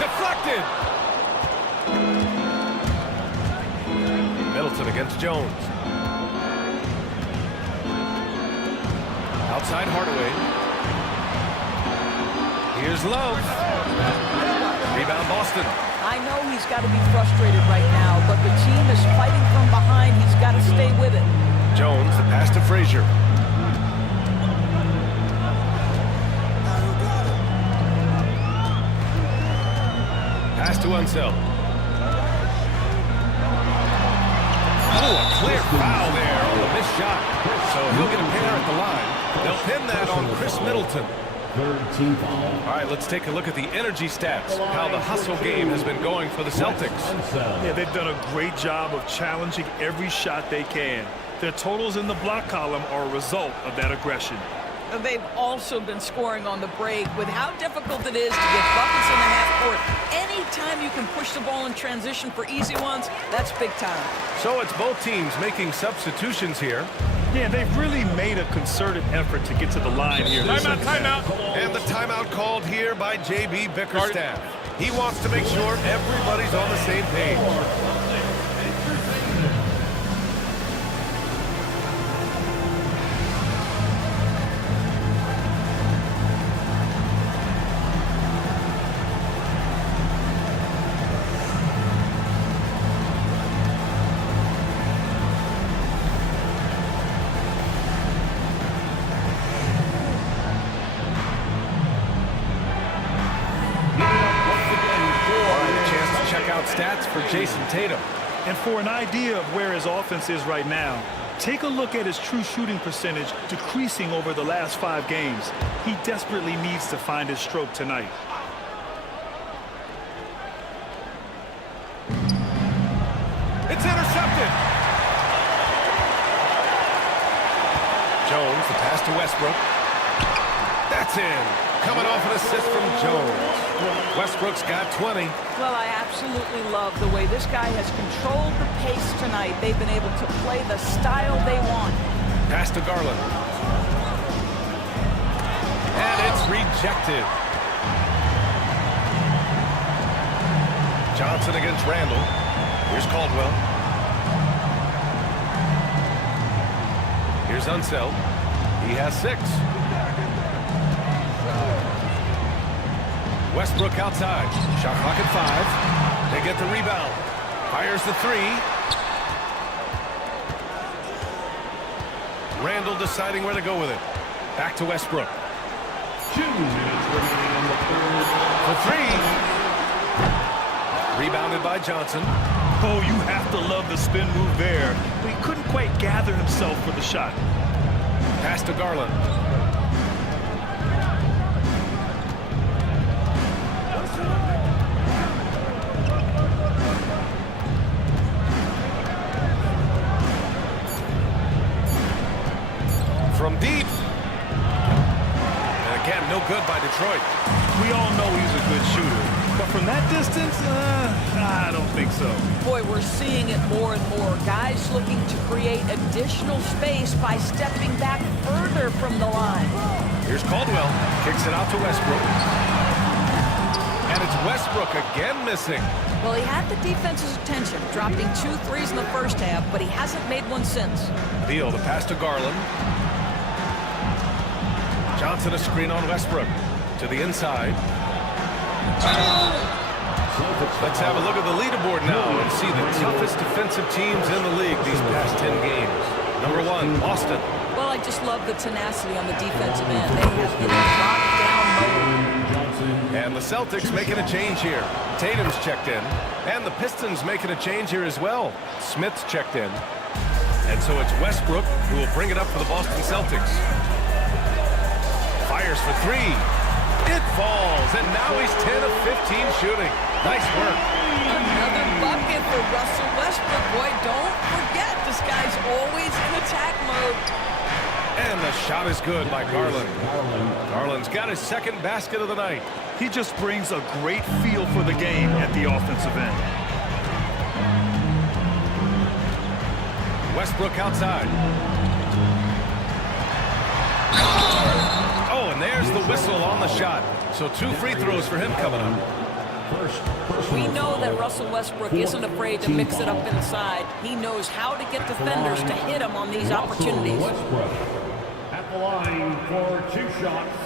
Deflected. Middleton against Jones. outside Hardaway. Here's Love. Rebound Boston. I know he's got to be frustrated right now, but the team is fighting from behind. He's got to stay with it. Jones, the pass to Frazier. Pass to Unseld. Oh, a clear foul there on the missed shot. So he'll get a pair at the line. They'll pin that on Chris Middleton. Third team foul. All right, let's take a look at the energy stats, how the hustle game has been going for the Celtics. Yeah, they've done a great job of challenging every shot they can. Their totals in the block column are a result of that aggression. They've also been scoring on the break. With how difficult it is to get buckets in the half court, anytime you can push the ball in transition for easy ones, that's big time. So it's both teams making substitutions here. Yeah, they've really made a concerted effort to get to the line here. Timeout. And the timeout called here by J.B. Bickerstaff. He wants to make sure everybody's on the same page. Stats for Jason Tatum. And for an idea of where his offense is right now, take a look at his true shooting percentage decreasing over the last 5 games. He desperately needs to find his stroke tonight. It's intercepted. Jones, the pass to Westbrook. That's in. Coming off an assist from Jones. Westbrook's got 20. Well, I absolutely love the way this guy has controlled the pace tonight. They've been able to play the style they want. Pass to Garland. And it's rejected. Johnson against Randall. Here's Caldwell. Here's Unseld. He has 6. Westbrook outside. Shot clock at 5. They get the rebound. Fires the 3. Randall deciding where to go with it. Back to Westbrook. 2 minutes remaining in the third. For 3. Rebounded by Johnson. Oh, you have to love the spin move there. But he couldn't quite gather himself for the shot. Pass to Garland. From deep. And again, no good by Detroit. We all know he's a good shooter. But from that distance, I don't think so. Boy, we're seeing it more and more. Guys looking to create additional space by stepping back further from the line. Here's Caldwell. Kicks it out to Westbrook. And it's Westbrook again missing. Well, he had the defense's attention, dropping 2 threes in the first half, but he hasn't made one since. Beal, the pass to Garland. Johnson a screen on Westbrook. To the inside. Let's have a look at the leaderboard now and see the toughest defensive teams in the league these past 10 games. Number 1, Boston. Well, I just love the tenacity on the defensive end. They have been locked down mode. And the Celtics making a change here. Tatum's checked in. And the Pistons making a change here as well. Smith's checked in. And so it's Westbrook who will bring it up for the Boston Celtics. Fires for 3. It falls, and now he's 10 of 15 shooting. Nice work. Another bucket for Russell Westbrook. Boy, don't forget, this guy's always in attack mode. And the shot is good by Garland. Garland's got his 2nd basket of the night. He just brings a great feel for the game at the offensive end. Westbrook outside. Oh, and there's the whistle on the shot. So 2 free throws for him coming up. We know that Russell Westbrook isn't afraid to mix it up inside. He knows how to get defenders to hit him on these opportunities. the line for 2 shots.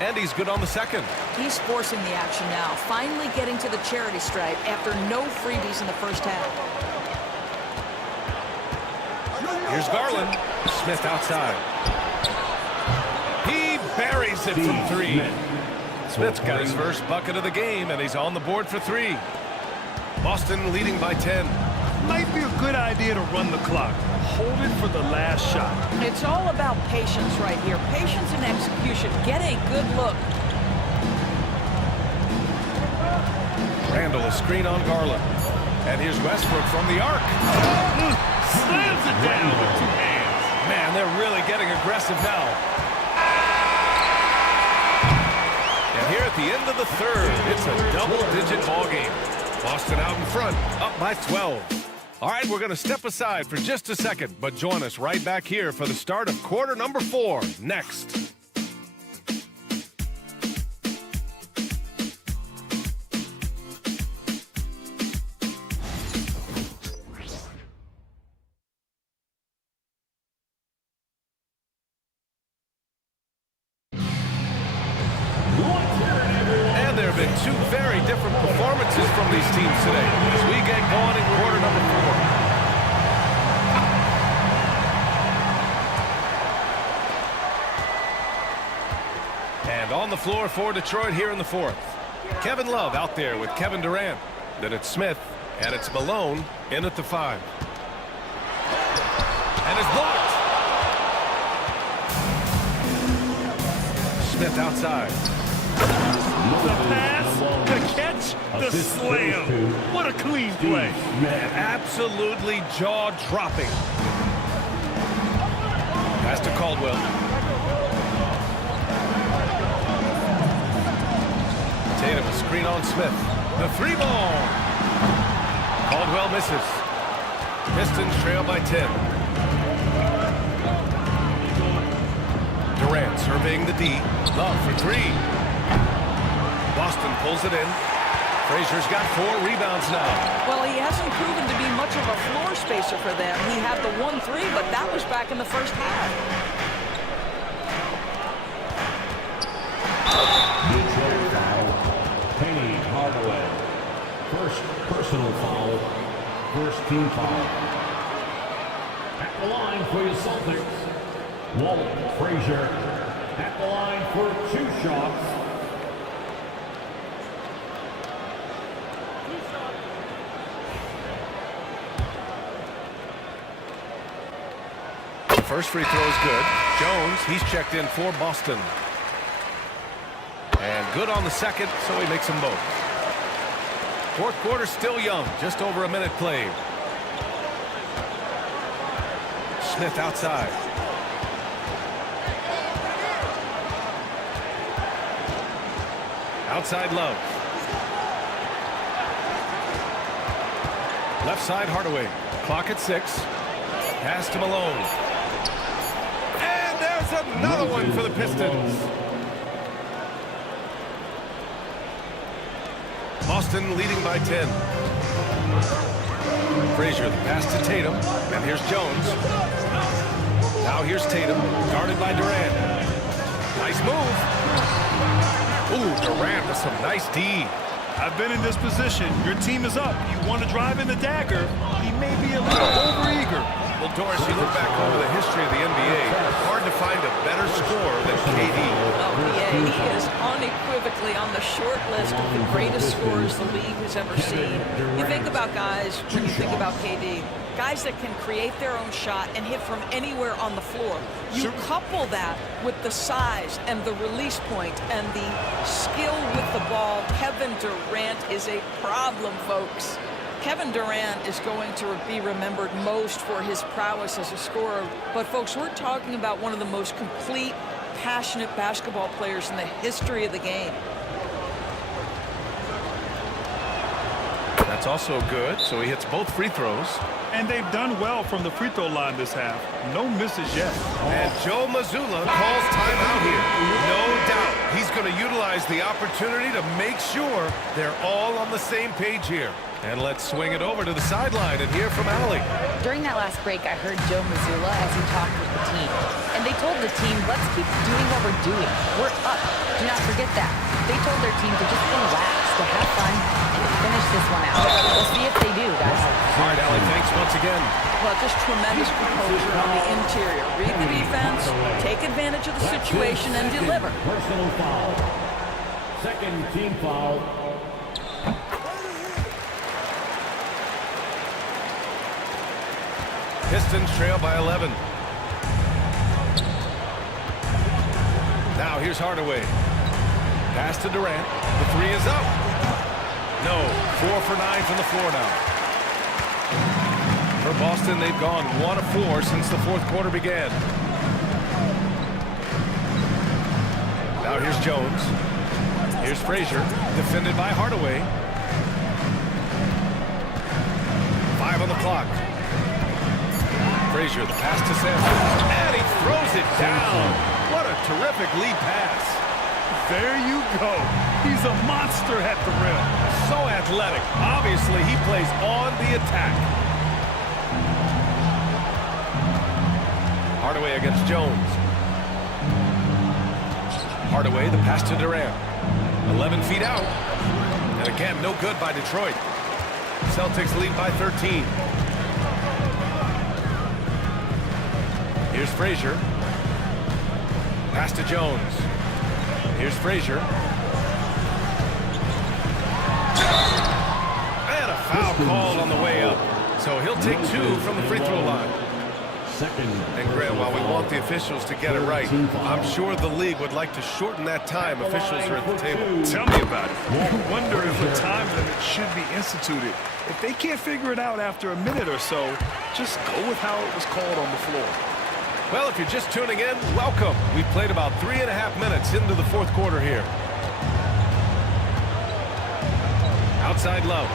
And he's good on the second. He's forcing the action now, finally getting to the charity stripe after no freebies in the first half. Here's Garland. Smith outside. He buries it from 3. Smith's got his first bucket of the game, and he's on the board for 3. Boston leading by 10. Might be a good idea to run the clock. Hold it for the last shot. It's all about patience right here. Patience and execution. Get a good look. Randall, a screen on Garland. And here's Westbrook from the arc. Slams it down with 2 hands. Man, they're really getting aggressive now. And here at the end of the third, it's a double-digit ball game. Boston out in front, up by 12. All right, we're going to step aside for just a second, but join us right back here for the start of quarter number 4 next. And there have been 2 very different performances from these teams today as we get going in quarter number 4. And on the floor for Detroit here in the 4th. Kevin Love out there with Kevin Durant. Then it's Smith, and it's Malone in at the 5. And it's blocked. Smith outside. The pass, the catch, the slam. What a clean play. Man, absolutely jaw-dropping. Pass to Caldwell. Tatum, a screen on Smith. The 3-ball. Caldwell misses. Pistons trail by 10. Durant surveying the D. Love for 3. Boston pulls it in. Frazier's got 4 rebounds now. Well, he hasn't proven to be much of a floor spacer for them. He had the 1-3, but that was back in the first half. Detroit foul. Penny Hardaway. First personal foul. First team foul. At the line for your Celtics. Walt Frazier. At the line for 2 shots. First free throw is good. Jones, he's checked in for Boston. And good on the second, so he makes them both. 4th quarter still young, just over a minute played. Smith outside. Outside Love. Left side Hardaway. Clock at 6. Pass to Malone. And there's another one for the Pistons. Boston leading by 10. Frazier, the pass to Tatum. And here's Jones. Now here's Tatum, guarded by Durant. Nice move. Ooh, Durant with some nice D. I've been in this position. Your team is up. You want to drive in the dagger. He may be a little overeager. Well, Doris, you look back over the history of the NBA, hard to find a better scorer than KD. He is unequivocally on the short list of the greatest scorers the league has ever seen. You think about guys, when you think about KD, guys that can create their own shot and hit from anywhere on the floor. You couple that with the size and the release point and the skill with the ball. Kevin Durant is a problem, folks. Kevin Durant is going to be remembered most for his prowess as a scorer. But, folks, we're talking about one of the most complete, passionate basketball players in the history of the game. That's also good, so he hits both free throws. And they've done well from the free throw line this half. No misses yet. And Joe Mazzulla calls timeout here. No doubt he's going to utilize the opportunity to make sure they're all on the same page here. And let's swing it over to the sideline and hear from Allie. During that last break, I heard Joe Mazzulla as he talked with the team. And they told the team, let's keep doing what we're doing. We're up. Do not forget that. They told their team to just relax, to have fun, and to finish this one out. We'll see if they do, guys. All right, Allie, thanks once again. Well, just tremendous composure on the interior. Read the defense, take advantage of the situation, and deliver. Personal foul. Second team foul. Pistons trail by 11. Now here's Hardaway. Pass to Durant. The three is up. No. 4 for 9 from the floor now. For Boston, they've gone 1 of 4 since the fourth quarter began. Now here's Jones. Here's Frazier, defended by Hardaway. 5 on the clock. Frazier, the pass to Sampson, and he throws it down. What a terrific lead pass. There you go. He's a monster at the rim. So athletic. Obviously, he plays on the attack. Hardaway against Jones. Hardaway, the pass to Durant. 11 feet out. And again, no good by Detroit. Celtics lead by 13. Here's Frazier. Pass to Jones. Here's Frazier. And a foul called on the way up. So he'll take 2 from the free throw line. And Graham, while we want the officials to get it right, I'm sure the league would like to shorten that time officials are at the table. Tell me about it. You wonder if a time limit should be instituted. If they can't figure it out after a minute or so, just go with how it was called on the floor. Well, if you're just tuning in, welcome. We've played about 3.5 minutes into the fourth quarter here. Outside Love.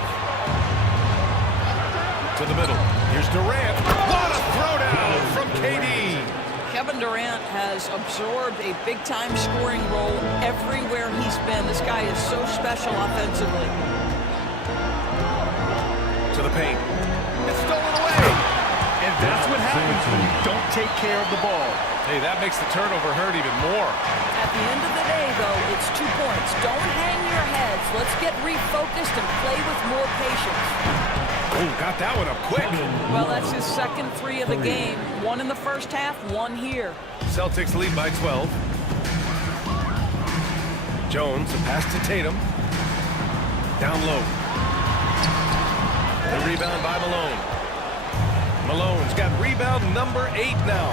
To the middle. Here's Durant. What a throwdown from KD. Kevin Durant has absorbed a big-time scoring role everywhere he's been. This guy is so special offensively. To the paint. It's stolen away. And that's what happens when you don't take care of the ball. Hey, that makes the turnover hurt even more. At the end of the day, though, it's 2 points. Don't hang your heads. Let's get refocused and play with more patience. Oh, got that one up quick. Well, that's his second 3 of the game. 1 in the first half, 1 here. Celtics lead by 12. Jones, a pass to Tatum. Down low. The rebound by Malone. Malone's got rebound number 8 now.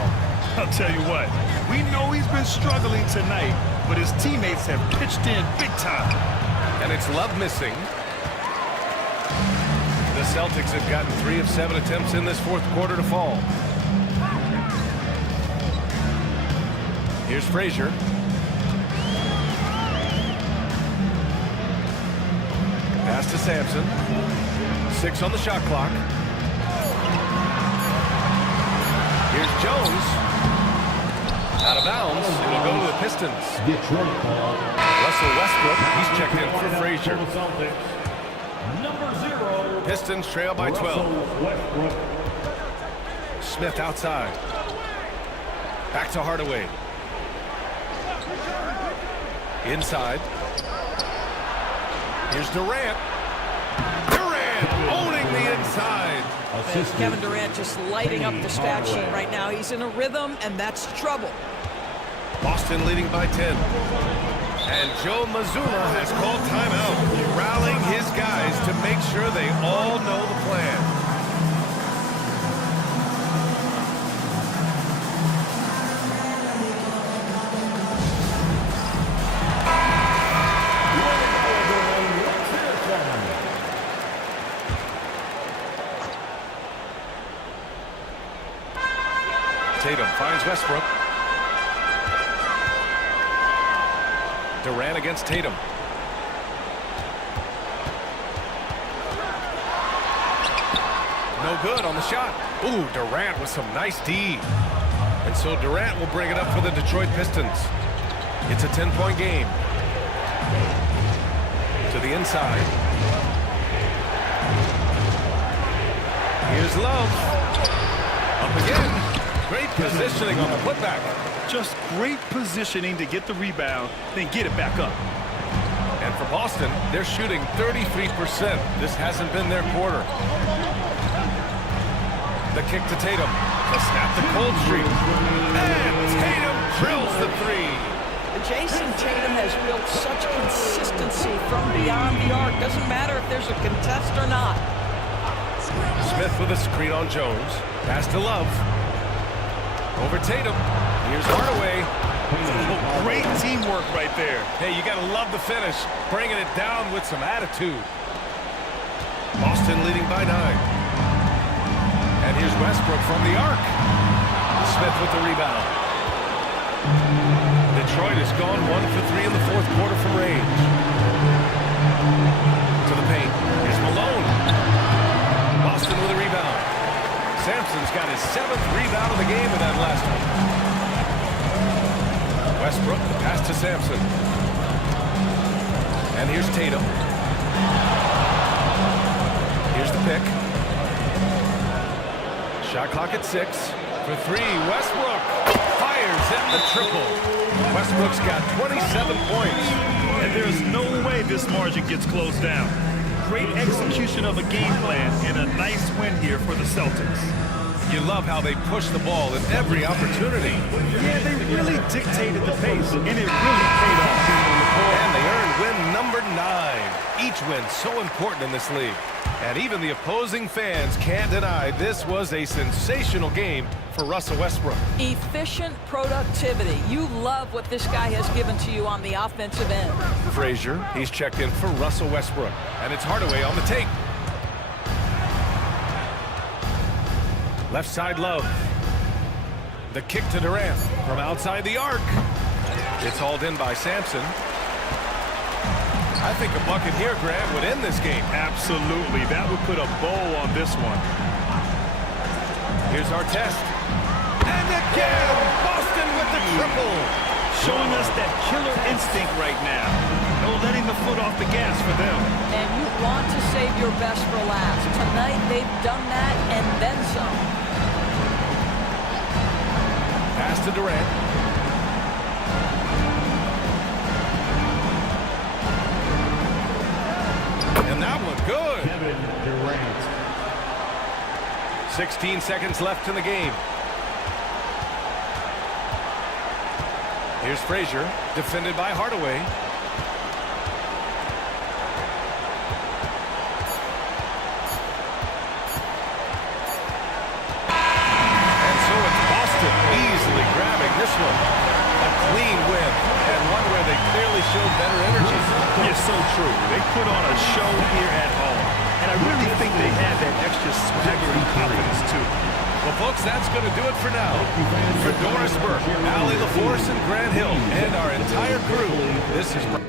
I'll tell you what, we know he's been struggling tonight, but his teammates have pitched in big time. And it's Love missing. The Celtics have gotten 3 of 7 attempts in this fourth quarter to fall. Here's Frazier. Pass to Sampson. 6 on the shot clock. Here's Jones. Out of bounds. It will go to the Pistons. Russell Westbrook. He's checked in for Frazier. Number 0. Pistons trail by 12. Smith outside. Back to Hardaway. Inside. Here's Durant. Durant owning the inside. Kevin Durant just lighting up the stat sheet right now. He's in a rhythm, and that's trouble. Boston leading by 10. And Joe Mazzulla has called timeout, rallying his guys to make sure they all know the plan. Tatum finds Westbrook. Durant against Tatum. No good on the shot. Ooh, Durant with some nice D. And so Durant will bring it up for the Detroit Pistons. It's a 10-point game. To the inside. Here's Love. Up again. Great positioning on the putback. Just great positioning to get the rebound, then get it back up. And for Boston, they're shooting 33%. This hasn't been their quarter. The kick to Tatum to snap the cold streak. And Tatum drills the three. Jason Tatum has built such consistency from beyond the arc. Doesn't matter if there's a contest or not. Smith with a screen on Jones. Pass to Love. Over Tatum. Here's Hardaway. Oh, great teamwork right there. Hey, you got to love the finish. Bringing it down with some attitude. Boston leading by 9. And here's Westbrook from the arc. Smith with the rebound. Detroit has gone 1 for 3 in the fourth quarter from range. To the paint. Here's Malone. Boston with a rebound. Sampson's got his 7th rebound of the game with that last one. Westbrook, pass to Sampson. And here's Tatum. Here's the pick. Shot clock at 6. For 3, Westbrook fires in the triple. Westbrook's got 27 points. And there's no way this margin gets closed down. Great execution of a game plan and a nice win here for the Celtics. You love how they push the ball in every opportunity. Yeah, they really dictated the pace, and it really paid off. And they earned win number 9. Each win so important in this league. And even the opposing fans can't deny this was a sensational game for Russell Westbrook. Efficient productivity. You love what this guy has given to you on the offensive end. Frazier, he's checked in for Russell Westbrook. And it's Hardaway on the take. Left side Love. The kick to Durant from outside the arc. It's hauled in by Sampson. I think a bucket here, Grant, would end this game. Absolutely. That would put a bow on this one. Here's Artest. And again, Boston with the triple. Showing us that killer instinct right now. No letting the foot off the gas for them. And you want to save your best for last. Tonight, they've done that and then some. Pass to Durant. And that one good. Kevin Durant. 16 seconds left in the game. Here's Frazier, defended by Hardaway. And so it's Boston easily grabbing this one. A clean win, and one where they clearly showed better energy. Yes, so true. They put on a show here at home. And I really think they had that extra swagger and confidence, too. Well, folks, that's going to do it for now. For Doris Burke, Allie LaForce, and Grant Hill, and our entire crew, this is...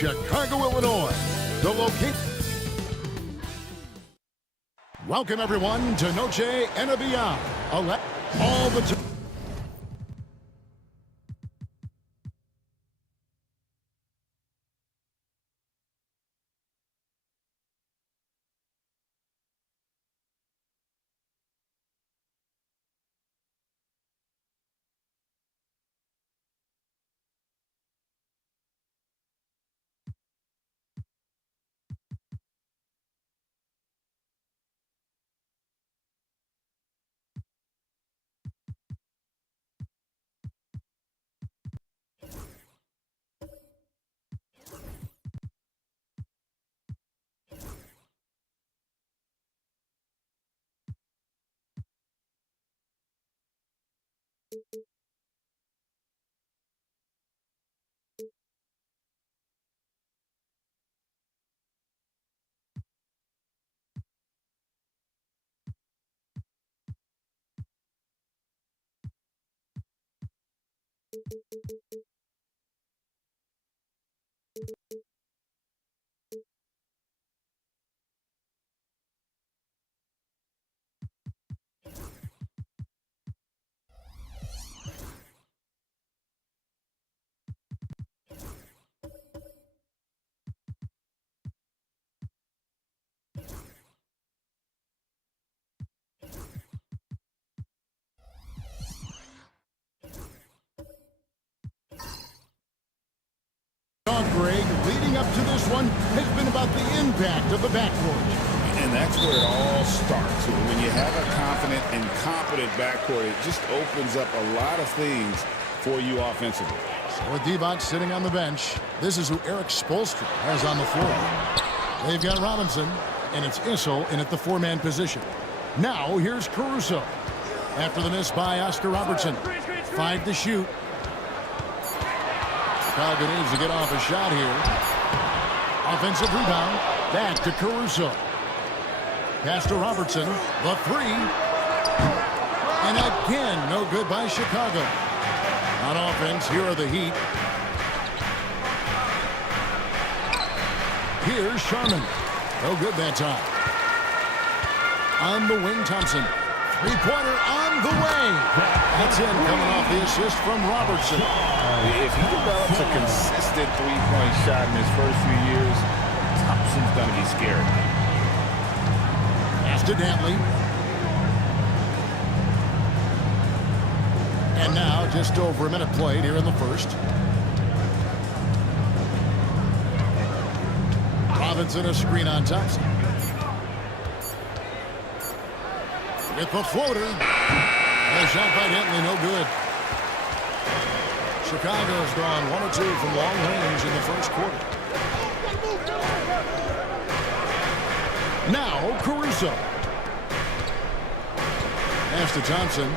Chicago, Illinois, the location. Welcome, everyone, to Noche NBA. All the time. one has been about the impact of the backcourt. And that's where it all starts. When you have a confident and competent backcourt, it just opens up a lot of things for you offensively. So with Divac sitting on the bench, this is who Eric Spoelstra has on the floor. They've got Robinson, and it's Issel in at the four-man position. Now, here's Caruso. After the miss by Oscar Robertson. 5 to shoot. Chicago needs to get off a shot here. Offensive rebound. Back to Caruso. Pass to Robertson. The three. And again, no good by Chicago. On offense, here are the Heat. Here's Sharman. No good that time. On the wing, Thompson. Three-pointer on the way. That's in, coming off the assist from Robertson. If he develops a consistent three-point shot in his first few years, Thompson's going to be scared. Pass to Dantley. And now, just over a minute played here in the first. Robinson a screen on Thompson. With the floater. And a shot by Dantley, no good. Chicago's gone 1 or 2 from long range in the first quarter. Now, Caruso. Pass to Thompson.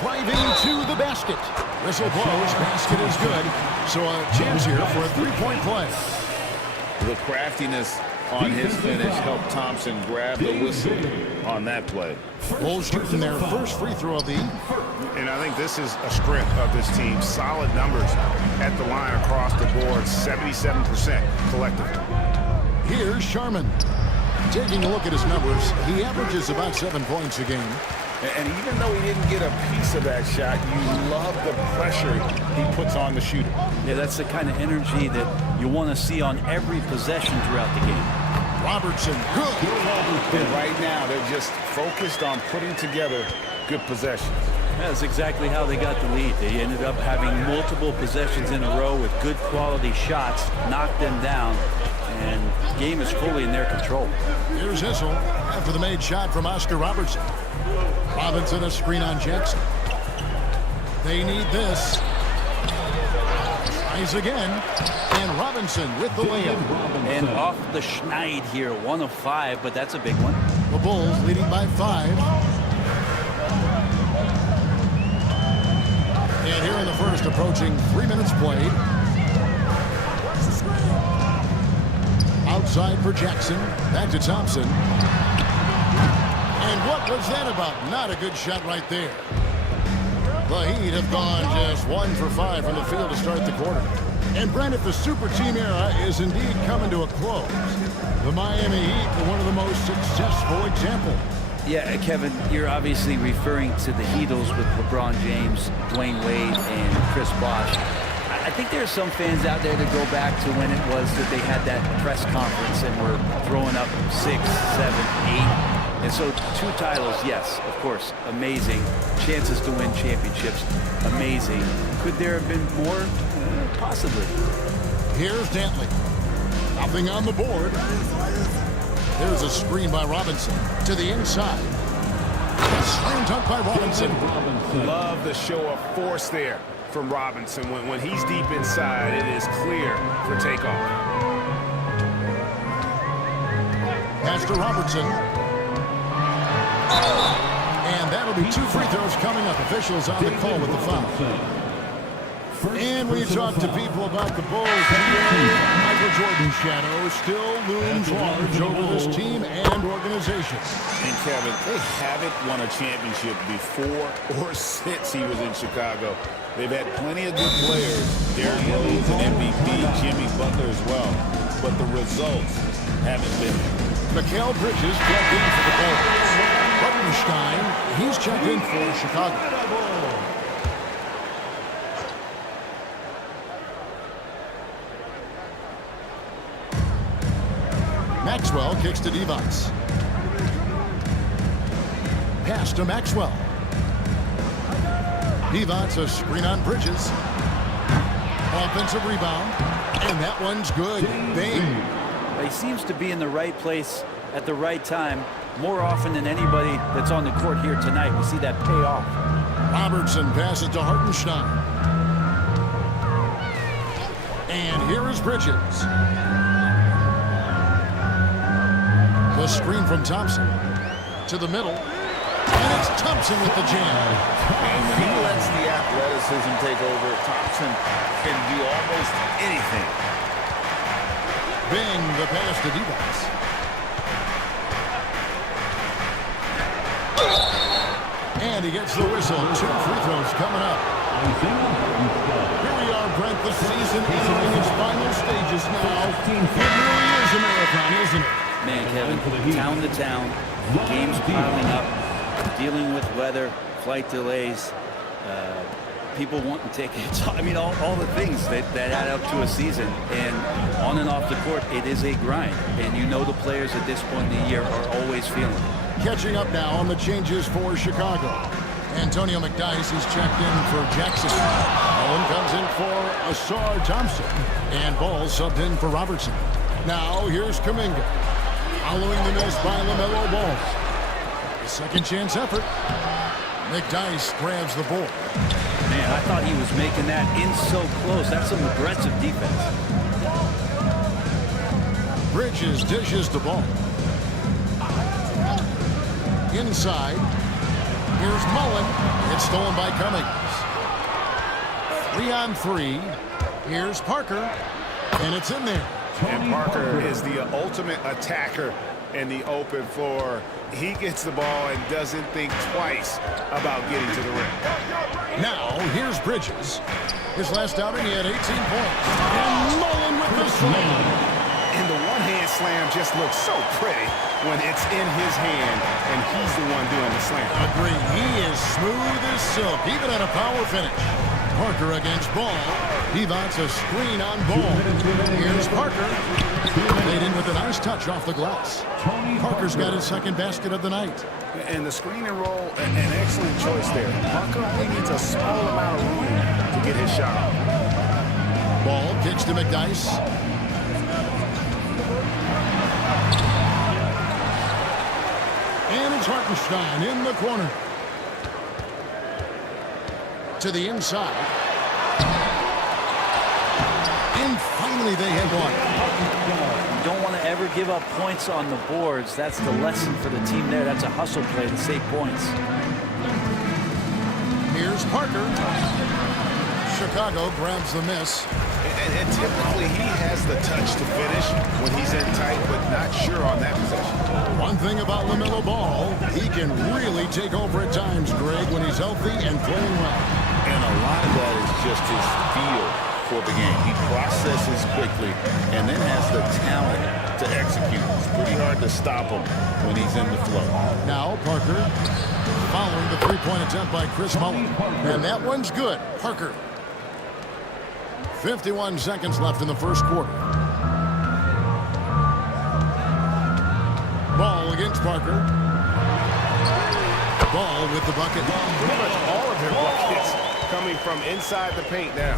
Driving to the basket. Whistle blows. Basket is good. So a chance here for a three-point play. The craftiness on his finish helped Thompson grab the whistle on that play. Bulls shooting their first free throw of the evening. And I think this is a strength of this team. Solid numbers at the line across the board. 77% collectively. Here's Sharman. Taking a look at his numbers, he averages about 7 points a game. And even though he didn't get a piece of that shot, you love the pressure he puts on the shooter. Yeah, that's the kind of energy that you want to see on every possession throughout the game. Robertson, good. And right now, they're just focused on putting together good possessions. That's exactly how they got the lead. They ended up having multiple possessions in a row with good quality shots, knocked them down, and the game is fully in their control. Here's Issel after the made shot from Oscar Robertson. Robinson a screen on Jackson. They need this. Tries again. And Robinson with the layup. And off the schneid here, 1 of 5, but that's a big one. The Bulls leading by 5. And here in the first, approaching 3 minutes played. Outside for Jackson. Back to Thompson. And what was that about? Not a good shot right there. The Heat have gone just 1 for 5 from the field to start the quarter. And Brent, if the super team era is indeed coming to a close, the Miami Heat are one of the most successful examples. Yeah, Kevin, you're obviously referring to the Heatles with LeBron James, Dwayne Wade, and Chris Bosh. I think there are some fans out there that go back to when it was that they had that press conference and were throwing up 6, 7, 8. And so 2 titles, yes, of course, amazing. Chances to win championships, amazing. Could there have been more? Possibly. Here's Dantley. Nothing on the board. There's a screen by Robinson to the inside. Slam dunk by Robinson. Love the show of force there from Robinson. When he's deep inside, it is clear for takeoff. Pass to Robertson. And that'll be 2 free throws coming up. Officials on the call with the foul. And when you talk to people about the Bulls, Michael Jordan's shadow still looms large over this team and organization. And Kevin, they haven't won a championship before or since he was in Chicago. They've had plenty of good players. Derrick Rose, an MVP, Jimmy Butler as well. But the results haven't been there. Mikal Bridges checked in for the Bulls. Buttenstein, he's checked in for Chicago. Maxwell kicks to Divac. Pass to Maxwell. Divac a screen on Bridges. Offensive rebound. And that one's good. Bing. He seems to be in the right place at the right time more often than anybody that's on the court here tonight. We see that pay off. Robertson passes to Hartenstein. And here is Bridges. The screen from Thompson to the middle. And it's Thompson with the jam. And when he lets the athleticism take over, Thompson can do almost anything. Bing, the pass to Divac. And he gets the whistle. 2 free throws coming up. Here we are, Brent. The season entering its final stages now. It really is a marathon, isn't it? Man, Kevin, town to town, games piling up, dealing with weather, flight delays, people wanting tickets. I mean, all the things that add up to a season. And on and off the court, it is a grind. And you know the players at this point in the year are always feeling it. Catching up now on the changes for Chicago. Antonio McDyess is checked in for Jackson. Owen comes in for Asar Thompson. And Ball subbed in for Robertson. Now here's Kuminga. Following the miss by LaMelo Ball. A second chance effort. McDyess grabs the ball. Man, I thought he was making that in so close. That's some aggressive defense. Bridges dishes the ball. Inside. Here's Mullen. It's stolen by Cummings. 3-on-3. Here's Parker. And it's in there. And Parker is the ultimate attacker in the open floor. He gets the ball and doesn't think twice about getting to the rim. Now, here's Bridges. His last outing, he had 18 points. And Mullen with the slam. And the one-hand slam just looks so pretty when it's in his hand and he's the one doing the slam. Agreed. He is smooth as silk, even at a power finish. Parker against Ball. He wants a screen on Ball. Here's Parker. Made in with a nice touch off the glass. Parker's got his second basket of the night. And the screen and roll, an excellent choice there. Parker only needs a small amount of room to get his shot off. Ball kicks to McDyess. And it's Hartenstein in the corner. To the inside. And finally they have one. You don't want to ever give up points on the boards. That's the lesson for the team there. That's a hustle play to save points. Here's Parker. Chicago grabs the miss. And typically he has the touch to finish when he's in tight, but not sure on that possession. One thing about LaMelo Ball, he can really take over at times, Greg, when he's healthy and playing well. And a lot of that is just his feel for the game. He processes quickly and then has the talent to execute. It's pretty hard to stop him when he's in the flow. Now Parker following the three-point attempt by Chris Mullen. And that one's good. Parker. 51 seconds left in the first quarter. Ball against Parker. Ball with the bucket. Pretty much all of their buckets coming from inside the paint now.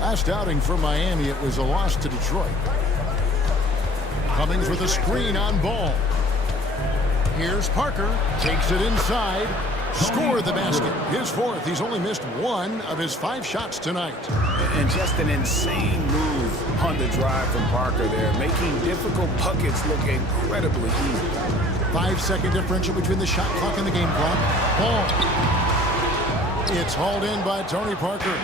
Last outing for Miami, it was a loss to Detroit. Cummings with a screen on Ball. Here's Parker. Takes it inside. Scored the basket. His fourth. He's only missed one of his 5 shots tonight. And just an insane move on the drive from Parker there, making difficult buckets look incredibly easy. 5-second differential between the shot clock and the game clock. Ball. It's hauled in by Tony Parker.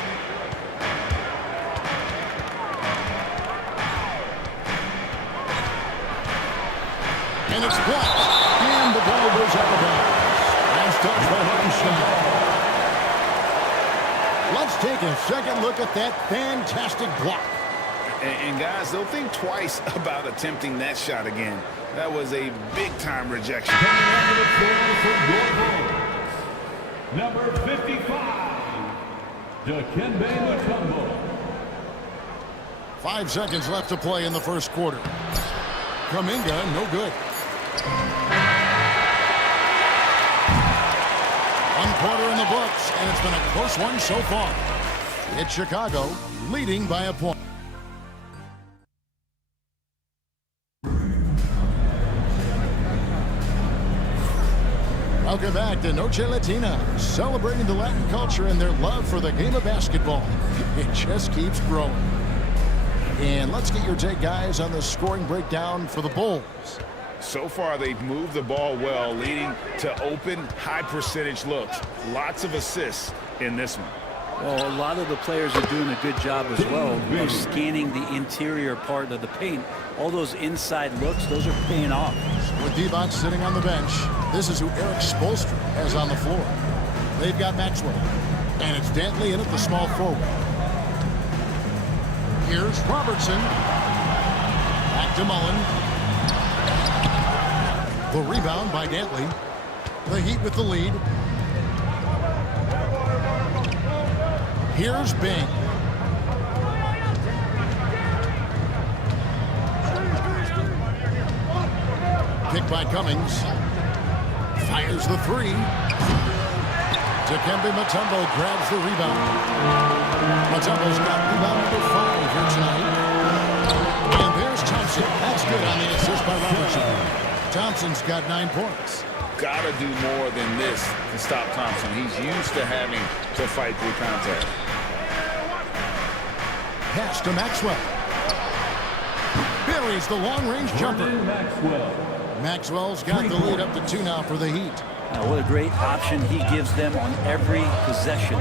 And it's blocked. And the ball goes out of bounds. Last touch by Hartenstein. Let's take a second look at that fantastic block. And guys, they'll think twice about attempting that shot again. That was a big-time rejection. Number 55, Dikembe Mutombo. 5 seconds left to play in the first quarter. Kuminga, no good. 1 quarter in the books, and it's been a close one so far. It's Chicago leading by a point. Welcome back to Noche Latina, celebrating the Latin culture and their love for the game of basketball. It just keeps growing. And let's get your take, guys, on the scoring breakdown for the Bulls. So far, they've moved the ball well, leading to open, high-percentage looks. Lots of assists in this one. Well, a lot of the players are doing a good job as well of scanning the interior part of the paint. All those inside looks, those are paying off. With Divac sitting on the bench, this is who Eric Spoelstra has on the floor. They've got Maxwell, and it's Dantley in at the small forward. Here's Robertson. Back to Mullen. The rebound by Dantley. The Heat with the lead. Here's Bing. Pick by Cummings. Fires the three. Dikembe Mutombo grabs the rebound. Mutombo's got rebound number 5 here tonight. And there's Thompson. That's good on the assist by Robertson. Thompson's got 9 points. Got to do more than this to stop Thompson. He's used to having to fight through contact. Pass to Maxwell. Buries the long-range jumper. Maxwell's got the lead up to 2 now for the Heat. Now, what a great option he gives them on every possession.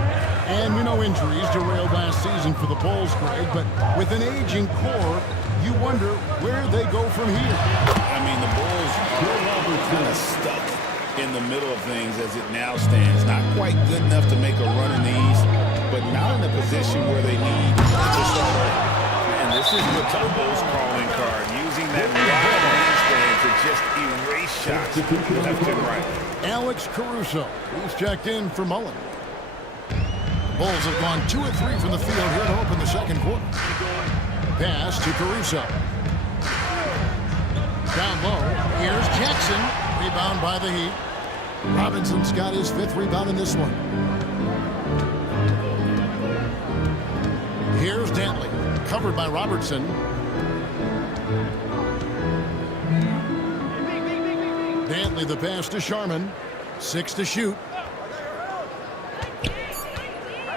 And we know injuries derailed last season for the Bulls, Greg, but with an aging core, you wonder where they go from here. I mean, the Bulls are kind of stuck in the middle of things as it now stands. Not quite good enough to make a run in the East, but not in a position where they need to start over. And this is Mutombo's calling card, using that wide wingspan to just erase shots left and right. Alex Caruso, he's checked in for Mullen. The Bulls have gone 2 of 3 from the field here to open the second quarter. Pass to Caruso. Down low, here's Jackson. Rebound by the Heat. Robinson's got his 5th rebound in this one. Here's Dantley, covered by Robertson. Dantley the pass to Sharman. 6 to shoot.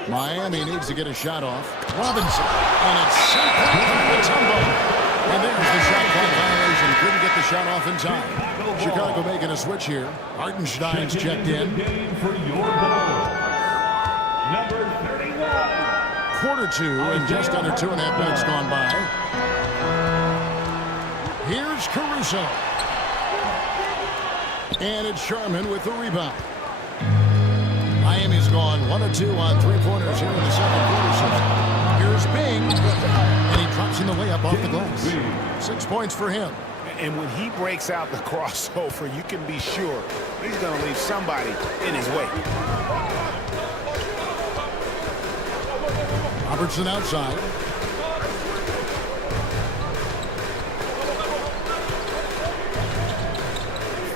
Miami needs to get a shot off. Robinson, and it's sent back to Mutombo. And there's the shot clock violation. Couldn't get the shot off in time. Chicago making a switch here. Hartenstein's checked in. Quarter 2 and just under 2.5 minutes gone by. Here's Caruso. And it's Sharman with the rebound. Miami's gone 1 of 2 on 3-pointers here in the second quarter. So here's Bing. And he drops in the layup off the glass. 6 points for him. And when he breaks out the crossover, you can be sure he's going to leave somebody in his way. Robertson outside.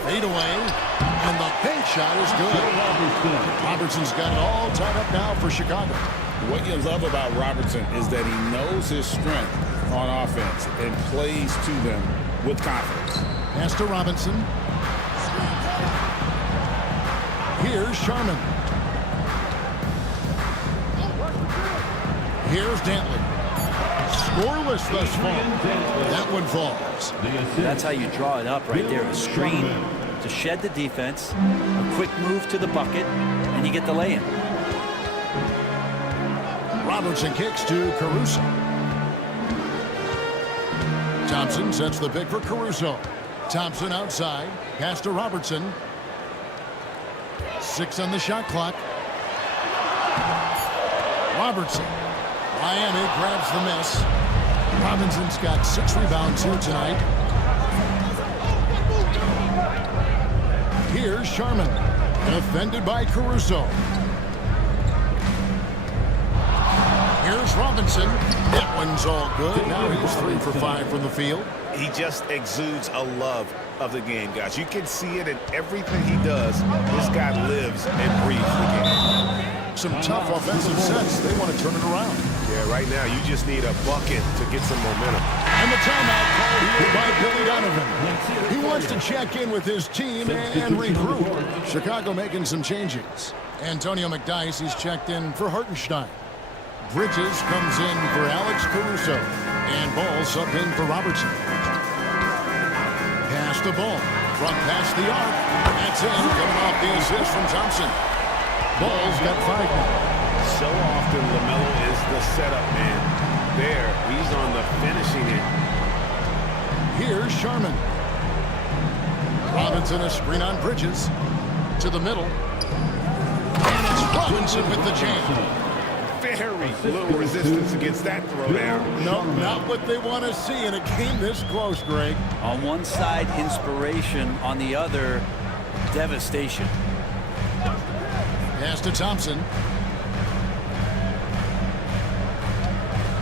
Fade away, and the bank shot is good. Robertson's got it all tied up now for Chicago. What you love about Robertson is that he knows his strength on offense and plays to them with confidence. Pass to Robinson. Here's Sharman. Here's Dantley. Scoreless thus far. That one falls. That's how you draw it up right there. A screen to shed the defense, a quick move to the bucket, and you get the lay-in. Robertson kicks to Caruso. Thompson sets the pick for Caruso. Thompson outside. Pass to Robertson. 6 on the shot clock. Robertson. Miami grabs the miss. Robinson's got 6 rebounds here tonight. Here's Sharman. Defended by Caruso. Here's Robinson. That one's all good. Now he's 3 for 5 from the field. He just exudes a love of the game, guys. You can see it in everything he does. This guy lives and breathes the game. Some tough offensive sets. They want to turn it around. Yeah, right now you just need a bucket to get some momentum. And the timeout called here by Billy Donovan. He wants to check in with his team and regroup. Chicago making some changes. Antonio McDyess, he's checked in for Hartenstein. Bridges comes in for Alex Caruso. And Ball sub in for Robertson. Pass the ball. Front past the arc. That's in. Coming off the assist from Thompson. Ball's got 5 now. So often LaMelo is the setup man. There, he's on the finishing end. Here's Sharman. Robinson a screen on Bridges. To the middle. And it's Robinson with the jam. Very little resistance against that throwdown. No, not what they want to see in a game this close, Greg. On one side, inspiration. On the other, devastation. Pass to Thompson.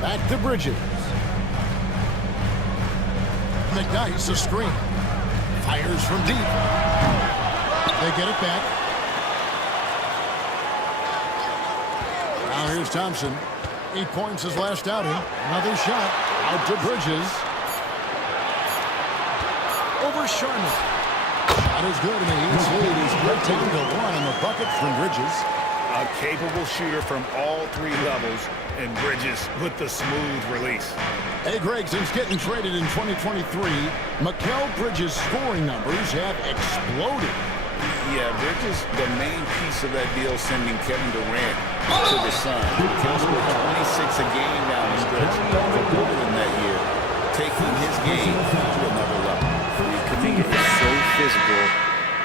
Back to Bridges. McDyess a screen. Fires from deep. They get it back. Now here's Thompson. 8 points his last outing. Another shot. Out to Bridges. Over Sharman. Shot is good, and the Heat's lead is good. Taking to 1 on the bucket from Bridges. A capable shooter from all 3 levels, and Bridges with the smooth release. Hey, Greg, since getting traded in 2023, Mikal Bridges' scoring numbers have exploded. Yeah, Bridges, the main piece of that deal, sending Kevin Durant to the Sun. He'll score 26 a game down the stretch for Brooklyn that year, taking his game to another level. Kuminga is so physical.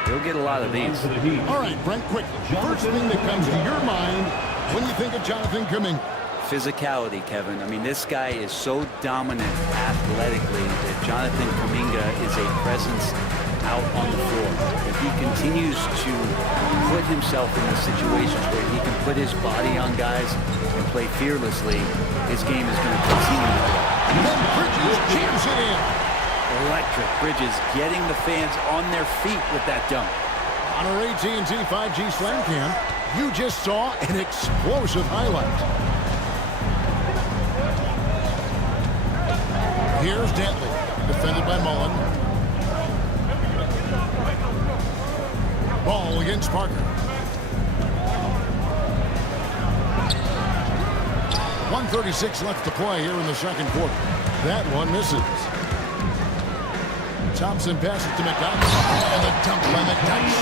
He'll get a lot of these. All right, Brent, quickly. First thing that comes to your mind when you think of Jonathan Kuminga. Physicality, Kevin. I mean, this guy is so dominant athletically that Jonathan Kuminga is a presence out on the floor. If he continues to put himself in the situations where he can put his body on guys and play fearlessly, his game is going to continue to grow. And then Bridges jams it in. Electric. Bridges getting the fans on their feet with that dunk. On our AT&T 5G Slam Cam, you just saw an explosive highlight. Here's Dantley, defended by Mullen. Ball against Parker. 1:36 left to play here in the second quarter. That one misses. Thompson passes to McDyess, and the dunk by McDyess.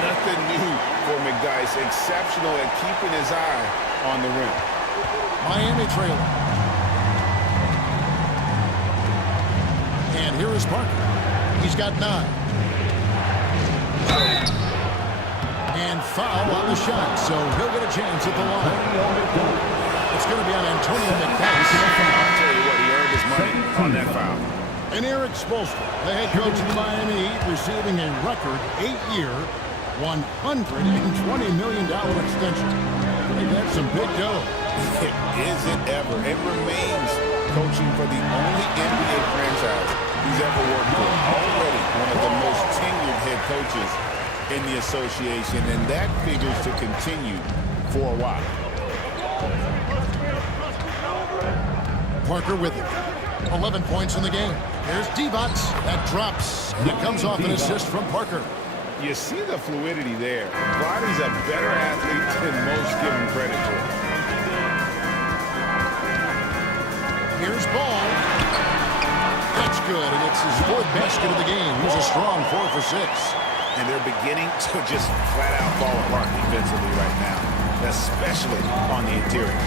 Nothing new for McDyess. Exceptional at keeping his eye on the rim. Miami trailing. And here is Parker. He's got 9. And foul on the shot, so he'll get a chance at the line. It's going to be on Antonio McDyess. I'll tell you what, he earned his money on that foul. And Eric Spoelstra, the head coach of the Miami Heat, receiving a record 8-year, $120 million extension. I think that's some big dough. It isn't ever. It remains coaching for the only NBA franchise he's ever worked for. Already one of the most tenured head coaches in the association, and that figures to continue for a while. Parker with it. 11 points in the game. There's Divac. That drops. And it comes off an assist from Parker. You see the fluidity there. Roddy's a better athlete than most give him credit for. Here's Ball. That's good, and it's his 4th basket of the game. He's a strong 4 for 6. And they're beginning to just flat out fall apart defensively right now, especially on the interior.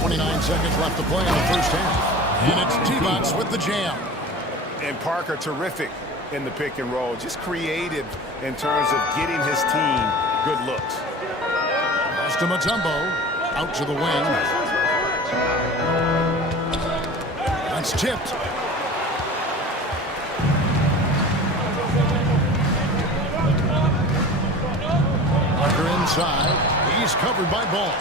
29 seconds left to play in the first half. And it's Divac with the jam. And Parker terrific in the pick and roll. Just creative in terms of getting his team good looks. Pass to Mutombo. Out to the wing. That's tipped. Parker inside. He's covered by Ball.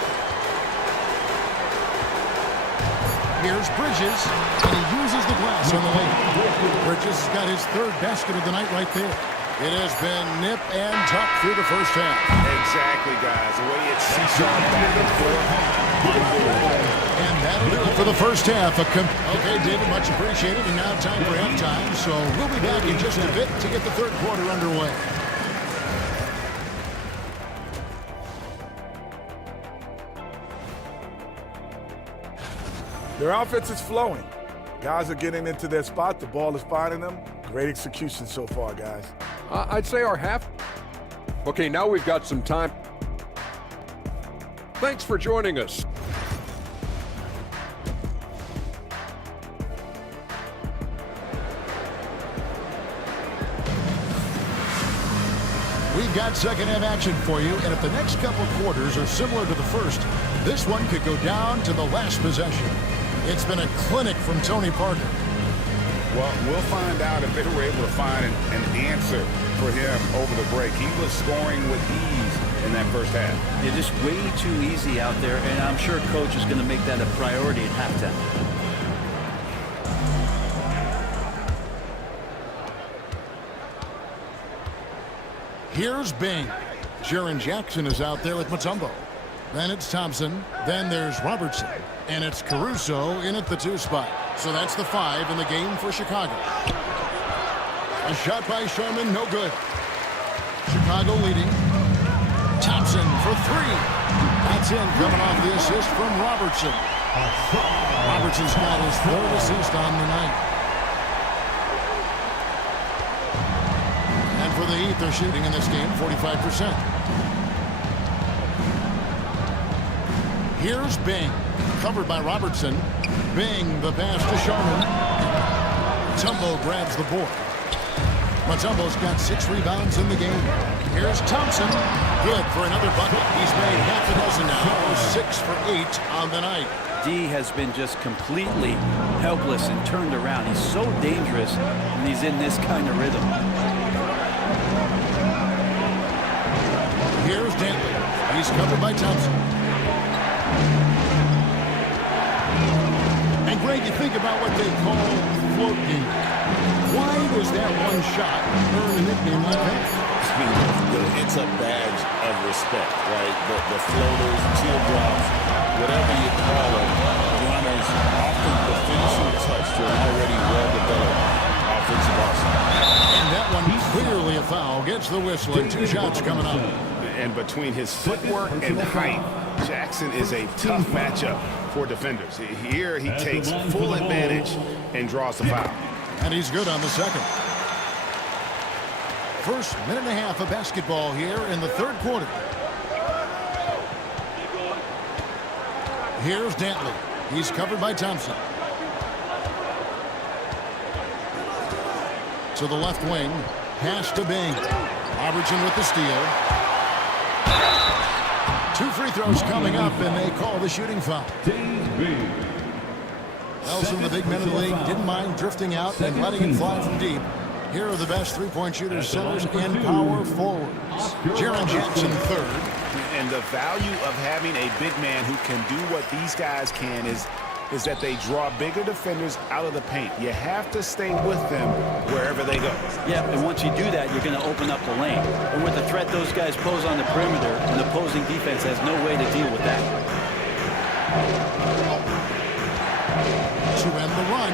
Here's Bridges, and he uses the glass on the lane. Bridges has got his 3rd basket of the night right there. It has been nip and tuck through the first half. Exactly, guys. The way it's seesawed back and forth. And that'll do it for the first half. Okay, David, much appreciated. And now time for halftime. So we'll be back in just a bit to get the third quarter underway. Their offense is flowing. Guys are getting into their spot. The ball is finding them. Great execution so far, guys. I'd say our half. Okay, now we've got some time. Thanks for joining us. We've got second half action for you, and if the next couple quarters are similar to the first, this one could go down to the last possession. It's been a clinic from Tony Parker. Well, we'll find out if they were able to find an answer for him over the break. He was scoring with ease in that first half. They're just way too easy out there, and I'm sure coach is going to make that a priority at halftime. Here's Bing. Jaren Jackson is out there with Mutombo. Then it's Thompson. Then there's Robertson. And it's Caruso in at the 2 spot. So that's the 5 in the game for Chicago. A shot by Sharman, no good. Chicago leading. Thompson for 3. That's in, coming off the assist from Robertson. Robertson's got his 3rd assist on the night. And for the Heat, they're shooting in this game 45%. Here's Bing, covered by Robertson. Bing, the pass to Sharman. Mutombo grabs the board. Mutombo's got 6 rebounds in the game. Here's Thompson, good for another bucket. He's made half a dozen now, 6 for 8 on the night. D has been just completely helpless and turned around. He's so dangerous when he's in this kind of rhythm. Here's Dantley. He's covered by Thompson. And Greg, you think about what they call float game. Why does that one shot earn a nickname like that? It's a badge of respect, right? The floaters, teardrops, whatever you call them, runners, often the finishing touch to an already well-developed offensive arsenal. And that one clearly a foul. Gets the whistle and 2 shots coming up. And between his footwork and height, Jackson is a tough matchup for defenders. Here he takes full advantage and draws the foul. And he's good on the second. First minute and a half of basketball here in the third quarter. Here's Dantley. He's covered by Thompson. To the left wing. Pass to Bing. Robertson with the steal. 2 free throws coming up, and they call the shooting foul. Nelson, the big men of the league, didn't mind drifting out and letting it fly from deep. Here are the best three-point shooters, centers, and power forwards. Jaren Jackson third. And the value of having a big man who can do what these guys can is that they draw bigger defenders out of the paint. You have to stay with them wherever they go. Yeah, and once you do that, you're going to open up the lane. And with the threat those guys pose on the perimeter, an opposing defense has no way to deal with that. To end the run.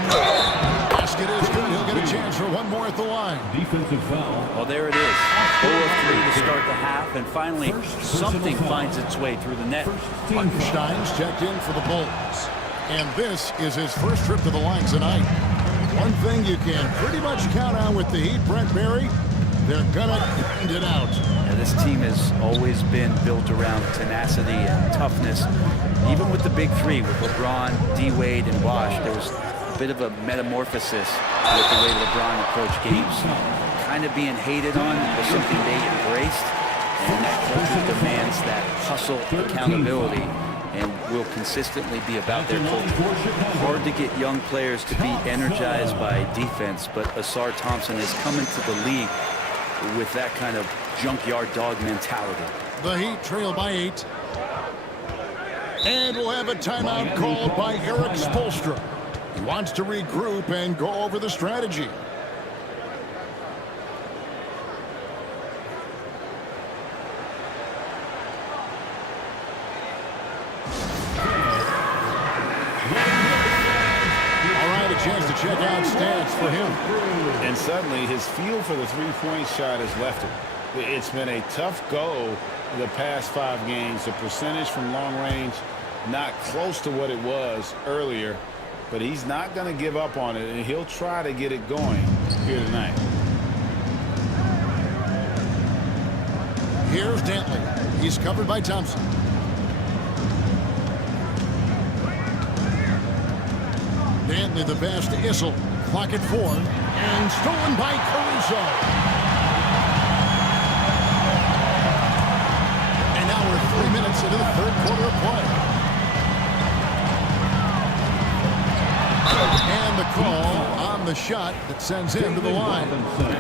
Basket is good. He'll get a chance for one more at the line. Defensive foul. Well, there it is. 0 of 3 to start the half, and finally something finds its way through the net. Stein's checked in for the Bulls. And this is his first trip to the line tonight. One thing you can pretty much count on with the Heat, Brent Barry, they're gonna end it out. Yeah, this team has always been built around tenacity and toughness. Even with the big 3, with LeBron, D-Wade, and Bosh, there was a bit of a metamorphosis with the way LeBron approached games. Kind of being hated on was something they embraced, and that culture demands that hustle, accountability, and will consistently be about their culture. Hard to get young players to be energized by defense, but Ausar Thompson is coming to the league with that kind of junkyard dog mentality. The Heat trail by 8. And we'll have a timeout called by Eric Spoelstra. He wants to regroup and go over the strategy. checkout stance for him. And suddenly his feel for the three-point shot has left him. It's been a tough go the past 5 games. The percentage from long range not close to what it was earlier, but he's not going to give up on it, and he'll try to get it going here tonight. Here's Dantley. He's covered by Thompson. Dantley the pass to Issel. Clock at 4. And stolen by Caruso. And now we're 3 minutes into the third quarter of play. And the call on the shot that sends him to the line.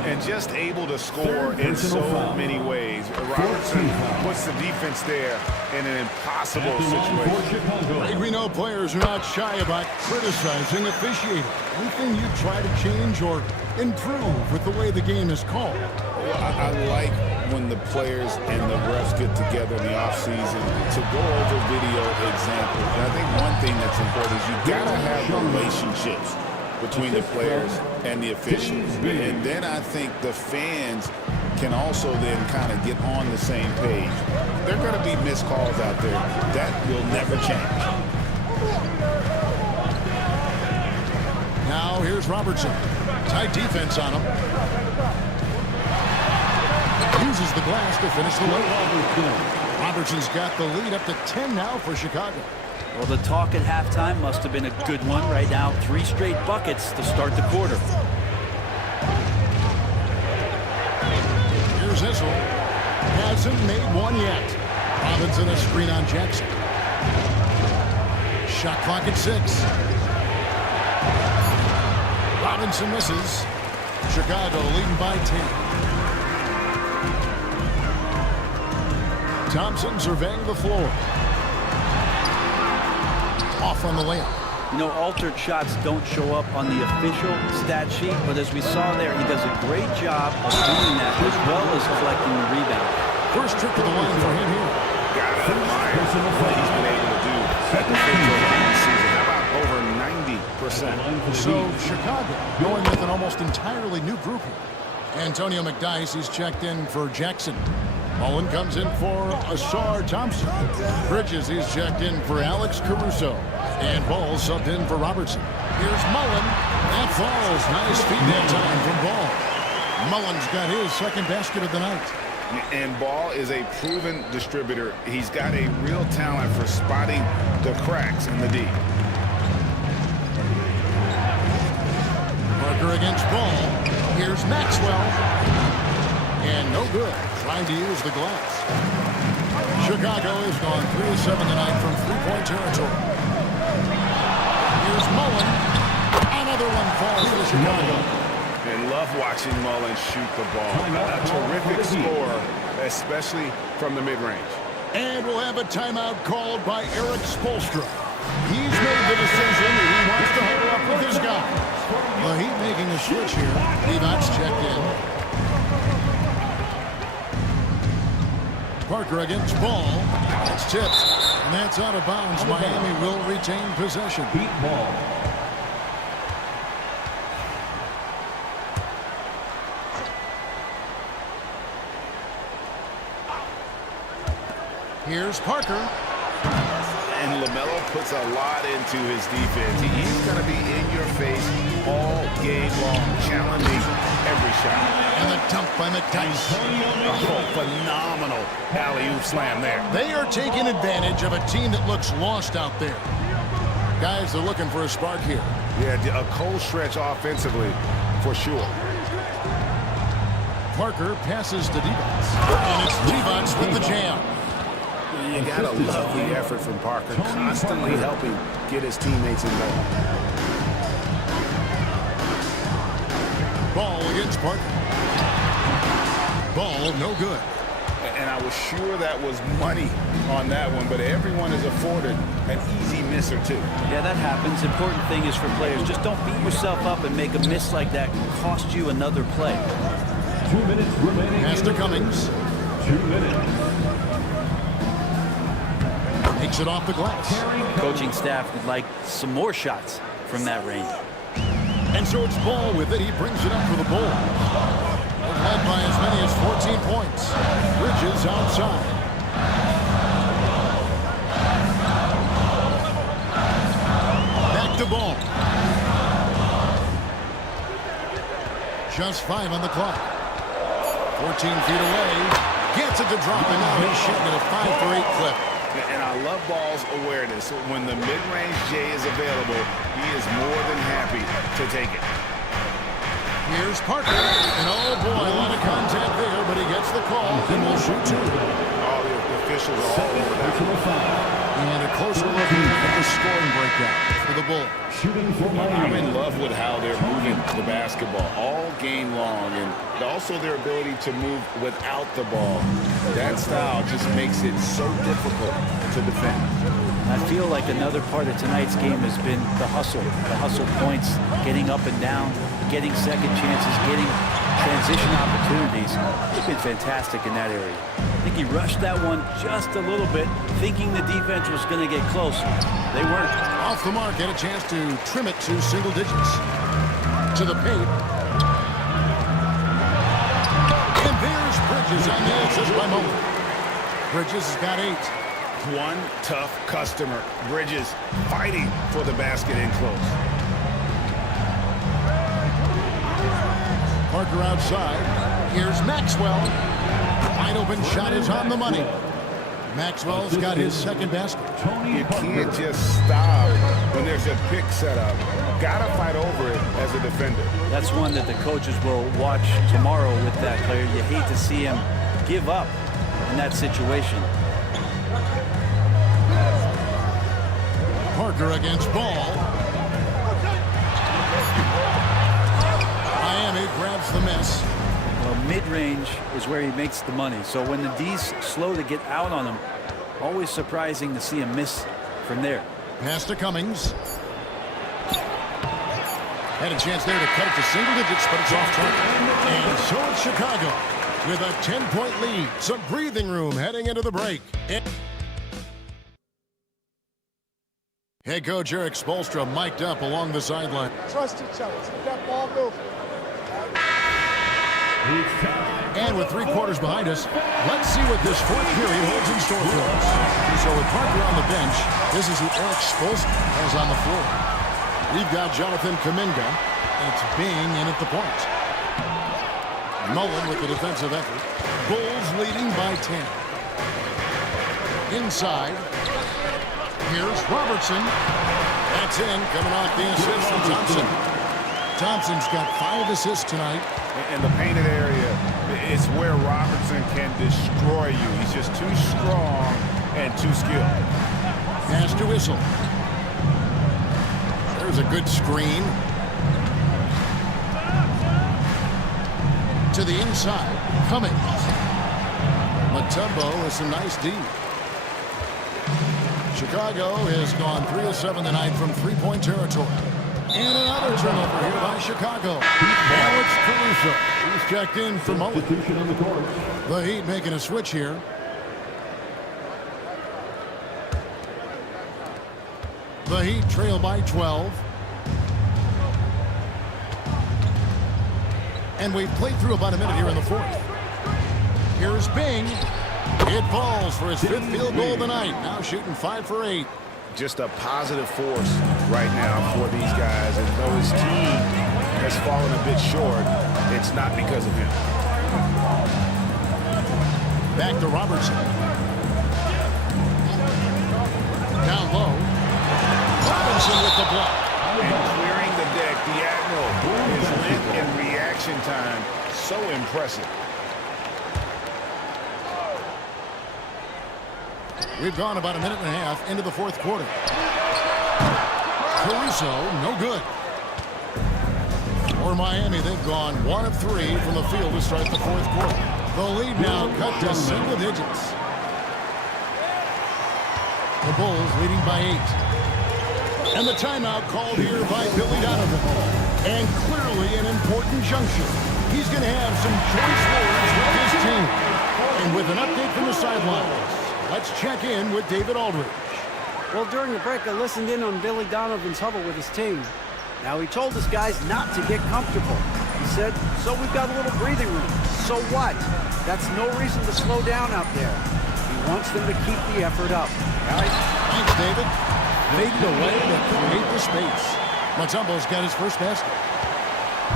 And just able to score in so many ways. Robertson puts the defense there in an impossible situation. Greg, we know players are not shy about criticizing officiating. Anything you try to change or improve with the way the game is called? Well, I like when the players and the refs get together in the offseason to go over video examples. And I think one thing that's important is you got to have relationships between the players and the officials. And then I think the fans can also then kind of get on the same page. There are going to be missed calls out there. That will never change. Now here's Robertson. Tight defense on him. Uses the glass to finish the layup. Robertson's got the lead up to 10 now for Chicago. Well, the talk at halftime must have been a good one. Right now, 3 straight buckets to start the quarter. Here's Issel. Hasn't made one yet. Robinson a screen on Jackson. Shot clock at 6. Robinson misses. Chicago leading by 10. Thompson surveying the floor. Off on the layup. You know, altered shots don't show up on the official stat sheet, but as we saw there, he does a great job of doing that as well as collecting the rebound. First trip to the line for him here. Got to admire what he's been able to do at the free throw line this season. How about over 90%? So Chicago going with an almost entirely new group here. Antonio McDyess, he's checked in for Jackson. Mullen comes in for Asar Thompson. Bridges, he's checked in for Alex Caruso. And Ball subbed in for Robertson. Here's Mullen. That falls. Nice feed that time from Ball. Mullen's got his second basket of the night. And Ball is a proven distributor. He's got a real talent for spotting the cracks in the D. Parker against Ball. Here's Maxwell. And no good. Trying to use the glass. Chicago has gone 3 of 7 tonight from three-point territory. Here's Mullen. Another one falls for Chicago. And love watching Mullen shoot the ball. A terrific scorer, especially from the mid-range. And we'll have a timeout called by Eric Spoelstra. He's made the decision that he wants to huddle up with his guy. The Heat making a switch here. Divac checked in. Parker against Ball. It's tipped, and that's out of bounds. Miami will retain possession. Heat ball. Here's Parker. And LaMelo puts a lot into his defense. He's going to be in your face all game long, challenging every shot. And the dump by McDyess. Oh, phenomenal alley-oop slam there. They are taking advantage of a team that looks lost out there. Guys are looking for a spark here. Yeah, a cold stretch offensively, for sure. Parker passes to Divac. And it's Divac with the jam. You gotta love the effort from Parker, constantly helping get his teammates involved. Ball against Parker. Ball no good. And I was sure that was money on that one, but everyone is afforded an easy miss or two. Yeah, that happens. Important thing is for players, just don't beat yourself up and make a miss like that cost you another play. 2 minutes remaining. Pass to Cummings. 2 minutes. Takes it off the glass. Coaching staff would like some more shots from that range. And so it's Ball with it. He brings it up for the Bulls. They've led by as many as 14 points. Bridges outside. Back to Ball. Just 5 on the clock. 14 feet away. Gets it to drop, and now he's shooting at a 5-for-8 clip. And I love Ball's awareness. When the mid-range J is available, he is more than happy to take it. Here's Parker. And oh boy, a lot of contact there, but he gets the call and will shoot 2. All the officials are all over that. And a closer look at the scoring breakdown for the Bulls. I'm in love with how they're moving the basketball all game long, and also their ability to move without the ball. That style just makes it so difficult to defend. I feel like another part of tonight's game has been the hustle points, getting up and down, getting second chances, getting transition opportunities. He's been fantastic in that area. I think he rushed that one just a little bit, thinking the defense was going to get close. They weren't. Off the mark, get a chance to trim it to single digits. To the paint. And there's Bridges on the assist by Mullen. Bridges has got 8. One tough customer. Bridges fighting for the basket in close. Parker outside. Here's Maxwell. Wide open shot is on the money. Maxwell's got his second basket. You can't just stop when there's a pick set up. Gotta fight over it as a defender. That's one that the coaches will watch tomorrow with that player. You hate to see him give up in that situation. Parker against Ball. Miami grabs the miss. Well, mid-range is where he makes the money. So when the D's slow to get out on him, always surprising to see him miss from there. Pass to Cummings. Had a chance there to cut it to single digits, but it's off target. And so it's Chicago with a 10-point lead. Some breathing room heading into the break. Head coach Eric Spoelstra mic'd up along the sideline. Trust each other. Keep that ball moving. And with 3 quarters behind us, let's see what this fourth period holds in store for us. So with Parker on the bench, this is who Eric Spoelstra has on the floor. We've got Jonathan Kuminga, and it's Bing in at the point. Mullen with the defensive effort. Bulls leading by 10. Inside. Here's Robertson. That's in, coming off the assist from Thompson. Thompson's got 5 assists tonight. In the painted area is where Robertson can destroy you. He's just too strong and too skilled. Pass to Whistle. There's a good screen. To the inside. Cummings. Mutombo with some nice D. Chicago has gone 3 of 7 tonight from 3-point territory. And another turnover here by Chicago. Now it's Caruso. He's checked in for Mullen. The Heat making a switch here. The Heat trail by 12. And we've played through about a minute here in the fourth. Here's Bing. It falls for his 5th field goal of the night. Now shooting 5 for 8. Just a positive force right now for these guys. And though his team has fallen a bit short, it's not because of him. Back to Robertson. Down low. Robinson with the block. And clearing the deck, the Admiral, his length and reaction time, so impressive. We've gone about a minute and a half into the fourth quarter. Caruso, no good. For Miami, they've gone 1 of 3 from the field to start the fourth quarter. The lead now cut to single digits. The Bulls leading by 8. And the timeout called here by Billy Donovan. And clearly an important juncture. He's going to have some choice words with his team. And with an update from the sidelines, let's check in with David Aldridge. Well, during the break, I listened in on Billy Donovan's huddle with his team. Now, he told his guys not to get comfortable. He said, so we've got a little breathing room. So what? That's no reason to slow down out there. He wants them to keep the effort up. Guys, thanks, David. Fading away to create the space. Mutombo's got his first basket.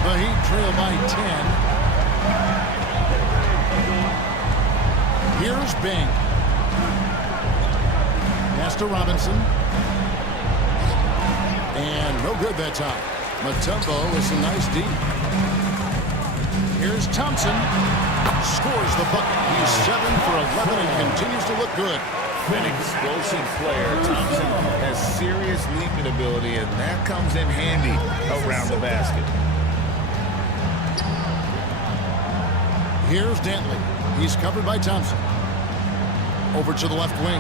The Heat trail by 10. Here's Bing. Pass to Robinson. And no good that time. Mutombo with some nice D. Here's Thompson. Scores the bucket. He's 7 for 11 and continues to look good. An explosive player. Thompson has serious leaping ability, and that comes in handy around the basket. Here's Dantley. He's covered by Thompson. Over to the left wing.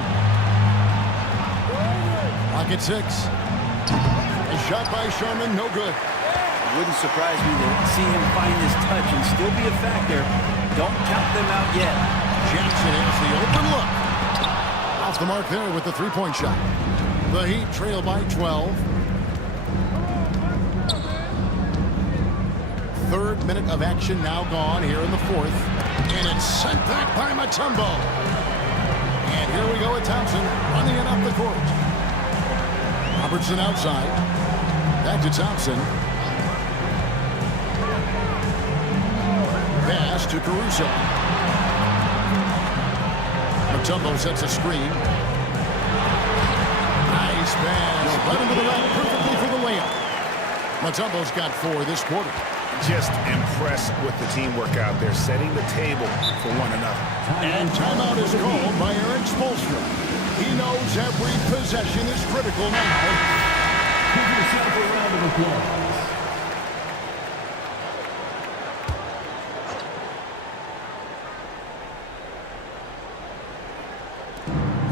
Lock at 6. A shot by Sharman, no good. It wouldn't surprise me to see him find his touch and still be a factor. Don't count them out yet. Jackson has the open look. Off the mark there with the three-point shot. The Heat trail by 12. Third minute of action now gone here in the fourth. And it's sent back by Mutombo. And here we go with Thompson running it up the court. Robertson outside. Back to Thompson. Pass to Caruso. Mutombo sets a screen. Nice pass. Right into the rack perfectly for the layup. Mutombo's got 4 this quarter. Just impressed with the teamwork out there, setting the table for one another. And timeout is called by Eric Spoelstra. He knows every possession is critical now. Give yourself a round of applause.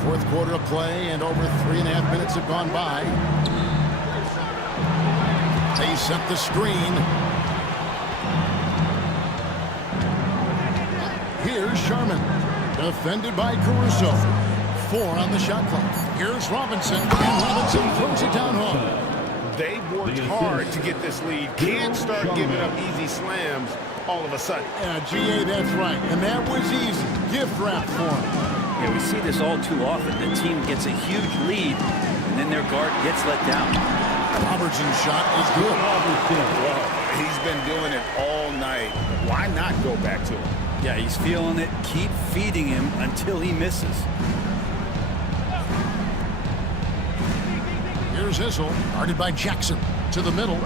Fourth quarter of play, and over 3.5 minutes have gone by. They set the screen. Here's Sharman, defended by Caruso. 4 on the shot clock. Here's Robinson, and Robinson throws it down home. They've worked hard to get this lead. Can't start giving up easy slams all of a sudden. Yeah, GA, that's right. And that was easy. Gift wrap for him. Yeah, we see this all too often. The team gets a huge lead, and then their guard gets let down. Robertson's shot is good. Well, he's been doing it all night. Why not go back to him? Yeah, he's feeling it. Keep feeding him until he misses. Here's Issel, guarded by Jackson. To the middle.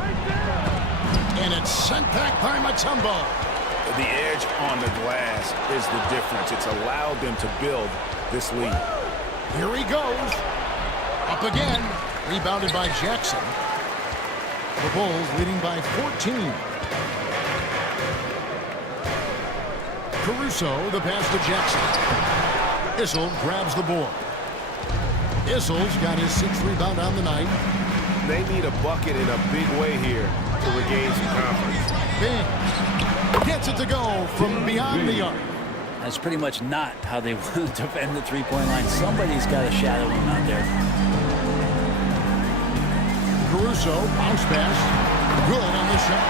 And it's sent back by Mutombo. The edge on the glass is the difference. It's allowed them to build this lead. Here he goes. Up again. Rebounded by Jackson. The Bulls leading by 14. Caruso, the pass to Jackson. Issel grabs the board. Issel's got his 6th rebound on the night. They need a bucket in a big way here to regain some confidence. Bing gets it to go from beyond the arc. That's pretty much not how they want to defend the three-point line. Somebody's got to shadow him out there. Caruso, bounce pass. Good on the shot.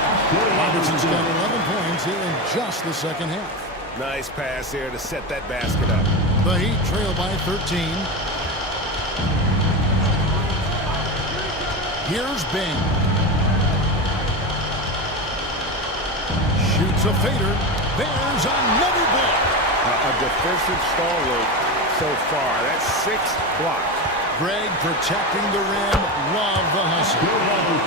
Robertson's got 11 points here in just the second half. Nice pass here to set that basket up. The Heat trail by 13. Here's Bing. Shoots a fader. There's another block. A defensive stalwart so far. That's 6 blocks. Greg protecting the rim. Love the hustle.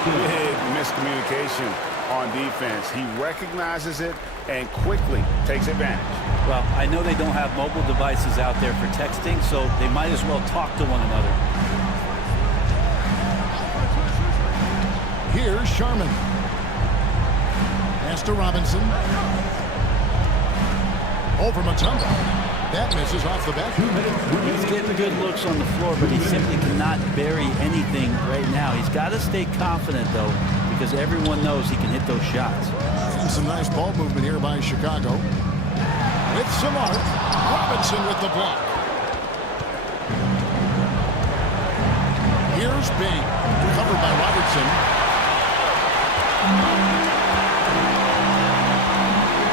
Big miscommunication on defense. He recognizes it and quickly takes advantage. Well, I know they don't have mobile devices out there for texting, so they might as well talk to one another. Here's Sharman. Pass to Robinson. Over Mutombo. That misses off the back. He's getting good looks on the floor, but he simply cannot bury anything right now. He's got to stay confident, though, because everyone knows he can hit those shots. And some nice ball movement here by Chicago. With some art. Robinson with the block. Here's Bing. Covered by Robertson.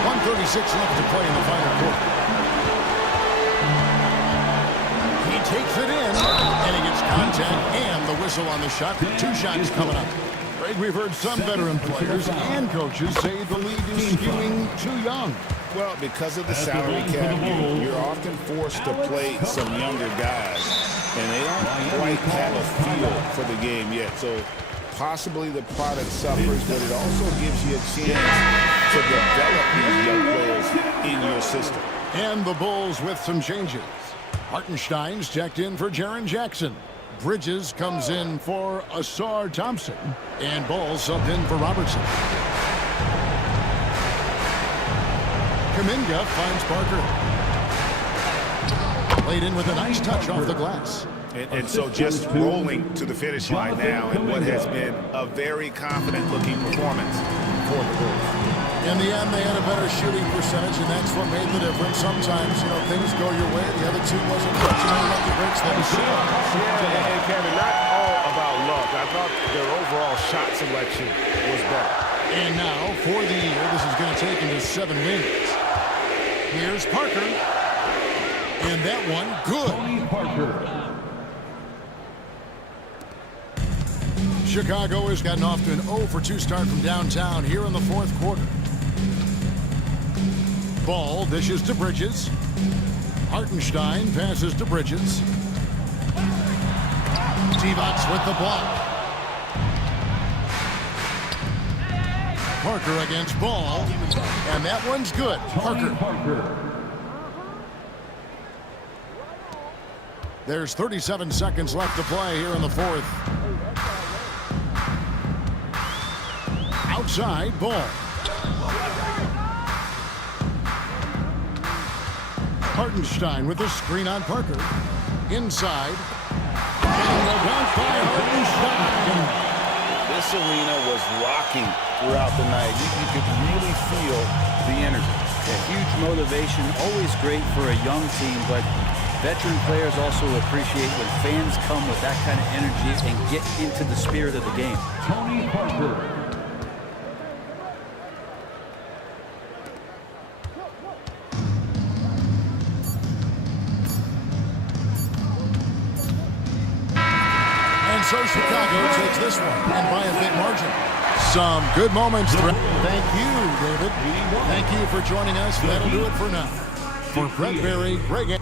.136 left to play in the final quarter. He takes it in, and he gets contact and the whistle on the shot. 2 shots coming up. Greg, we've heard some veteran players and coaches say the league is skewing too young. Well, because of the salary cap, you're often forced to play some younger guys, and they don't quite have a feel for the game yet. So possibly the product suffers, but it also gives you a chance to develop these young players in your system. And the Bulls with some changes. Hartenstein's checked in for Jaren Jackson. Bridges comes in for Ausar Thompson. And Ball subbed in for Robertson. Kuminga finds Parker. Played in with a nice touch off the glass. And so just rolling to the finish line now in what has been a very confident-looking performance for the Bulls. In the end, they had a better shooting percentage, and that's what made the difference. Sometimes, things go your way. The other team wasn't fortunate enough to break them. Yeah, and Kevin, not all about luck. I thought their overall shot selection was better. And now, for the year, this is going to take into 7 wins. Here's Parker. And that one, good. Chicago has gotten off to an 0-for-2 start from downtown here in the 4th quarter. Ball dishes to Bridges. Hartenstein passes to Bridges. Divac with the block. Parker against Ball. And that one's good. Parker. There's 37 seconds left to play here in the 4th. Outside, Ball. Hartenstein with the screen on Parker. Inside. And the dunk by Hartenstein. This arena was rocking throughout the night. You could really feel the energy. A huge motivation, always great for a young team, but veteran players also appreciate when fans come with that kind of energy and get into the spirit of the game. Tony Parker. So Chicago takes this one, and by a big margin. Some good moments. Thank you, David. Thank you for joining us. That'll do it for now. For Brett Berry, Greg